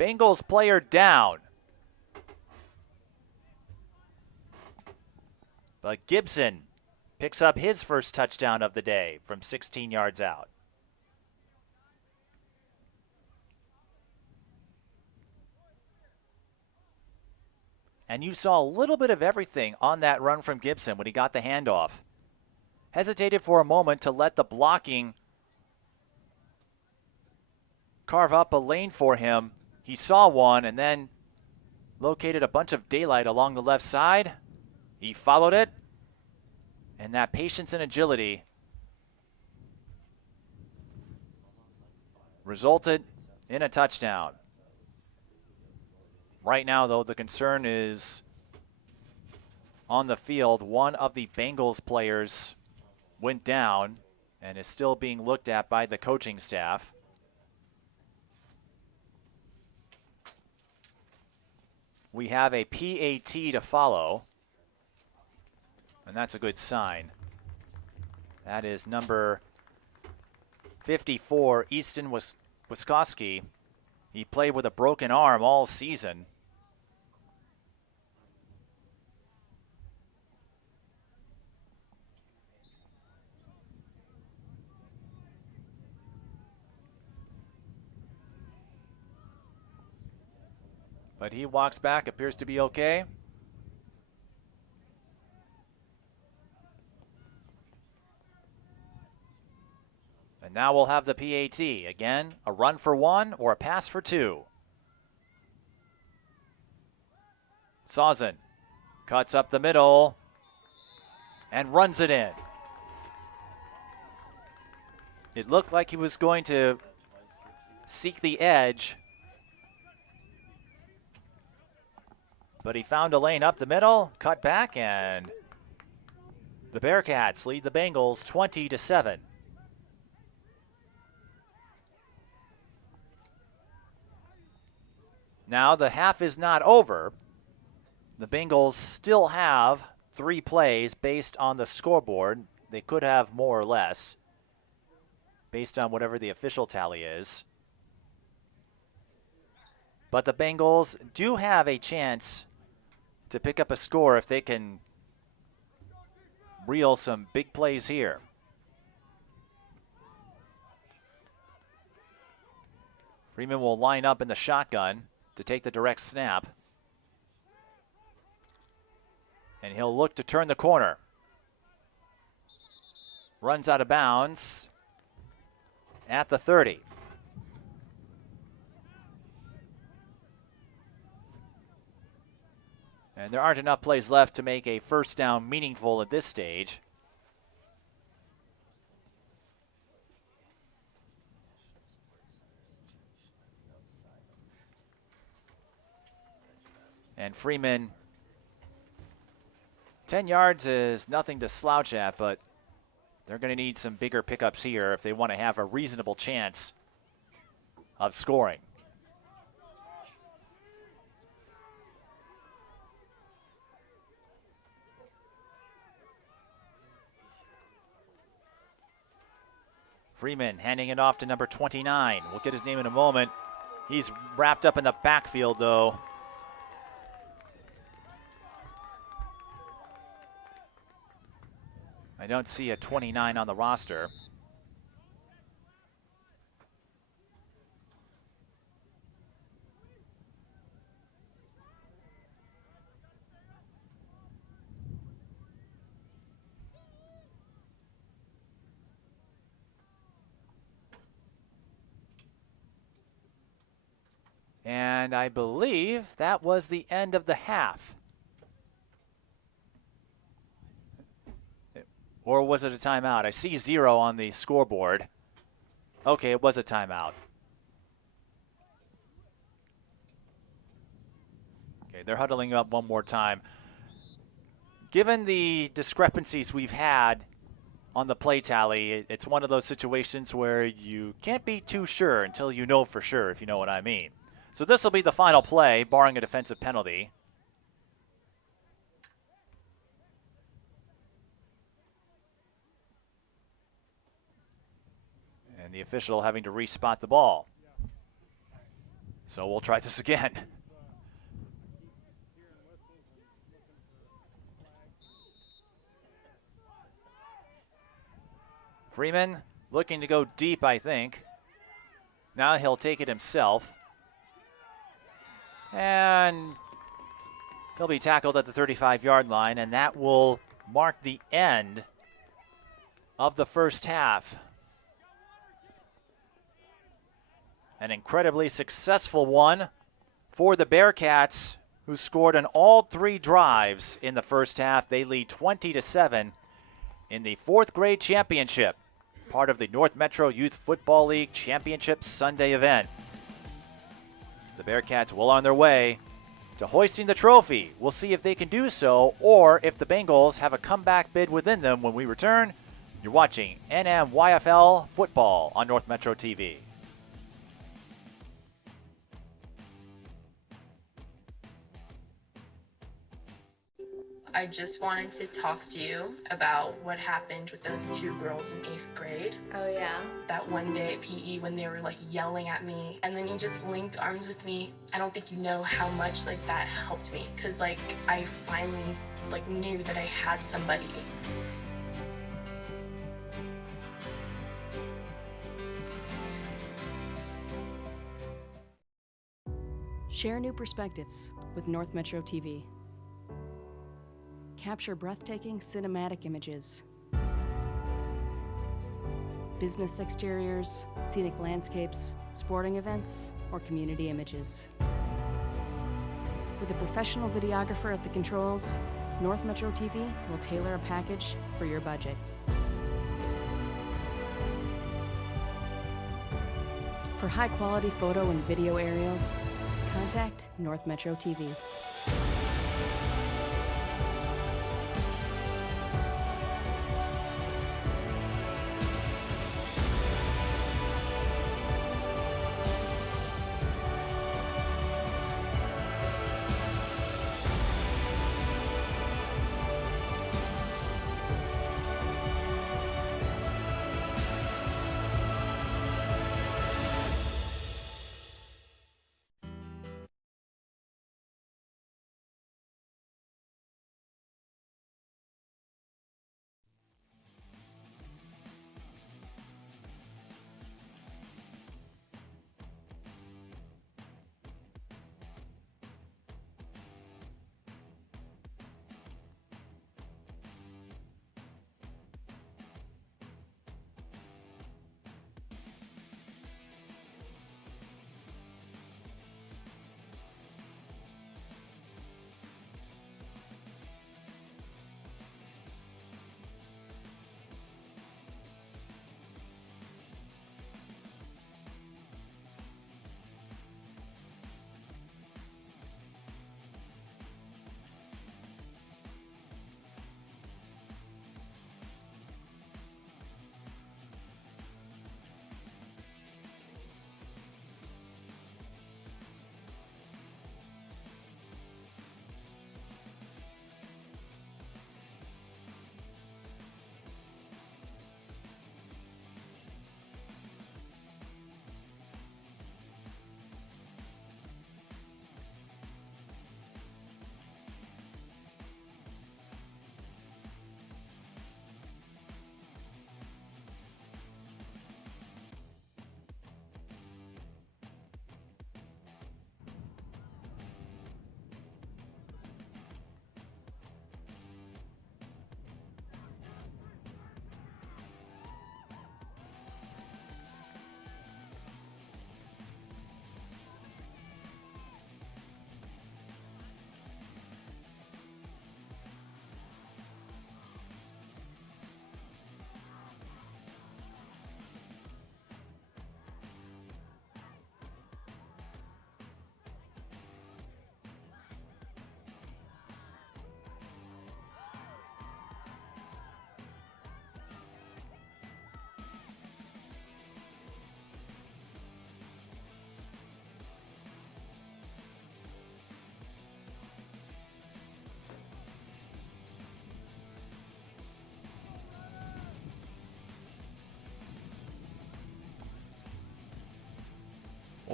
Bengals player down. But Gibson picks up his first touchdown of the day from 16 yards out. And you saw a little bit of everything on that run from Gibson when he got the handoff. Hesitated for a moment to let the blocking carve up a lane for him. He saw one and then located a bunch of daylight along the left side. He followed it. And that patience and agility resulted in a touchdown. Right now, though, the concern is on the field. One of the Bengals players went down and is still being looked at by the coaching staff. We have a PAT to follow, and that's a good sign. That is number 54, Easton Wiskoski. He played with a broken arm all season. But he walks back, appears to be okay. And now we'll have the PAT. Again, a run for 1 or a pass for 2. Sawson cuts up the middle and runs it in. It looked like he was going to seek the edge, but he found a lane up the middle, cut back, and the Bearcats lead the Bengals 20-7. Now the half is not over. The Bengals still have 3 plays based on the scoreboard. They could have more or less based on whatever the official tally is. But the Bengals do have a chance to pick up a score if they can reel some big plays here. Freeman will line up in the shotgun to take the direct snap. And he'll look to turn the corner. Runs out of bounds at the 30. And there aren't enough plays left to make a first down meaningful at this stage. And Freeman 10 yards is nothing to slouch at, but they're going to need some bigger pickups here if they want to have a reasonable chance of scoring. Freeman handing it off to number 29. We'll get his name in a moment. He's wrapped up in the backfield, though. I don't see a 29 on the roster. And I believe that was the end of the half. Or was it a timeout? I see 0 on the scoreboard. Okay, it was a timeout. Okay, they're huddling up one more time. Given the discrepancies we've had on the play tally, it's one of those situations where you can't be too sure until you know for sure, if you know what I mean. So this will be the final play, barring a defensive penalty. And the official having to respot the ball. So we'll try this again. Freeman looking to go deep, I think. Now he'll take it himself. And he'll be tackled at the 35-yard line, and that will mark the end of the first half. An incredibly successful one for the Bearcats, who scored on all 3 drives in the first half. They lead 20-7 in the 4th grade championship, part of the North Metro Youth Football League Championship Sunday event. The Bearcats well on their way to hoisting the trophy. We'll see if they can do so, or if the Bengals have a comeback bid within them when we return. You're watching NMYFL football on North Metro TV. I just wanted to talk to you about what happened with those 2 girls in 8th grade. Oh, yeah? That one day at PE when they were like yelling at me and then you just linked arms with me. I don't think you know how much like that helped me, because like I finally like knew that I had somebody. Share new perspectives with North Metro TV. Capture breathtaking cinematic images. Business exteriors, scenic landscapes, sporting events, or community images. With a professional videographer at the controls, North Metro TV will tailor a package for your budget. For high-quality photo and video aerials, contact North Metro TV.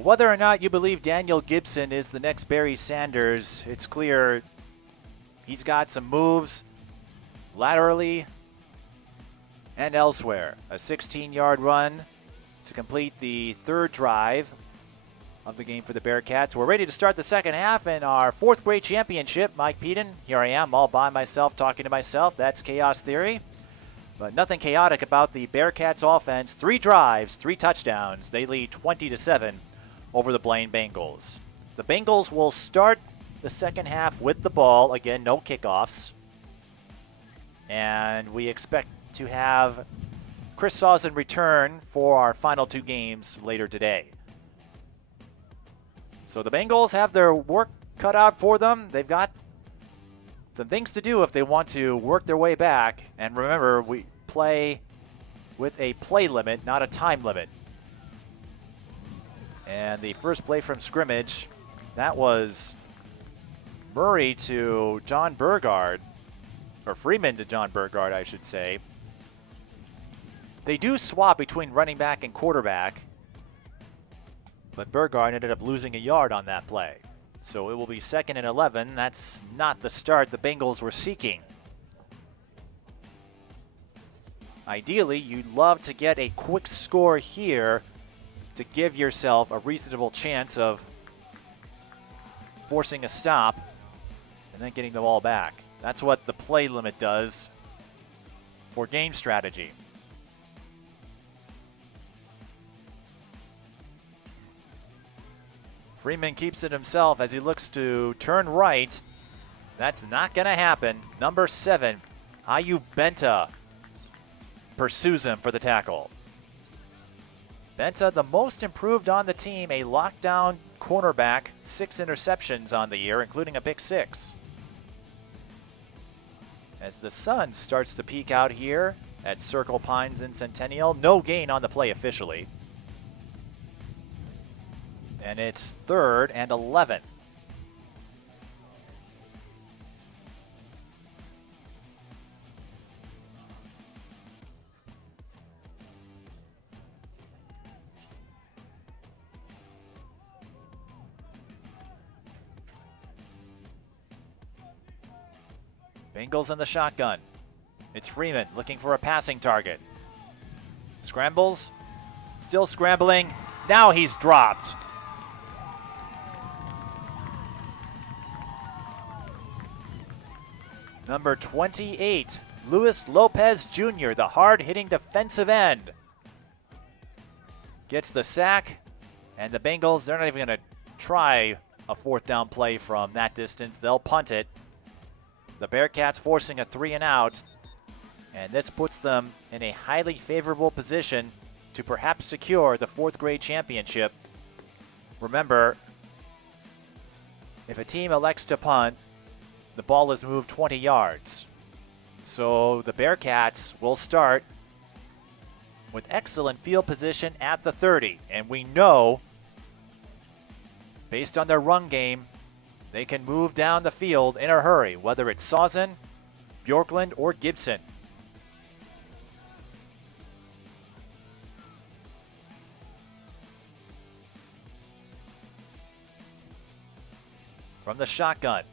Whether or not you believe Daniel Gibson is the next Barry Sanders, it's clear he's got some moves laterally and elsewhere. A 16-yard run to complete the third drive of the game for the Bearcats. We're ready to start the second half in our fourth grade championship. Mike Peden, here I am all by myself talking to myself. That's chaos theory. But nothing chaotic about the Bearcats offense. 3 drives, 3 touchdowns. They lead 20-7 over the Blaine Bengals. The Bengals will start the second half with the ball. Again, no kickoffs. And we expect to have Chris Sausen return for our final 2 games later today. So the Bengals have their work cut out for them. They've got some things to do if they want to work their way back. And remember, we play with a play limit, not a time limit. And the first play from scrimmage, that was Murray to John Burgard, or Freeman to John Burgard, I should say. They do swap between running back and quarterback, but Burgard ended up losing a yard on that play. So it will be 2nd and 11. That's not the start the Bengals were seeking. Ideally, you'd love to get a quick score here to give yourself a reasonable chance of forcing a stop and then getting the ball back. That's what the play limit does for game strategy. Freeman keeps it himself as he looks to turn right. That's not going to happen. Number 7, Ayu Benta, pursues him for the tackle. Benta, the most improved on the team, a lockdown cornerback, 6 interceptions on the year, including a pick 6. As the sun starts to peek out here at Circle Pines in Centennial, no gain on the play officially. And it's 3rd and 11. Bengals in the shotgun. It's Freeman looking for a passing target. Scrambles. Still scrambling. Now he's dropped. Number 28, Luis Lopez Jr., the hard-hitting defensive end, gets the sack, and the Bengals, they're not even going to try a 4th down play from that distance. They'll punt it. The Bearcats forcing a 3-and-out, and this puts them in a highly favorable position to perhaps secure the 4th grade championship. Remember, if a team elects to punt, the ball is moved 20 yards. So the Bearcats will start with excellent field position at the 30. And we know, based on their run game, they can move down the field in a hurry, whether it's Sausen, Bjorklund, or Gibson. From the shotgun,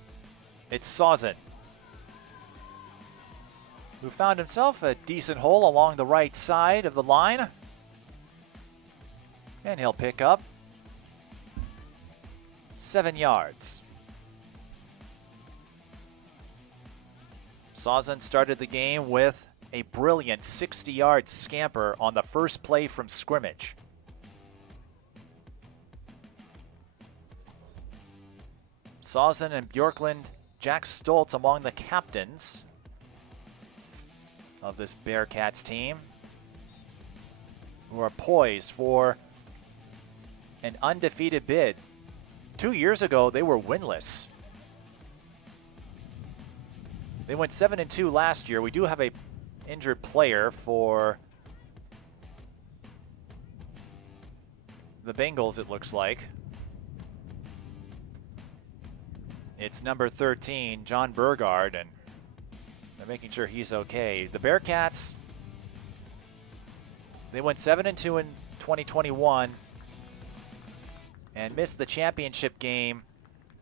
it's Sausen, who found himself a decent hole along the right side of the line. And he'll pick up 7 yards. Sausen started the game with a brilliant 60-yard scamper on the first play from scrimmage. Sausen and Bjorklund, Jack Stoltz among the captains of this Bearcats team, who are poised for an undefeated bid. 2 years ago, they were winless. They went 7-2 last year. We do have a injured player for the Bengals, it looks like. It's number 13, John Burgard, and they're making sure he's okay. The Bearcats, they went 7-2 in 2021. and missed the championship game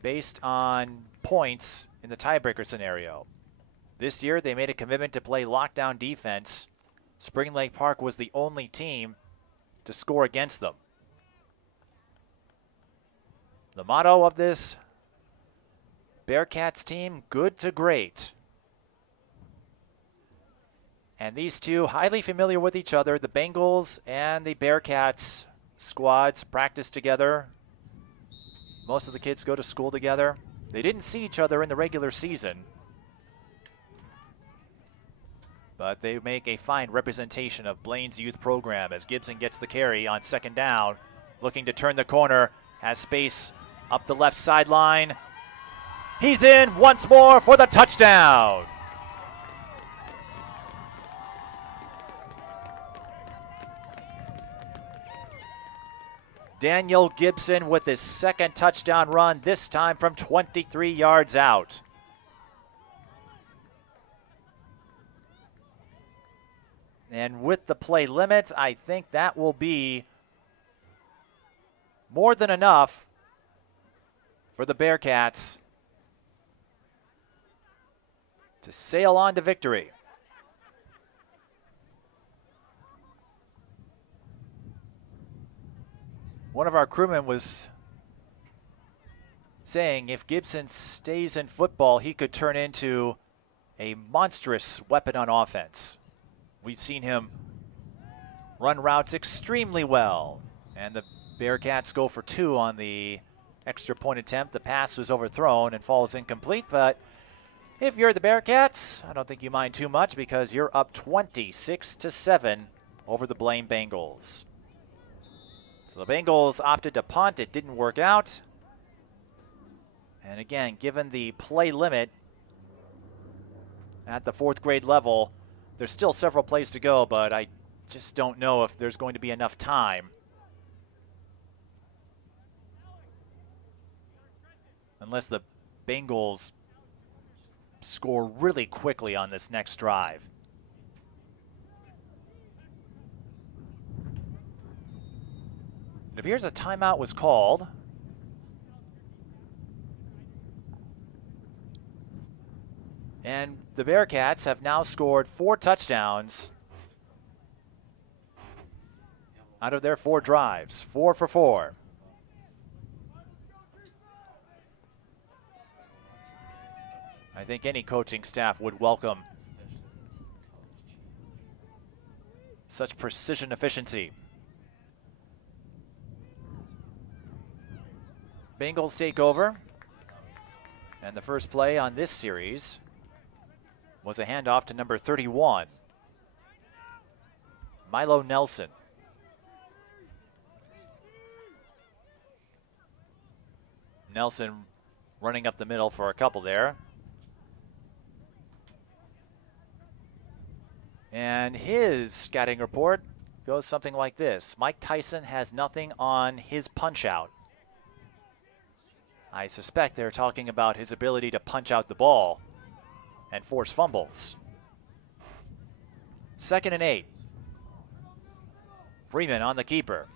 based on points in the tiebreaker scenario. This year, they made a commitment to play lockdown defense. Spring Lake Park was the only team to score against them. The motto of this Bearcats team, good to great. And these two, highly familiar with each other, the Bengals and the Bearcats squads practice together. Most of the kids go to school together. They didn't see each other in the regular season, but they make a fine representation of Blaine's youth program as Gibson gets the carry on second down, looking to turn the corner, has space up the left sideline. He's in once more for the touchdown. Daniel Gibson with his second touchdown run, this time from 23 yards out. And with the play limit, I think that will be more than enough for the Bearcats to sail on to victory. One of our crewmen was saying if Gibson stays in football, he could turn into a monstrous weapon on offense. We've seen him run routes extremely well, and the Bearcats go for 2 on the extra point attempt. The pass was overthrown and falls incomplete, but if you're the Bearcats, I don't think you mind too much because you're up 26-7 over the Blaine Bengals. So the Bengals opted to punt. It didn't work out. And again, given the play limit at the 4th grade level, there's still several plays to go, but I just don't know if there's going to be enough time. Unless the Bengals score really quickly on this next drive. It appears a timeout was called. And the Bearcats have now scored 4 touchdowns out of their 4 drives. 4 for 4. I think any coaching staff would welcome such precision efficiency. Bengals take over. And the first play on this series was a handoff to number 31, Milo Nelson. Nelson running up the middle for a couple there. And his scouting report goes something like this. Mike Tyson has nothing on his punch out. I suspect they're talking about his ability to punch out the ball and force fumbles. 2nd and 8. Freeman on the keeper.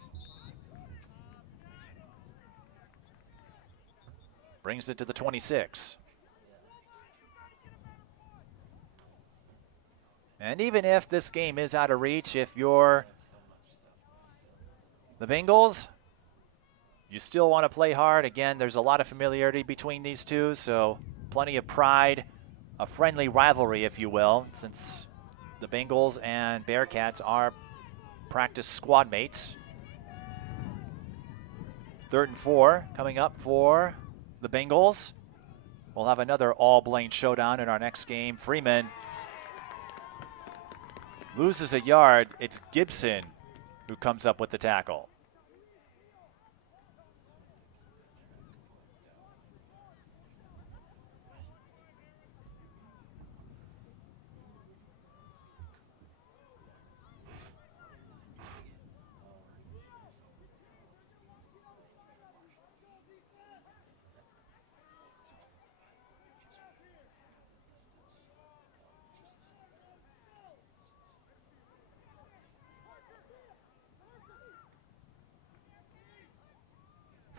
Brings it to the 26. And even if this game is out of reach, if you're the Bengals, you still want to play hard. Again, there's a lot of familiarity between these two, so plenty of pride, a friendly rivalry, if you will, since the Bengals and Bearcats are practice squad mates. 3rd and 4 coming up for the Bengals. We'll have another all-Blaine showdown in our next game. Freeman loses a yard. It's Gibson who comes up with the tackle.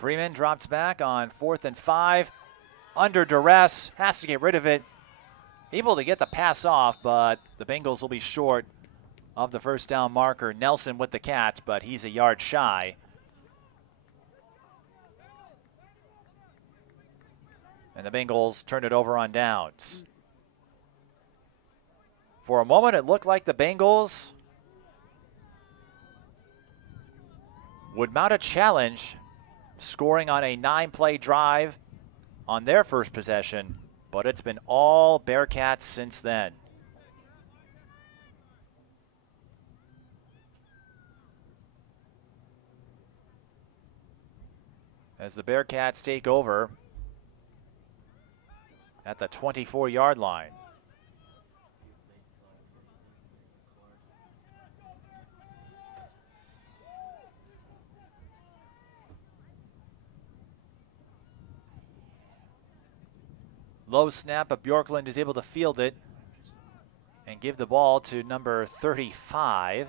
Freeman drops back on 4th and 5. Under duress, has to get rid of it. Able to get the pass off, but the Bengals will be short of the first down marker. Nelson with the catch, but he's a yard shy. And the Bengals turn it over on downs. For a moment, it looked like the Bengals would mount a challenge, scoring on a 9-play drive on their first possession, but it's been all Bearcats since then. As the Bearcats take over at the 24-yard line. Low snap, but Bjorklund is able to field it and give the ball to number 35.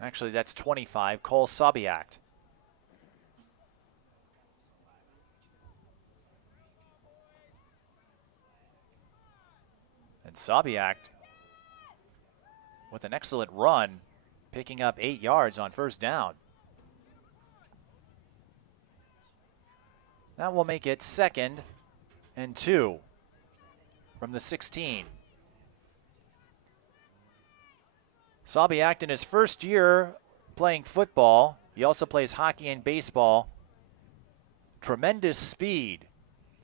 Actually, that's 25, Cole Sabiak. And Sabiak, with an excellent run, picking up 8 yards on first down. That will make it 2nd and 2 from the 16. Sabiak in his first year playing football. He also plays hockey and baseball. Tremendous speed,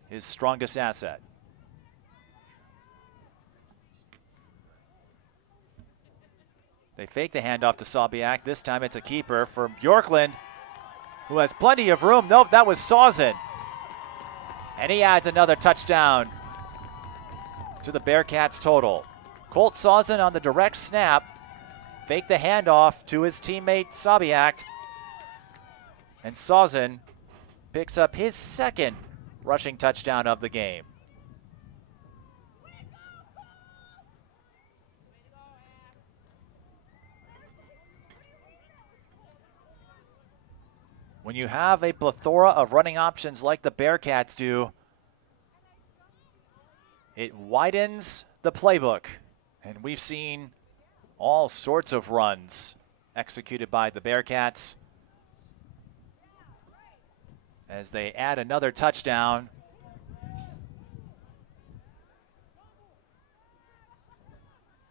his strongest asset. They fake the handoff to Sabiak. This time it's a keeper for Bjorklund, who has plenty of room. Nope, that was Sawson. And he adds another touchdown to the Bearcats total. Colt Sawson on the direct snap. Fake the handoff to his teammate Sabiak. And Sawson picks up his 2nd rushing touchdown of the game. When you have a plethora of running options like the Bearcats do, it widens the playbook. And we've seen all sorts of runs executed by the Bearcats as they add another touchdown.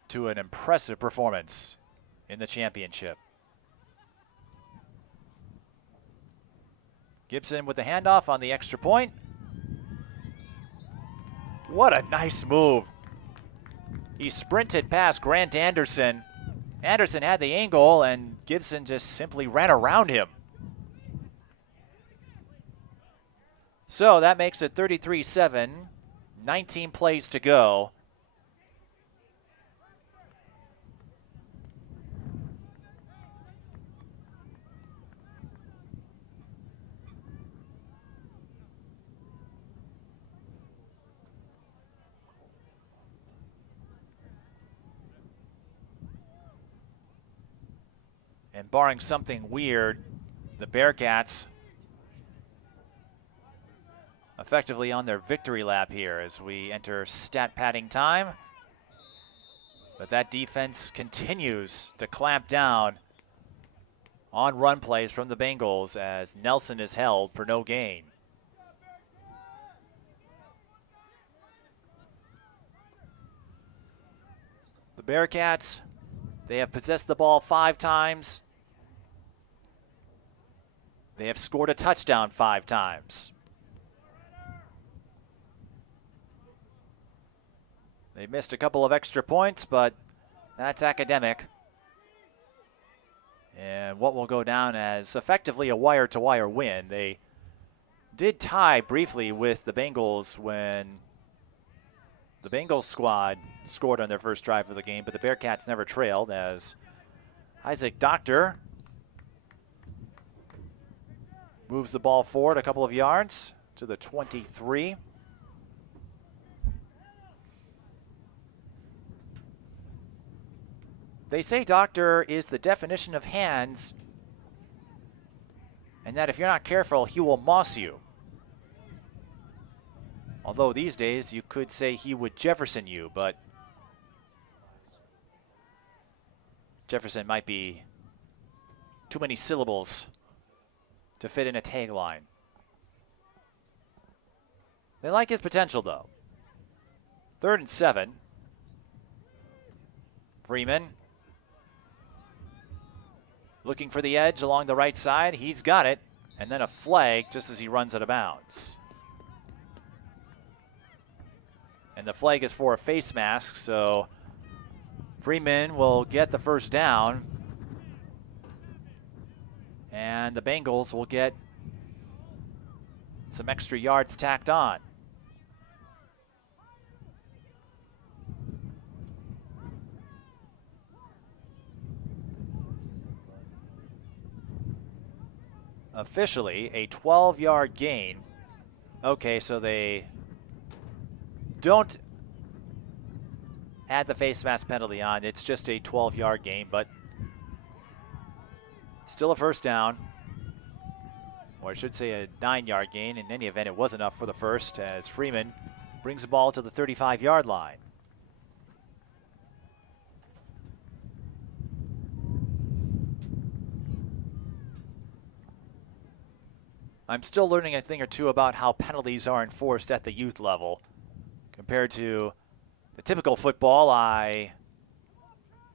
To an impressive performance in the championship. Gibson with the handoff on the extra point. What a nice move. He sprinted past Grant Anderson. Anderson had the angle, and Gibson just simply ran around him. So that makes it 33-7, 19 plays to go. And barring something weird, the Bearcats effectively on their victory lap here as we enter stat padding time. But that defense continues to clamp down on run plays from the Bengals as Nelson is held for no gain. The Bearcats, they have possessed the ball 5 times. They have scored a touchdown 5 times. They missed a couple of extra points, but that's academic. And what will go down as effectively a wire-to-wire win. They did tie briefly with the Bengals when the Bengals squad scored on their first drive of the game, but the Bearcats never trailed as Isaac Doctor moves the ball forward a couple of yards to the 23. They say Doctor is the definition of hands and that if you're not careful, he will moss you. Although these days you could say he would Jefferson you, but Jefferson might be too many syllables to fit in a tagline. They like his potential, though. 3rd and 7. Freeman looking for the edge along the right side. He's got it. And then a flag just as he runs out of bounds. And the flag is for a face mask, so Freeman will get the first down. And the Bengals will get some extra yards tacked on. Officially, a 12-yard gain. Okay, so they don't add the face mask penalty on. It's just a 12-yard gain, but still a first down. Or I should say a 9-yard gain. In any event, it was enough for the first as Freeman brings the ball to the 35-yard line. I'm still learning a thing or two about how penalties are enforced at the youth level compared to the typical football I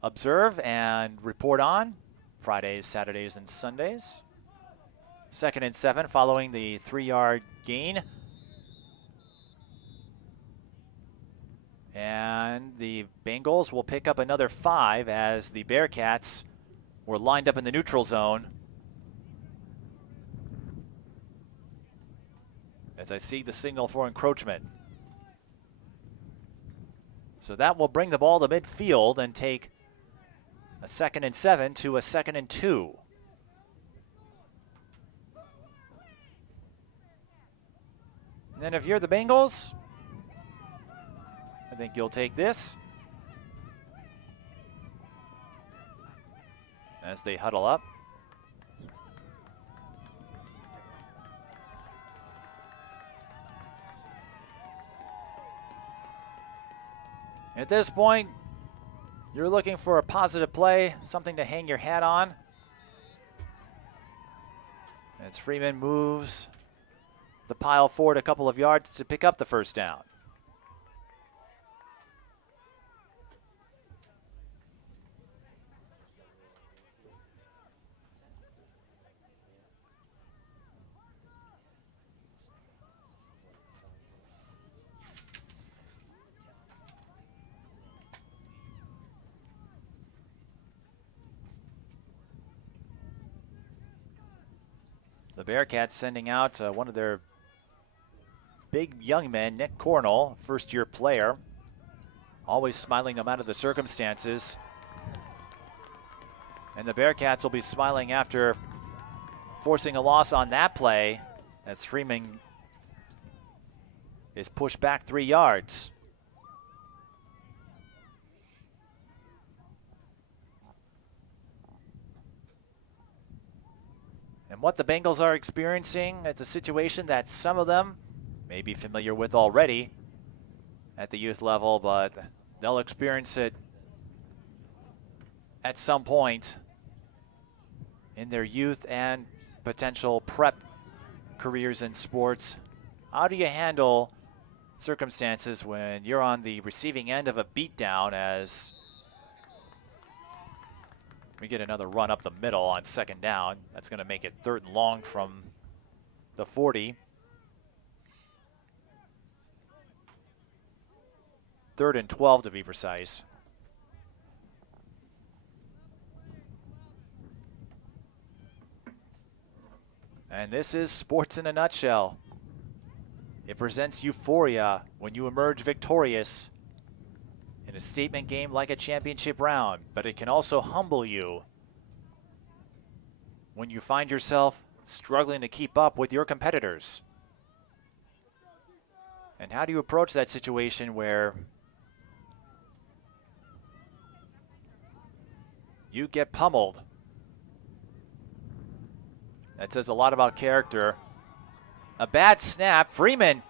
observe and report on Fridays, Saturdays, and Sundays. 2nd and 7 following the 3-yard gain. And the Bengals will pick up another 5 as the Bearcats were lined up in the neutral zone. As I see the signal for encroachment. So that will bring the ball to midfield and take a 2nd and 7 to a 2nd and 2. And then if you're the Bengals, I think you'll take this. As they huddle up. At this point, you're looking for a positive play, something to hang your hat on. As Freeman moves the pile forward a couple of yards to pick up the first down. The Bearcats sending out one of their big young men, Nick Cornell, first-year player, always smiling no matter the circumstances. And the Bearcats will be smiling after forcing a loss on that play as Freeman is pushed back 3 yards. And what the Bengals are experiencing, it's a situation that some of them may be familiar with already at the youth level, but they'll experience it at some point in their youth and potential prep careers in sports. How do you handle circumstances when you're on the receiving end of a beatdown as we get another run up the middle on 2nd down? That's going to make it 3rd and long from the 40. 3rd and 12 to be precise. And this is sports in a nutshell. It presents euphoria when you emerge victorious in a statement game like a championship round, but it can also humble you when you find yourself struggling to keep up with your competitors. And how do you approach that situation where you get pummeled That says a lot about character. A bad snap. Freeman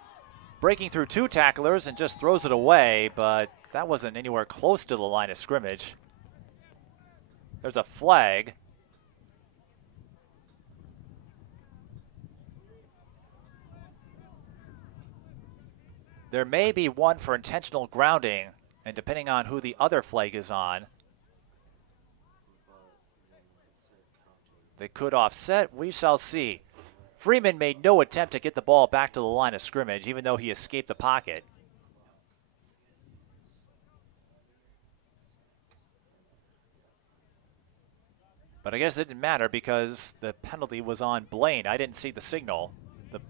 breaking through 2 tacklers and just throws it away, but that wasn't anywhere close to the line of scrimmage. There's a flag. There may be one for intentional grounding, and depending on who the other flag is on, they could offset. We shall see. Freeman made no attempt to get the ball back to the line of scrimmage, even though he escaped the pocket. But I guess it didn't matter because the penalty was on Blaine. I didn't see the signal.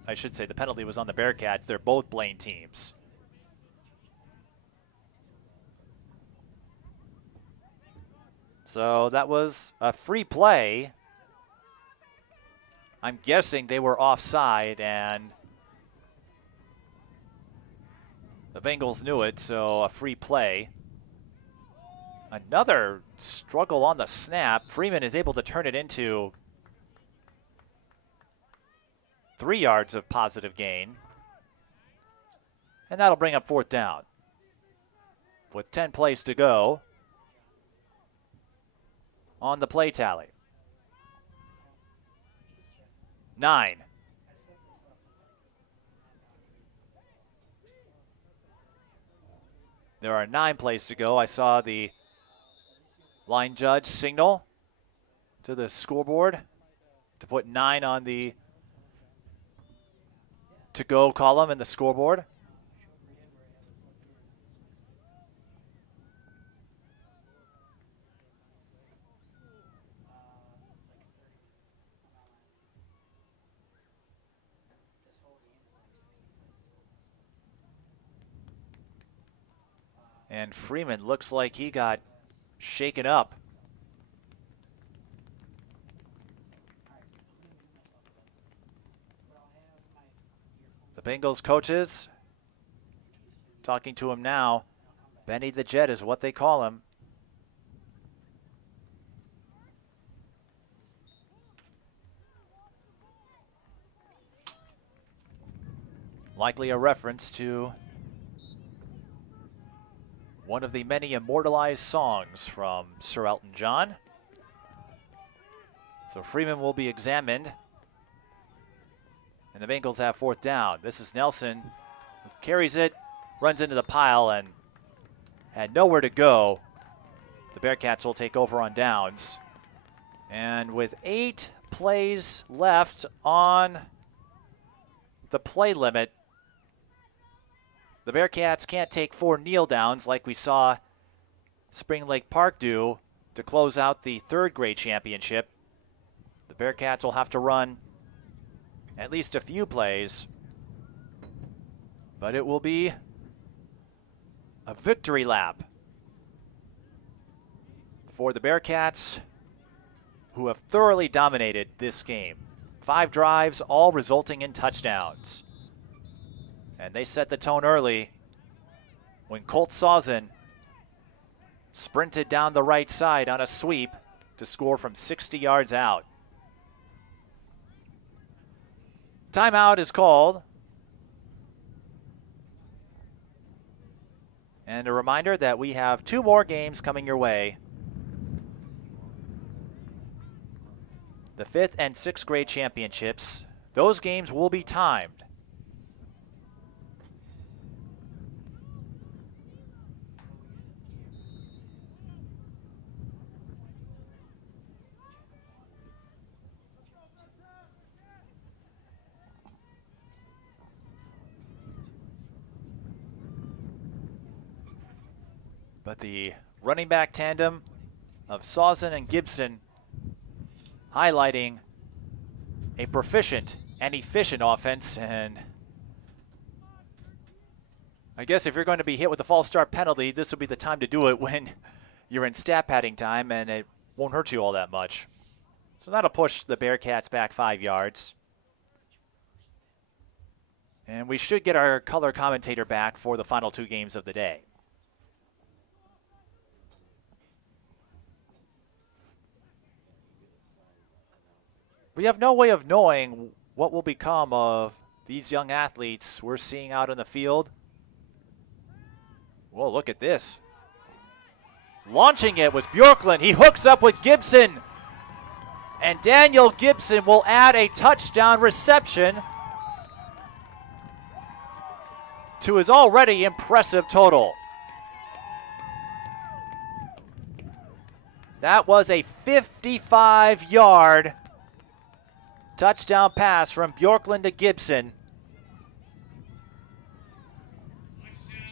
I should say the penalty was on the Bearcats. They're both Blaine teams. So that was a free play. I'm guessing they were offside, and the Bengals knew it, so a free play. Another struggle on the snap. Freeman is able to turn it into 3 yards of positive gain. And that'll bring up 4th down. With 10 plays to go on the play tally. 9. There are 9 plays to go. I saw the line judge signal to the scoreboard to put 9 on the to-go column in the scoreboard. And Freeman looks like he got shaken up. The Bengals coaches talking to him now. Benny the Jet is what they call him. Likely a reference to one of the many immortalized songs from Sir Elton John. So Freeman will be examined. And the Bengals have 4th down. This is Nelson, who carries it, runs into the pile, and had nowhere to go. The Bearcats will take over on downs. And with 8 plays left on the play limit, the Bearcats can't take 4 kneel downs like we saw Spring Lake Park do to close out the 3rd grade championship. The Bearcats will have to run at least a few plays, but it will be a victory lap for the Bearcats, who have thoroughly dominated this game. 5 drives, all resulting in touchdowns. And they set the tone early when Colt Sawson sprinted down the right side on a sweep to score from 60 yards out. Timeout is called. And a reminder that we have 2 more games coming your way. The 5th and 6th grade championships. Those games will be timed. But the running back tandem of Sawson and Gibson highlighting a proficient and efficient offense. And I guess if you're going to be hit with a false start penalty, this will be the time to do it when you're in stat padding time, and it won't hurt you all that much. So that'll push the Bearcats back 5 yards. And we should get our color commentator back for the final 2 games of the day. We have no way of knowing what will become of these young athletes we're seeing out in the field. Whoa, look at this. Launching it was Bjorklund. He hooks up with Gibson. And Daniel Gibson will add a touchdown reception to his already impressive total. That was a 55-yard touchdown pass from Bjorklund to Gibson.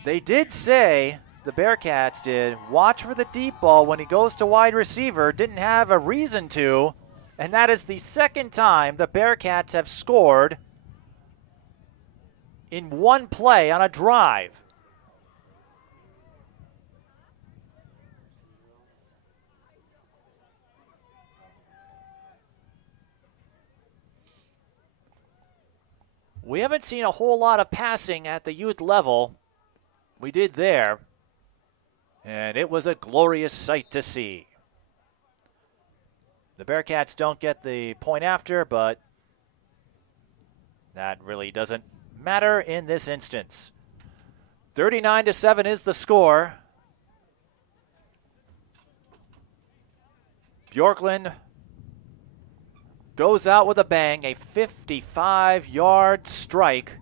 They did say, the Bearcats did, watch for the deep ball when he goes to wide receiver. Didn't have a reason to. And that is the second time the Bearcats have scored in one play on a drive. We haven't seen a whole lot of passing at the youth level. We did there. And it was a glorious sight to see. The Bearcats don't get the point after, but that really doesn't matter in this instance. 39-7 is the score. Bjorklund goes out with a bang, a 55-yard strike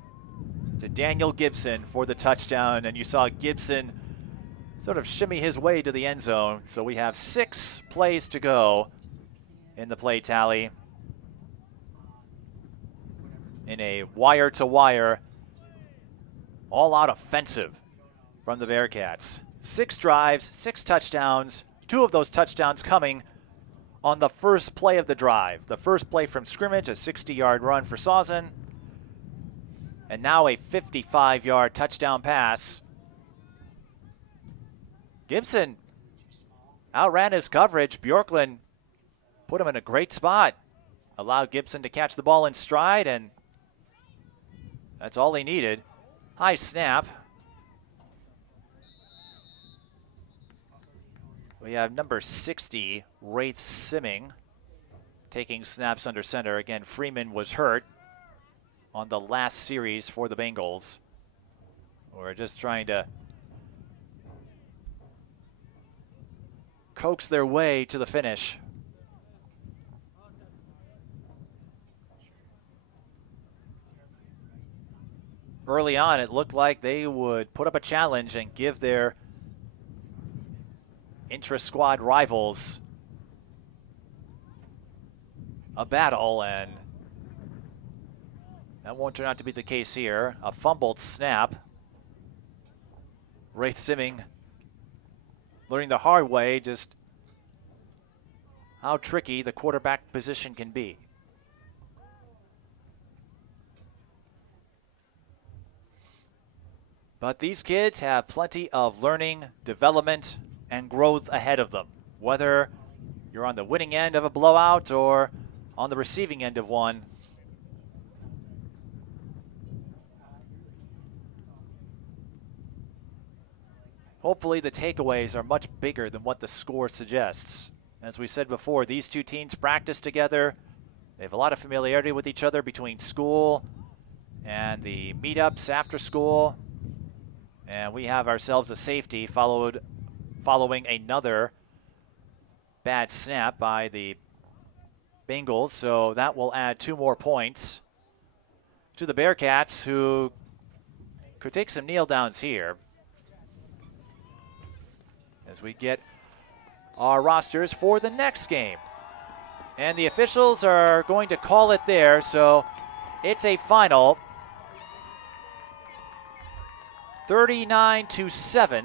to Daniel Gibson for the touchdown, and you saw Gibson sort of shimmy his way to the end zone. So we have 6 plays to go in the play tally in a wire-to-wire, all-out offensive from the Bearcats. 6 drives, 6 touchdowns, 2 of those touchdowns coming on the first play of the drive. The first play from scrimmage, a 60-yard run for Sawson, and now a 55-yard touchdown pass. Gibson outran his coverage. Bjorklund put him in a great spot. Allowed Gibson to catch the ball in stride, and that's all he needed. High snap. We have number 60, Wraith Simming, taking snaps under center. Again, Freeman was hurt on the last series for the Bengals. We're just trying to coax their way to the finish. Early on, it looked like they would put up a challenge and give their intra-squad rivals a battle, and that won't turn out to be the case here. A fumbled snap. Wraith Simming learning the hard way just how tricky the quarterback position can be. But these kids have plenty of learning, development, and growth ahead of them, whether you're on the winning end of a blowout or on the receiving end of one. Hopefully the takeaways are much bigger than what the score suggests. As we said before, these two teams practice together. They have a lot of familiarity with each other between school and the meetups after school. And we have ourselves a safety following another bad snap by the Bengals. So that will add 2 more points to the Bearcats, who could take some kneel downs here as we get our rosters for the next game. And the officials are going to call it there, so it's a final 39-7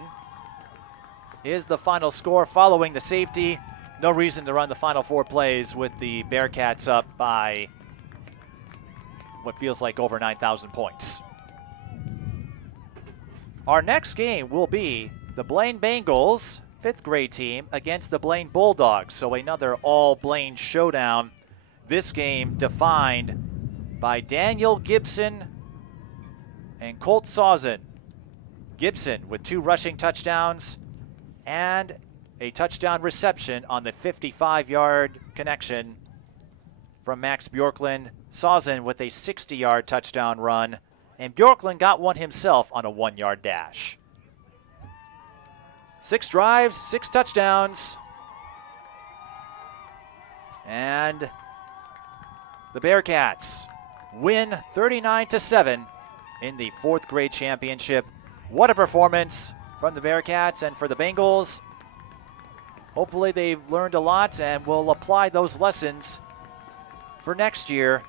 is the final score following the safety. No reason to run the final 4 plays with the Bearcats up by what feels like over 9,000 points. Our next game will be the Blaine Bengals, 5th grade team, against the Blaine Bulldogs. So another all-Blaine showdown. This game defined by Daniel Gibson and Colt Sawson. Gibson with 2 rushing touchdowns and a touchdown reception on the 55-yard connection from Max Bjorklund. Sawson with a 60-yard touchdown run. And Bjorklund got one himself on a 1-yard dash. 6 drives, 6 touchdowns. And the Bearcats win 39-7 in the 4th grade championship. What a performance from the Bearcats and for the Bengals. Hopefully they've learned a lot and will apply those lessons for next year.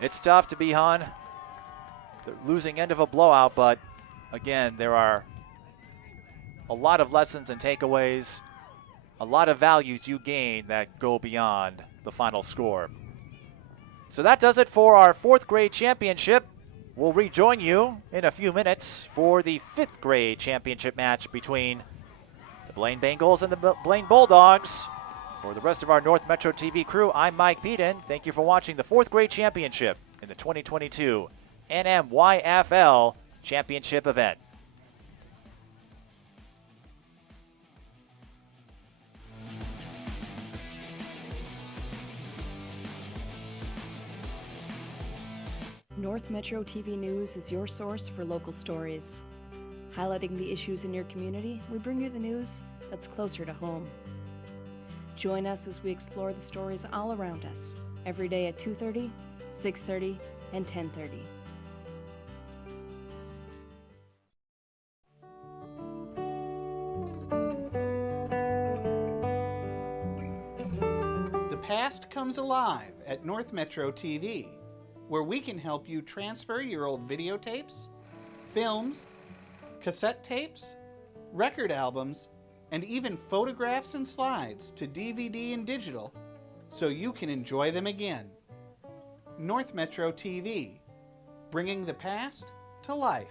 It's tough to be on the losing end of a blowout, but again, there are a lot of lessons and takeaways, a lot of values you gain that go beyond the final score. So that does it for our 4th grade championship. We'll rejoin you in a few minutes for the 5th grade championship match between the Blaine Bengals and the Blaine Bulldogs. For the rest of our North Metro TV crew, I'm Mike Peden. Thank you for watching the 4th grade championship in the 2022 NMYFL championship event. North Metro TV News is your source for local stories. Highlighting the issues in your community, we bring you the news that's closer to home. Join us as we explore the stories all around us, every day at 2:30, 6:30, and 10:30. The past comes alive at North Metro TV, where we can help you transfer your old videotapes, films, cassette tapes, record albums, and even photographs and slides to DVD and digital so you can enjoy them again. North Metro TV, bringing the past to life.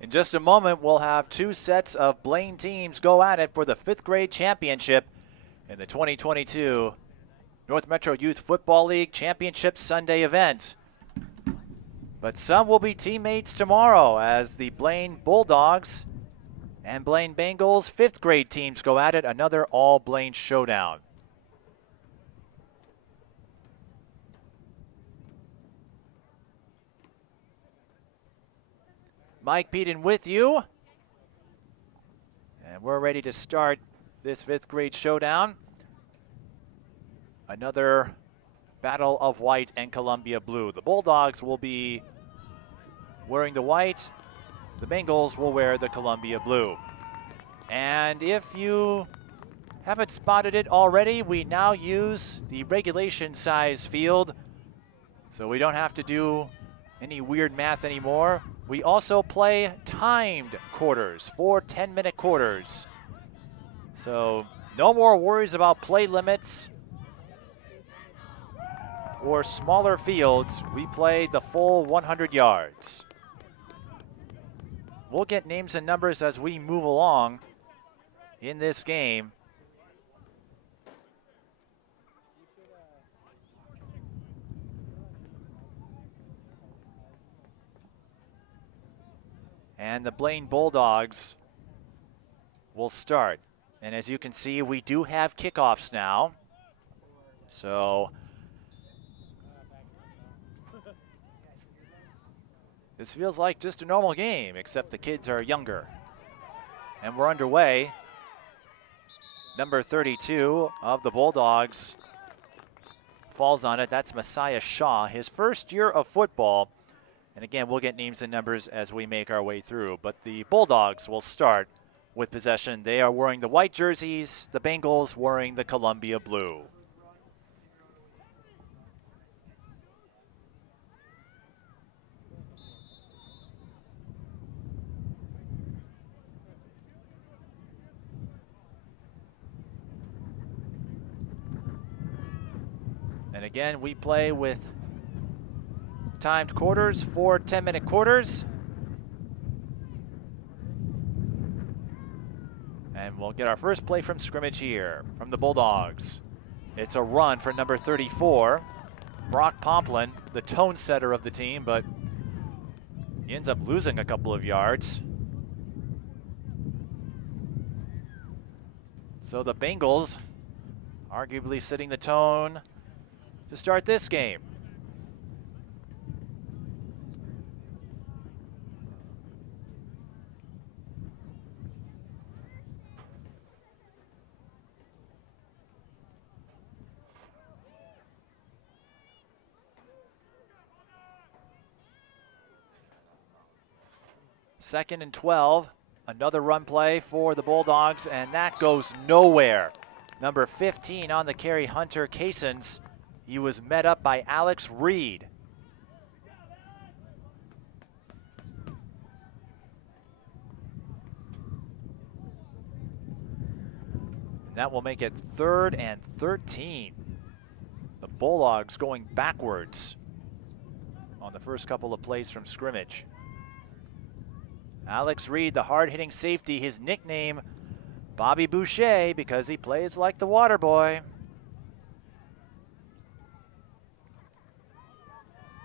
In just a moment, we'll have two sets of Blaine teams go at it for the 5th grade championship in the 2022 North Metro Youth Football League Championship Sunday event. But some will be teammates tomorrow as the Blaine Bulldogs and Blaine Bengals 5th grade teams go at it, another all Blaine showdown. Mike Peden with you. And we're ready to start this 5th grade showdown. Another battle of white and Columbia blue. The Bulldogs will be wearing the white. The Bengals will wear the Columbia blue. And if you haven't spotted it already, we now use the regulation size field, so we don't have to do any weird math anymore. We also play timed quarters, 4 10-minute quarters. So no more worries about play limits or smaller fields. We play the full 100 yards. We'll get names and numbers as we move along in this game. And the Blaine Bulldogs will start. And as you can see, we do have kickoffs now. So this feels like just a normal game, except the kids are younger. And we're underway. Number 32 of the Bulldogs falls on it. That's Messiah Shaw, his first year of football. And again, we'll get names and numbers as we make our way through. But the Bulldogs will start with possession. They are wearing the white jerseys, the Bengals wearing the Columbia blue. And again, we play with timed quarters, 4 10-minute quarters. And we'll get our first play from scrimmage here from the Bulldogs. It's a run for number 34, Brock Pomplin, the tone setter of the team, but he ends up losing a couple of yards. So the Bengals arguably setting the tone to start this game. Second and 12, another run play for the Bulldogs, and that goes nowhere. Number 15 on the carry, Hunter Casons. He was met up by Alex Reed. And that will make it 3rd and 13. The Bulldogs going backwards on the first couple of plays from scrimmage. Alex Reed, the hard-hitting safety, his nickname, Bobby Boucher, because he plays like the water boy.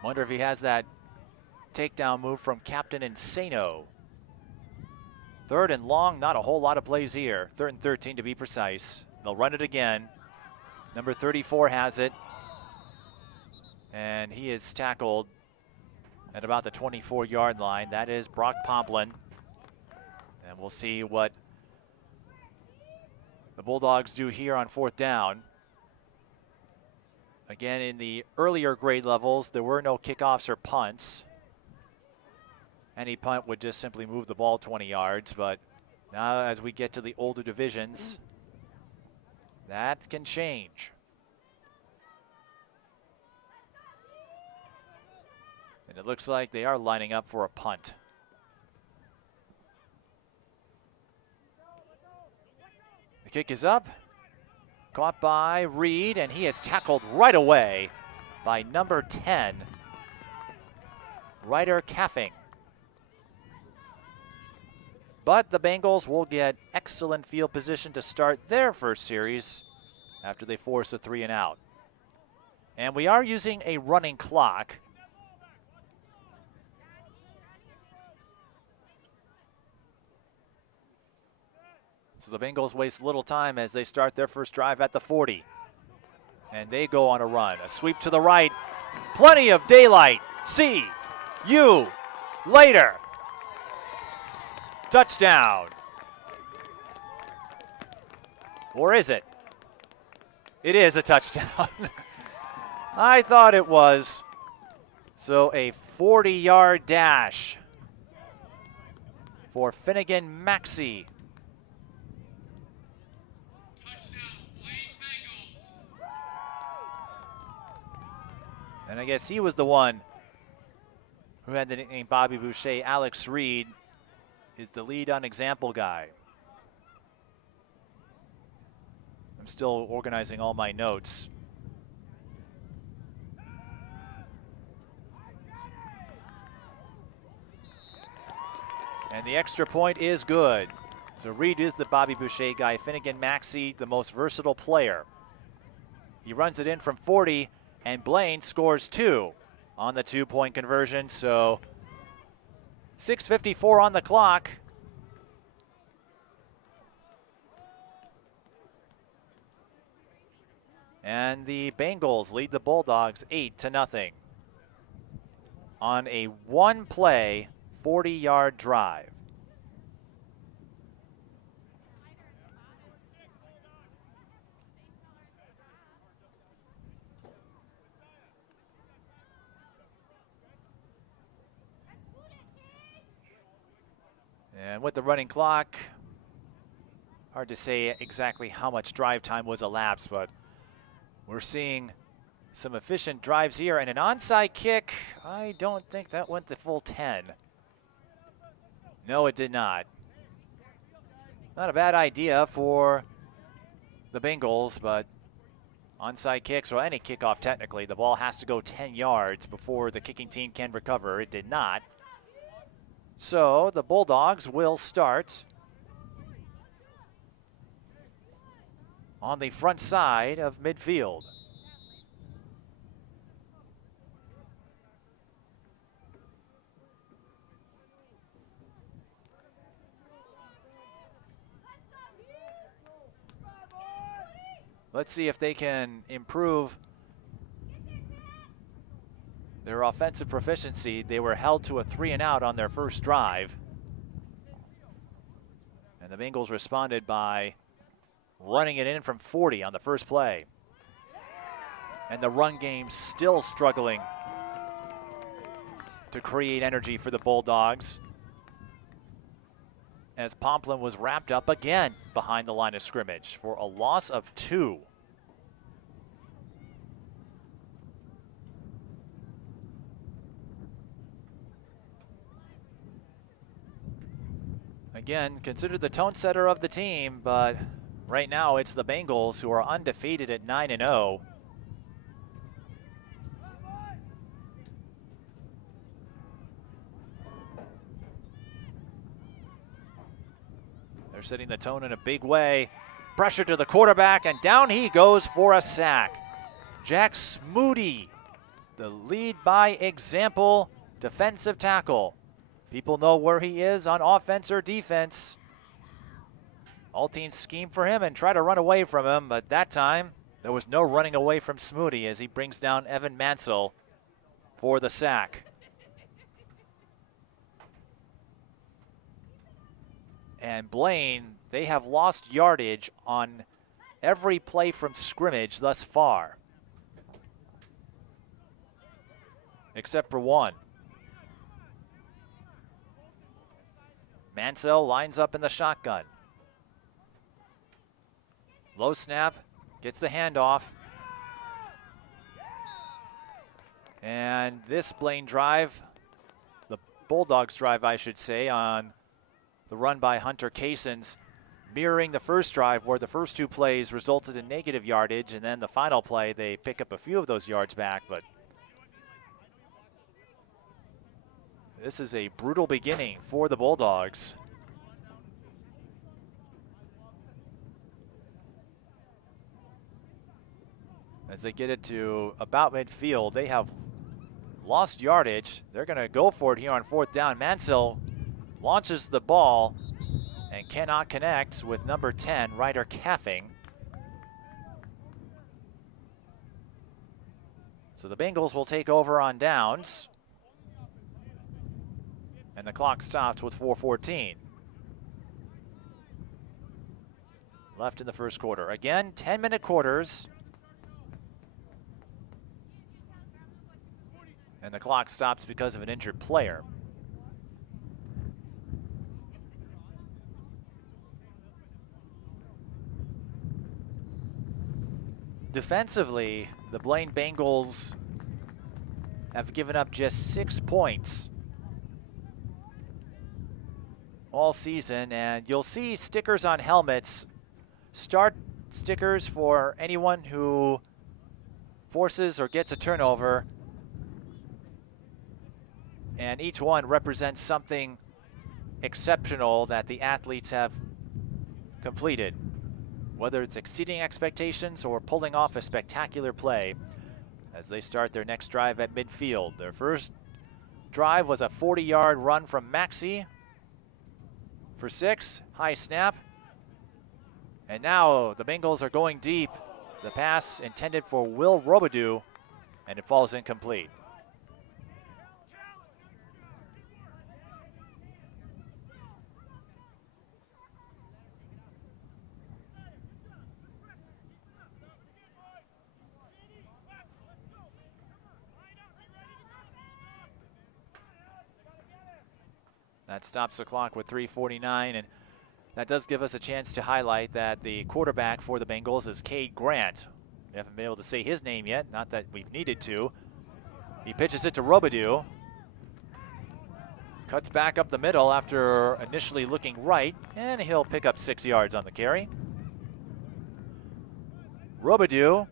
Wonder if he has that takedown move from Captain Insano. 3rd and long, not a whole lot of plays here. 3rd and 13 to be precise. They'll run it again. Number 34 has it. And he is tackled at about the 24-yard line. That is Brock Pomplin. And we'll see what the Bulldogs do here on 4th down. Again, in the earlier grade levels, there were no kickoffs or punts. Any punt would just simply move the ball 20 yards, but now as we get to the older divisions, that can change. And it looks like they are lining up for a punt. The kick is up. Caught by Reed, and he is tackled right away by number 10, Ryder Caffing. But the Bengals will get excellent field position to start their first series after they force a 3 and out. And we are using a running clock. So the Bengals waste little time as they start their first drive at the 40. And they go on a run. A sweep to the right. Plenty of daylight. See you later. Touchdown. Or is it? It is a touchdown. I thought it was. So a 40-yard dash for Finnegan Maxey. And I guess he was the one who had the nickname Bobby Boucher. Alex Reed is the lead on example guy. I'm still organizing all my notes. And the extra point is good. So Reed is the Bobby Boucher guy. Finnegan Maxey, the most versatile player. He runs it in from 40, and Blaine scores 2 on the 2-point conversion. So 6:54 on the clock. And the Bengals lead the Bulldogs 8-0 on a one-play, 40-yard drive. And with the running clock, hard to say exactly how much drive time was elapsed, but we're seeing some efficient drives here. And an onside kick, I don't think that went the full 10. No, it did not. Not a bad idea for the Bengals, but onside kicks, or any kickoff technically, the ball has to go 10 yards before the kicking team can recover. It did not. So the Bulldogs will start on the front side of midfield. Let's see if they can improve their offensive proficiency. They were held to a 3 and out on their first drive. And the Bengals responded by running it in from 40 on the first play. And the run game still struggling to create energy for the Bulldogs, as Pomplin was wrapped up again behind the line of scrimmage for a loss of 2. Again, considered the tone setter of the team, but right now it's the Bengals who are undefeated at 9-0. They're setting the tone in a big way. Pressure to the quarterback, and down he goes for a sack. Jack Smoody, the lead by example defensive tackle. People know where he is on offense or defense. All teams scheme for him and try to run away from him, but that time there was no running away from Smoody as he brings down Evan Mansell for the sack. And Blaine, they have lost yardage on every play from scrimmage thus far, except for one. Mansell lines up in the shotgun. Low snap, gets the handoff. And this Blaine drive, the Bulldogs drive I should say, on the run by Hunter Casons, mirroring the first drive where the first 2 plays resulted in negative yardage, and then the final play they pick up a few of those yards back. But this is a brutal beginning for the Bulldogs. As they get it to about midfield, they have lost yardage. They're going to go for it here on 4th down. Mansell launches the ball and cannot connect with number 10, Ryder Caffing. So the Bengals will take over on downs. And the clock stops with 4:14 left in the first quarter. Again, 10-minute quarters. And the clock stops because of an injured player. Defensively, the Blaine Bengals have given up just 6 points all season, and you'll see stickers on helmets, start stickers for anyone who forces or gets a turnover, and each one represents something exceptional that the athletes have completed, whether it's exceeding expectations or pulling off a spectacular play as they start their next drive at midfield. Their first drive was a 40-yard run from Maxey for 6, high snap. And now the Bengals are going deep. The pass intended for Will Robidoux, and it falls incomplete. That stops the clock with 3:49, and that does give us a chance to highlight that the quarterback for the Bengals is Cade Grant. We haven't been able to say his name yet, not that we've needed to. He pitches it to Robidoux. Cuts back up the middle after initially looking right, and he'll pick up 6 yards on the carry. Robidoux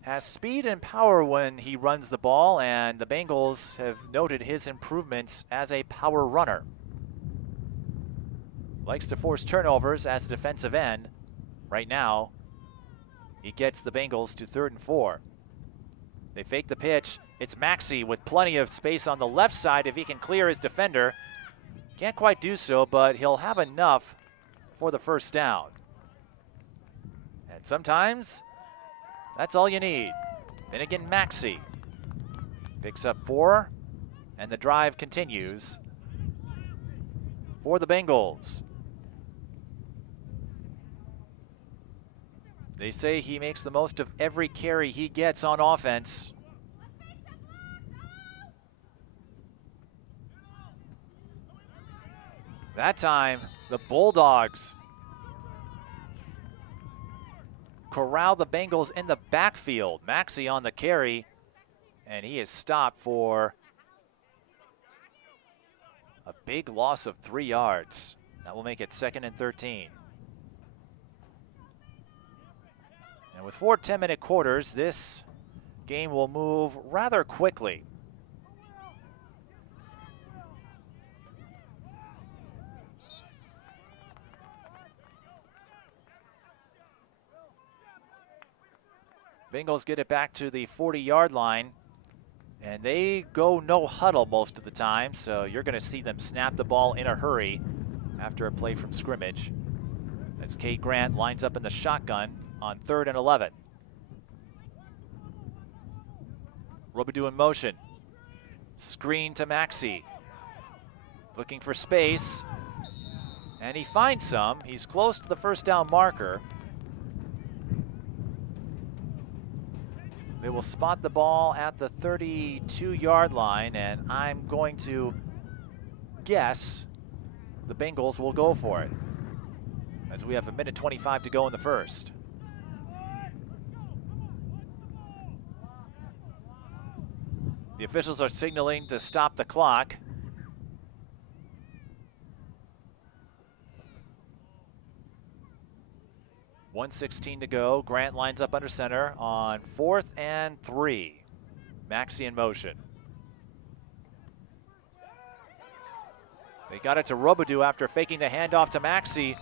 has speed and power when he runs the ball, and the Bengals have noted his improvements as a power runner. Likes to force turnovers as a defensive end. Right now, he gets the Bengals to 3rd and 4. They fake the pitch. It's Maxey with plenty of space on the left side if he can clear his defender. Can't quite do so, but he'll have enough for the first down. And sometimes, that's all you need. Finnegan Maxey picks up 4, and the drive continues for the Bengals. They say he makes the most of every carry he gets on offense. That time, the Bulldogs corral the Bengals in the backfield. Maxey on the carry, and he is stopped for a big loss of 3 yards. That will make it 2nd and 13. And with 4 10-minute quarters, this game will move rather quickly. Bengals get it back to the 40-yard line, and they go no huddle most of the time, so you're going to see them snap the ball in a hurry after a play from scrimmage. As Cade Grant lines up in the shotgun on 3rd and 11. Robidoux in motion. Screen to Maxey. Looking for space. And he finds some. He's close to the first down marker. They will spot the ball at the 32-yard line, and I'm going to guess the Bengals will go for it, as we have 1:25 to go in the first. The officials are signaling to stop the clock. .116 to go. Grant lines up under center on 4th and 3. Maxey in motion. They got it to Robidoux after faking the handoff to Maxey.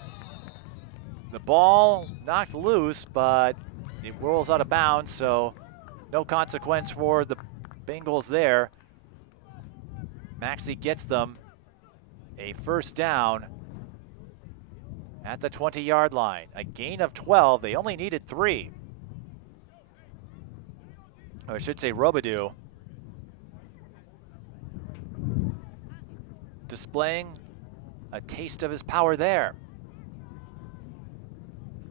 The ball knocked loose, but it rolls out of bounds, so No consequence for the Bengals there. Maxey gets them a first down at the 20-yard line. A gain of 12. They only needed 3. Or I should say Robidoux displaying a taste of his power there.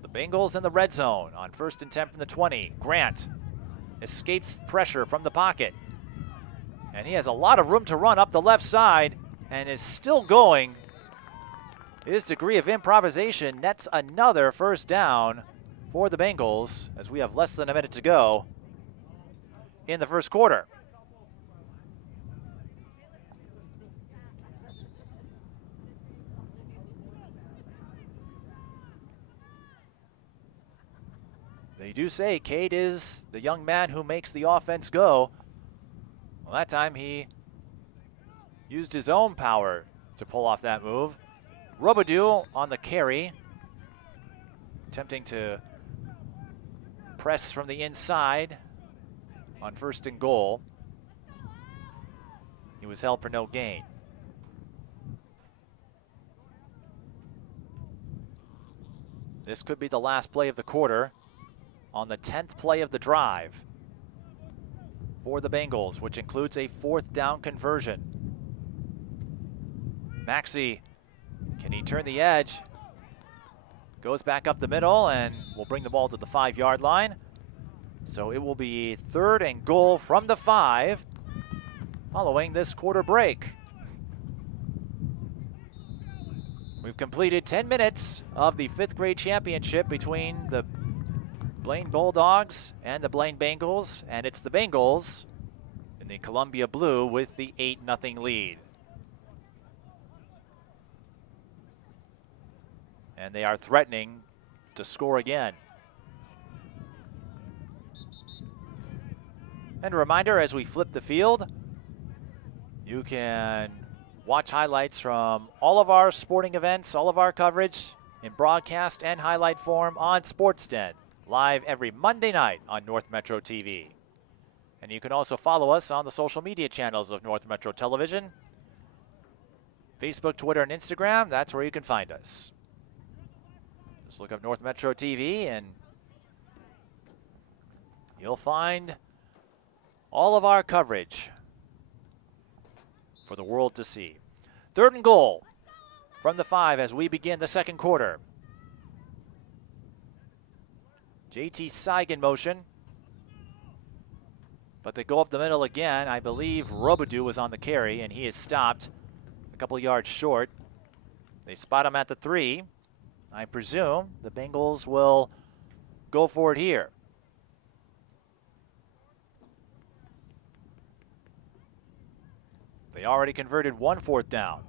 The Bengals in the red zone on 1st and 10 from the 20. Grant escapes pressure from the pocket. And he has a lot of room to run up the left side and is still going. His degree of improvisation nets another first down for the Bengals as we have less than a minute to go in the first quarter. They do say Cade is the young man who makes the offense go. Well, that time he used his own power to pull off that move. Robidoux on the carry, attempting to press from the inside on 1st and goal. He was held for no gain. This could be the last play of the quarter on the 10th play of the drive for the Bengals, which includes a 4th down conversion. Maxey, can he turn the edge? Goes back up the middle and will bring the ball to the 5-yard line. So it will be 3rd and goal from the 5 following this quarter break. We've completed 10 minutes of the 5th grade championship between the Blaine Bulldogs and the Blaine Bengals, and it's the Bengals in the Columbia Blue with the 8-0 lead. And they are threatening to score again. And a reminder, as we flip the field, you can watch highlights from all of our sporting events, all of our coverage in broadcast and highlight form on SportsDen, live every Monday night on North Metro TV. And you can also follow us on the social media channels of North Metro Television. Facebook, Twitter, and Instagram, that's where you can find us. Just look up North Metro TV and you'll find all of our coverage for the world to see. 3rd and goal from the 5 as we begin the second quarter. JT Sieg in motion, but they go up the middle again. I believe Robidoux was on the carry, and he is stopped a couple yards short. They spot him at the 3. I presume the Bengals will go for it here. They already converted 1 4th down.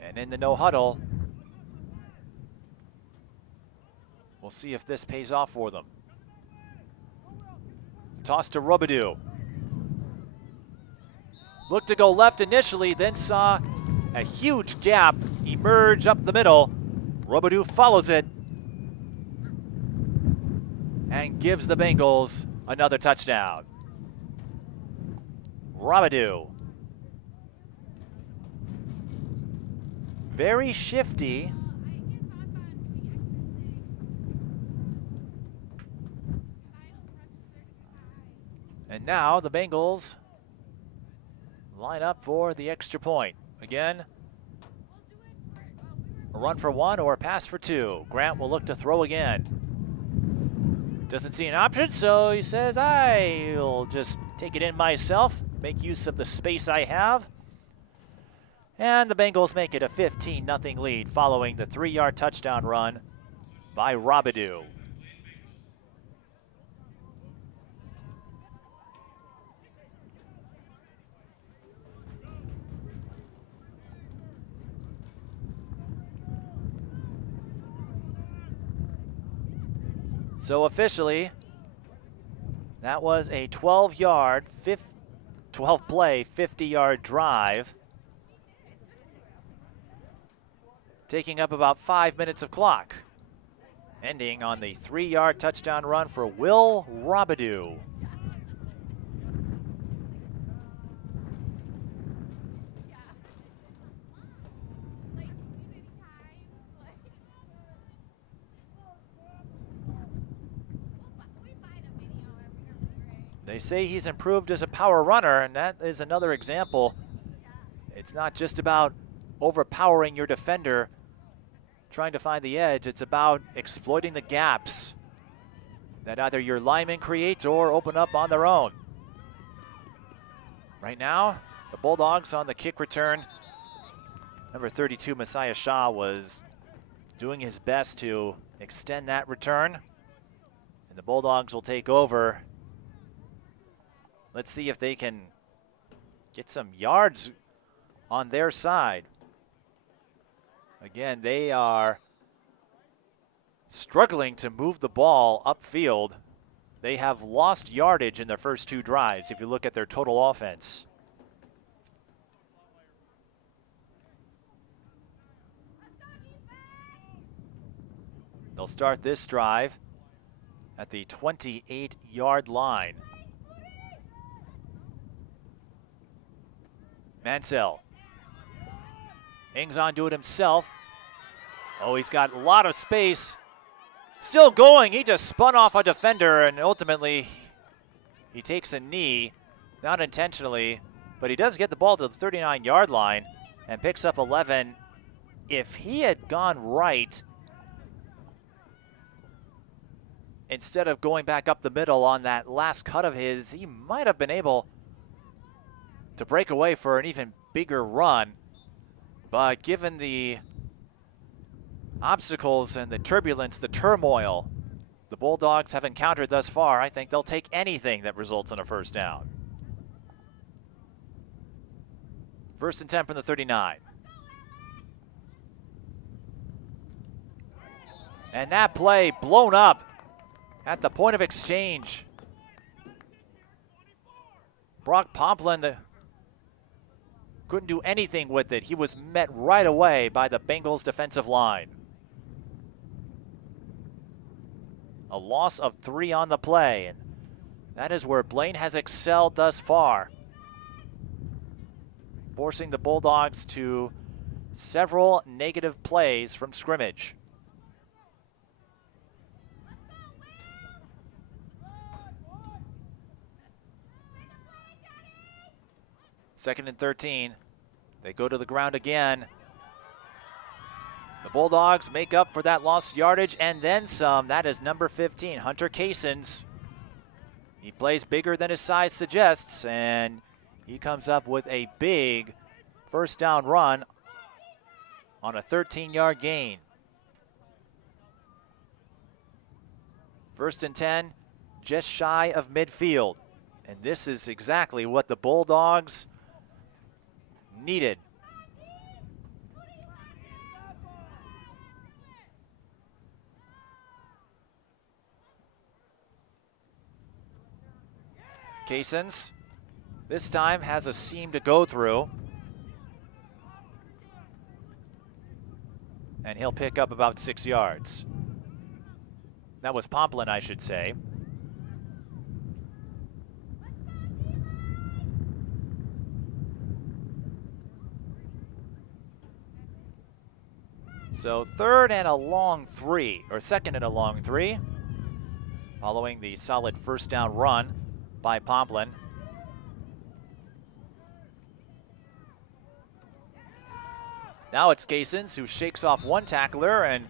And in the no huddle, we'll see if this pays off for them. Toss to Robidoux. Looked to go left initially, then saw a huge gap emerge up the middle. Robidoux follows it and gives the Bengals another touchdown. Robidoux. Very shifty. And now the Bengals line up for the extra point. Again, a run for 1 or a pass for 2. Grant will look to throw again. Doesn't see an option, so he says, I'll just take it in myself, make use of the space I have. And the Bengals make it a 15-0 lead following the 3-yard touchdown run by Robidoux. So officially, that was a 12-play, 50-yard drive taking up about 5 minutes of clock, ending on the 3-yard touchdown run for Will Robidoux. They say he's improved as a power runner, and that is another example. It's not just about overpowering your defender, trying to find the edge. It's about exploiting the gaps that either your linemen create or open up on their own. Right now, the Bulldogs on the kick return. Number 32, Messiah Shaw, was doing his best to extend that return. And the Bulldogs will take over. Let's see if they can get some yards on their side. Again, they are struggling to move the ball upfield. They have lost yardage in their first 2 drives if you look at their total offense. They'll start this drive at the 28-yard line. Mansell hangs on to it himself. Oh, he's got a lot of space. Still going. He just spun off a defender, and ultimately he takes a knee, not intentionally, but he does get the ball to the 39-yard line and picks up 11. If he had gone right, instead of going back up the middle on that last cut of his, he might have been able to break away for an even bigger run. But given the obstacles and the turbulence, the turmoil the Bulldogs have encountered thus far, I think they'll take anything that results in a first down. 1st and 10 from the 39. And that play blown up at the point of exchange. Brock Pomplin couldn't do anything with it. He was met right away by the Bengals defensive line. A loss of 3 on the play, and that is where Blaine has excelled thus far, forcing the Bulldogs to several negative plays from scrimmage. Second and 13. They go to the ground again. The Bulldogs make up for that lost yardage and then some. That is number 15, Hunter Casons. He plays bigger than his size suggests, and he comes up with a big first down run on a 13-yard gain. 1st and 10, just shy of midfield. And this is exactly what the Bulldogs needed. Casons this time has a seam to go through, and he'll pick up about 6 yards. That was Pomplin, I should say. So 3rd and a long 3, or 2nd and a long 3, following the solid first down run by Pomplin. Now it's Casons who shakes off one tackler and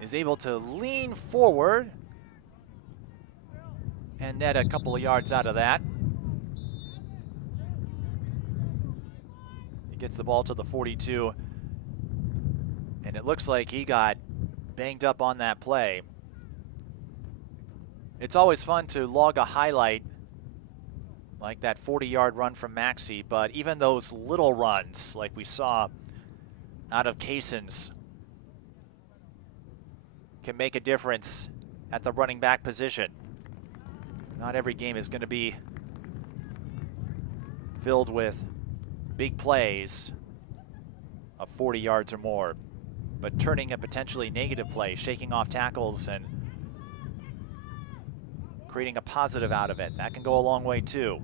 is able to lean forward and net a couple of yards out of that. He gets the ball to the 42, and it looks like he got banged up on that play. It's always fun to log a highlight like that 40-yard run from Maxey, but even those little runs like we saw out of Casons can make a difference at the running back position. Not every game is going to be filled with big plays of 40 yards or more. but turning a potentially negative play, shaking off tackles and creating a positive out of it. That can go a long way too,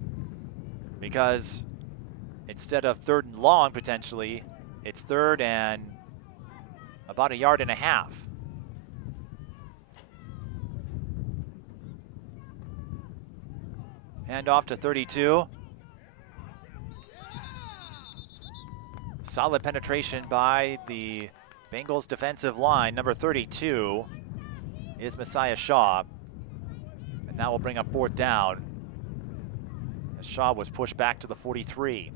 because instead of 3rd and long potentially, it's 3rd and about 1.5 yards. Hand off to 32. Solid penetration by the Bengals defensive line. Number 32 is Messiah Shaw. And that will bring up 4th down, as Shaw was pushed back to the 43.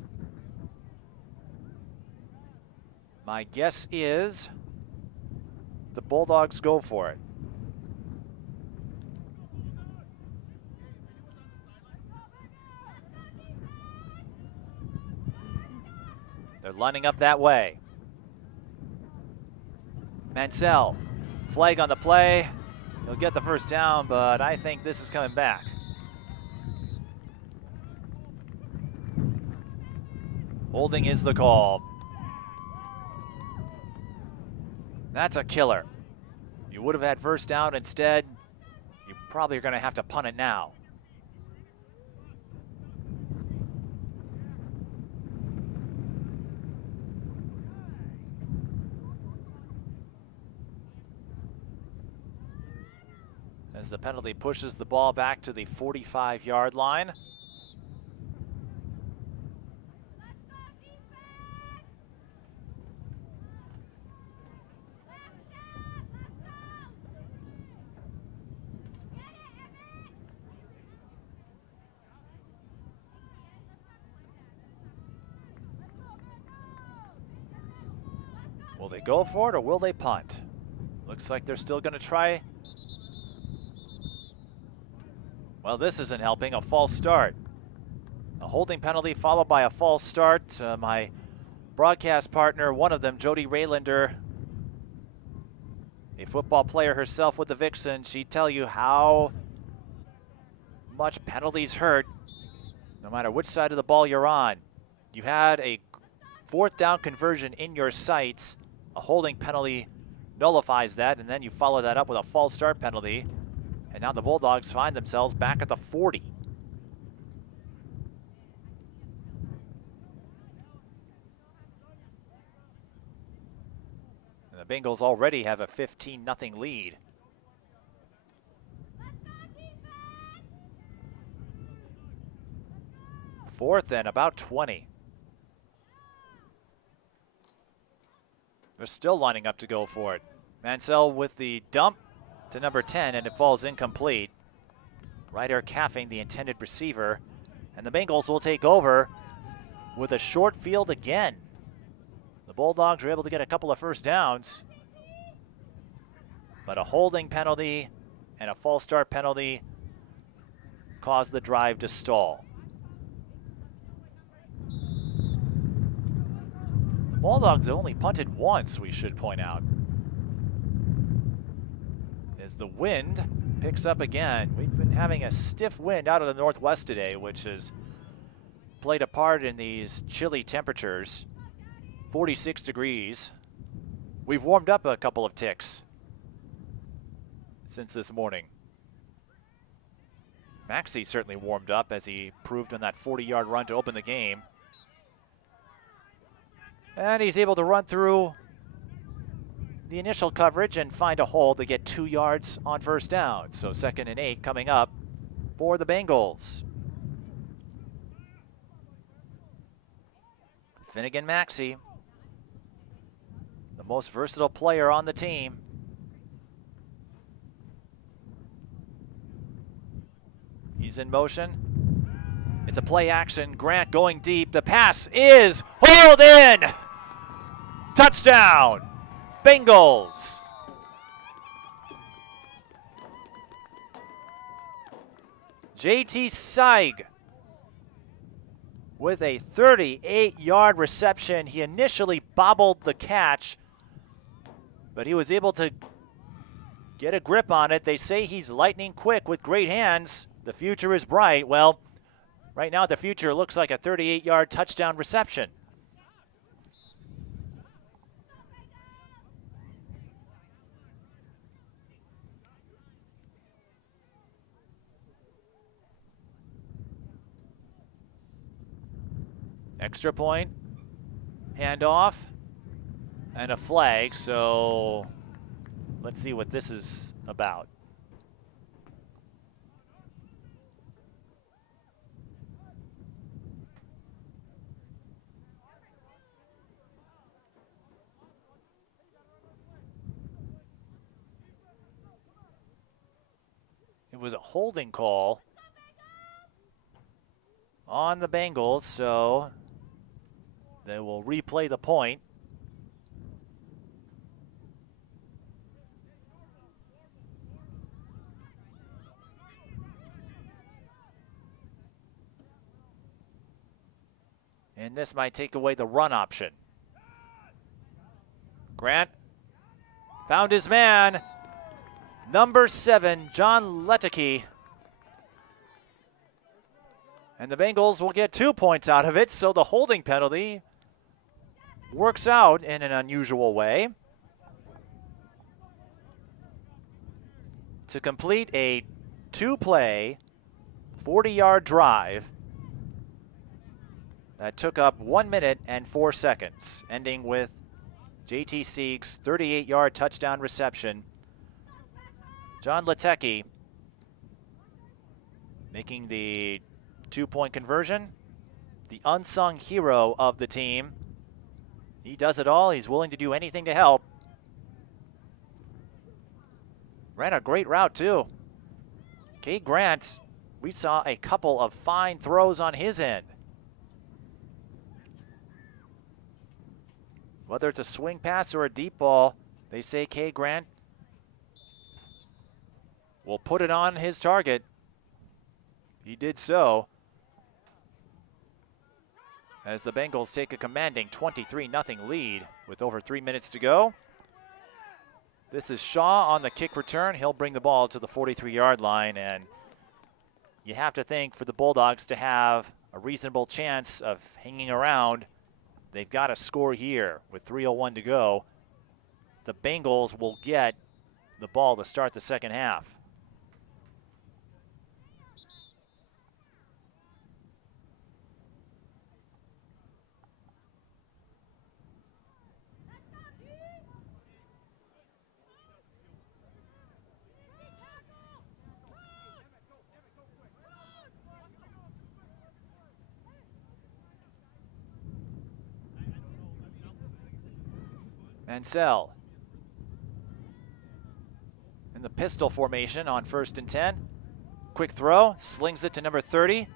My guess is the Bulldogs go for it. They're lining up that way. Mansell, flag on the play. He'll get the 1st down, but I think this is coming back. Holding is the call. That's a killer. You would have had 1st down. Instead, you probably are going to have to punt it now. As the penalty pushes the ball back to the 45-yard line. Will they go for it or will they punt? Looks like they're still going to try. Well, this isn't helping. A false start. A holding penalty followed by a false start. My broadcast partner, one of them, Jody Raylander, a football player herself with the Vixen, she'd tell you how much penalties hurt no matter which side of the ball you're on. You had a 4th down conversion in your sights. A holding penalty nullifies that, and then you follow that up with a false start penalty. And now the Bulldogs find themselves back at the 40. And the Bengals already have a 15-0 lead. Fourth and about 20. They're still lining up to go for it. Mansell with the dump to number 10, and it falls incomplete. Ryder Caffing, the intended receiver, and the Bengals will take over with a short field again. The Bulldogs were able to get a couple of 1st downs, but a holding penalty and a false start penalty caused the drive to stall. The Bulldogs have only punted once, we should point out. As the wind picks up again. We've been having a stiff wind out of the northwest today, which has played a part in these chilly temperatures. 46 degrees. We've warmed up a couple of ticks since this morning. Maxey certainly warmed up as he proved on that 40-yard run to open the game. And he's able to run through the initial coverage and find a hole to get 2 yards on 1st down. So 2nd and 8 coming up for the Bengals. Finnegan Maxey, the most versatile player on the team. He's in motion. It's a play action. Grant going deep. The pass is hauled in. Touchdown, Bengals. JT Seig with a 38-yard reception. He initially bobbled the catch, but he was able to get a grip on it. They say he's lightning quick with great hands. The future is bright. Well, right now the future looks like a 38-yard touchdown reception. Extra point, handoff, and a flag. So let's see what this is about. It was a holding call on the Bengals, so they will replay the point. And this might take away the run option. Grant found his man. Number 7, John Leteke. And the Bengals will get 2 points out of it, so the holding penalty works out in an unusual way. To complete a 2-play, 40-yard drive that took up 1 minute and 4 seconds, ending with JT Sieg's 38-yard touchdown reception. John Leteke making the 2-point conversion, the unsung hero of the team. He does it all. He's willing to do anything to help. Ran a great route, too. Cade Grant, we saw a couple of fine throws on his end. Whether it's a swing pass or a deep ball, they say Cade Grant will put it on his target. He did so, as the Bengals take a commanding 23-0 lead with over 3 minutes to go. This is Shaw on the kick return. He'll bring the ball to the 43-yard line, and you have to think for the Bulldogs to have a reasonable chance of hanging around, they've got to score here with 3:01 to go. The Bengals will get the ball to start the second half. Mansell in the pistol formation on 1st and 10. Quick throw, slings it to number 30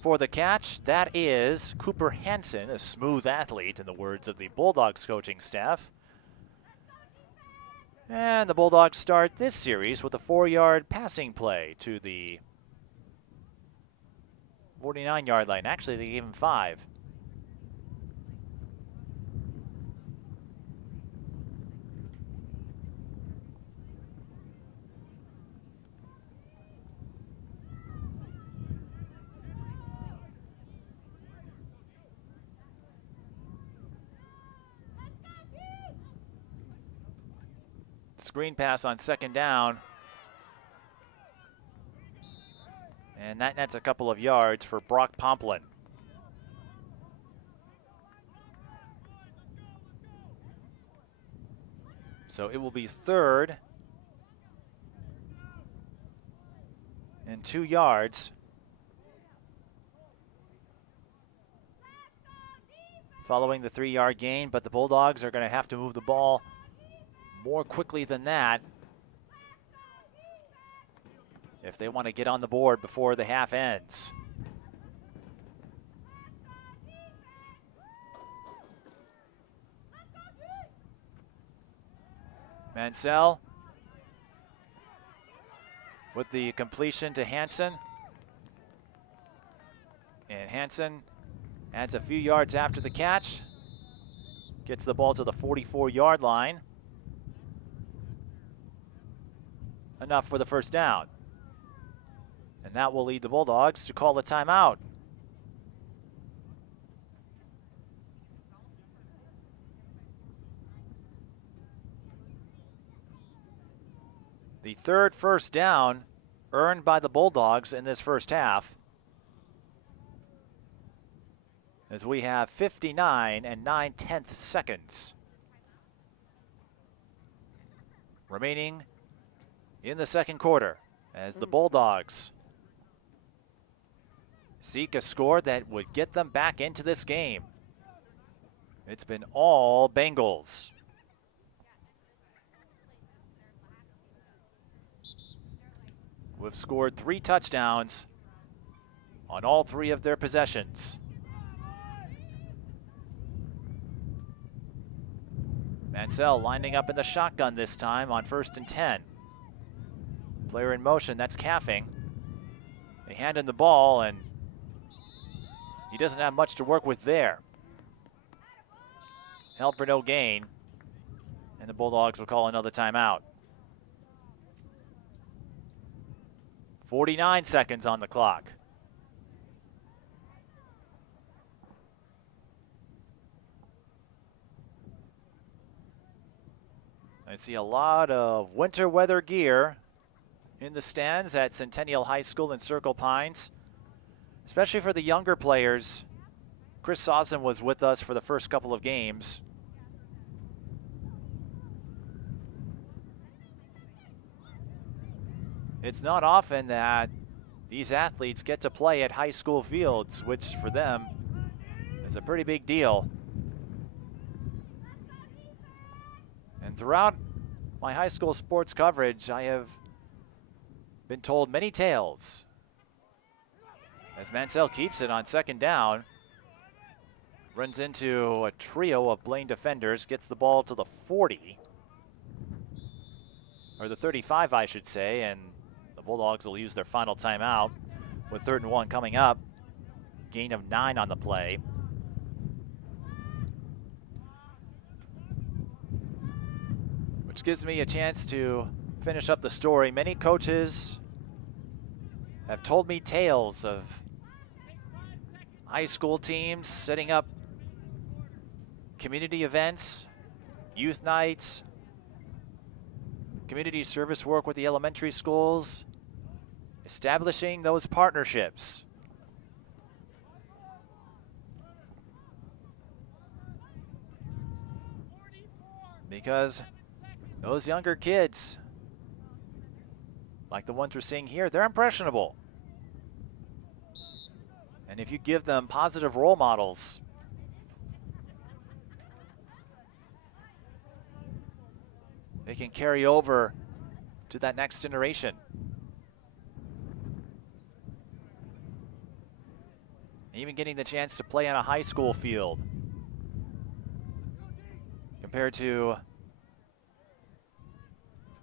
for the catch. That is Cooper Hansen, a smooth athlete in the words of the Bulldogs coaching staff. And the Bulldogs start this series with a 4-yard passing play to the 49-yard line. Actually, they gave him 5. Screen pass on 2nd down. And that nets a couple of yards for Brock Pomplin. So it will be 3rd and 2 yards. Following the 3-yard gain, but the Bulldogs are going to have to move the ball more quickly than that if they want to get on the board before the half ends. Mansell with the completion to Hansen. And Hansen adds a few yards after the catch. Gets the ball to the 44-yard line. Enough for the 1st down. And that will lead the Bulldogs to call a timeout. The 3rd first down earned by the Bulldogs in this first half. as we have 59 and 9/10 seconds remaining in the second quarter as the Bulldogs seek a score that would get them back into this game. It's been all Bengals. We've scored 3 touchdowns on all 3 of their possessions. Mansell lining up in the shotgun this time on 1st and 10. Player in motion, that's Caffing. They hand him the ball, and he doesn't have much to work with there. Held for no gain, and the Bulldogs will call another timeout. 49 seconds on the clock. I see a lot of winter weather gear in the stands at Centennial High School in Circle Pines, especially for the younger players. Chris Sawson was with us for the first couple of games. It's not often that these athletes get to play at high school fields, which for them is a pretty big deal. And throughout my high school sports coverage, I have been told many tales. As Mansell keeps it on 2nd down, runs into a trio of Blaine defenders, gets the ball to the 40, or the 35, I should say, and the Bulldogs will use their final timeout with 3rd and 1 coming up. Gain of 9 on the play. Which gives me a chance to finish up the story. Many coaches have told me tales of high school teams setting up community events, youth nights, community service work with the elementary schools, establishing those partnerships. Because those younger kids, like the ones we're seeing here, they're impressionable. And if you give them positive role models, they can carry over to that next generation. Even getting the chance to play on a high school field compared to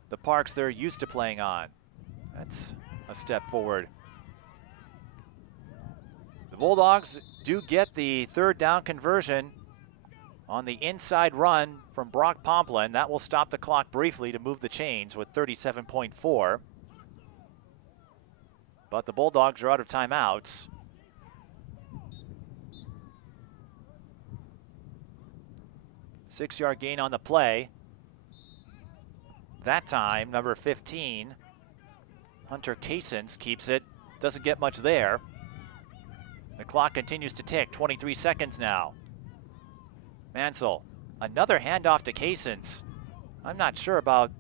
the parks they're used to playing on. That's a step forward. The Bulldogs do get the 3rd down conversion on the inside run from Brock Pomplin. That will stop the clock briefly to move the chains with 37.4. But the Bulldogs are out of timeouts. Six-yard gain on the play. That time, number 15, Hunter Casons keeps it. Doesn't get much there. The clock continues to tick, 23 seconds now. Mansell, another handoff to Casons. I'm not sure about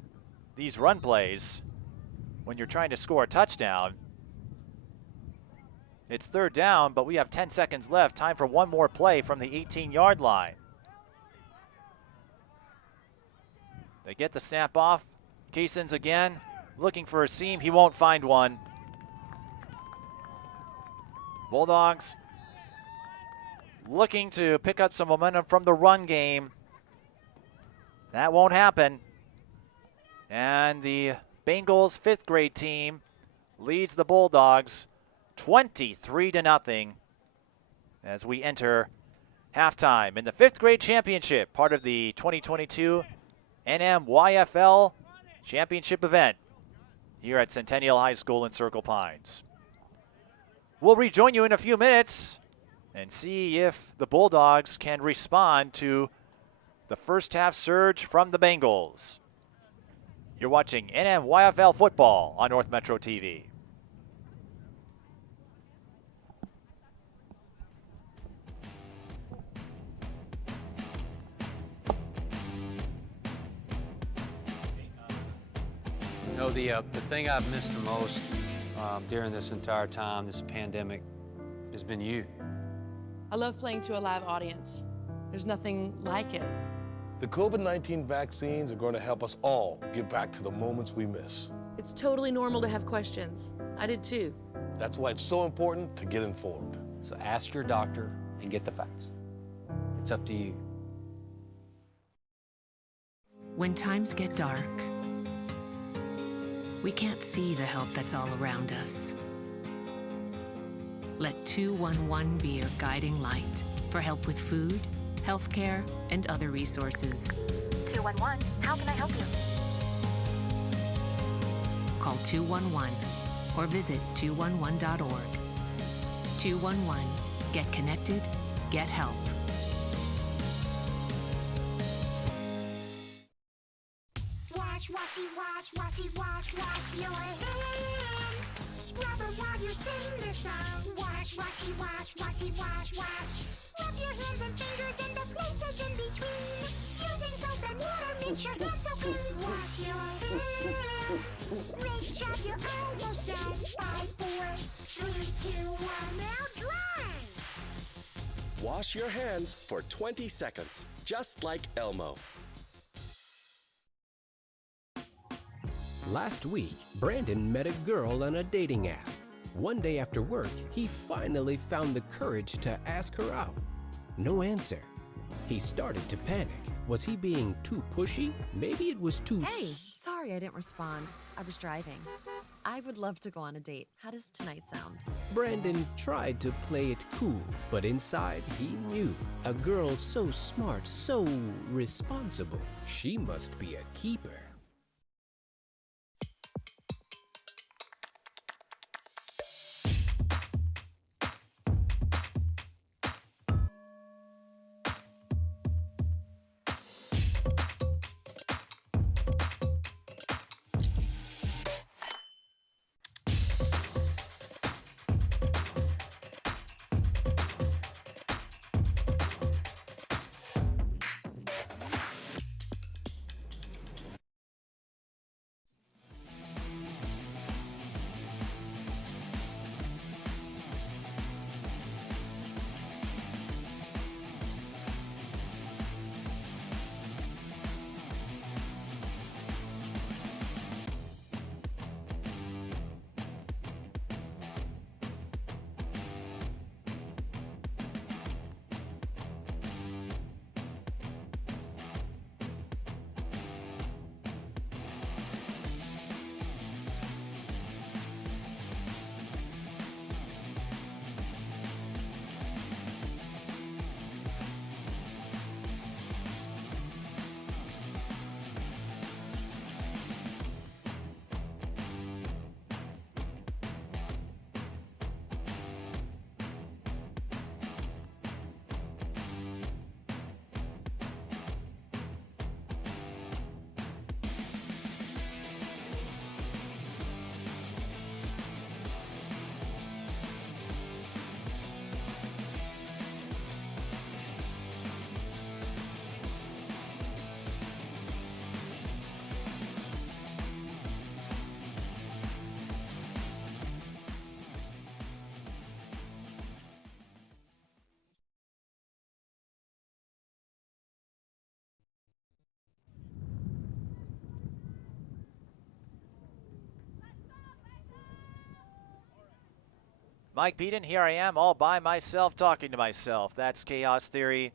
these run plays when you're trying to score a touchdown. It's 3rd down, but we have 10 seconds left. Time for one more play from the 18-yard line. They get the snap off. Casons again, looking for a seam. He won't find one. Bulldogs looking to pick up some momentum from the run game. That won't happen. And the Bengals 5th grade team leads the Bulldogs 23-0 as we enter halftime in the 5th grade championship, part of the 2022 NMYFL championship event here at Centennial High School in Circle Pines. We'll rejoin you in a few minutes and see if the Bulldogs can respond to the first half surge from the Bengals. You're watching NMYFL football on North Metro TV. No, the thing I've missed the most during this entire time, this pandemic, has been you. I love playing to a live audience. There's nothing like it. The COVID-19 vaccines are going to help us all get back to the moments we miss. It's totally normal to have questions. I did too. That's why it's so important to get informed. So ask your doctor and get the facts. It's up to you. When times get dark, we can't see the help that's all around us. Let 211 be your guiding light for help with food, healthcare, and other resources. 211, how can I help you? Call 211 or visit 211.org. 211, get connected, get help. Wash, washy, wash your hands. Scrub them while you sing this song. Wash, washy, wash. Rub your hands and fingers and the places in between. Using soap and water makes your hands so clean. Wash your hands. Great job, you're almost done. 5, 4, 3, 2, 1, now dry. Wash your hands for 20 seconds, just like Elmo. Last week, Brandon met a girl on a dating app. One day after work, he finally found the courage to ask her out. No answer. He started to panic. Was he being too pushy? Maybe it was too Hey, sorry I didn't respond. I was driving. I would love to go on a date. How does tonight sound? Brandon tried to play it cool, but inside he knew. A girl so smart, so responsible. She must be a keeper. Mike Beaton, here I am all by myself talking to myself. That's Chaos Theory.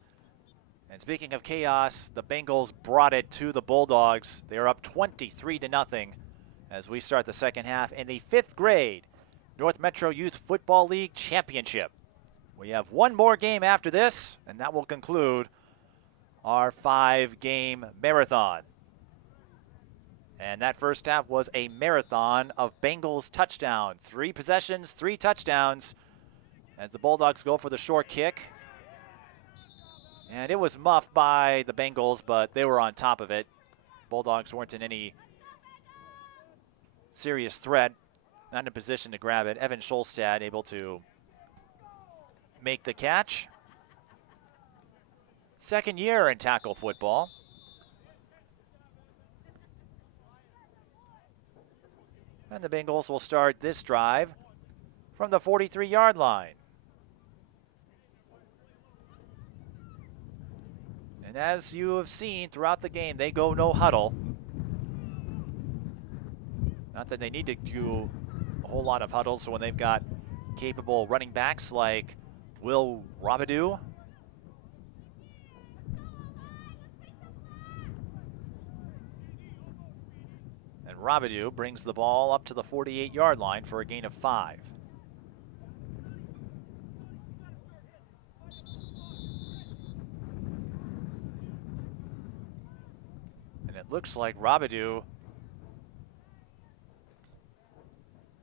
And speaking of chaos, the Bengals brought it to the Bulldogs. They are up 23-0 as we start the second half in the 5th grade North Metro Youth Football League Championship. We have one more game after this, and that will conclude our 5-game marathon. And that first half was a marathon of Bengals touchdown. 3 possessions, 3 touchdowns as the Bulldogs go for the short kick. And it was muffed by the Bengals, but they were on top of it. Bulldogs weren't in any serious threat, not in a position to grab it. Evan Scholstad able to make the catch. Second year in tackle football. And the Bengals will start this drive from the 43-yard line. And as you have seen throughout the game, they go no huddle. Not that they need to do a whole lot of huddles when they've got capable running backs like Will Robidoux. And Robidoux brings the ball up to the 48-yard line for a gain of 5. And it looks like Robidoux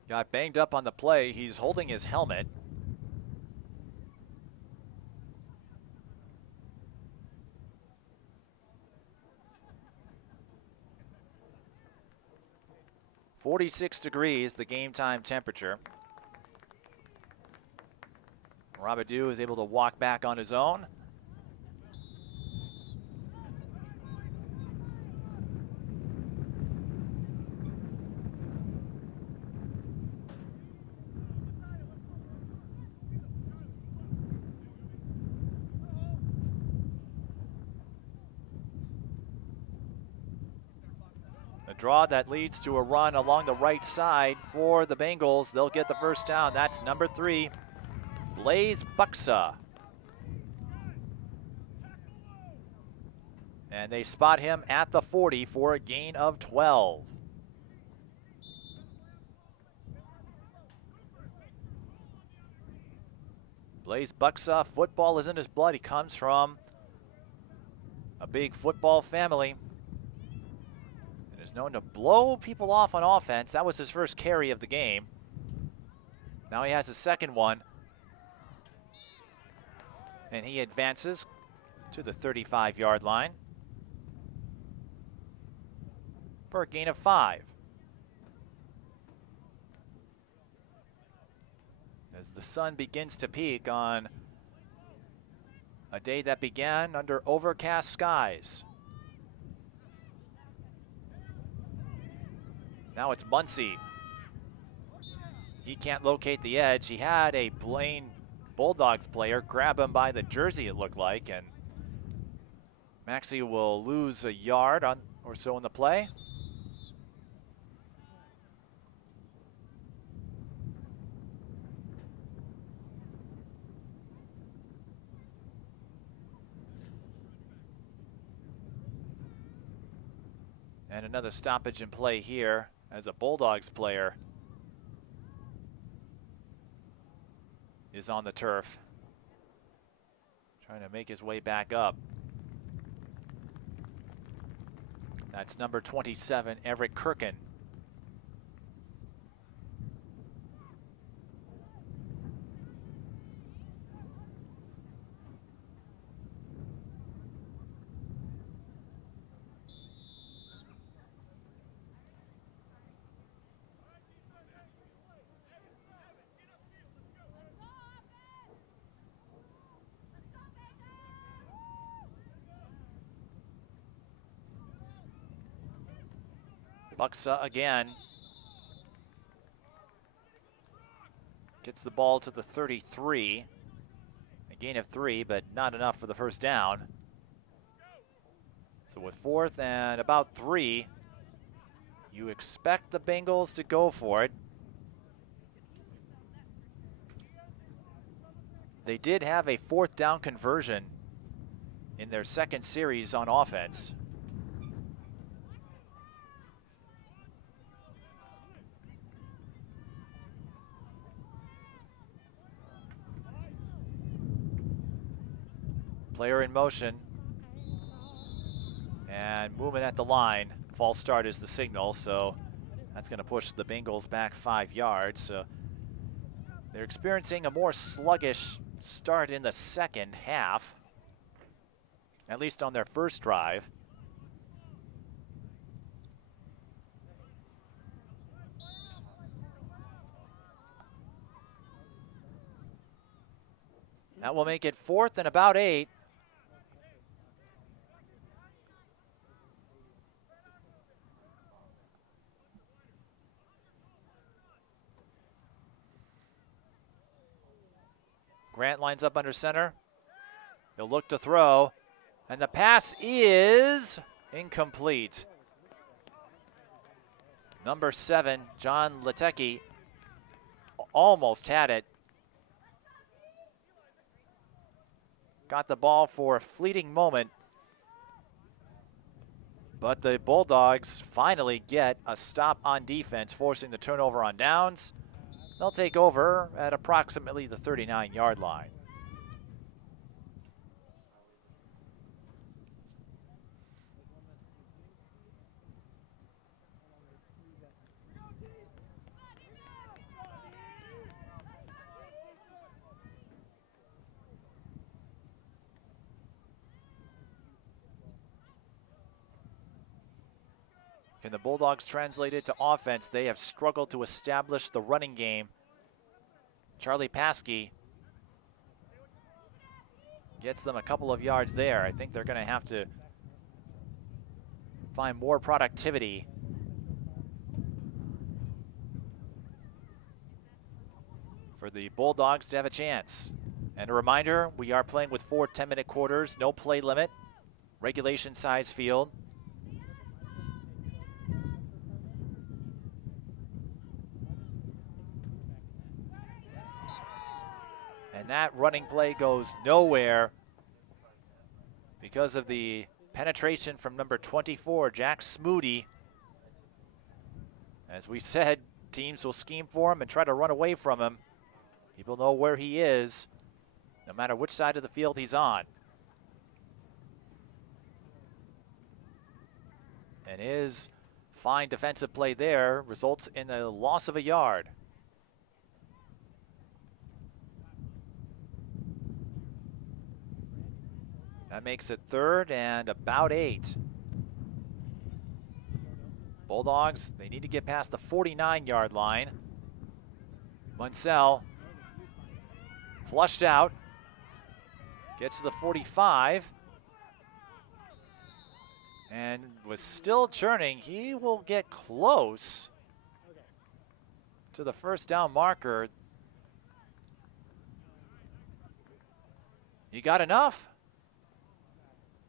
got banged up on the play. He's holding his helmet. "46 degrees, the game time temperature. Robidoux is able to walk back on his own. A draw that leads to a run along the right side for the Bengals. They'll get the first down. That's number 3, Blaze Buxa. And they spot him at the 40 for a gain of 12. Blaze Buxa, football is in his blood. He comes from a big football family. Is known to blow people off on offense. That was his first carry of the game. Now he has his second one. And he advances to the 35-yard line for a gain of 5. As the sun begins to peak on a day that began under overcast skies. Now it's Muncie. He can't locate the edge. He had a Blaine Bulldogs player grab him by the jersey, it looked like, and Maxey will lose a yard or so in the play. And another stoppage in play here as a Bulldogs player is on the turf, trying to make his way back up. That's number 27, Eric Kirkin. Buxa again. Gets the ball to the 33. A gain of 3, but not enough for the first down. So with 4th and about 3, you expect the Bengals to go for it. They did have a 4th down conversion in their second series on offense. Player in motion. And movement at the line. False start is the signal, so that's going to push the Bengals back 5 yards. So they're experiencing a more sluggish start in the second half, at least on their first drive. That will make it 4th and about 8. Grant lines up under center. He'll look to throw, and the pass is incomplete. Number 7, John Latecki, almost had it. Got the ball for a fleeting moment, but the Bulldogs finally get a stop on defense, forcing the turnover on downs. They'll take over at approximately the 39-yard line. Can the Bulldogs translate it to offense? They have struggled to establish the running game. Charlie Paskey gets them a couple of yards there. I think they're going to have to find more productivity for the Bulldogs to have a chance. And a reminder, we are playing with 4 10-minute quarters, no play limit, regulation size field. And that running play goes nowhere because of the penetration from number 24, Jack Smoody. As we said, teams will scheme for him and try to run away from him. People know where he is, no matter which side of the field he's on. And his fine defensive play there results in a loss of a yard. That makes it 3rd and about 8. Bulldogs, they need to get past the 49-yard line. Munsell flushed out, gets to the 45, and was still churning. He will get close to the first down marker. You got enough?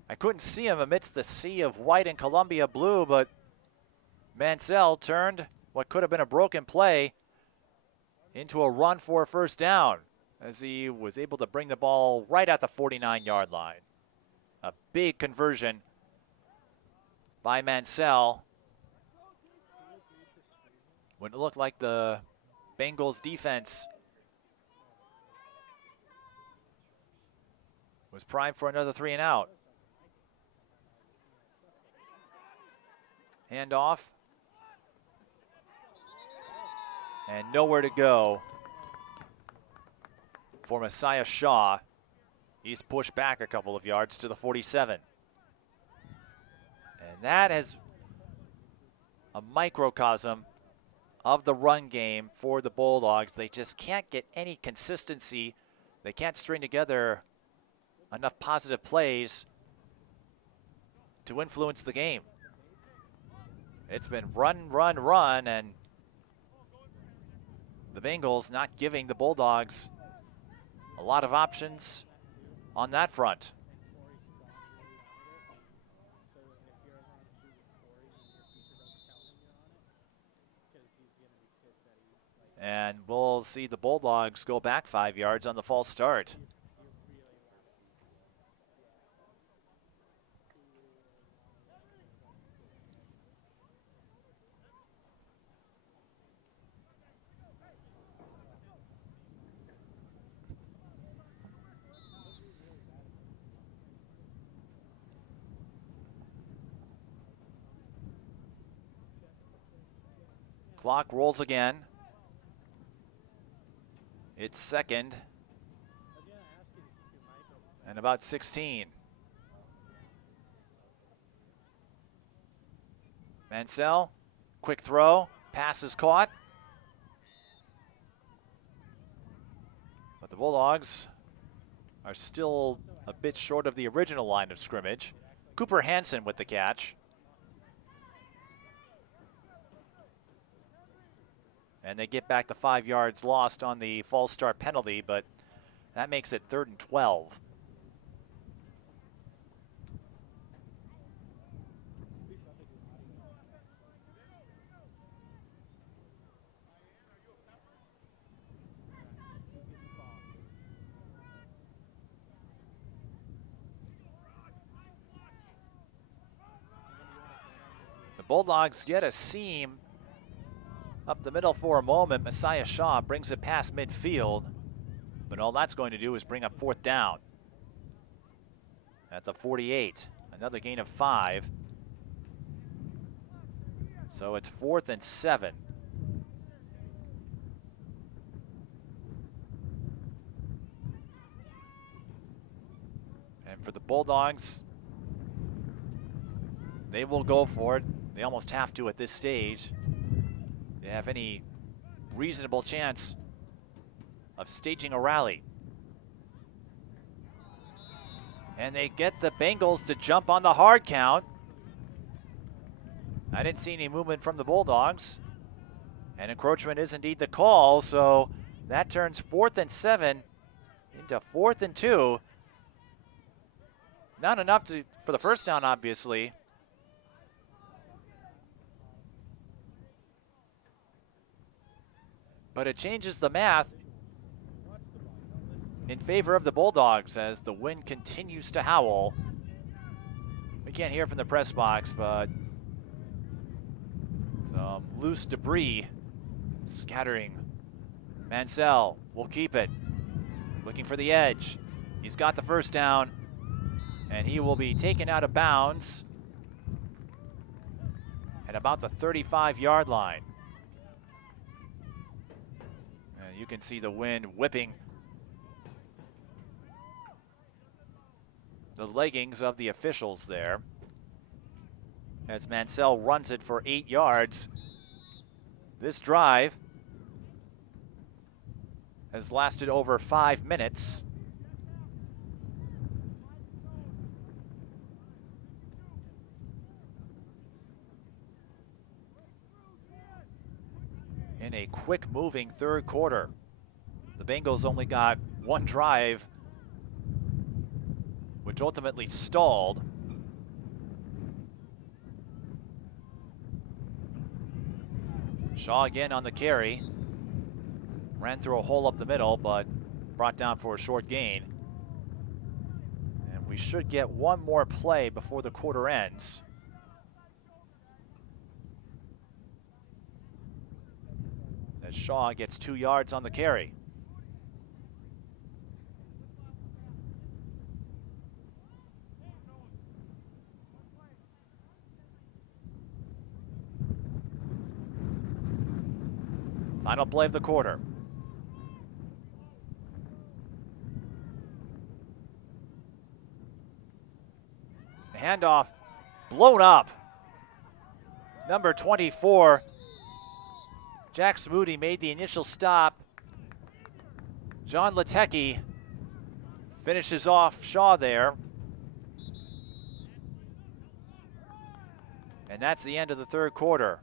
I couldn't see him amidst the sea of white and Columbia blue, but Mansell turned what could have been a broken play into a run for a first down as he was able to bring the ball right at the 49-yard line. A big conversion by Mansell when it looked like the Bengals defense was primed for another 3 and out. Handoff. And nowhere to go for Messiah Shaw. He's pushed back a couple of yards to the 47. And that is a microcosm of the run game for the Bulldogs. They just can't get any consistency. They can't string together enough positive plays to influence the game. It's been run, run, run, and the Bengals not giving the Bulldogs a lot of options on that front. And we'll see the Bulldogs go back 5 yards on the false start. Clock rolls again. It's 2nd and about 16. Mansell, quick throw, pass is caught. But the Bulldogs are still a bit short of the original line of scrimmage. Cooper Hansen with the catch. And they get back the 5 yards lost on the false start penalty, but That makes it 3rd and 12. The Bulldogs get a seam up the middle for a moment. Messiah Shaw brings it past midfield, but all that's going to do is bring up 4th down. At the 48, another gain of 5. So it's 4th and 7. And for the Bulldogs, they will go for it. They almost have to at this stage. They have any reasonable chance of staging a rally. And they get the Bengals to jump on the hard count. I didn't see any movement from the Bulldogs. And encroachment is indeed the call, so that turns 4th and 7 into 4th and 2. Not enough for the first down, obviously. But it changes the math in favor of the Bulldogs as the wind continues to howl. We can't hear from the press box, but some loose debris scattering. Mansell will keep it. Looking for the edge. He's got the first down, and he will be taken out of bounds at about the 35-yard line. And you can see the wind whipping the leggings of the officials there as Mansell runs it for 8 yards. This drive has lasted over 5 minutes. In a quick-moving third quarter. The Bengals only got one drive, which ultimately stalled. Shaw again on the carry. Ran through a hole up the middle, but brought down for a short gain. And we should get one more play before the quarter ends. As Shaw gets 2 yards on the carry. Final play of the quarter. The handoff blown up. Number 24, Jack Smoody made the initial stop. John Latecki finishes off Shaw there. And that's the end of the third quarter.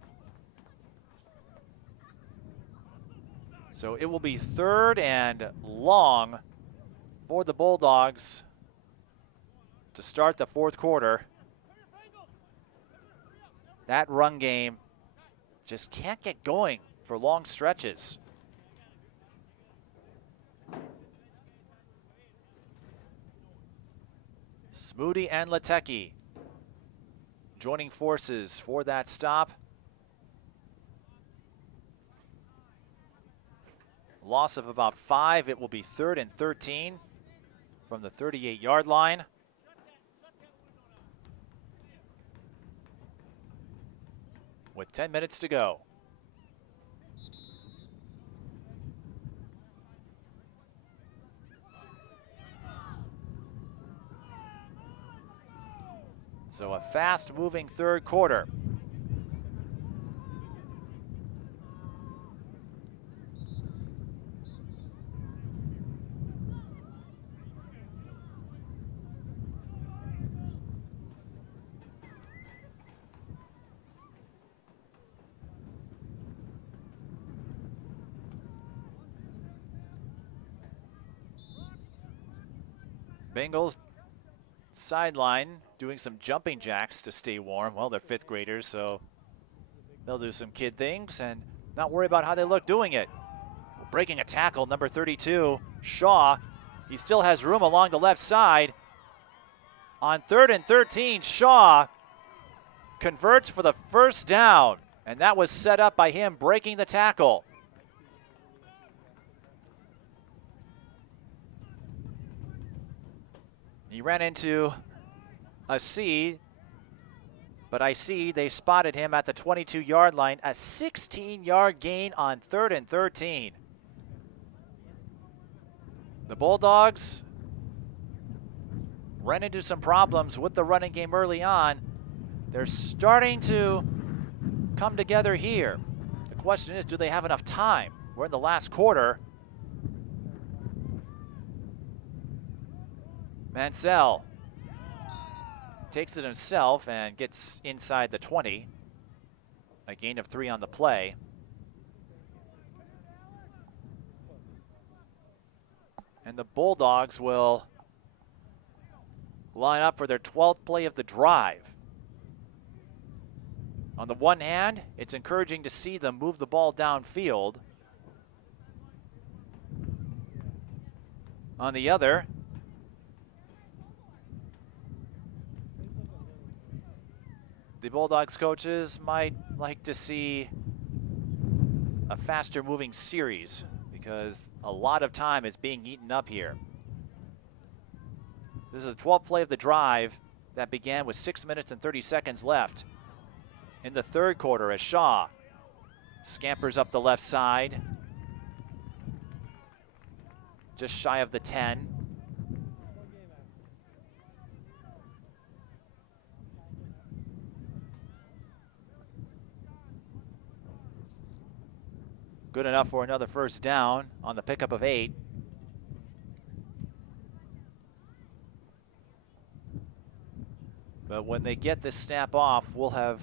So it will be 3rd and long for the Bulldogs to start the fourth quarter. That run game just can't get going for long stretches. Smoody and Latecki joining forces for that stop. Loss of about 5. It will be 3rd and 13 from the 38-yard line. With 10 minutes to go. So a fast-moving third quarter. Bengals sideline doing some jumping jacks to stay warm. Well, they're 5th graders, so they'll do some kid things and not worry about how they look doing it. Breaking a tackle, number 32, Shaw. He still has room along the left side. On 3rd and 13, Shaw converts for the first down, and that was set up by him breaking the tackle. He ran into a C, but I see they spotted him at the 22-yard line. A 16-yard gain on 3rd and 13. The Bulldogs ran into some problems with the running game early on. They're starting to come together here. The question is, do they have enough time? We're in the last quarter. Mansell takes it himself and gets inside the 20. A gain of 3 on the play. And the Bulldogs will line up for their 12th play of the drive. On the one hand, it's encouraging to see them move the ball downfield. On the other, the Bulldogs coaches might like to see a faster moving series because a lot of time is being eaten up here. This is the 12th play of the drive that began with 6 minutes and 30 seconds left in the 3rd quarter as Shaw scampers up the left side, just shy of the 10. Good enough for another first down on the pickup of 8. But when they get this snap off, we'll have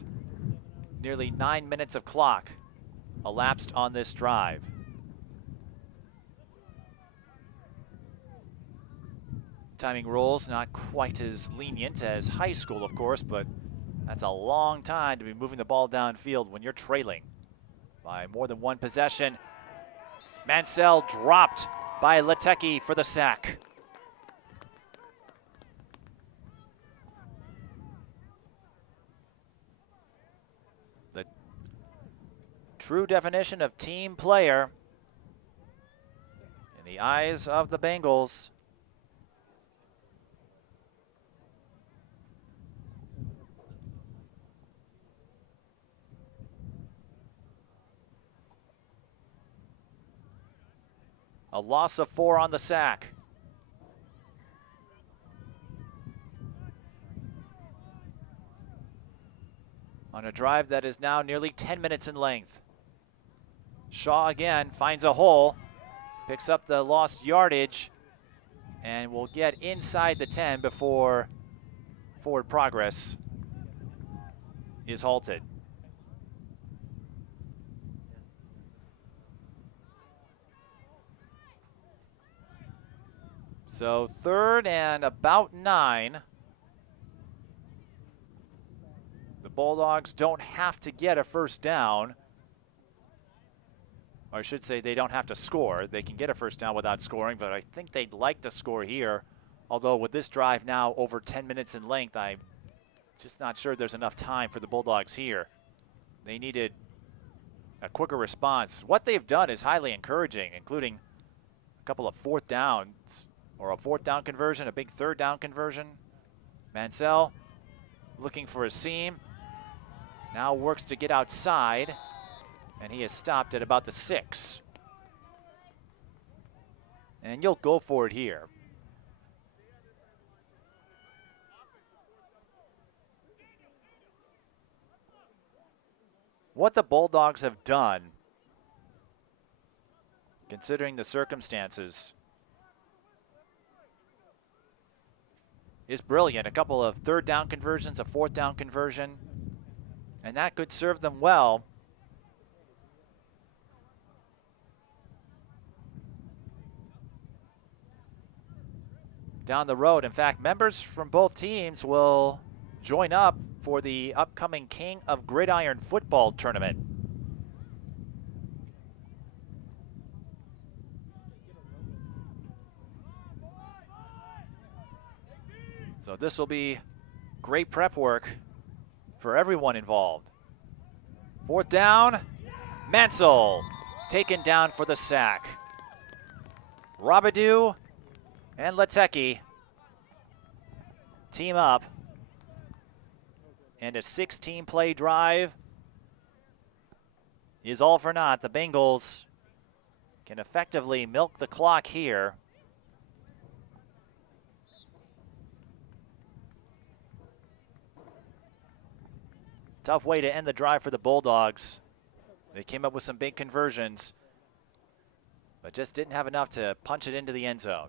nearly 9 minutes of clock elapsed on this drive. Timing rules not quite as lenient as high school, of course, but that's a long time to be moving the ball downfield when you're trailing by more than one possession. Mansell dropped by Lateki for the sack. The true definition of team player in the eyes of the Bengals. A loss of 4 on the sack. On a drive that is now nearly 10 minutes in length. Shaw again finds a hole, picks up the lost yardage, and will get inside the 10 before forward progress is halted. So 3rd and about 9. The Bulldogs don't have to get a first down. Or I should say they don't have to score. They can get a first down without scoring, but I think they'd like to score here. Although with this drive now over 10 minutes in length, I'm just not sure there's enough time for the Bulldogs here. They needed a quicker response. What they've done is highly encouraging, including a couple of 4th downs. Or a 4th down conversion, a big 3rd down conversion. Mansell looking for a seam. Now works to get outside, and he is stopped at about the 6. And you'll go for it here. What the Bulldogs have done, considering the circumstances, is brilliant. A couple of 3rd down conversions, a 4th down conversion, and that could serve them well. down the road. In fact, members from both teams will join up for the upcoming King of Gridiron football tournament. So this will be great prep work for everyone involved. 4th down, Mansell taken down for the sack. Robidoux and Lateki team up. And a 16-play drive is all for naught. The Bengals can effectively milk the clock here. Tough way to end the drive for the Bulldogs. They came up with some big conversions, but just didn't have enough to punch it into the end zone.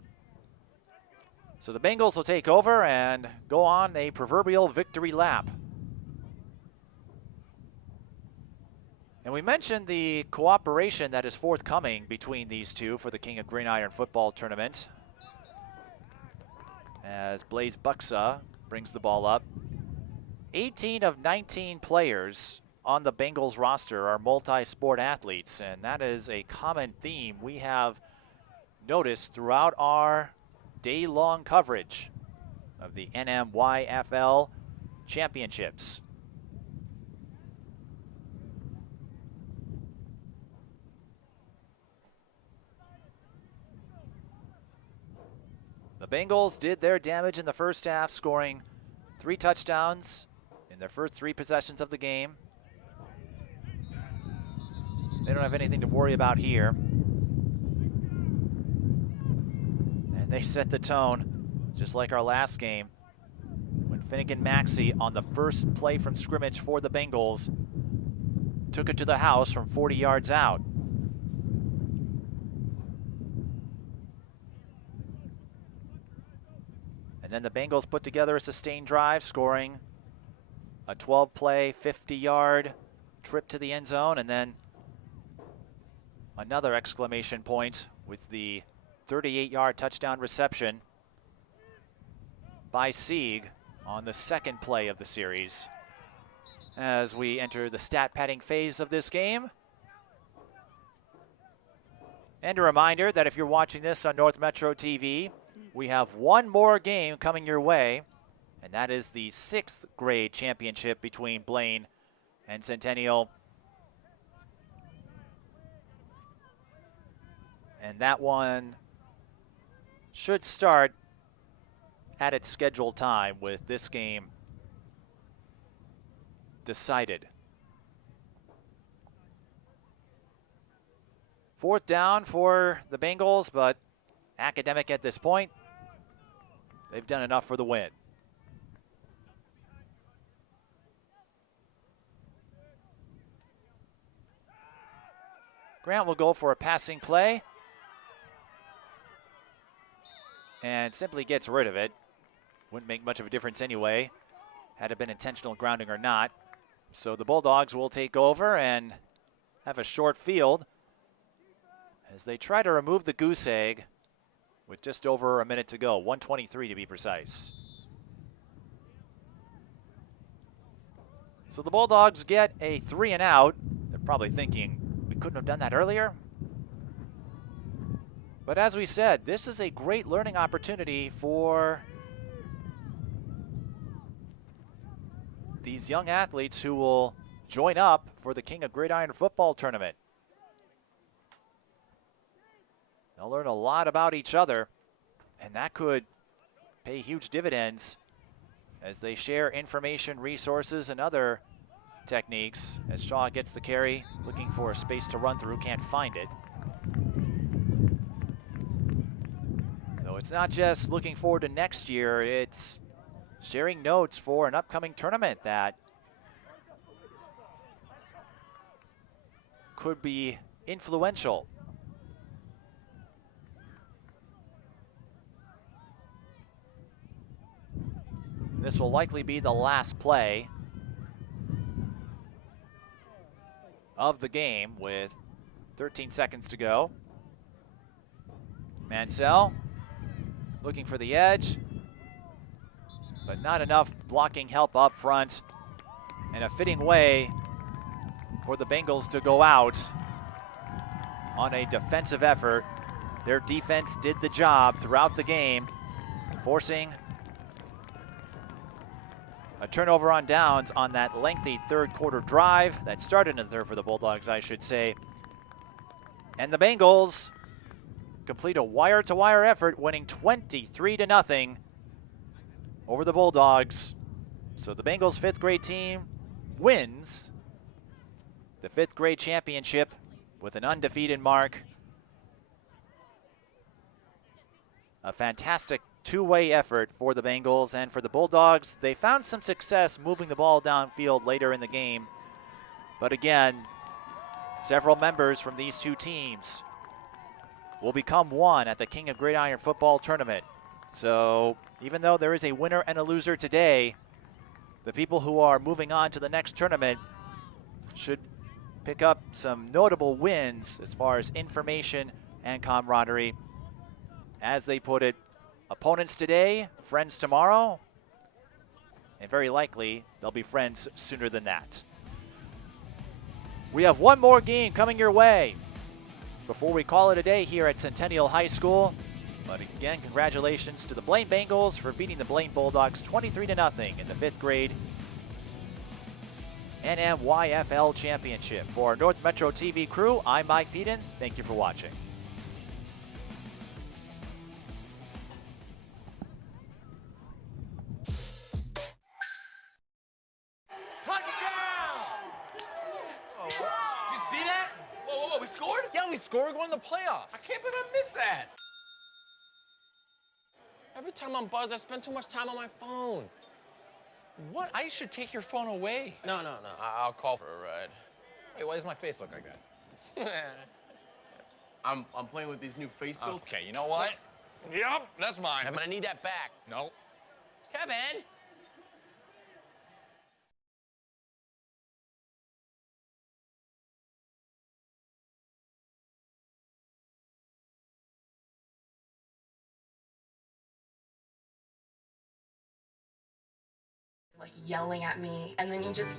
So the Bengals will take over and go on a proverbial victory lap. And we mentioned the cooperation that is forthcoming between these two for the King of Gridiron football tournament. As Blaze Buxa brings the ball up. 18 of 19 players on the Bengals roster are multi-sport athletes, and that is a common theme we have noticed throughout our day-long coverage of the NMYFL championships. The Bengals did their damage in the first half, scoring 3 touchdowns in their first 3 possessions of the game. They don't have anything to worry about here. And they set the tone, just like our last game, when Finnegan Maxey on the first play from scrimmage for the Bengals took it to the house from 40 yards out. And then the Bengals put together a sustained drive, scoring a 12-play, 50-yard trip to the end zone, and then another exclamation point with the 38-yard touchdown reception by Sieg on the second play of the series. As we enter the stat padding phase of this game. And a reminder that if you're watching this on North Metro TV, we have one more game coming your way, and that is the 6th grade championship between Blaine and Centennial. And that one should start at its scheduled time with this game decided. 4th down for the Bengals, but Academic at this point. They've done enough for the win. Grant will go for a passing play and simply gets rid of it. Wouldn't make much of a difference anyway, had it been intentional grounding or not. So the Bulldogs will take over and have a short field as they try to remove the goose egg with just over a minute to go, 1:23 to be precise. So the Bulldogs get a 3 and out. They're probably thinking, we couldn't have done that earlier. But as we said, this is a great learning opportunity for these young athletes who will join up for the King of Gridiron football tournament. They'll learn a lot about each other, and that could pay huge dividends as they share information, resources, and other techniques. As Shaw gets the carry, looking for a space to run through, can't find it. So it's not just looking forward to next year, it's sharing notes for an upcoming tournament that could be influential. This will likely be the last play of the game with 13 seconds to go. Mansell looking for the edge, but not enough blocking help up front, and a fitting way for the Bengals to go out on a defensive effort. Their defense did the job throughout the game, forcing a turnover on downs on that lengthy third quarter drive that started in the third for the Bulldogs, I should say. And the Bengals complete a wire-to-wire effort, winning 23-0 over the Bulldogs. So the Bengals' fifth grade team wins the fifth grade championship with an undefeated mark. A fantastic two-way effort for the Bengals, and for the Bulldogs, they found some success moving the ball downfield later in the game. But again, several members from these two teams will become one at the King of Gridiron Football Tournament. So even though there is a winner and a loser today, the people who are moving on to the next tournament should pick up some notable wins as far as information and camaraderie. As they put it, opponents today, friends tomorrow, and very likely they'll be friends sooner than that. We have one more game coming your way before we call it a day here at Centennial High School. But again, congratulations to the Blaine Bengals for beating the Blaine Bulldogs 23-0 in the fifth grade NMYFL Championship. For our North Metro TV crew, I'm Mike Peden. Thank you for watching. We scored? Yeah, we scored. We're going to the playoffs. I can't believe I missed that. Every time I'm buzzed, I spend too much time on my phone. What? I should take your phone away. No. I'll call for a ride. Hey, why does my face look like that? I'm playing with these new face filters. Okay, you know what? Yep, that's mine. Kevin, I need that back. No. Kevin! Like yelling at me, and then you just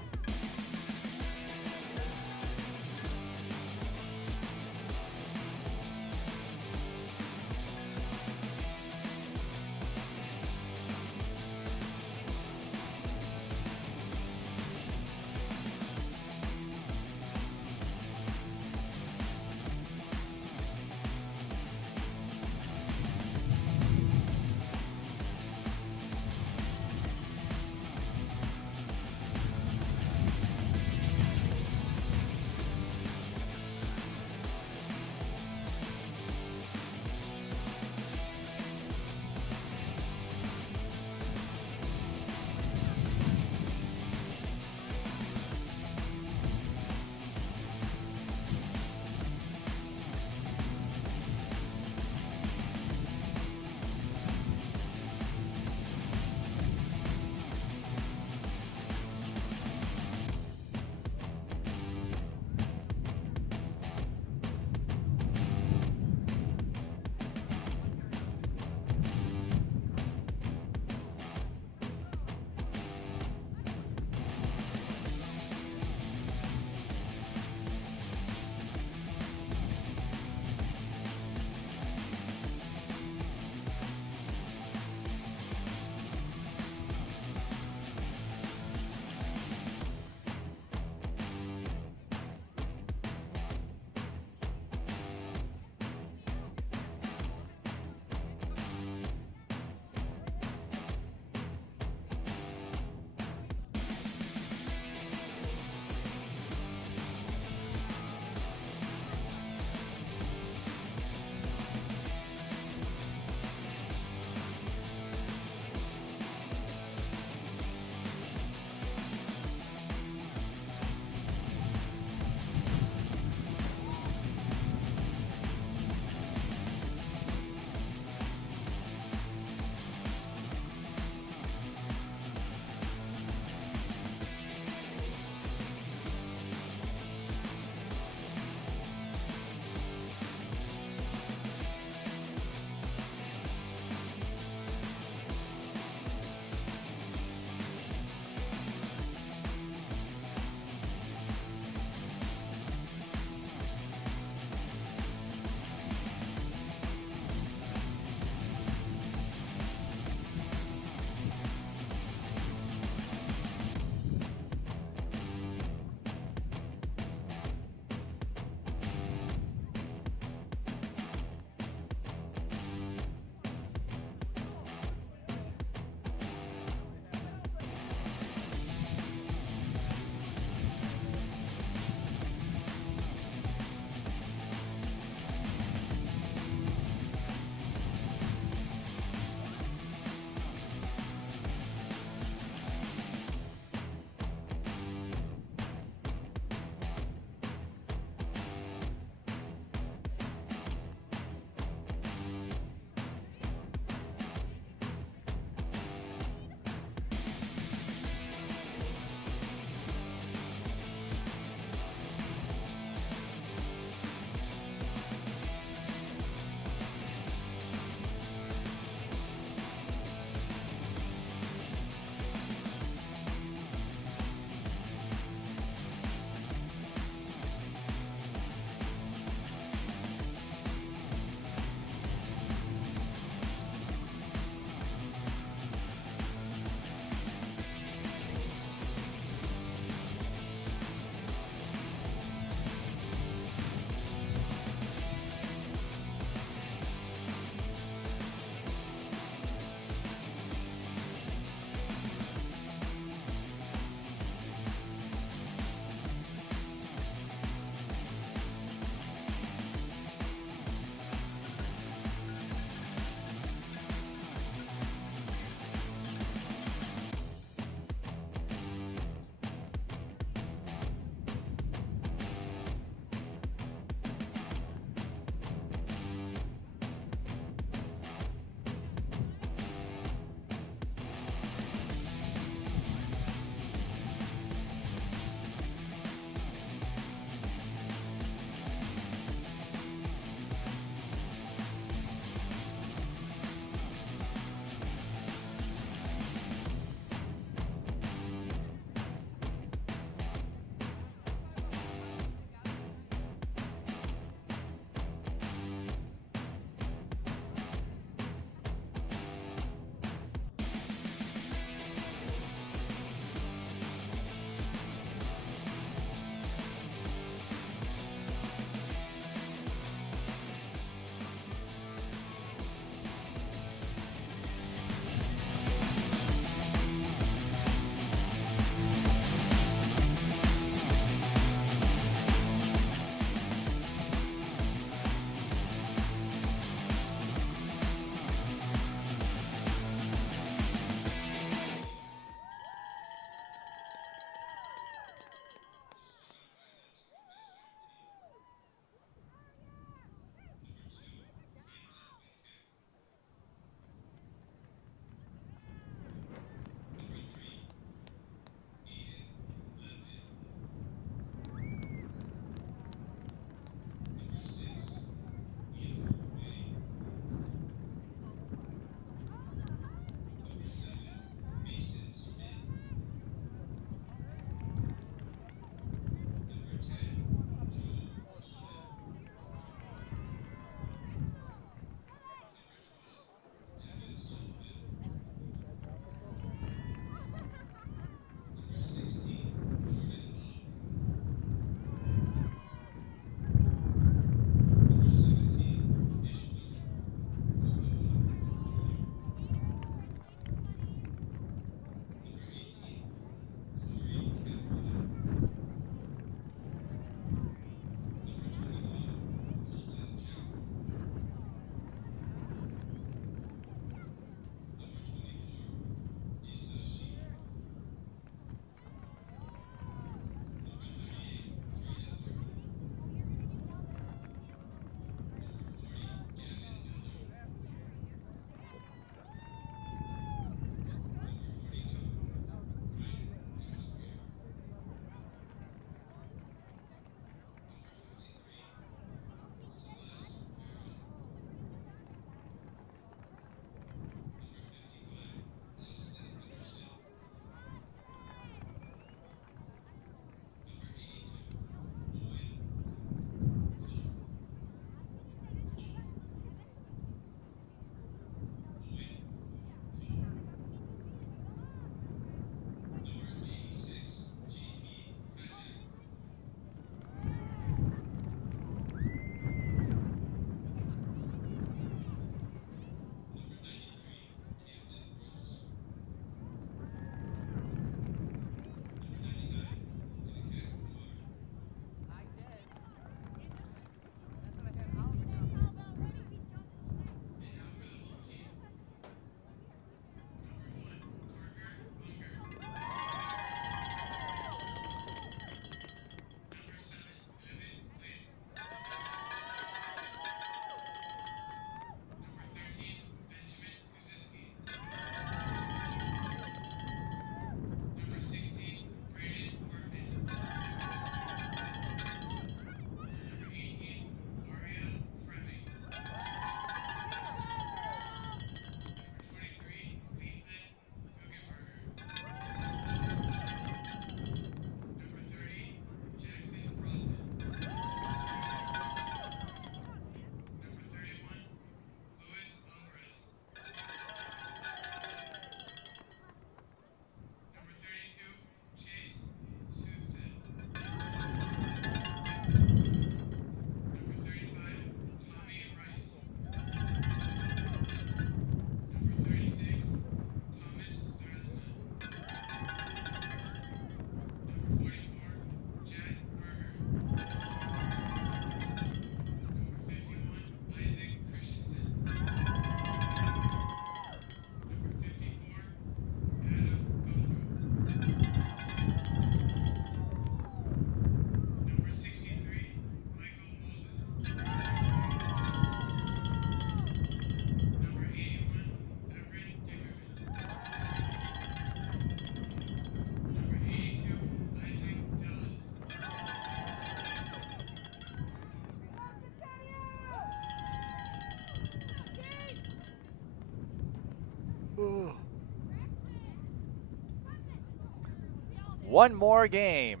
One more game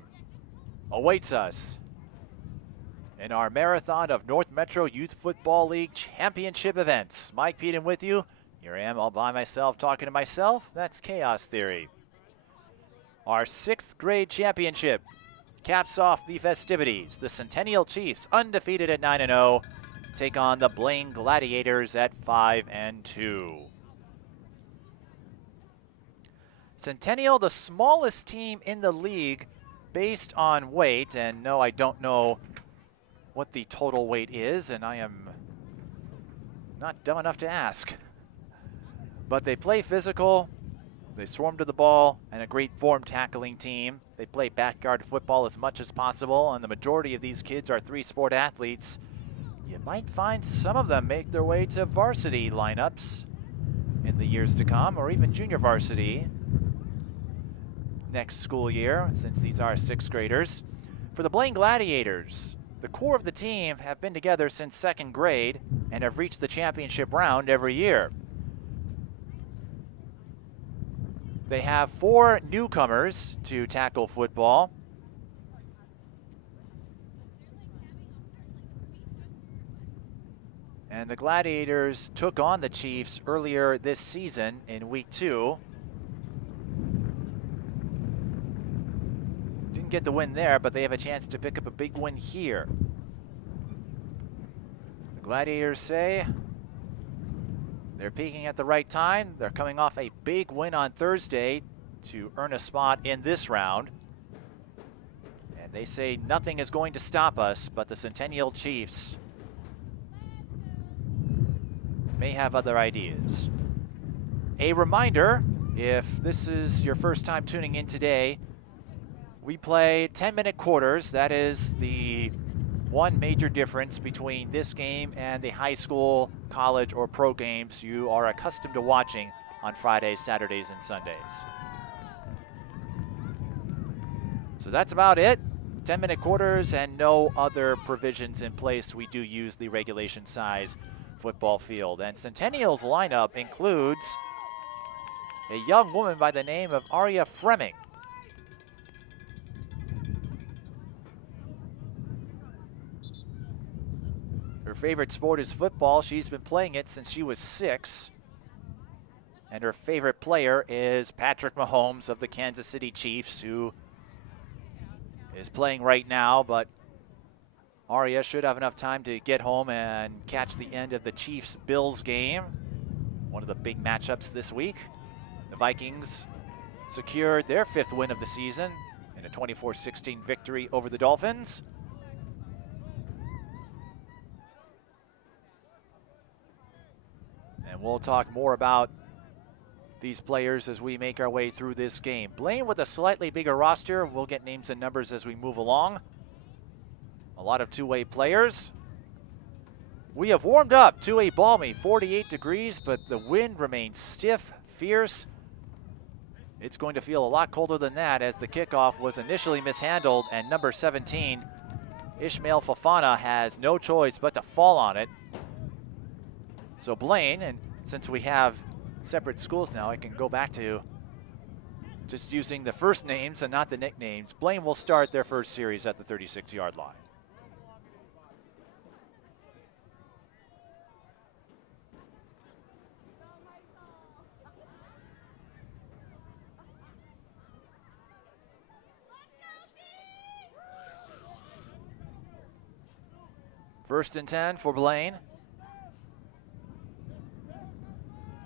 awaits us in our marathon of North Metro Youth Football League championship events. Mike Peden with you. Here I am all by myself talking to myself. That's Chaos Theory. Our 6th grade championship caps off the festivities. The Centennial Chiefs, undefeated at 9-0, take on the Blaine Gladiators at 5-2. Centennial, the smallest team in the league based on weight, and no, I don't know what the total weight is, and I am not dumb enough to ask. But they play physical, they swarm to the ball, and a great form tackling team. They play backyard football as much as possible, and the majority of these kids are 3-sport athletes. You might find some of them make their way to varsity lineups in the years to come, or even junior varsity next school year, since these are 6th graders. For the Blaine Gladiators, the core of the team have been together since 2nd grade and have reached the championship round every year. They have 4 newcomers to tackle football. And the Gladiators took on the Chiefs earlier this season in week 2. Didn't get the win there, but they have a chance to pick up a big win here. The Gladiators say they're peaking at the right time. They're coming off a big win on Thursday to earn a spot in this round. And they say nothing is going to stop us, but the Centennial Chiefs may have other ideas. A reminder, if this is your first time tuning in today, we play 10-minute quarters. That is the one major difference between this game and the high school, college, or pro games you are accustomed to watching on Fridays, Saturdays, and Sundays. So that's about it. 10-minute quarters and no other provisions in place. We do use the regulation size football field. And Centennial's lineup includes a young woman by the name of Aria Fremming. Her favorite sport is football. She's been playing it since she was 6. And her favorite player is Patrick Mahomes of the Kansas City Chiefs, who is playing right now, but Aria should have enough time to get home and catch the end of the Chiefs-Bills game, one of the big matchups this week. The Vikings secured their 5th win of the season in a 24-16 victory over the Dolphins. And we'll talk more about these players as we make our way through this game. Blaine with a slightly bigger roster. We'll get names and numbers as we move along. A lot of two-way players. We have warmed up to a balmy 48 degrees, but the wind remains stiff, fierce. It's going to feel a lot colder than that as the kickoff was initially mishandled, and number 17, Ishmael Fafana, has no choice but to fall on it. So Blaine, and since we have separate schools now, I can go back to just using the first names and not the nicknames. Blaine will start their first series at the 36-yard line. First and 10 for Blaine.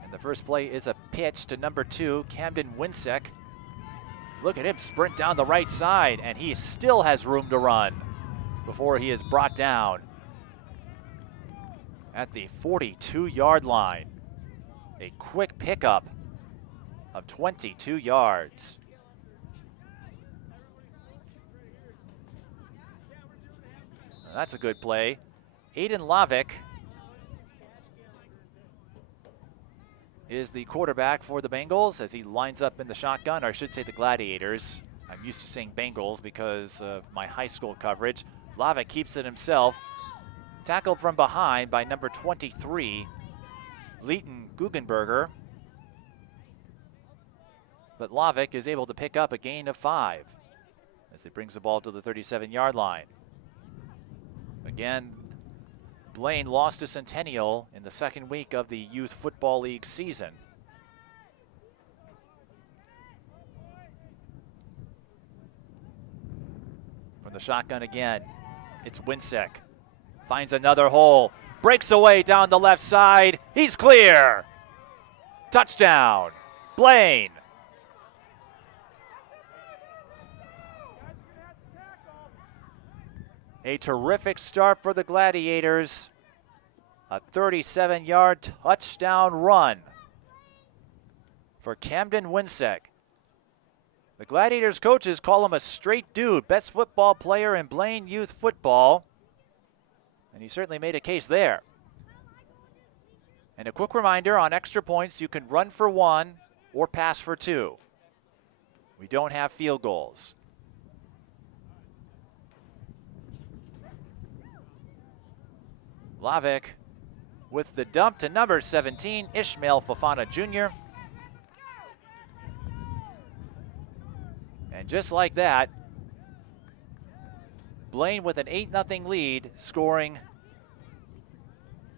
And the first play is a pitch to number 2, Camden Winsek. Look at him sprint down the right side, and he still has room to run before he is brought down at the 42-yard line. A quick pickup of 22 yards. Now that's a good play. Aiden Lavick is the quarterback for the Bengals as he lines up in the shotgun, or I should say the Gladiators. I'm used to saying Bengals because of my high school coverage. Lavick keeps it himself. Tackled from behind by number 23, Leighton Guggenberger. But Lavick is able to pick up a gain of 5 as he brings the ball to the 37-yard line. Again, Blaine lost to Centennial in the second week of the Youth Football League season. From the shotgun again, it's Winsick. Finds another hole, breaks away down the left side. He's clear. Touchdown, Blaine. A terrific start for the Gladiators. A 37-yard touchdown run for Camden Winsick. The Gladiators coaches call him a straight dude, best football player in Blaine youth football. And he certainly made a case there. And a quick reminder, on extra points, you can run for 1 or pass for 2. We don't have field goals. Lavick with the dump to number 17, Ishmael Fofana Jr. And just like that, Blaine with an 8-0 lead, scoring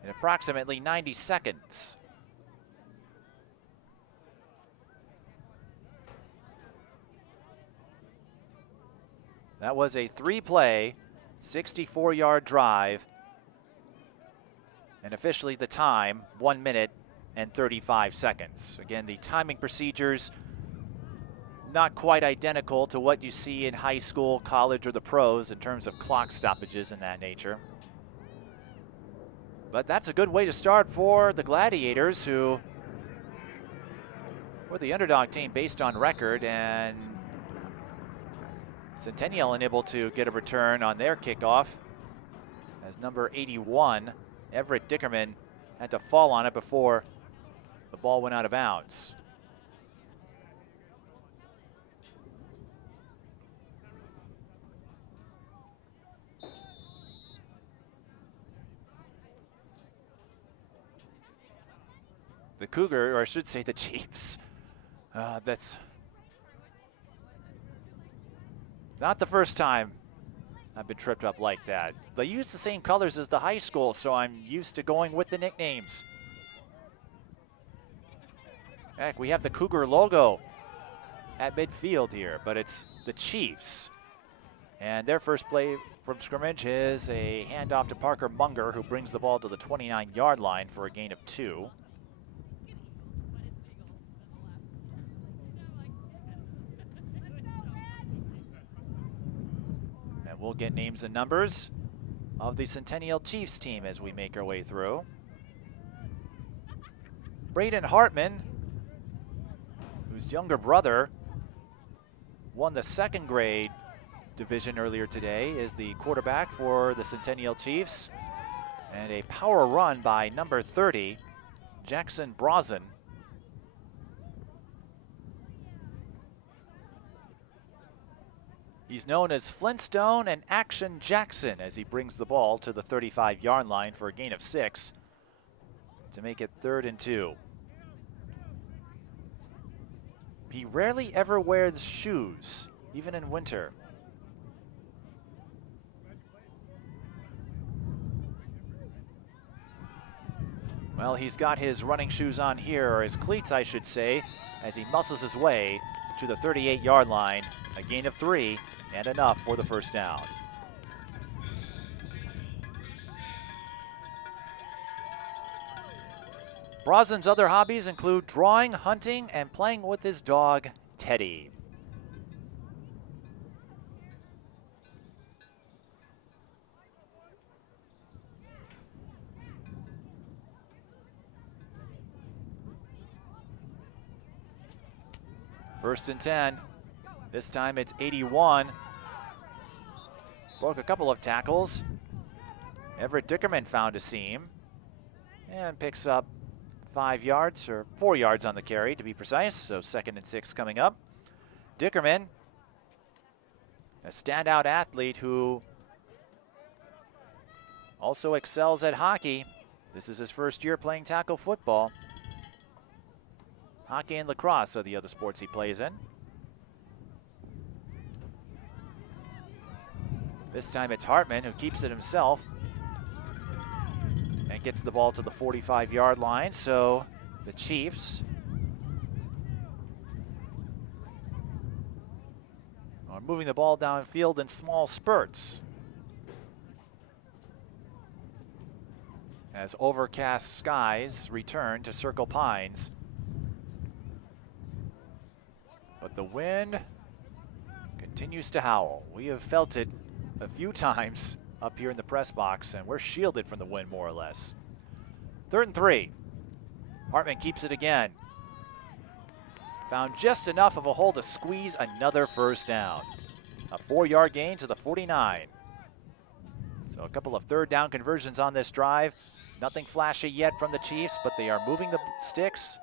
in approximately 90 seconds. That was a 3-play, 64-yard drive. And officially the time, 1 minute and 35 seconds. Again, the timing procedures not quite identical to what you see in high school, college, or the pros in terms of clock stoppages and that nature. But that's a good way to start for the Gladiators, who were the underdog team based on record, and Centennial unable to get a return on their kickoff as number 81, Everett Dickerman, had to fall on it before the ball went out of bounds. The Cougar, or I should say the Chiefs, that's not the first time I've been tripped up like that. They use the same colors as the high school, so I'm used to going with the nicknames. Heck, we have the Cougar logo at midfield here, but it's the Chiefs. And their first play from scrimmage is a handoff to Parker Munger, who brings the ball to the 29-yard line for a gain of 2. We'll get names and numbers of the Centennial Chiefs team as we make our way through. Braden Hartman, whose younger brother won the second grade division earlier today, is the quarterback for the Centennial Chiefs. And a power run by number 30, Jackson Brazen. He's known as Flintstone and Action Jackson as he brings the ball to the 35-yard line for a gain of 6 to make it 3rd and 2. He rarely ever wears shoes, even in winter. Well, he's got his running shoes on here, or his cleats, I should say, as he muscles his way to the 38-yard line, a gain of 3, and enough for the first down. Brazen's other hobbies include drawing, hunting, and playing with his dog, Teddy. First and 10. This time it's 81. Broke a couple of tackles. Everett Dickerman found a seam and picks up 5 yards, or 4 yards on the carry to be precise. So 2nd and 6 coming up. Dickerman, a standout athlete who also excels at hockey. This is his first year playing tackle football. Hockey and lacrosse are the other sports he plays in. This time it's Hartman who keeps it himself and gets the ball to the 45-yard line. So the Chiefs are moving the ball downfield in small spurts, as overcast skies return to Circle Pines. But the wind continues to howl. We have felt it a few times up here in the press box, and we're shielded from the wind more or less. 3rd and 3. Hartman keeps it again. Found just enough of a hole to squeeze another first down. A 4-yard gain to the 49. So a couple of 3rd down conversions on this drive. Nothing flashy yet from the Chiefs, but they are moving the sticks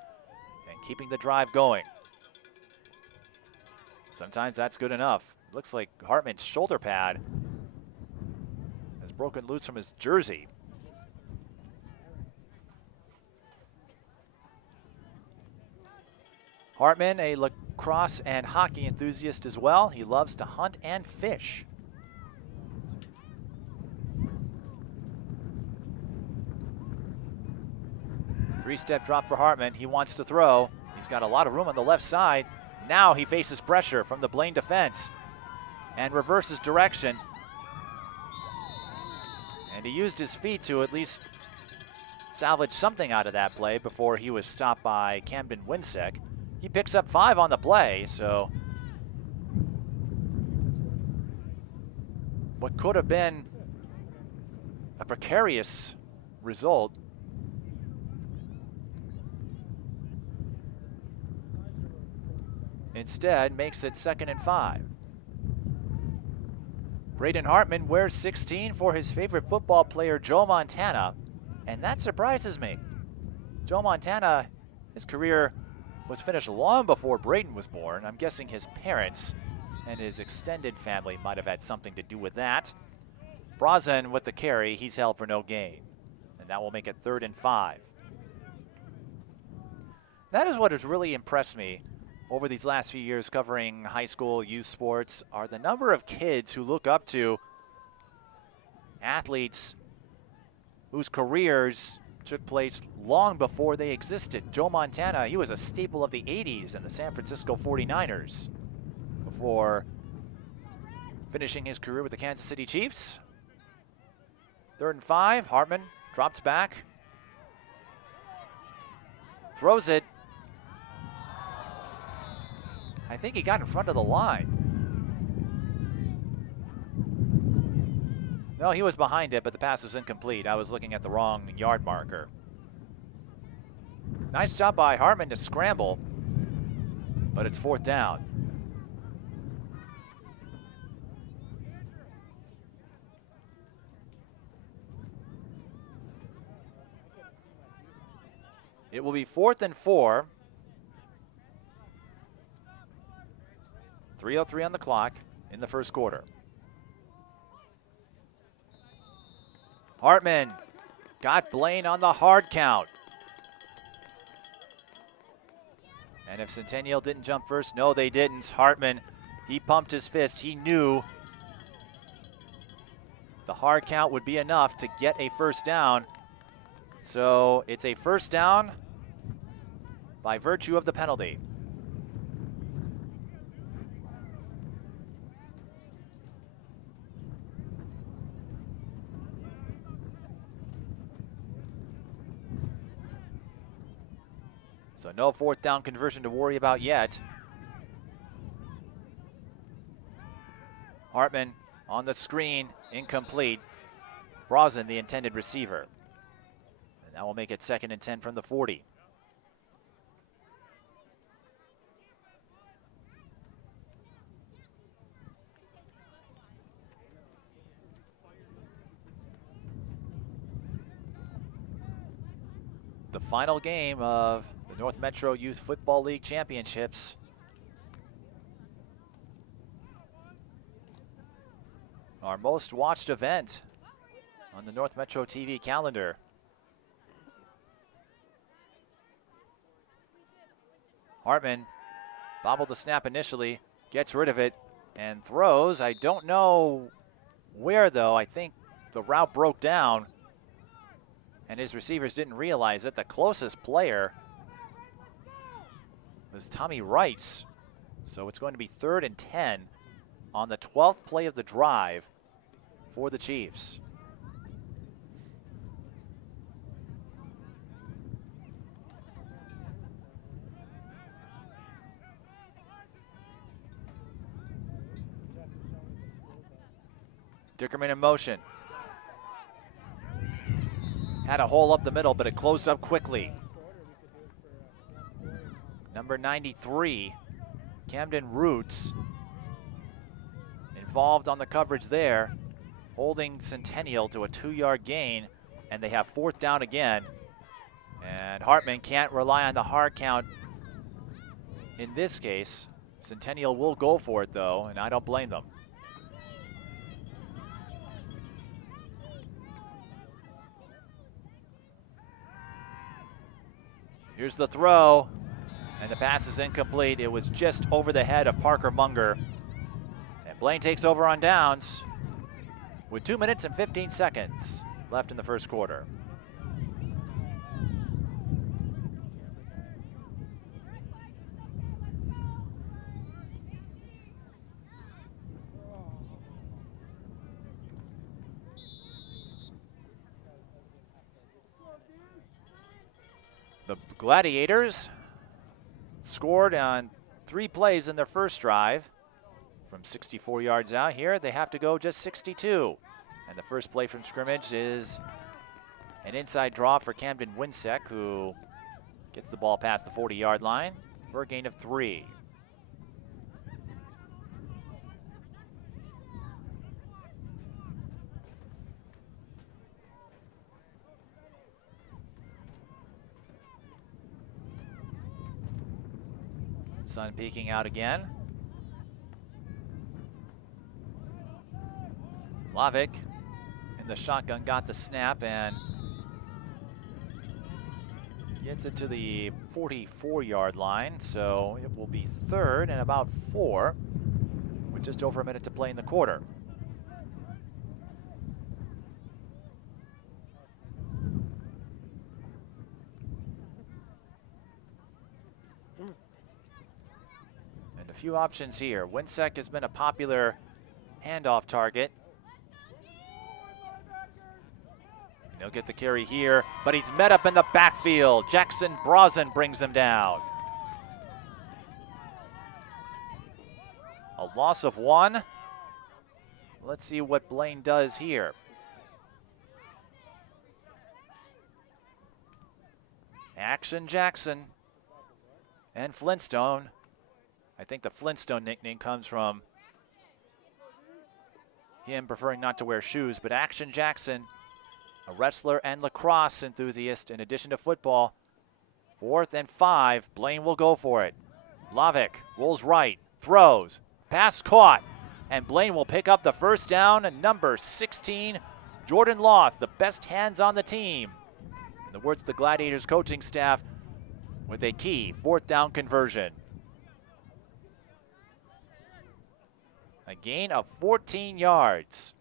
and keeping the drive going. Sometimes that's good enough. Looks like Hartman's shoulder pad has broken loose from his jersey. Hartman, a lacrosse and hockey enthusiast as well. He loves to hunt and fish. Three-step drop for Hartman. He wants to throw. He's got a lot of room on the left side. Now he faces pressure from the Blaine defense and reverses direction. And he used his feet to at least salvage something out of that play before he was stopped by Camden Winsek. He picks up 5 on the play, so what could have been a precarious result instead makes it 2nd and 5. Braden Hartman wears 16 for his favorite football player, Joe Montana, and that surprises me. Joe Montana, his career was finished long before Braden was born. I'm guessing his parents and his extended family might have had something to do with that. Brazen with the carry, he's held for no gain, and that will make it 3rd and 5. That is what has really impressed me over these last few years covering high school youth sports, are the number of kids who look up to athletes whose careers took place long before they existed. Joe Montana, he was a staple of the 80s in the San Francisco 49ers before finishing his career with the Kansas City Chiefs. 3rd and 5, Hartman drops back, throws it. I think he got in front of the line. No, he was behind it, but the pass was incomplete. I was looking at the wrong yard marker. Nice job by Hartman to scramble, but it's 4th down. It will be 4th and 4. 3:03 on the clock in the first quarter. Hartman got Blaine on the hard count. And if Centennial didn't jump first, no, they didn't. Hartman, he pumped his fist. He knew the hard count would be enough to get a first down. So it's a first down by virtue of the penalty. So no 4th down conversion to worry about yet. Hartman on the screen, incomplete. Brazen, the intended receiver. And that will make it 2nd and 10 from the 40. The final game of the North Metro Youth Football League Championships. Our most watched event on the North Metro TV calendar. Hartman bobbled the snap initially, gets rid of it, and throws. I don't know where, though. I think the route broke down, and his receivers didn't realize it. The closest player was Tommy Rice. So it's going to be 3rd and 10 on the 12th play of the drive for the Chiefs. Dickerman in motion. Had a hole up the middle, but it closed up quickly. Number 93, Camden Roots, involved on the coverage there, holding Centennial to a 2-yard gain, and they have 4th down again. And Hartman can't rely on the hard count in this case. Centennial will go for it, though, and I don't blame them. Here's the throw, and the pass is incomplete. It was just over the head of Parker Munger. And Blaine takes over on downs with 2 minutes and 15 seconds left in the first quarter. The Gladiators scored on 3 plays in their first drive from 64 yards out. Here they have to go just 62. And the first play from scrimmage is an inside draw for Camden Winsek, who gets the ball past the 40-yard line for a gain of 3. Sun peeking out again. Lavick in the shotgun got the snap and gets it to the 44-yard line, so it will be 3rd and about 4 with just over a minute to play in the quarter. Few options here. Winsek has been a popular handoff target. And he'll get the carry here, but he's met up in the backfield. Jackson Brazen brings him down. A loss of 1. Let's see what Blaine does here. Action Jackson and Flintstone. I think the Flintstone nickname comes from him preferring not to wear shoes, but Action Jackson, a wrestler and lacrosse enthusiast in addition to football. 4th and 5, Blaine will go for it. Lavick rolls right, throws, pass caught, and Blaine will pick up the first down. And number 16, Jordan Loth, the best hands on the team. In the words of the Gladiators coaching staff, with a key 4th down conversion. A gain of 14 yards.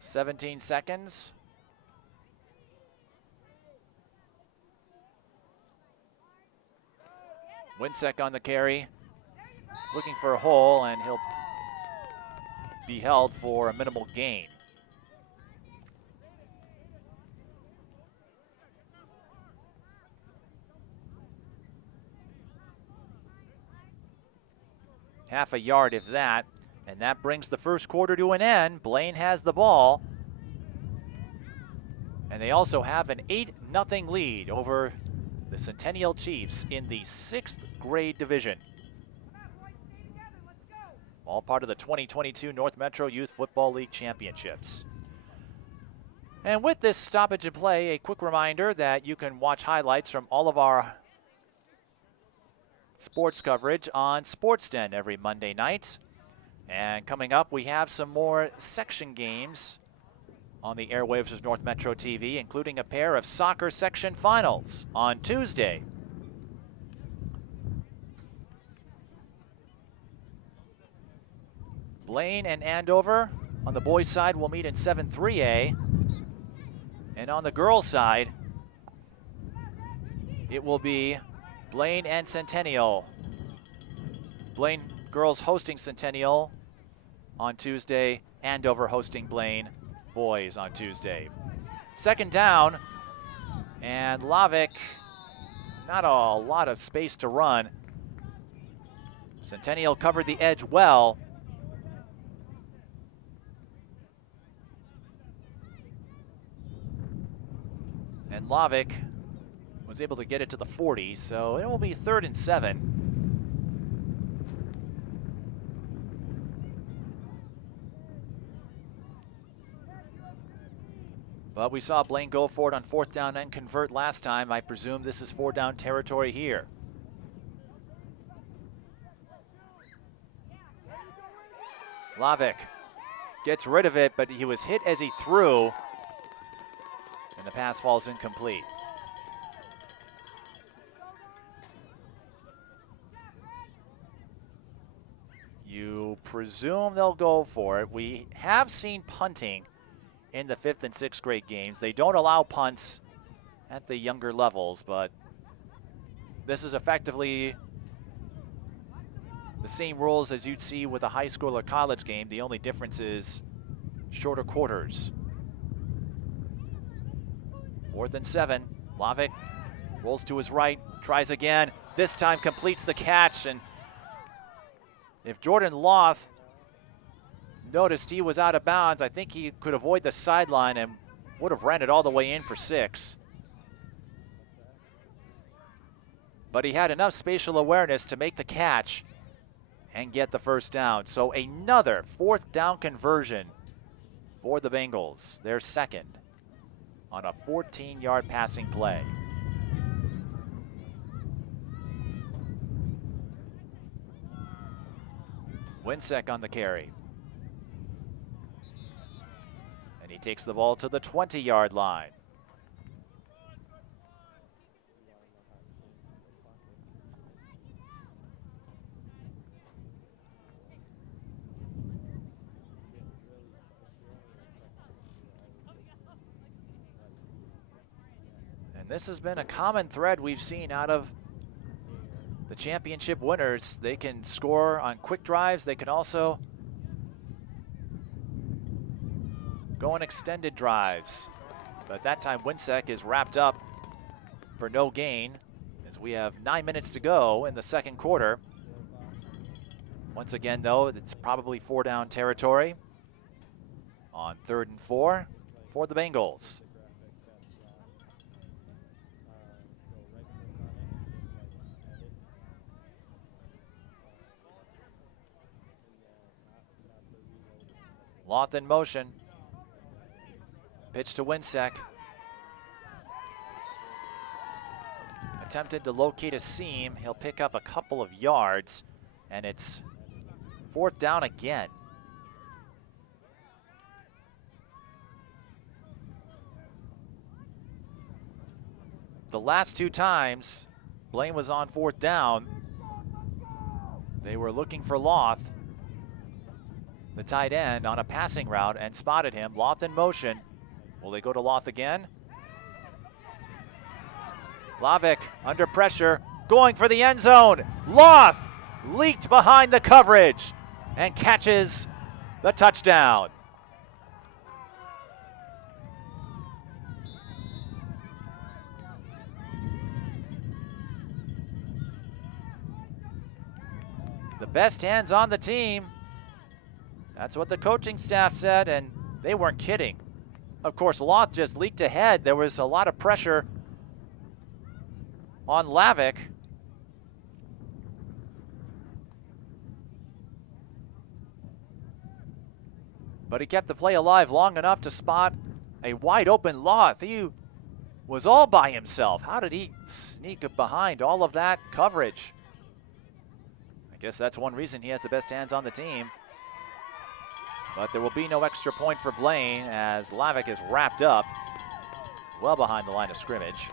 "17 seconds. Winsek on the carry, looking for a hole, and he'll be held for a minimal gain. Half a yard, if that, and that brings the first quarter to an end. Blaine has the ball, and they also have an 8-0 lead over the Centennial Chiefs in the 6th grade division. All part of the 2022 North Metro Youth Football League Championships. And with this stoppage in play, a quick reminder that you can watch highlights from all of our sports coverage on SportsDen every Monday night. And coming up, we have some more section games on the airwaves of North Metro TV, including a pair of soccer section finals on Tuesday. Blaine and Andover on the boys' side will meet in 7-3A. And on the girls' side, it will be Blaine and Centennial. Blaine girls hosting Centennial on Tuesday, Andover hosting Blaine boys on Tuesday. Second down, and Lavick, not a lot of space to run. Centennial covered the edge well. And Lavick was able to get it to the 40, so it will be 3rd and 7. But we saw Blaine go for it on 4th down and convert last time. I presume this is 4 down territory here. Lavick gets rid of it, but he was hit as he threw, and the pass falls incomplete. You presume they'll go for it. We have seen punting in the 5th and 6th grade games. They don't allow punts at the younger levels, but this is effectively the same rules as you'd see with a high school or college game. The only difference is shorter quarters. 4th and 7. Lavick rolls to his right, tries again. This time completes the catch, and if Jordan Loth noticed he was out of bounds, I think he could avoid the sideline and would have ran it all the way in for 6. But he had enough spatial awareness to make the catch and get the first down. So another 4th down conversion for the Bengals. Their second on a 14-yard passing play. Winsek on the carry. And he takes the ball to the 20-yard line. And this has been a common thread we've seen out of the championship winners. They can score on quick drives. They can also go on extended drives. But that time Winsek is wrapped up for no gain as we have 9 minutes to go in the second quarter. Once again, though, it's probably 4 down territory on 3rd and 4 for the Bengals. Loth in motion. Pitch to Winsek. Attempted to locate a seam. He'll pick up a couple of yards, and it's 4th down again. The last 2 times Blaine was on 4th down, they were looking for Loth, the tight end, on a passing route, and spotted him. Loth in motion. Will they go to Loth again? Lavick under pressure, going for the end zone. Loth leaked behind the coverage and catches the touchdown. The best hands on the team. That's what the coaching staff said, and they weren't kidding. Of course, Loth just leaked ahead. There was a lot of pressure on Lavick. But he kept the play alive long enough to spot a wide open Loth. He was all by himself. How did he sneak up behind all of that coverage? I guess that's one reason he has the best hands on the team. But there will be no extra point for Blaine as Lavick is wrapped up well behind the line of scrimmage.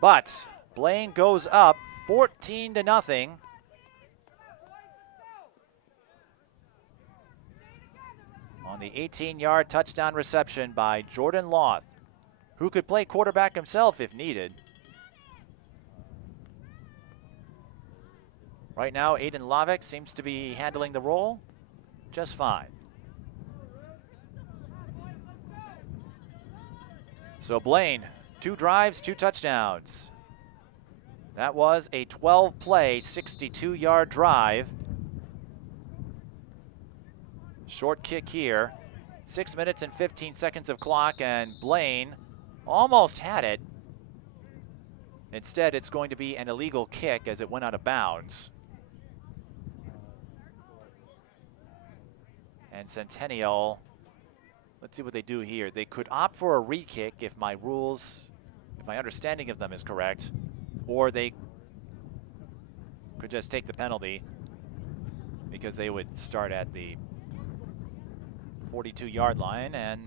But Blaine goes up 14-0. On the 18-yard touchdown reception by Jordan Loth, who could play quarterback himself if needed. Right now, Aiden Lavick seems to be handling the role just fine. So Blaine, 2 drives, 2 touchdowns. That was a 12-play, 62-yard drive. Short kick here. 6 minutes and 15 seconds of clock, and Blaine almost had it. Instead, it's going to be an illegal kick as it went out of bounds. And Centennial, let's see what they do here. They could opt for a re-kick if my understanding of them is correct, or they could just take the penalty because they would start at the 42-yard line, and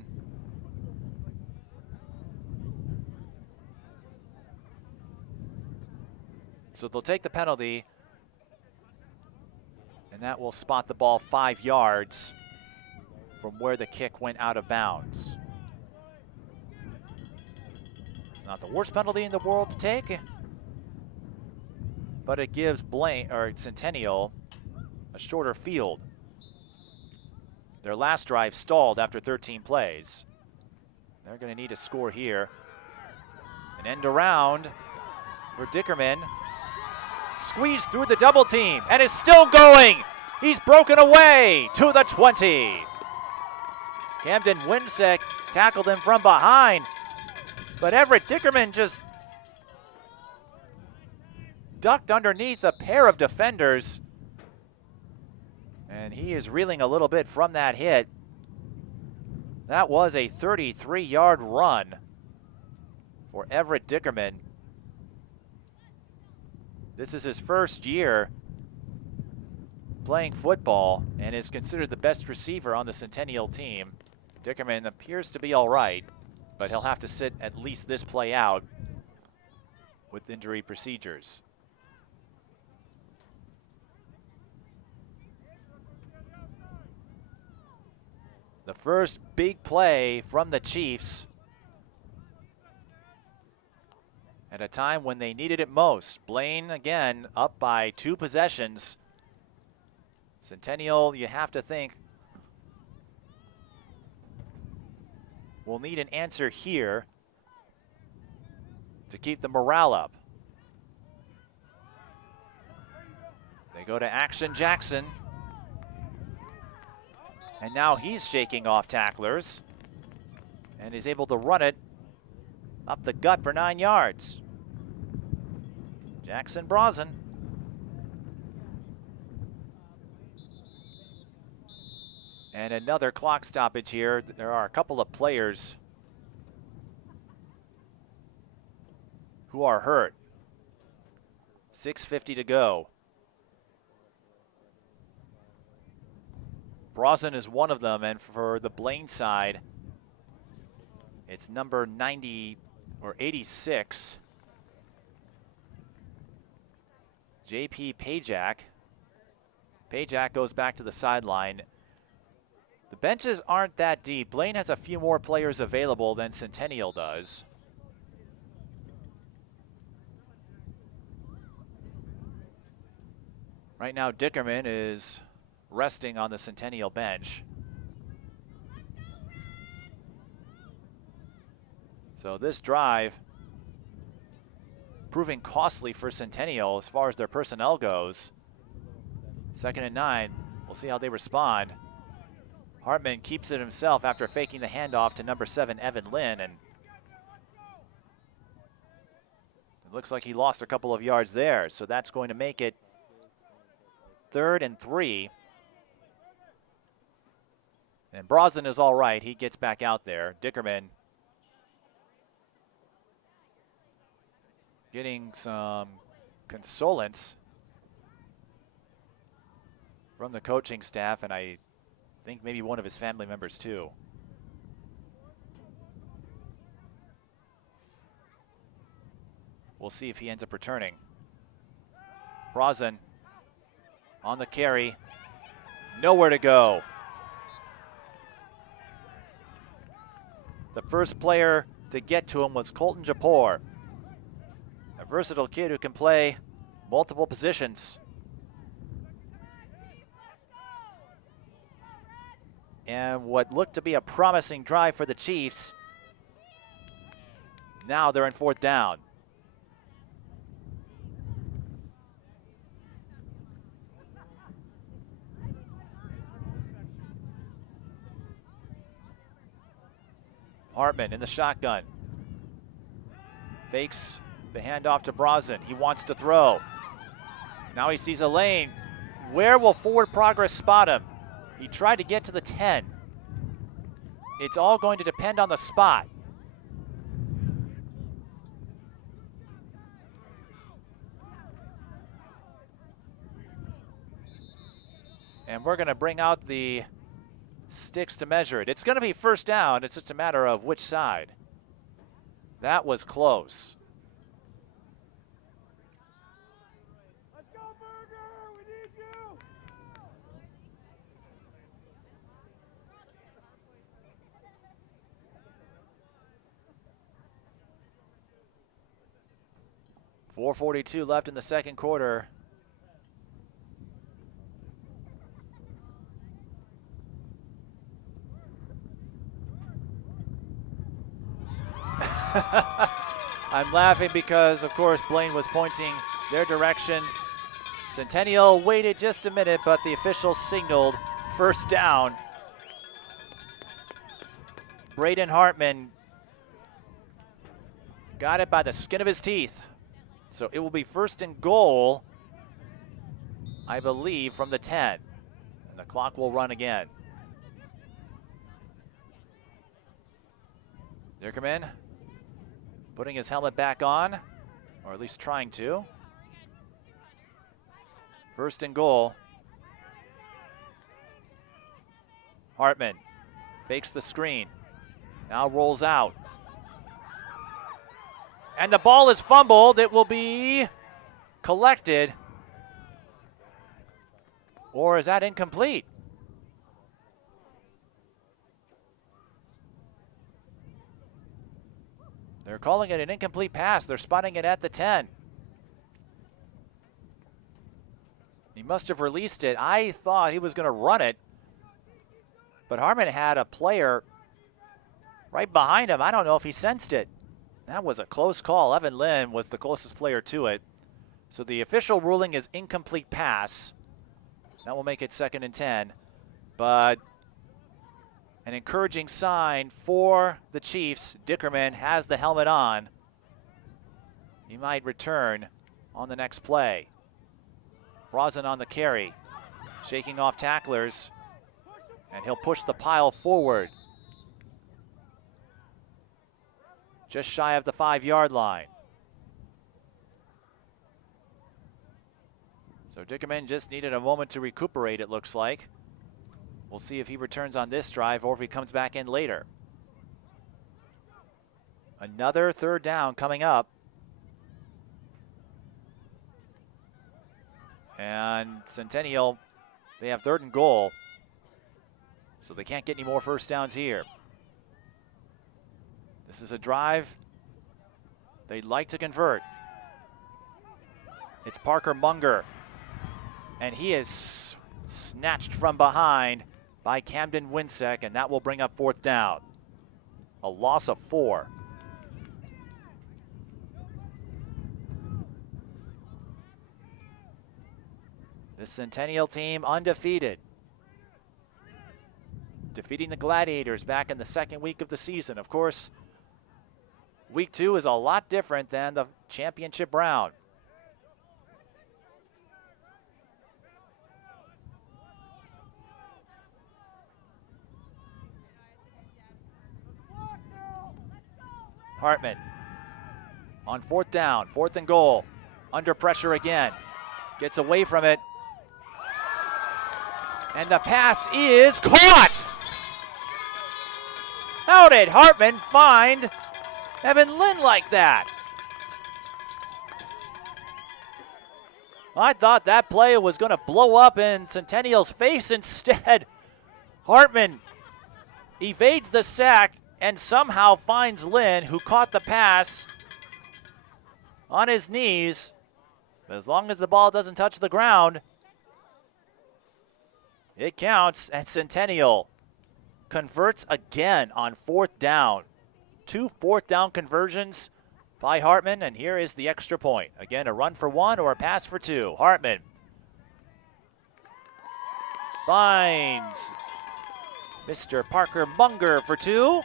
so they'll take the penalty, and that will spot the ball 5 yards from where the kick went out of bounds. It's not the worst penalty in the world to take, but it gives Centennial a shorter field. Their last drive stalled after 13 plays. They're going to need a score here. An end around for Dickerman. Squeezed through the double team and is still going. He's broken away to the 20. Camden Winsek tackled him from behind, but Everett Dickerman just ducked underneath a pair of defenders, and he is reeling a little bit from that hit. That was a 33-yard run for Everett Dickerman. This is his first year playing football and is considered the best receiver on the Centennial team. Dickerman appears to be all right, but he'll have to sit at least this play out with injury procedures. The first big play from the Chiefs at a time when they needed it most. Blaine, again, up by 2 possessions. Centennial, you have to think, will need an answer here to keep the morale up. They go to action Jackson. And now he's shaking off tacklers and is able to run it up the gut for 9 yards. Jackson Brazen. And another clock stoppage here. There are a couple of players who are hurt. 6:50 to go. Brazen is one of them, and for the Blaine side, it's number 90 or 86, JP Pajak. Pajak goes back to the sideline. The benches aren't that deep. Blaine has a few more players available than Centennial does. Right now, Dickerman is resting on the Centennial bench. So this drive proving costly for Centennial as far as their personnel goes. 2nd and 9. We'll see how they respond. Hartman keeps it himself after faking the handoff to number 7, Evan Lynn, and it looks like he lost a couple of yards there, so that's going to make it 3rd and 3. And Brazen is all right. He gets back out there. Dickerman getting some consolence from the coaching staff, and I think maybe one of his family members too. We'll see if he ends up returning. Brazen on the carry. Nowhere to go. The first player to get to him was Colton Japor, a versatile kid who can play multiple positions. And what looked to be a promising drive for the Chiefs, now they're in 4th down. Hartman in the shotgun. Fakes the handoff to Brazen. He wants to throw. Now he sees a lane. Where will forward progress spot him? He tried to get to the 10. It's all going to depend on the spot. And we're going to bring out the sticks to measure it. It's going to be 1st down. It's just a matter of which side. That was close. Let's go, Burger! We need you! .442 left in the second quarter. I'm laughing because, of course, Blaine was pointing their direction. Centennial waited just a minute, but the official signaled 1st down. Braden Hartman got it by the skin of his teeth. So it will be 1st and goal, I believe, from the 10. And the clock will run again. Dickerman putting his helmet back on, or at least trying to. 1st and goal. Hartman fakes the screen, now rolls out. And the ball is fumbled. It will be collected. Or is that incomplete? They're calling it an incomplete pass. They're spotting it at the 10. He must have released it. I thought he was going to run it, but Hartman had a player right behind him. I don't know if he sensed it. That was a close call. Evan Lynn was the closest player to it. So the official ruling is incomplete pass. That will make it 2nd and 10. But an encouraging sign for the Chiefs. Dickerman has the helmet on. He might return on the next play. Brazen on the carry, shaking off tacklers, and he'll push the pile forward. Just shy of the 5-yard line. So Dickerman just needed a moment to recuperate, it looks like. We'll see if he returns on this drive or if he comes back in later. Another 3rd down coming up. And Centennial, they have 3rd and goal. So they can't get any more 1st downs here. This is a drive they'd like to convert. It's Parker Munger. And he is snatched from behind by Camden Winsek, and that will bring up 4th down. A loss of 4. The Centennial team undefeated. Defeating the Gladiators back in the 2nd week of the season. Of course, week 2 is a lot different than the championship round. Hartman on 4th down, 4th and goal. Under pressure again. Gets away from it. And the pass is caught! How did Hartman find Evan Lynn like that? I thought that play was going to blow up in Centennial's face. Instead, Hartman evades the sack and somehow finds Lynn, who caught the pass on his knees. As long as the ball doesn't touch the ground, it counts, and Centennial converts again on 4th down. 2 4th-down conversions by Hartman, and here is the extra point. Again, a run for 1 or a pass for 2. Hartman finds Mr. Parker Munger for 2,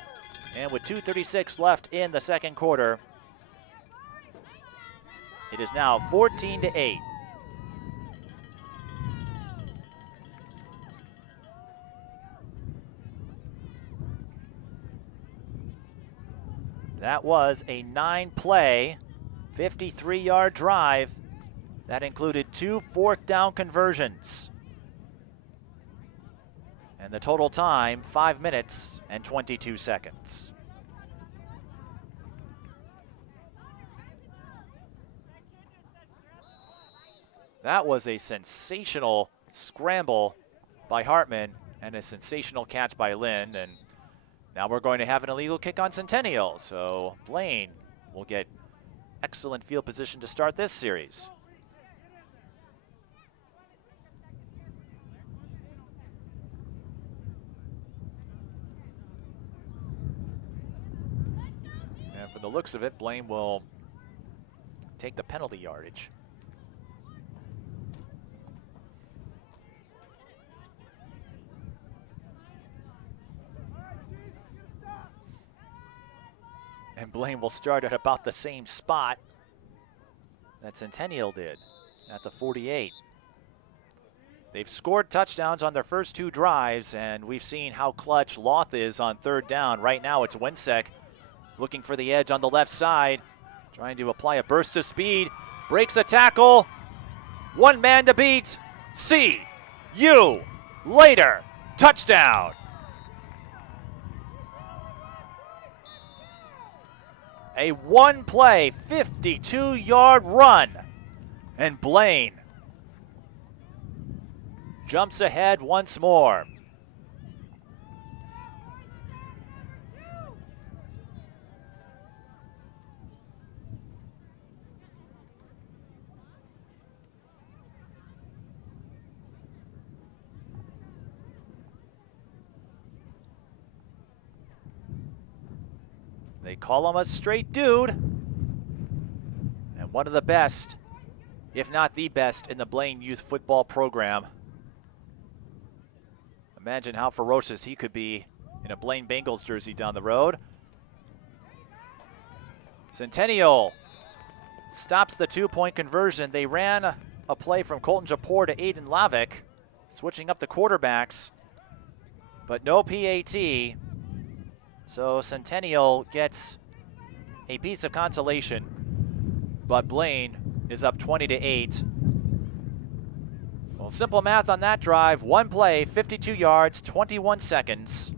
and with 2:36 left in the second quarter, it is now 14-8. That was a 9-play, 53-yard drive that included 2 4th-down conversions. And the total time, 5 minutes and 22 seconds. That was a sensational scramble by Hartman and a sensational catch by Lynn. And now we're going to have an illegal kick on Centennial. So Blaine will get excellent field position to start this series. And from the looks of it, Blaine will take the penalty yardage. And Blaine will start at about the same spot that Centennial did, at the 48. They've scored touchdowns on their first 2 drives, and we've seen how clutch Loth is on 3rd down. Right now it's Winsek looking for the edge on the left side, trying to apply a burst of speed, breaks a tackle, 1 man to beat. See you later. Touchdown. A 1-play, 52-yard run. And Blaine jumps ahead once more. They call him a straight dude. And one of the best, if not the best, in the Blaine youth football program. Imagine how ferocious he could be in a Blaine Bengals jersey down the road. Centennial stops the 2-point conversion. They ran a play from Colton Japor to Aiden Lavick, switching up the quarterbacks, but no PAT. So Centennial gets a piece of consolation, but Blaine is up 20-8. Well, simple math on that drive. 1 play, 52 yards, 21 seconds.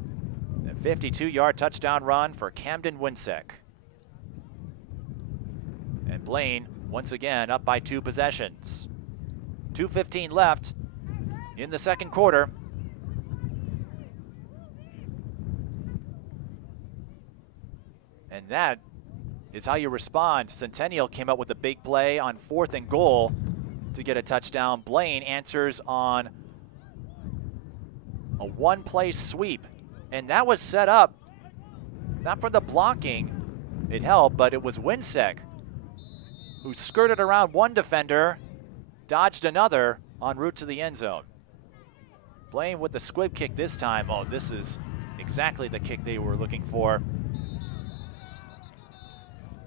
A 52-yard touchdown run for Camden Winsek. And Blaine, once again, up by 2 possessions. 2:15 left in the second quarter. And that is how you respond. Centennial came up with a big play on 4th and goal to get a touchdown. Blaine answers on a 1-play sweep. And that was set up, not for the blocking, it helped, but it was Winsek who skirted around one defender, dodged another en route to the end zone. Blaine with the squib kick this time. Oh, this is exactly the kick they were looking for.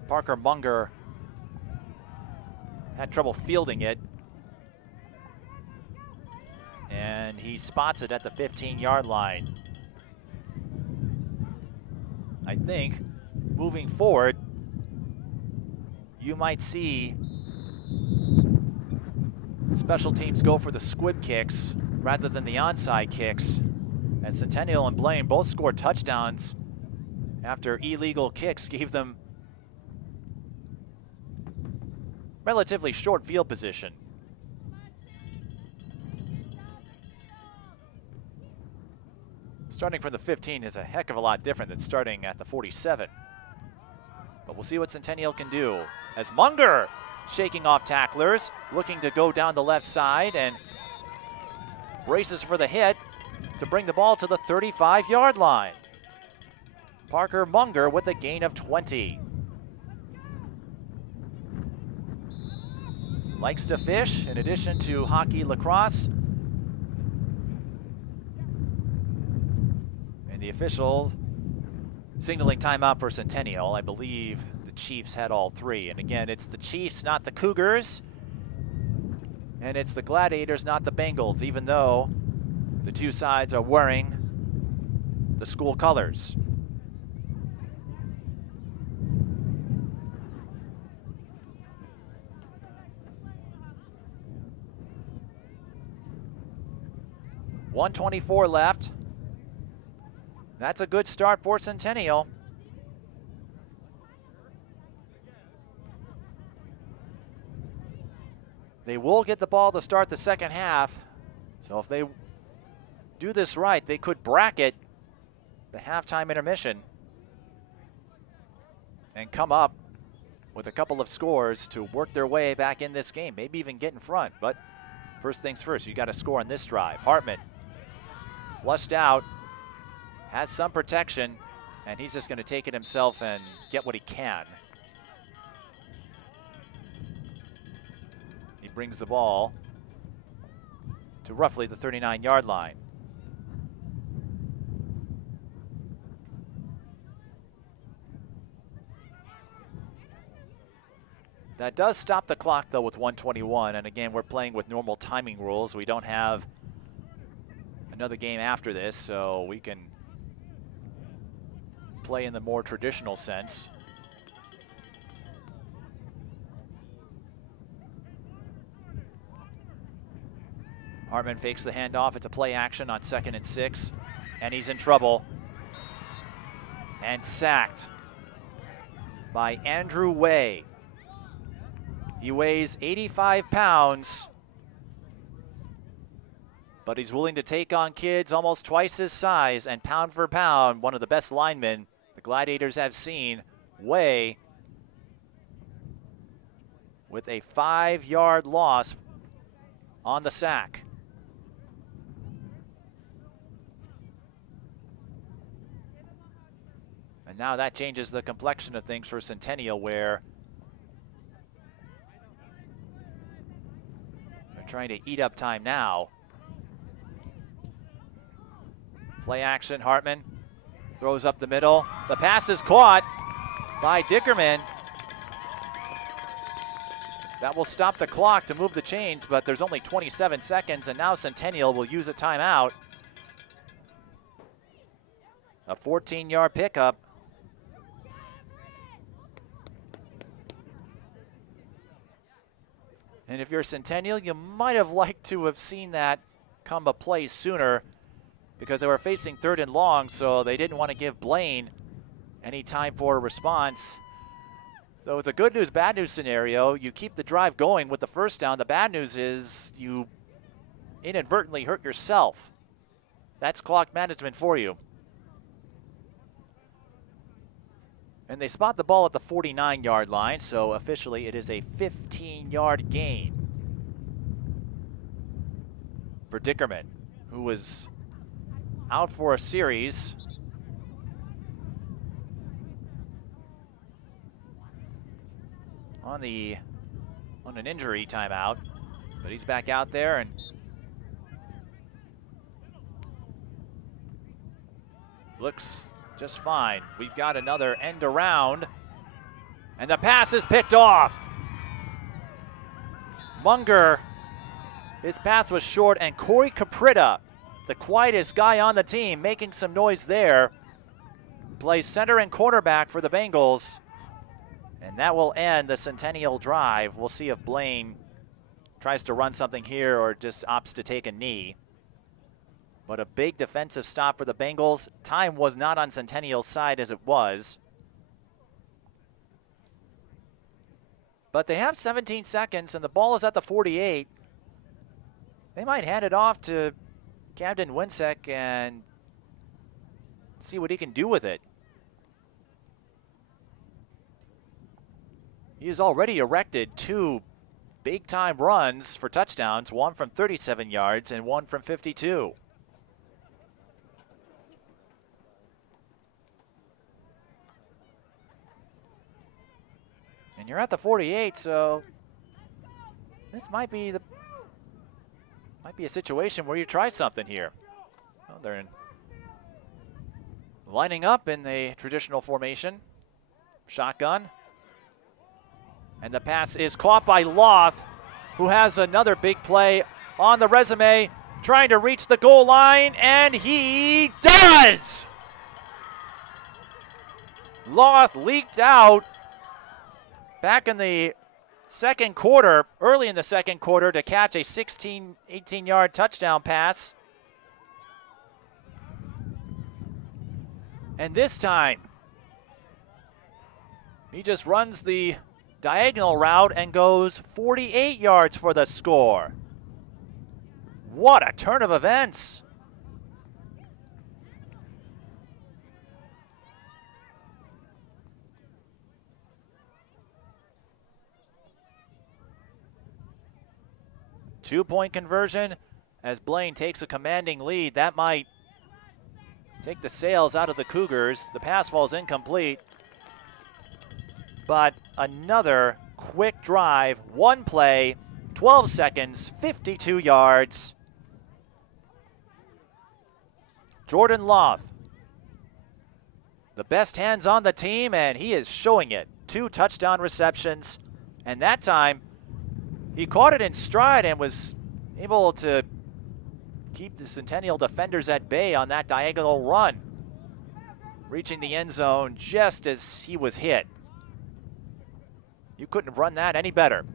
Parker Munger had trouble fielding it. And he spots it at the 15-yard line. I think moving forward, you might see special teams go for the squib kicks rather than the onside kicks. And Centennial and Blaine both scored touchdowns after illegal kicks gave them relatively short field position. Starting from the 15 is a heck of a lot different than starting at the 47. But we'll see what Centennial can do as Munger shaking off tacklers, looking to go down the left side and braces for the hit to bring the ball to the 35-yard line. Parker Munger with a gain of 20. Likes to fish in addition to hockey, lacrosse. And the official signaling timeout for Centennial. I believe the Chiefs had all three. And again, it's the Chiefs, not the Cougars. And it's the Gladiators, not the Bengals, even though the two sides are wearing the school colors. .124 left. That's a good start for Centennial. They will get the ball to start the second half. So if they do this right, they could bracket the halftime intermission and come up with a couple of scores to work their way back in this game, maybe even get in front. But first things first, you got to score on this drive. Hartman flushed out, has some protection, and he's just going to take it himself and get what he can. He brings the ball to roughly the 39-yard line. That does stop the clock, though, with 1:21. And again, we're playing with normal timing rules. We don't have another game after this, so we can play in the more traditional sense. Hartman fakes the handoff. It's a play action on 2nd and 6, and he's in trouble. And sacked by Andrew Way. He weighs 85 pounds, but he's willing to take on kids almost twice his size, and pound for pound, one of the best linemen the Gladiators have seen. Way with a 5-yard loss on the sack. And now that changes the complexion of things for Centennial, where they're trying to eat up time now. Play action, Hartman throws up the middle. The pass is caught by Dickerman. That will stop the clock to move the chains, but there's only 27 seconds, and now Centennial will use a timeout. A 14-yard pickup. And if you're Centennial, you might have liked to have seen that come a play sooner, because they were facing 3rd and long, so they didn't want to give Blaine any time for a response. So it's a good news, bad news scenario. You keep the drive going with the first down. The bad news is you inadvertently hurt yourself. That's clock management for you. And they spot the ball at the 49-yard line, so officially it is a 15-yard gain for Dickerman, who was out for a series. On an injury timeout, but he's back out there and looks just fine. We've got another end around, and the pass is picked off. Munger, his pass was short, and Corey Caprita, the quietest guy on the team, making some noise there, plays center and cornerback for the Bengals. And that will end the Centennial drive. We'll see if Blaine tries to run something here or just opts to take a knee. But a big defensive stop for the Bengals. Time was not on Centennial's side as it was. But they have 17 seconds, and the ball is at the 48. They might hand it off to Camden Winsek and see what he can do with it. He has already erected 2 big-time runs for touchdowns, one from 37 yards and one from 52. And you're at the 48, so this might be a situation where you try something here. Well, they're lining up in the traditional formation, shotgun. And the pass is caught by Loth, who has another big play on the resume, trying to reach the goal line, and he does! Loth leaked out back in the second quarter, early in the second quarter, to catch a 16, 18-yard touchdown pass. And this time, he just runs the diagonal route and goes 48 yards for the score. What a turn of events. Two-point conversion as Blaine takes a commanding lead. That might take the sails out of the Cougars. The pass falls incomplete. But another quick drive, one play, 12 seconds, 52 yards. Jordan Loth, the best hands on the team, and he is showing it. 2 touchdown receptions, and that time he caught it in stride and was able to keep the Centennial defenders at bay on that diagonal run, reaching the end zone just as he was hit. You couldn't have run that any better.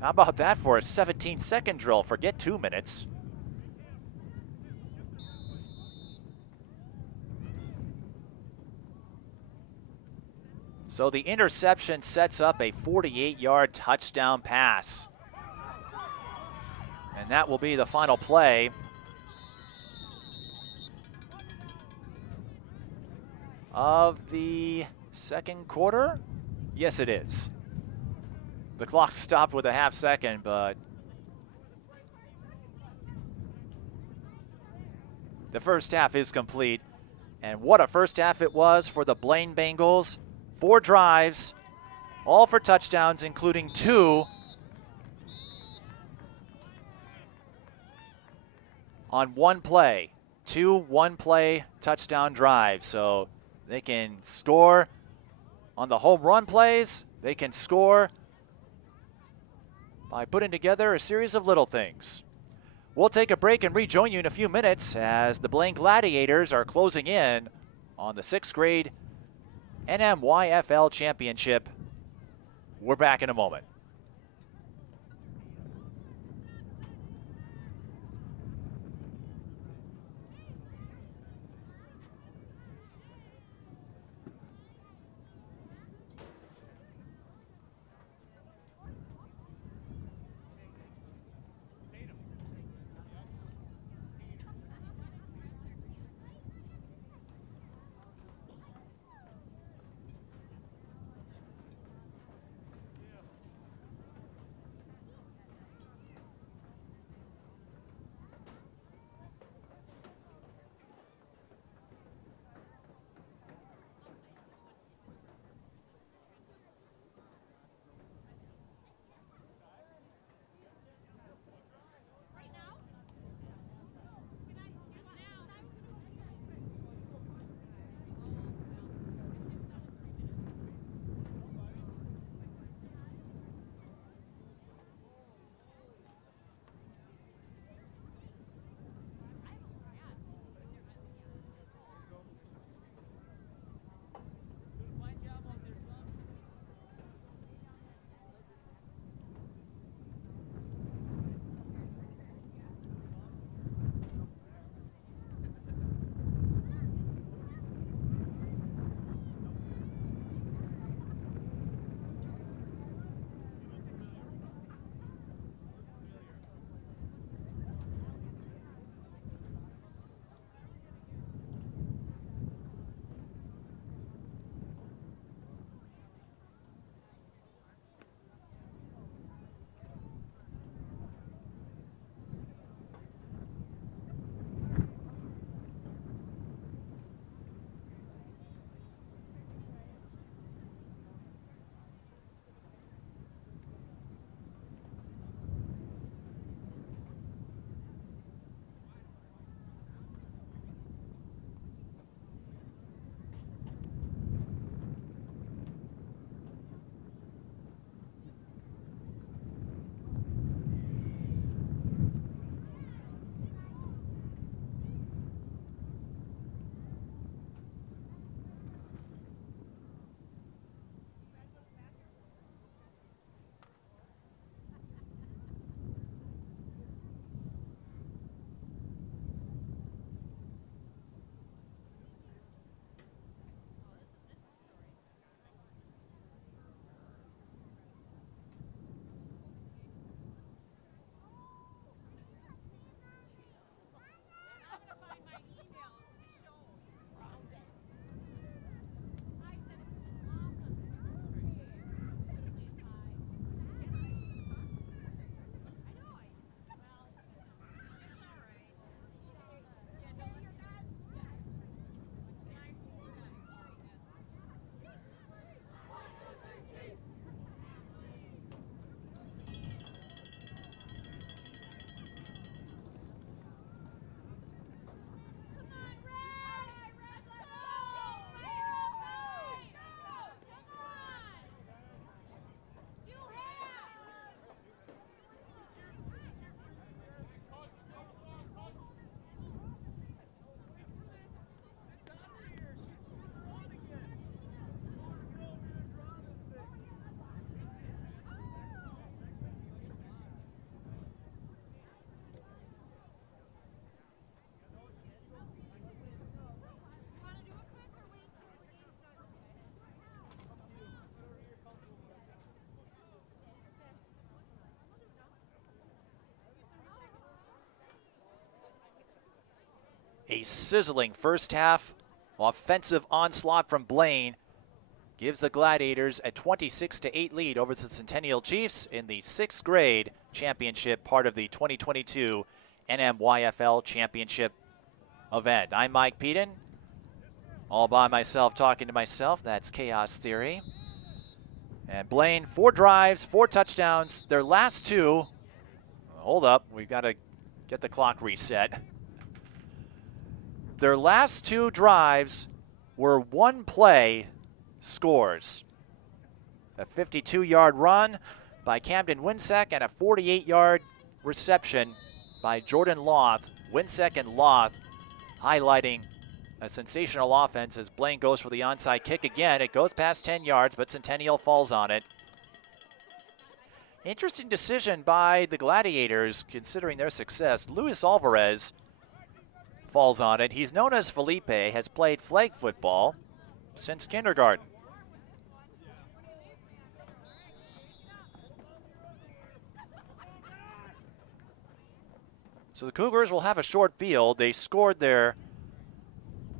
How about that for a 17-second drill? Forget 2 minutes. So the interception sets up a 48-yard touchdown pass. And that will be the final play of the second quarter. Yes, it is. The clock stopped with a half second, but the first half is complete. And what a first half it was for the Blaine Bengals. 4 drives, all for touchdowns, including 2 on one play. 2 one-play touchdown drives. So they can score on the home run plays. They can score by putting together a series of little things. We'll take a break and rejoin you in a few minutes as the Blaine Gladiators are closing in on the 6th grade NMYFL championship. We're back in a moment. A sizzling first half offensive onslaught from Blaine gives the Gladiators a 26-8 lead over the Centennial Chiefs in the 6th grade championship, part of the 2022 NMYFL championship event. I'm Mike Peden, all by myself talking to myself. That's Chaos Theory. And Blaine, 4 drives, 4 touchdowns. Their last 2, hold up, we've got to get the clock reset. Their last 2 drives were 1-play scores. A 52-yard run by Camden Winsek and a 48-yard reception by Jordan Loth. Winsek and Loth highlighting a sensational offense as Blaine goes for the onside kick again. It goes past 10 yards, but Centennial falls on it. Interesting decision by the Gladiators considering their success. Luis Alvarez falls on it. He's known as Felipe, has played flag football since kindergarten. So the Cougars will have a short field. They scored their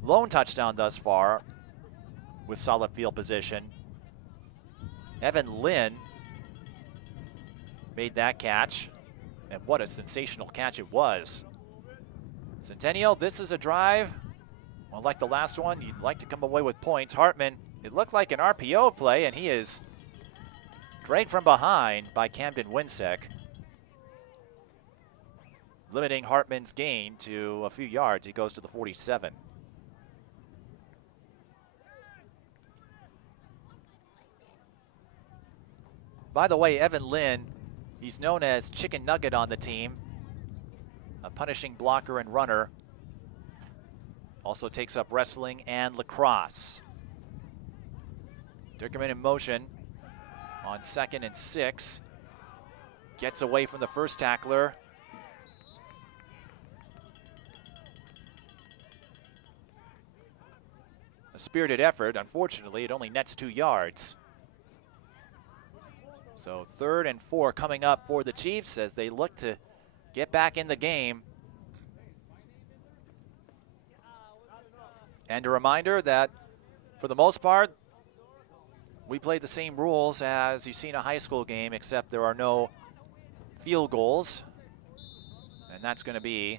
lone touchdown thus far with solid field position. Evan Lynn made that catch, and what a sensational catch it was. Centennial, this is a drive, well, like the last one, you'd like to come away with points. Hartman, it looked like an RPO play, and he is dragged from behind by Camden Winsek, limiting Hartman's gain to a few yards. He goes to the 47. By the way, Evan Lynn, he's known as Chicken Nugget on the team, a punishing blocker and runner. Also takes up wrestling and lacrosse. Dickerman in motion on 2nd and 6. Gets away from the first tackler. A spirited effort. Unfortunately, it only nets 2 yards. So 3rd and 4 coming up for the Chiefs as they look to get back in the game. And a reminder that for the most part, we play the same rules as you see in a high school game, except there are no field goals. And that's going to be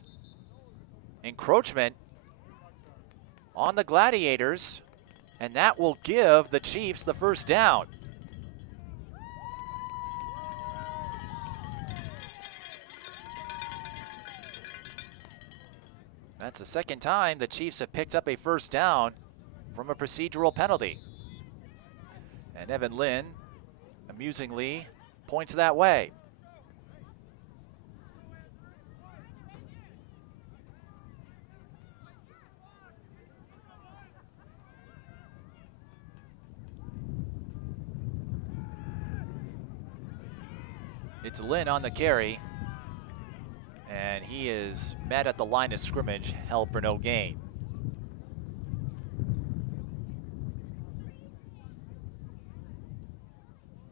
encroachment on the Gladiators, and that will give the Chiefs the first down. That's the second time the Chiefs have picked up a first down from a procedural penalty. And Evan Lynn, amusingly, points that way. It's Lynn on the carry. And he is met at the line of scrimmage, held for no gain.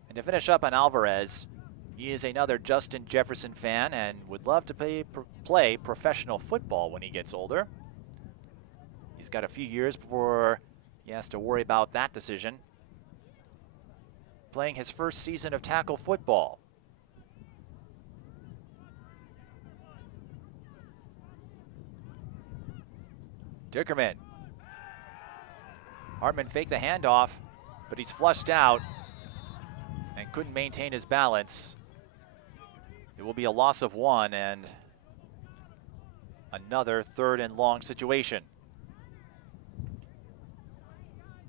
And to finish up on Alvarez, he is another Justin Jefferson fan and would love to play professional football when he gets older. He's got a few years before he has to worry about that decision. Playing his first season of tackle football. Dickerman. Hartman faked the handoff, but he's flushed out and couldn't maintain his balance. It will be a loss of 1 and another 3rd and long situation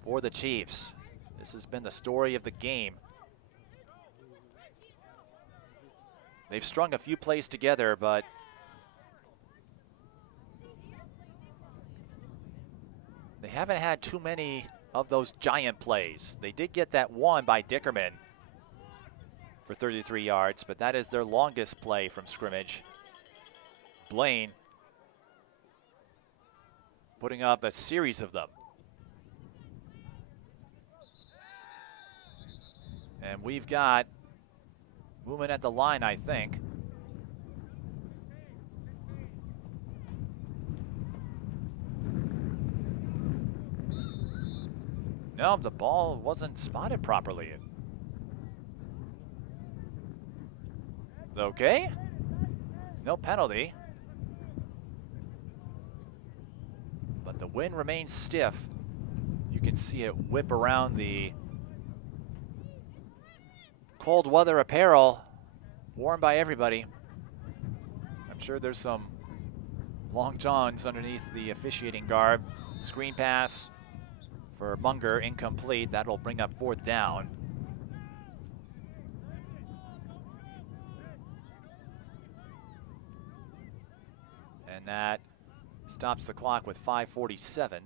for the Chiefs. This has been the story of the game. They've strung a few plays together, but they haven't had too many of those giant plays. They did get that one by Dickerman for 33 yards, but that is their longest play from scrimmage. Blaine putting up a series of them. And we've got movement at the line, I think. No, the ball wasn't spotted properly. Okay. No penalty. But the wind remains stiff. You can see it whip around the cold weather apparel worn by everybody. I'm sure there's some long johns underneath the officiating garb. Screen pass for Munger, incomplete. That'll bring up 4th down. And that stops the clock with 5:47.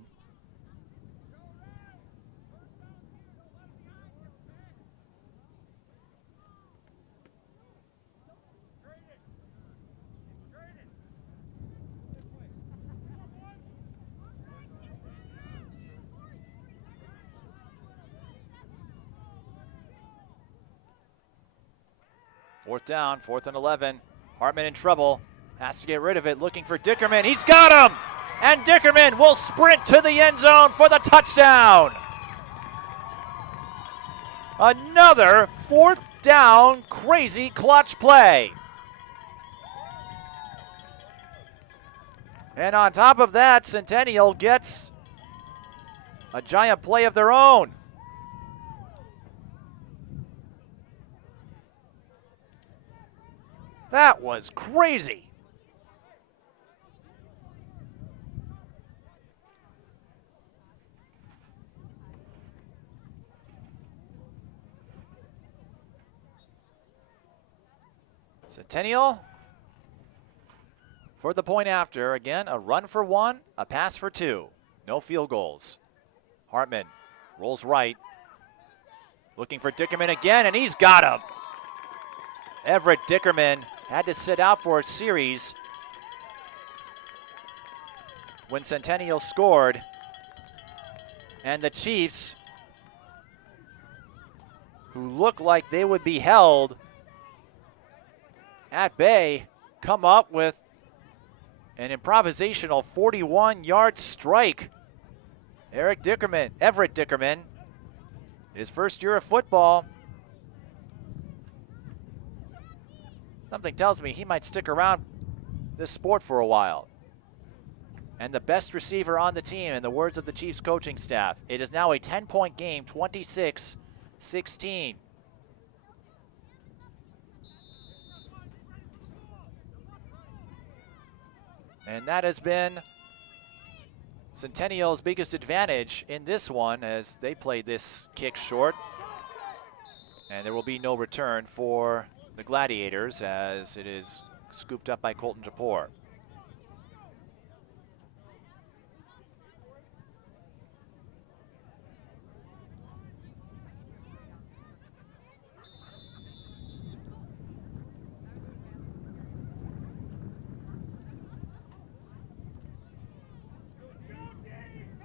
Fourth down, 4th and 11. Hartman in trouble. Has to get rid of it, looking for Dickerman. He's got him! And Dickerman will sprint to the end zone for the touchdown. Another 4th down crazy clutch play. And on top of that, Centennial gets a giant play of their own. That was crazy. Centennial for the point after. Again, a run for 1, a pass for 2. No field goals. Hartman rolls right. Looking for Dickerman again, and he's got him. Everett Dickerman had to sit out for a series when Centennial scored. And the Chiefs, who look like they would be held at bay, come up with an improvisational 41-yard strike. Everett Dickerman, his first year of football. Something tells me he might stick around this sport for a while. And the best receiver on the team, in the words of the Chiefs coaching staff. It is now a 10-point game, 26-16. And that has been Centennial's biggest advantage in this one, as they played this kick short. And there will be no return for the Gladiators, as it is scooped up by Colton Japor.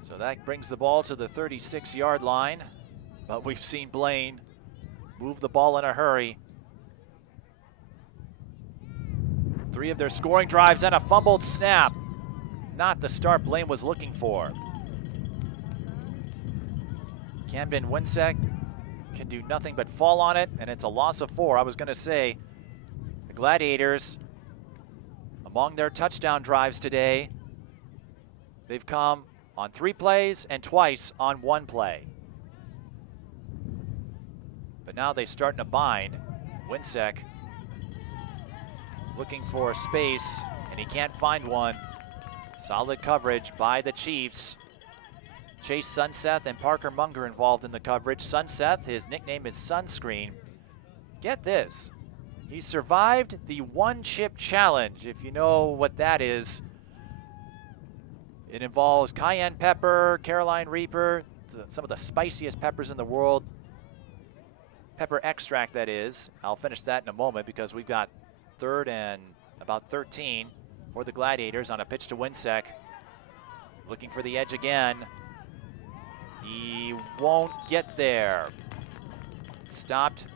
So that brings the ball to the 36-yard line, but we've seen Blaine move the ball in a hurry. 3 of their scoring drives and a fumbled snap. Not the start Blaine was looking for. Camden Winsek can do nothing but fall on it, and it's a loss of 4. I was going to say, the Gladiators, among their touchdown drives today, they've come on 3 plays and twice on 1 play. But now they start in a bind. Winsek looking for space, and he can't find one. Solid coverage by the Chiefs. Chase Sunseth and Parker Munger involved in the coverage. Sunseth, his nickname is Sunscreen. Get this, he survived the 1-chip challenge. If you know what that is, it involves cayenne pepper, Carolina Reaper, some of the spiciest peppers in the world. Pepper extract, that is. I'll finish that in a moment because we've got 3rd and about 13 for the Gladiators on a pitch to Winsek. Looking for the edge again. He won't get there. Stopped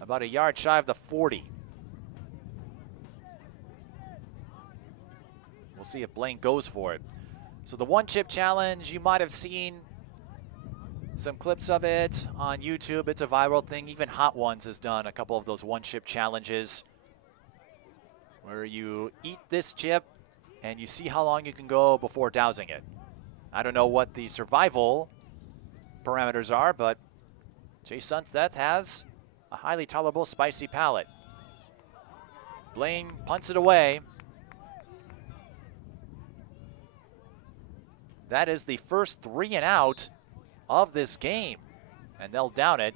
about a yard shy of the 40. We'll see if Blaine goes for it. So the 1-chip challenge, you might have seen some clips of it on YouTube. It's a viral thing. Even Hot Ones has done a couple of those one-chip challenges where you eat this chip and you see how long you can go before dousing it. I don't know what the survival parameters are, but Jay Sunset has a highly tolerable spicy palate. Blaine punts it away. That is the first 3 and out of this game, and they'll down it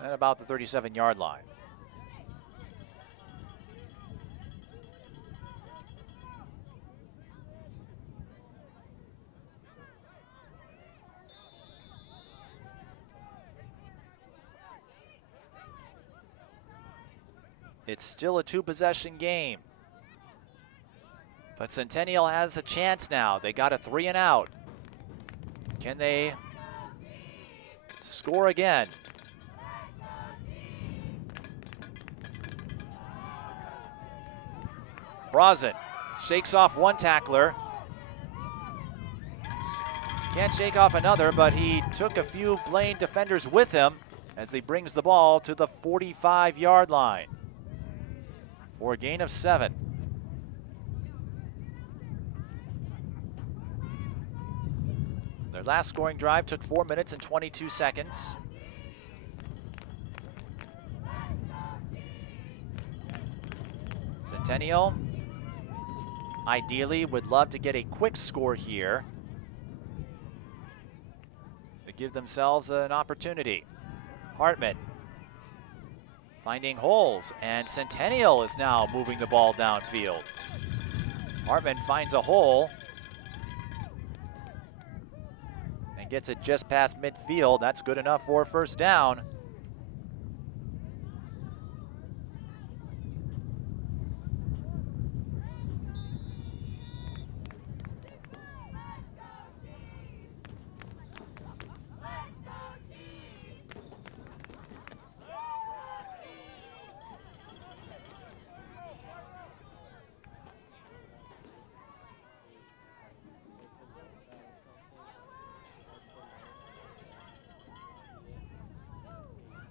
at about the 37-yard line. It's still a 2-possession game. But Centennial has a chance now. They got a 3 and out. Can they score again? Brazen shakes off one tackler. Can't shake off another, but he took a few Blaine defenders with him as he brings the ball to the 45-yard line for a gain of 7. Their last scoring drive took 4 minutes and 22 seconds. Centennial ideally would love to get a quick score here to give themselves an opportunity. Hartman finding holes, and Centennial is now moving the ball downfield. Hartman finds a hole and gets it just past midfield. That's good enough for a first down.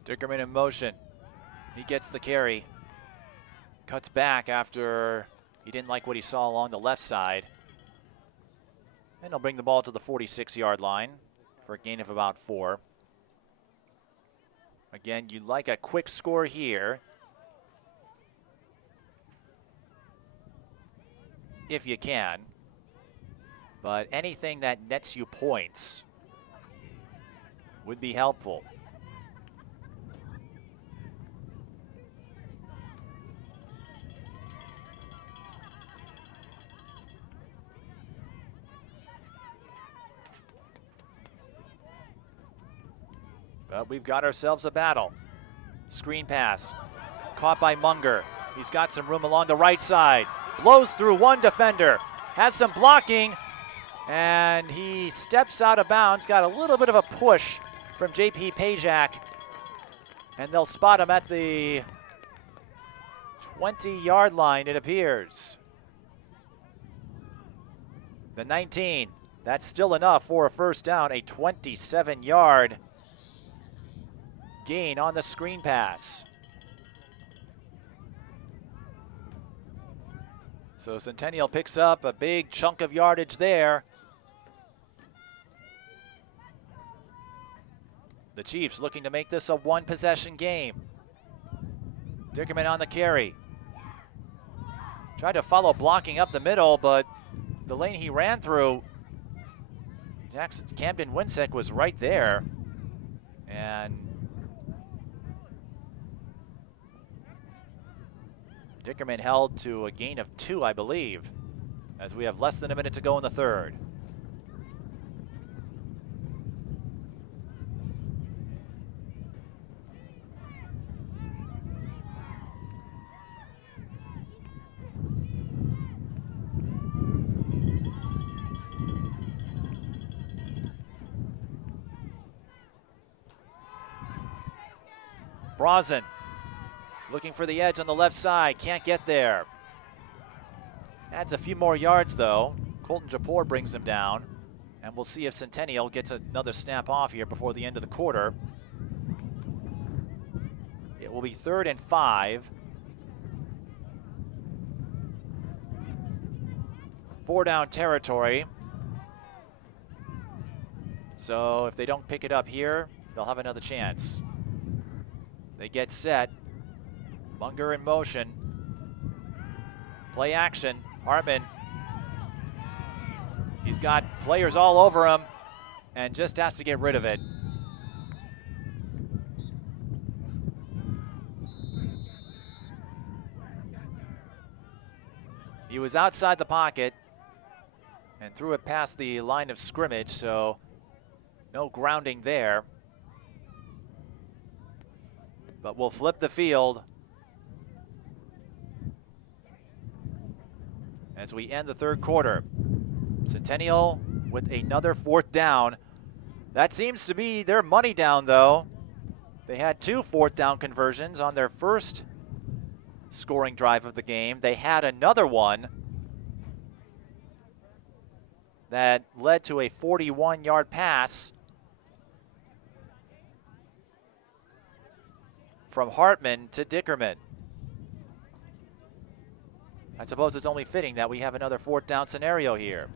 Dickerman in motion. He gets the carry. Cuts back after he didn't like what he saw along the left side. And he'll bring the ball to the 46-yard line for a gain of about 4. Again, you'd like a quick score here, if you can. But anything that nets you points would be helpful. But we've got ourselves a battle. Screen pass, caught by Munger. He's got some room along the right side. Blows through one defender, has some blocking, and he steps out of bounds. Got a little bit of a push from JP Pajak, and they'll spot him at the 20-yard line, it appears. The 19, that's still enough for a first down, a 27-yard gain on the screen pass. So Centennial picks up a big chunk of yardage there. The Chiefs looking to make this a 1-possession game. Dickerman on the carry. Tried to follow blocking up the middle, but the lane he ran through, Camden Winsek was right there. And Dickerman held to a gain of 2, I believe, as we have less than a minute to go in the third. Brazen looking for the edge on the left side, can't get there. Adds a few more yards though. Colton Japor brings him down And we'll see if Centennial gets another snap off here before the end of the quarter. It will be 3rd and 5. 4-down territory. So if they don't pick it up here, they'll have another chance. They get set. Munger in motion. Play action. Hartman. He's got players all over him and just has to get rid of it. He was outside the pocket and threw it past the line of scrimmage, so no grounding there. But we'll flip the field as we end the 3rd quarter. Centennial with another 4th down. That seems to be their money down, though. They had 2 4th down conversions on their first scoring drive of the game. They had another one that led to a 41-yard pass from Hartman to Dickerman. I suppose it's only fitting that we have another 4th down scenario here.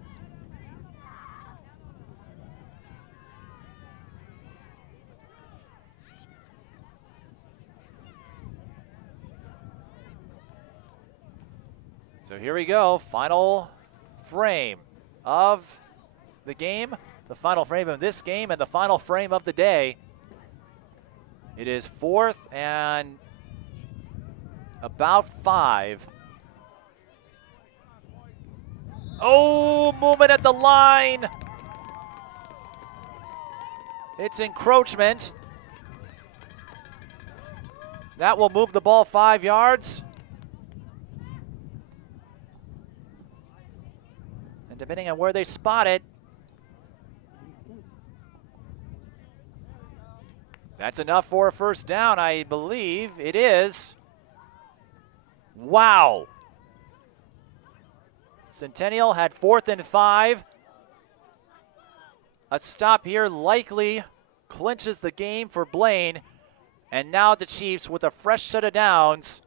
So here we go, final frame of the game, the final frame of this game, and the final frame of the day. It is 4th and about 5. Oh, movement at the line. It's encroachment. That will move the ball 5 yards. And depending on where they spot it, that's enough for a 1st down, I believe. It is. Wow. Centennial had 4th and 5. A stop here likely clinches the game for Blaine. And now the Chiefs with a fresh set of downs.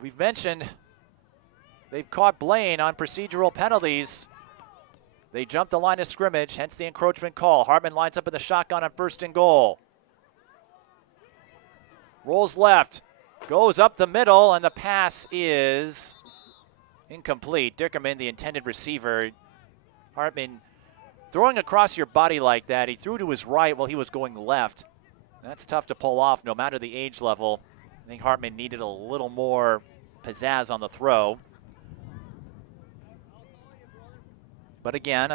We've mentioned they've caught Blaine on procedural penalties. They jumped the line of scrimmage, hence the encroachment call. Hartman lines up in the shotgun on 1st and goal. Rolls left, goes up the middle, and the pass is incomplete. Dickerman, the intended receiver. Hartman throwing across your body like that. He threw to his right while he was going left. That's tough to pull off no matter the age level. I think Hartman needed a little more pizzazz on the throw. But again,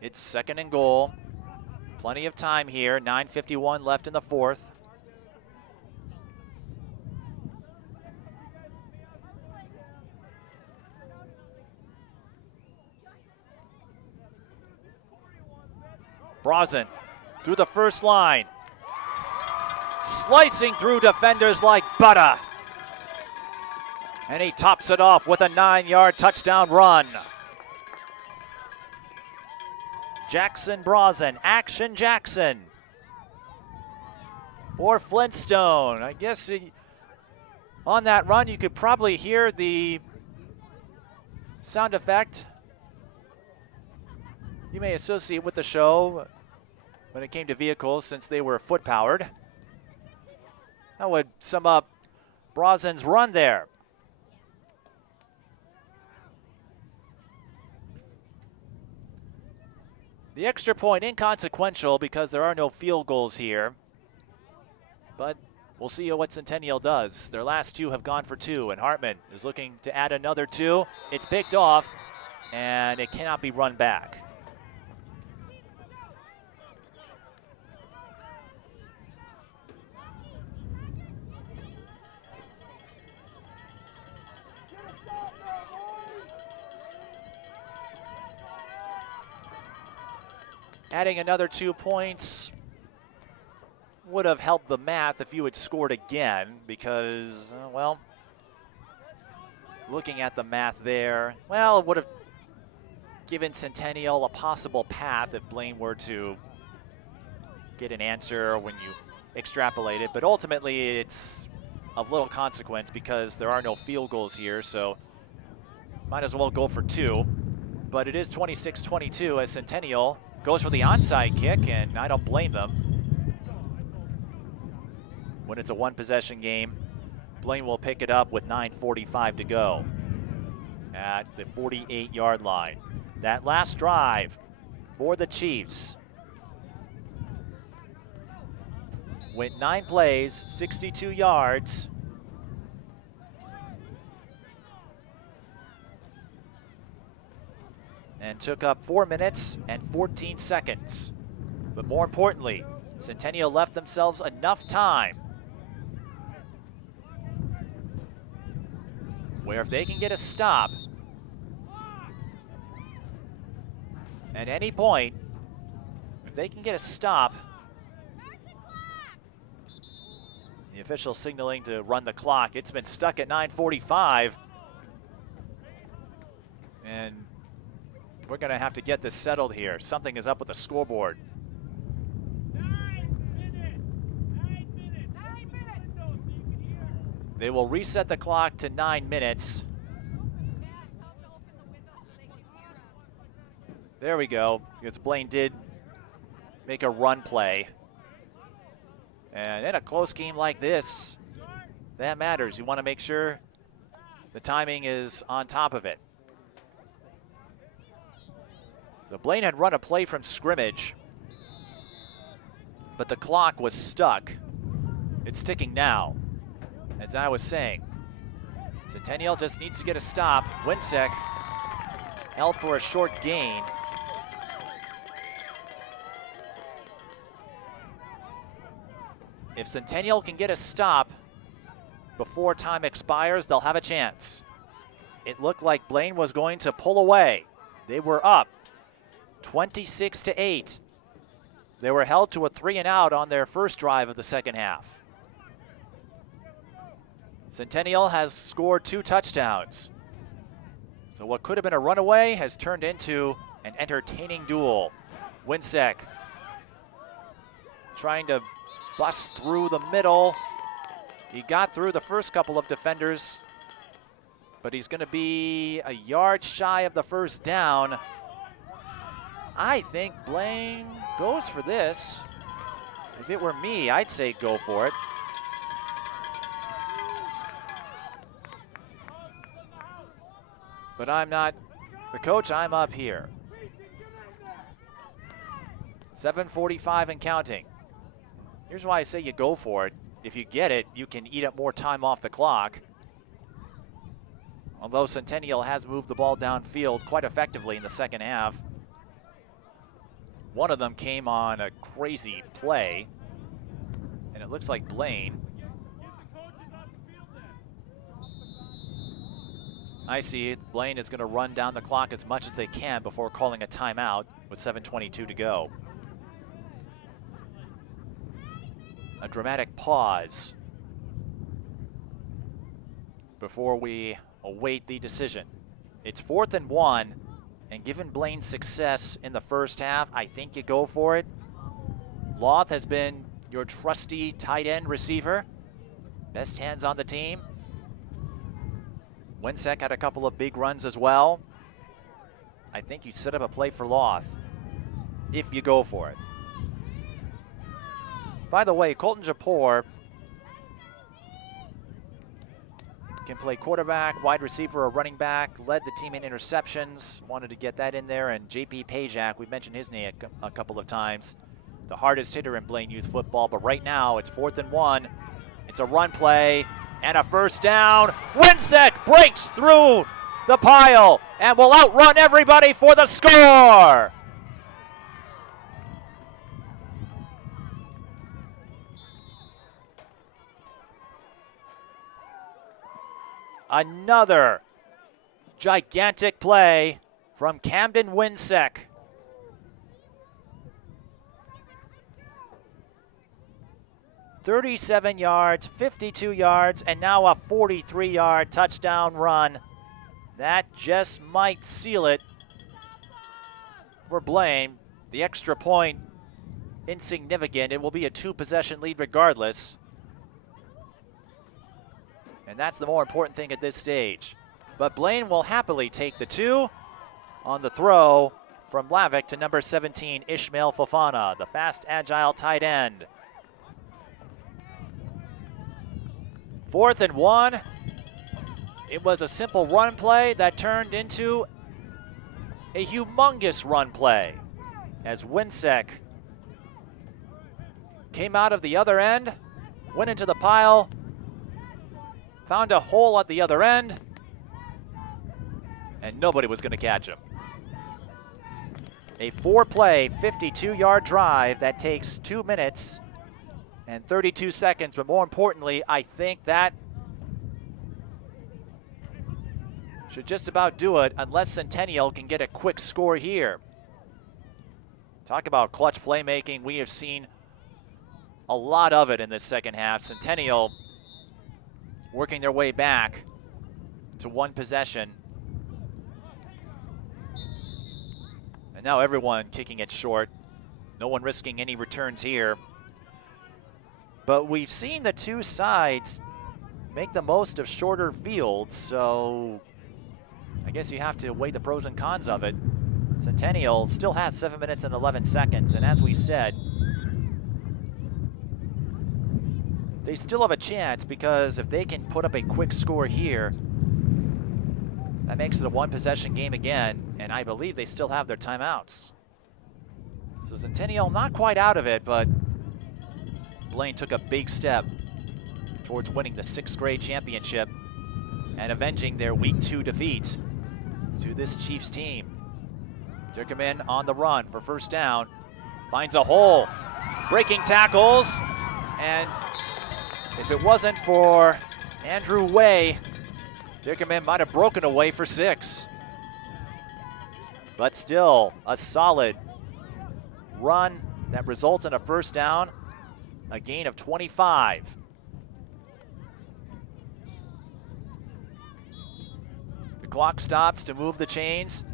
it's 2nd and goal. Plenty of time here. 9:51 left in the 4th. Brazen through the first line. Slicing through defenders like butter. And he tops it off with a 9-yard touchdown run. Jackson Brazen, Action Jackson. Or Flintstone. I guess on that run you could probably hear the sound effect you may associate with the show when it came to vehicles, since they were foot powered. That would sum up Brazen's run there. The extra point inconsequential because there are no field goals here. But we'll see what Centennial does. Their last 2 have gone for 2, and Hartman is looking to add another 2. It's picked off, and it cannot be run back. Adding another 2 points would have helped the math if you had scored again, because, well, looking at the math there, well, it would have given Centennial a possible path if Blaine were to get an answer when you extrapolate it, but ultimately it's of little consequence because there are no field goals here, so might as well go for 2. But it is 26-22 as Centennial goes for the onside kick, and I don't blame them. When it's a one-possession game, Blaine will pick it up with 9:45 to go at the 48-yard line. That last drive for the Chiefs went 9 plays, 62 yards. And took up 4 minutes and 14 seconds. But more importantly, Centennial left themselves enough time where if they can get a stop at any point, if they can get a stop, the official signaling to run the clock. It's been stuck at 9:45. And we're going to have to get this settled here. Something is up with the scoreboard. They will reset the clock to 9 minutes. There we go. Because Blaine did make a run play. And in a close game like this, that matters. You want to make sure the timing is on top of it. So Blaine had run a play from scrimmage, but the clock was stuck. It's ticking now. As I was saying, Centennial just needs to get a stop. Winsek held for a short gain. If Centennial can get a stop before time expires, they'll have a chance. It looked like Blaine was going to pull away. They were up 26-8. They were held to a 3-and-out on their first drive of the second half. Centennial has scored 2 touchdowns. So what could have been a runaway has turned into an entertaining duel. Winsek trying to bust through the middle. He got through the first couple of defenders, but he's going to be a yard shy of the first down. I think Blaine goes for this. If it were me, I'd say go for it. But I'm not the coach, I'm up here. 7:45 and counting. Here's why I say you go for it. If you get it, you can eat up more time off the clock. Although Centennial has moved the ball downfield quite effectively in the second half. One of them came on a crazy play, and it looks like Blaine. I see it. Blaine is going to run down the clock as much as they can before calling a timeout with 7:22 to go. A dramatic pause before we await the decision. It's 4th and 1, and given Blaine's success in the first half, I think you go for it. Loth has been your trusty tight end receiver. Best hands on the team. Winsek had a couple of big runs as well. I think you set up a play for Loth if you go for it. By the way, Colton Japour can play quarterback, wide receiver, or running back, led the team in interceptions, wanted to get that in there, and JP Pajak, we've mentioned his name a couple of times, the hardest hitter in Blaine youth football, but right now it's 4th and 1. It's a run play and a first down. Winsek breaks through the pile and will outrun everybody for the score. Another gigantic play from Camden Winsek. "37 yards, 52 yards, and now a 43-yard touchdown run. That just might seal it for Blaine. The extra point, insignificant. It will be a 2-possession lead regardless. And that's the more important thing at this stage. But Blaine will happily take the 2 on the throw from Lavick to number 17, Ishmael Fofana, the fast, agile tight end. 4th and 1. It was a simple run play that turned into a humongous run play as Winsek came out of the other end, went into the pile, found a hole at the other end, and nobody was going to catch him. A 4-play, 52-yard drive that takes 2 minutes and 32 seconds, but more importantly, I think that should just about do it unless Centennial can get a quick score here. Talk about clutch playmaking. We have seen a lot of it in this second half. Centennial working their way back to 1 possession. And now everyone kicking it short. No one risking any returns here. But we've seen the 2 sides make the most of shorter fields, so I guess you have to weigh the pros and cons of it. Centennial still has 7 minutes and 11 seconds, and as we said, they still have a chance because if they can put up a quick score here, that makes it a 1-possession game again, and I believe they still have their timeouts. So Centennial not quite out of it, but Blaine took a big step towards winning the 6th grade championship and avenging their Week 2 defeat to this Chiefs team. Dickerman on the run for first down, finds a hole, breaking tackles, and if it wasn't for Andrew Way, Dickerman might have broken away for 6. But still, a solid run that results in a first down, a gain of 25. The clock stops to move the chains.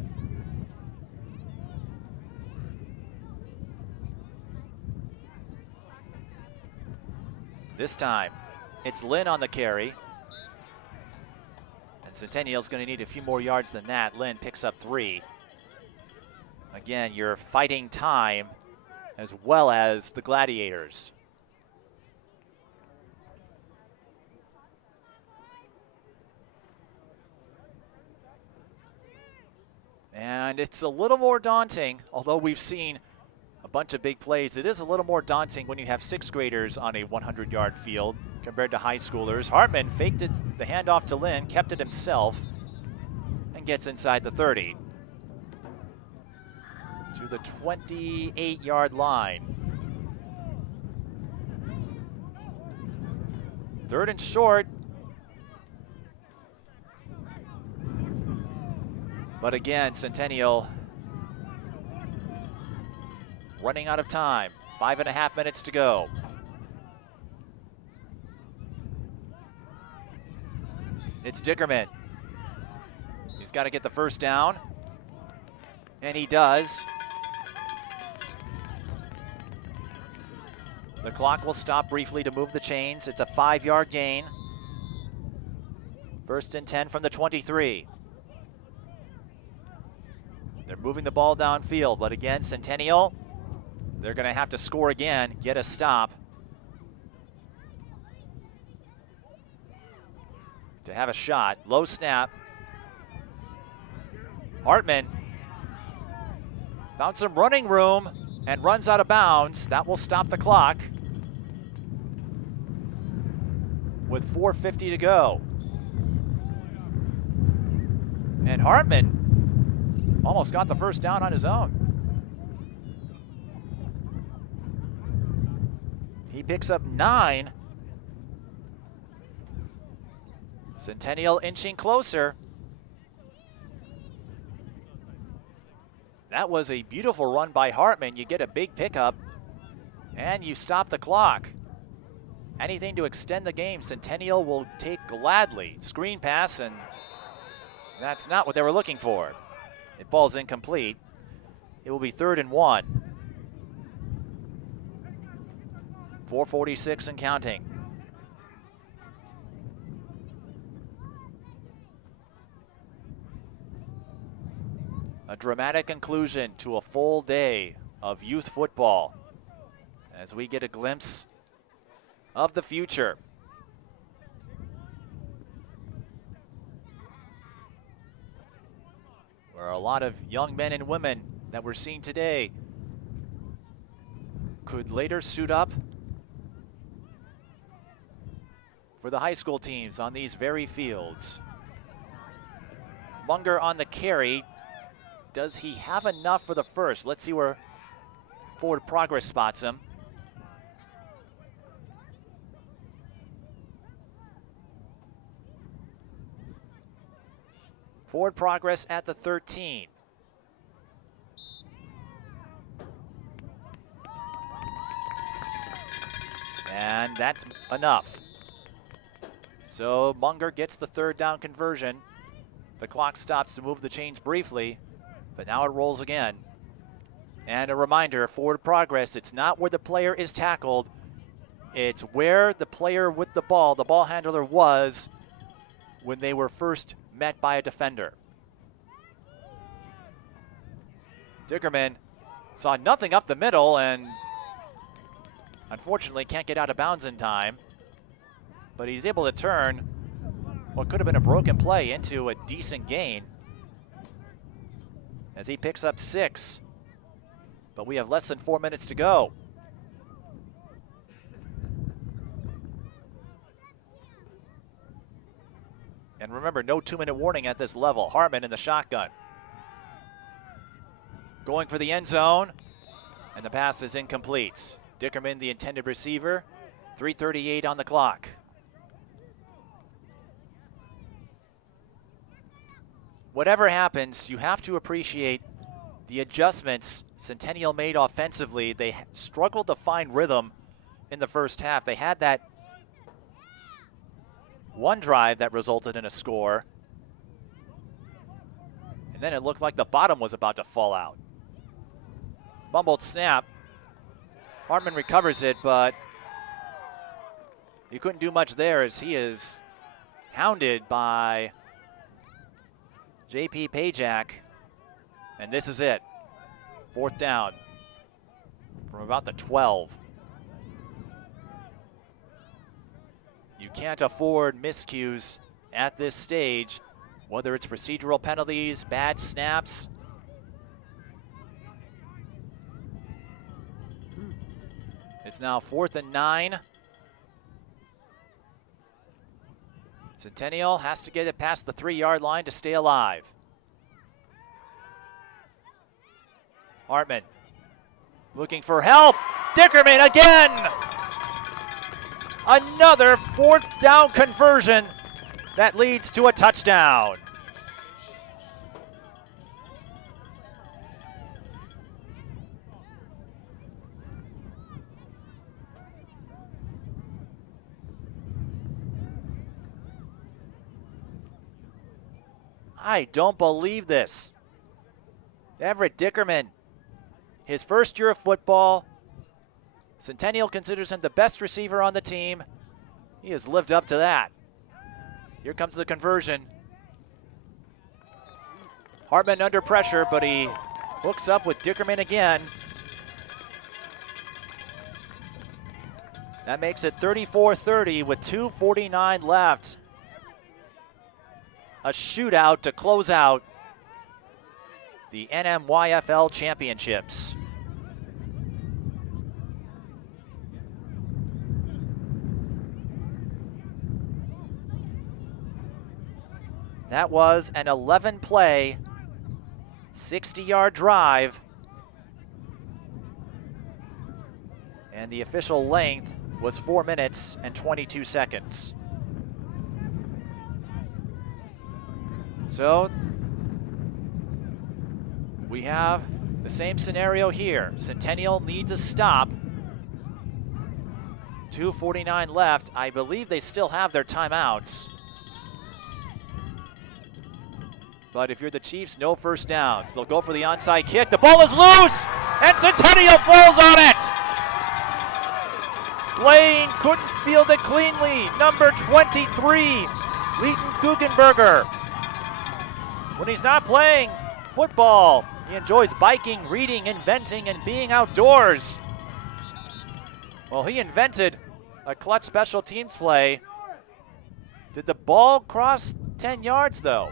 This time, it's Lynn on the carry. And Centennial's going to need a few more yards than that. Lynn picks up 3. Again, you're fighting time as well as the Gladiators. And it's a little more daunting, although we've seen a bunch of big plays. It is a little more daunting when you have 6th graders on a 100-yard field compared to high schoolers. Hartman faked it, the handoff to Lynn, kept it himself, and gets inside the 30. To the 28-yard line. 3rd and short. But again, Centennial running out of time. 5.5 minutes to go. It's Dickerman. He's got to get the first down. And he does. The clock will stop briefly to move the chains. It's a 5-yard gain. 1st and 10 from the 23. They're moving the ball downfield, but again, Centennial, they're going to have to score again, get a stop to have a shot. Low snap. Hartman found some running room and runs out of bounds. That will stop the clock with 4:50 to go. And Hartman almost got the first down on his own. He picks up 9. Centennial inching closer. That was a beautiful run by Hartman. You get a big pickup, and you stop the clock. Anything to extend the game, Centennial will take gladly. Screen pass, and that's not what they were looking for. It falls incomplete. It will be 3rd and 1. 4:46 and counting. A dramatic conclusion to a full day of youth football as we get a glimpse of the future. Where a lot of young men and women that we're seeing today could later suit up for the high school teams on these very fields. Munger on the carry. Does he have enough for the first? Let's see where forward progress spots him. Forward progress at the 13. And that's enough. So Munger gets the 3rd down conversion. The clock stops to move the chains briefly, but now it rolls again. And a reminder, forward progress, it's not where the player is tackled, it's where the player with the ball handler was when they were first met by a defender. Dickerman saw nothing up the middle and unfortunately can't get out of bounds in time, but he's able to turn what could have been a broken play into a decent gain as he picks up 6. But we have less than 4 minutes to go. And remember, no 2-minute warning at this level. Hartman in the shotgun. Going for the end zone, and the pass is incomplete. Dickerman, the intended receiver, 3:38 on the clock. Whatever happens, you have to appreciate the adjustments Centennial made offensively. They struggled to find rhythm in the first half. They had that one drive that resulted in a score, and then it looked like the bottom was about to fall out. Fumbled snap. Hartman recovers it, but you couldn't do much there as he is hounded by J.P. Pajak, and this is it. 4th down from about the 12. You can't afford miscues at this stage, whether it's procedural penalties, bad snaps. It's now 4th and 9. Centennial has to get it past the 3-yard line to stay alive. Hartman looking for help. Dickerman again. Another 4th down conversion that leads to a touchdown. I don't believe this. Everett Dickerman, his first year of football. Centennial considers him the best receiver on the team. He has lived up to that. Here comes the conversion. Hartman under pressure, but he hooks up with Dickerman again. That makes it 34-30 with 2:49 left. A shootout to close out the NMYFL championships. That was an 11-play, 60-yard drive. And the official length was 4 minutes and 22 seconds. So we have the same scenario here. Centennial needs a stop. 2:49 left. I believe they still have their timeouts. But if you're the Chiefs, no first downs. They'll go for the onside kick. The ball is loose, and Centennial falls on it. Blaine couldn't field it cleanly. Number 23, Leighton Guggenberger. When he's not playing football, he enjoys biking, reading, inventing, and being outdoors. Well, he invented a clutch special teams play. Did the ball cross 10 yards, though?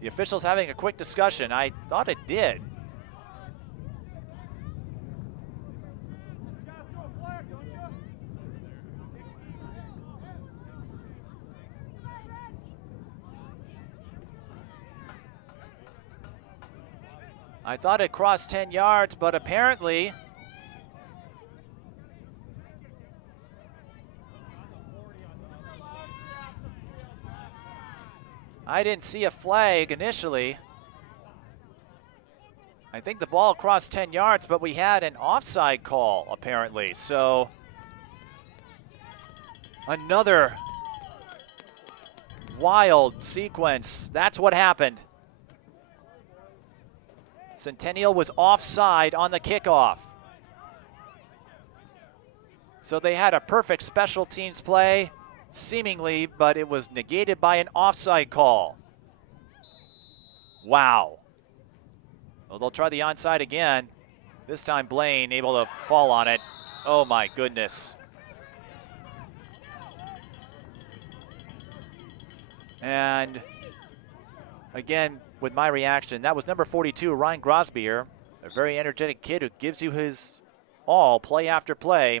The officials having a quick discussion. I thought it did. I thought it crossed 10 yards, but apparently I didn't see a flag initially. I think the ball crossed 10 yards, but we had an offside call apparently. So another wild sequence. That's what happened. Centennial was offside on the kickoff. So they had a perfect special teams play, seemingly, but it was negated by an offside call. Wow. Well, they'll try the onside again. This time Blaine able to fall on it. Oh my goodness. And again, with my reaction, that was number 42, Ryan Grosbeer, a very energetic kid who gives you his all play after play.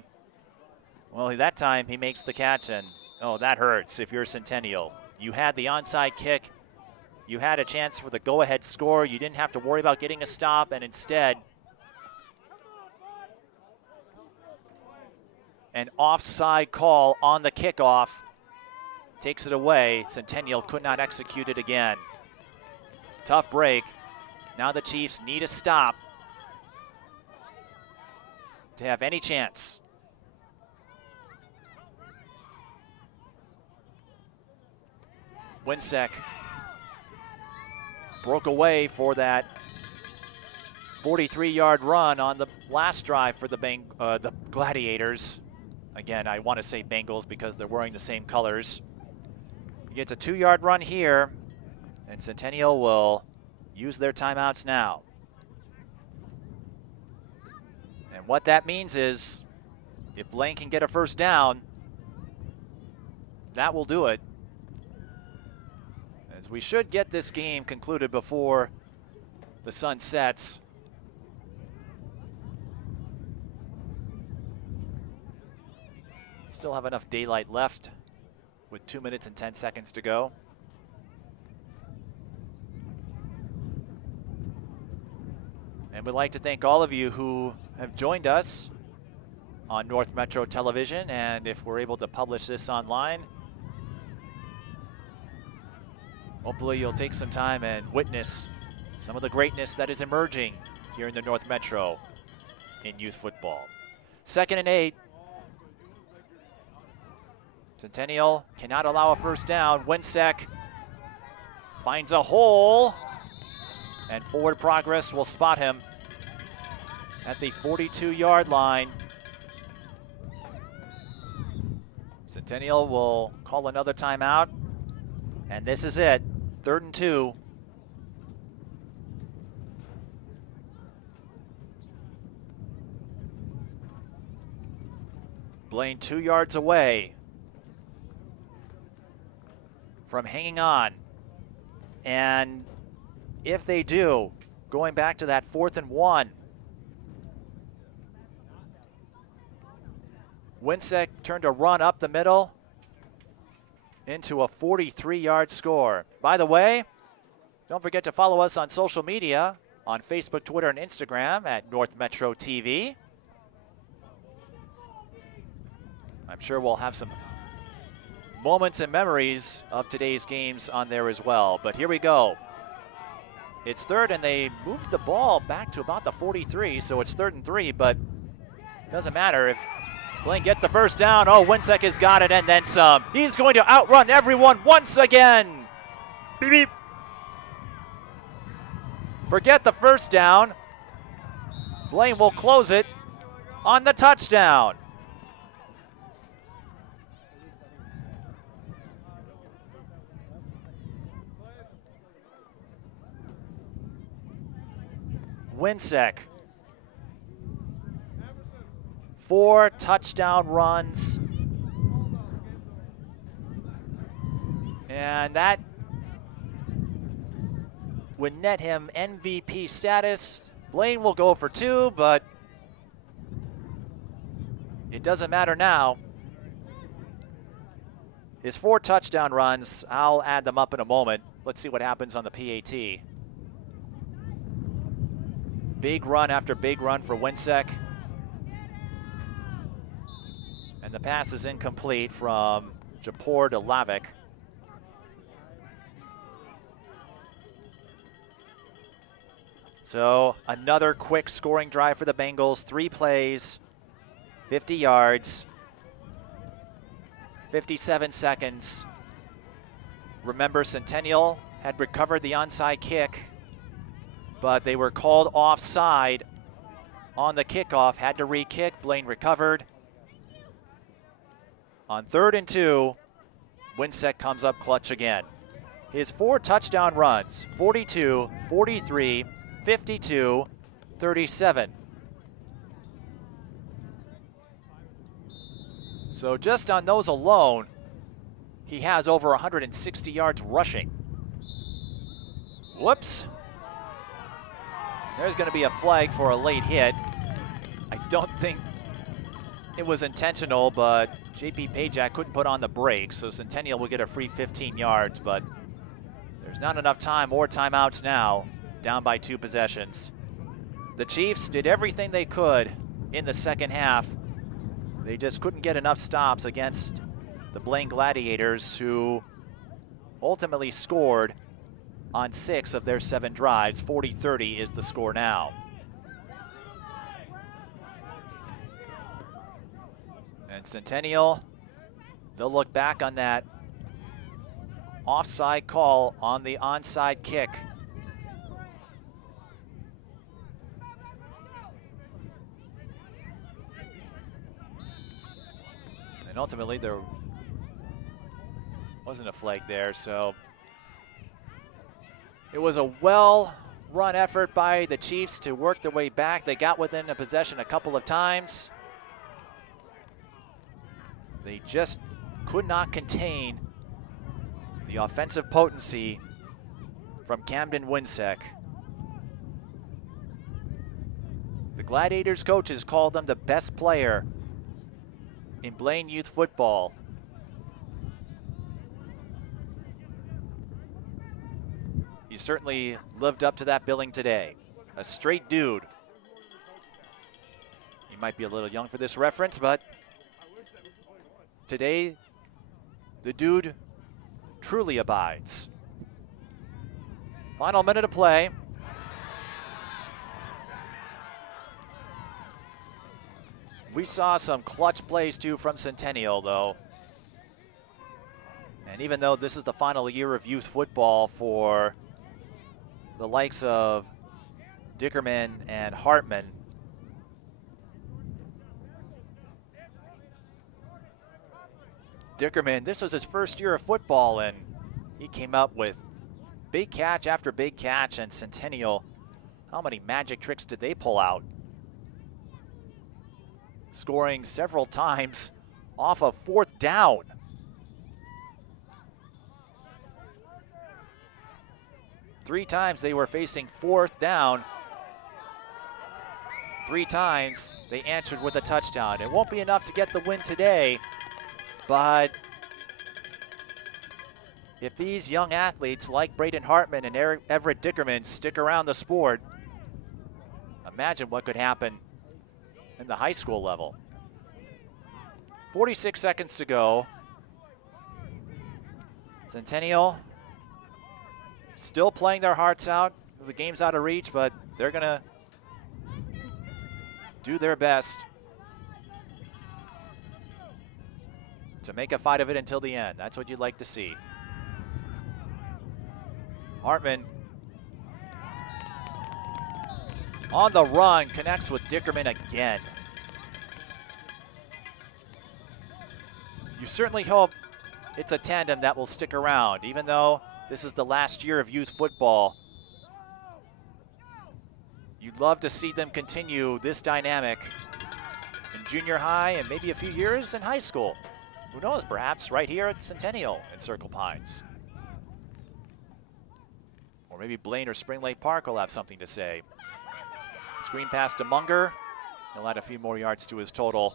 Well, that time he makes the catch, and oh, that hurts if you're Centennial. You had the onside kick. You had a chance for the go-ahead score. You didn't have to worry about getting a stop, and instead, an offside call on the kickoff takes it away. Centennial could not execute it again. Tough break. Now the Chiefs need a stop to have any chance. Winsek broke away for that 43-yard run on the last drive for the Gladiators. Again, I want to say Bengals because they're wearing the same colors. He gets a 2-yard run here, and Centennial will use their timeouts now. And what that means is, if Blaine can get a first down, that will do it. As we should get this game concluded before the sun sets. Still have enough daylight left with 2 minutes and 10 seconds to go. And we'd like to thank all of you who have joined us on North Metro Television, and if we're able to publish this online, hopefully you'll take some time and witness some of the greatness that is emerging here in the North Metro in youth football. 2nd and 8. Centennial cannot allow a first down. Winsek finds a hole, and forward progress will spot him at the 42-yard line. Centennial will call another timeout, and this is it, 3rd and 2. Blaine 2 yards away from hanging on. And if they do, going back to that 4th and 1, Winsek turned a run up the middle into a 43-yard score. By the way, don't forget to follow us on social media on Facebook, Twitter, and Instagram at North Metro TV. I'm sure we'll have some moments and memories of today's games on there as well. But here we go. It's 3rd, and they moved the ball back to about the 43, so it's 3rd and 3, but it doesn't matter if Blaine gets the first down. Oh, Winsek has got it, and then some. He's going to outrun everyone once again. Beep, beep. Forget the first down. Blaine will close it on the touchdown. Winsek. 4 touchdown runs. And that would net him MVP status. Blaine will go for 2, but it doesn't matter now. His 4 touchdown runs, I'll add them up in a moment. Let's see what happens on the PAT. Big run after big run for Winsek. And the pass is incomplete from Japor to Lavick. So another quick scoring drive for the Bengals. 3 plays, 50 yards, 57 seconds. Remember, Centennial had recovered the onside kick, but they were called offside on the kickoff, had to re-kick. Blaine recovered. On 3rd and 2, Winsek comes up clutch again. His 4 touchdown runs, 42, 43, 52, 37. So just on those alone, he has over 160 yards rushing. Whoops. There's going to be a flag for a late hit. I don't think it was intentional, but JP Pajak couldn't put on the brakes, so Centennial will get a free 15 yards, but there's not enough time, more timeouts now, down by 2 possessions. The Chiefs did everything they could in the second half. They just couldn't get enough stops against the Blaine Gladiators, who ultimately scored on 6 of their 7 drives. 40-30 is the score now. And Centennial, they'll look back on that offside call on the onside kick. And ultimately there wasn't a flag there, so it was a well-run effort by the Chiefs to work their way back. They got within a possession a couple of times. They just could not contain the offensive potency from Camden Winsek. The Gladiators coaches called them the best player in Blaine youth football. He certainly lived up to that billing today. A straight dude. He might be a little young for this reference, but today, the dude truly abides. Final minute of play. We saw some clutch plays too from Centennial, though. And even though this is the final year of youth football for the likes of Dickerman and Hartman, Dickerman, this was his first year of football, and he came up with big catch after big catch. And Centennial, how many magic tricks did they pull out? Scoring several times off of 4th down. Three times they were facing 4th down. 3 times they answered with a touchdown. It won't be enough to get the win today, but if these young athletes like Braden Hartman and Everett Dickerman stick around the sport, imagine what could happen in the high school level. 46 seconds to go. Centennial still playing their hearts out. The game's out of reach, but they're going to do their best to make a fight of it until the end. That's what you'd like to see. Hartman On the run, connects with Dickerman again. You certainly hope it's a tandem that will stick around, even though this is the last year of youth football. You'd love to see them continue this dynamic in junior high and maybe a few years in high school. Who knows, perhaps right here at Centennial in Circle Pines. Or maybe Blaine or Spring Lake Park will have something to say. Screen pass to Munger. He'll add a few more yards to his total.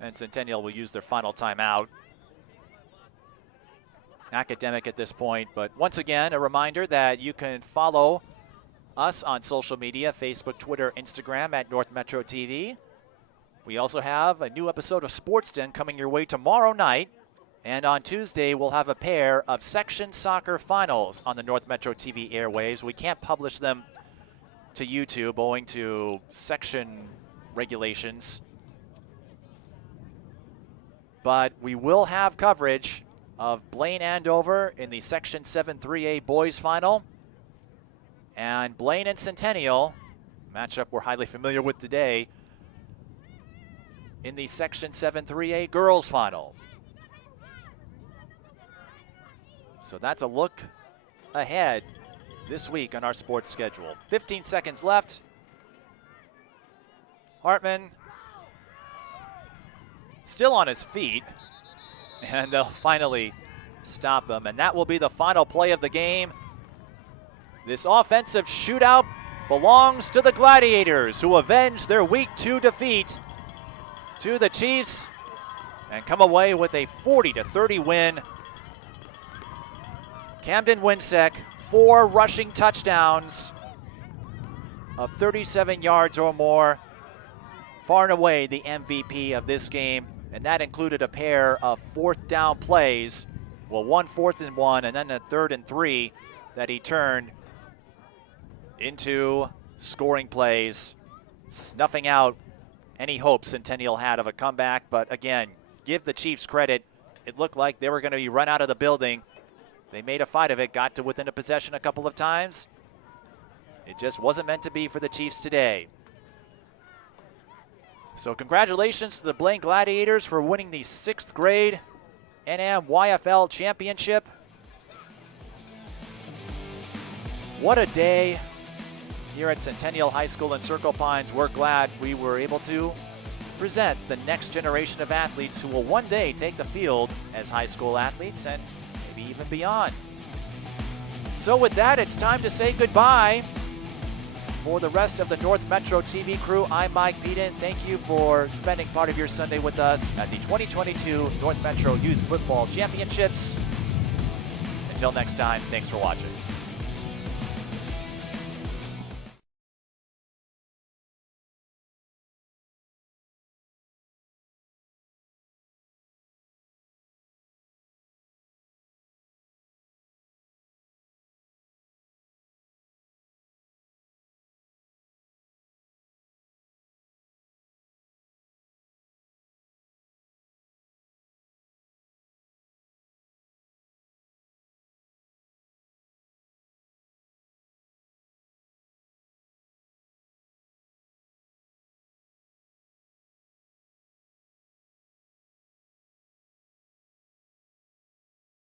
And Centennial will use their final timeout. Academic at this point, but once again, a reminder that you can follow us on social media, Facebook, Twitter, Instagram at North Metro TV. We also have a new episode of Sports Den coming your way tomorrow night. And on Tuesday, we'll have a pair of section soccer finals on the North Metro TV airwaves. We can't publish them to YouTube owing to section regulations. But we will have coverage of Blaine Andover in the Section 7 3A boys final. And Blaine and Centennial, matchup we're highly familiar with today, in the Section 7 3A girls final. So that's a look ahead this week on our sports schedule. 15 seconds left. Hartman still on his feet, and they'll finally stop him. And that will be the final play of the game. This offensive shootout belongs to the Gladiators, who avenge their Week 2 defeat to the Chiefs and come away with a 40-30 win. Camden Winsek, 4 rushing touchdowns of 37 yards or more. Far and away the MVP of this game, and that included a pair of 4th down plays. Well, 1 4th and 1, and then a 3rd and 3 that he turned into scoring plays, snuffing out any hopes Centennial had of a comeback. But again, give the Chiefs credit. It looked like they were going to be run out of the building. They made a fight of it, got to within a possession a couple of times. It just wasn't meant to be for the Chiefs today. So congratulations to the Blaine Gladiators for winning the 6th grade NMYFL championship. What a day here at Centennial High School in Circle Pines. We're glad we were able to present the next generation of athletes who will one day take the field as high school athletes and maybe even beyond. So with that, it's time to say goodbye. For the rest of the North Metro TV crew, I'm Mike Peden. Thank you for spending part of your Sunday with us at the 2022 North Metro Youth Football Championships. Until next time, thanks for watching.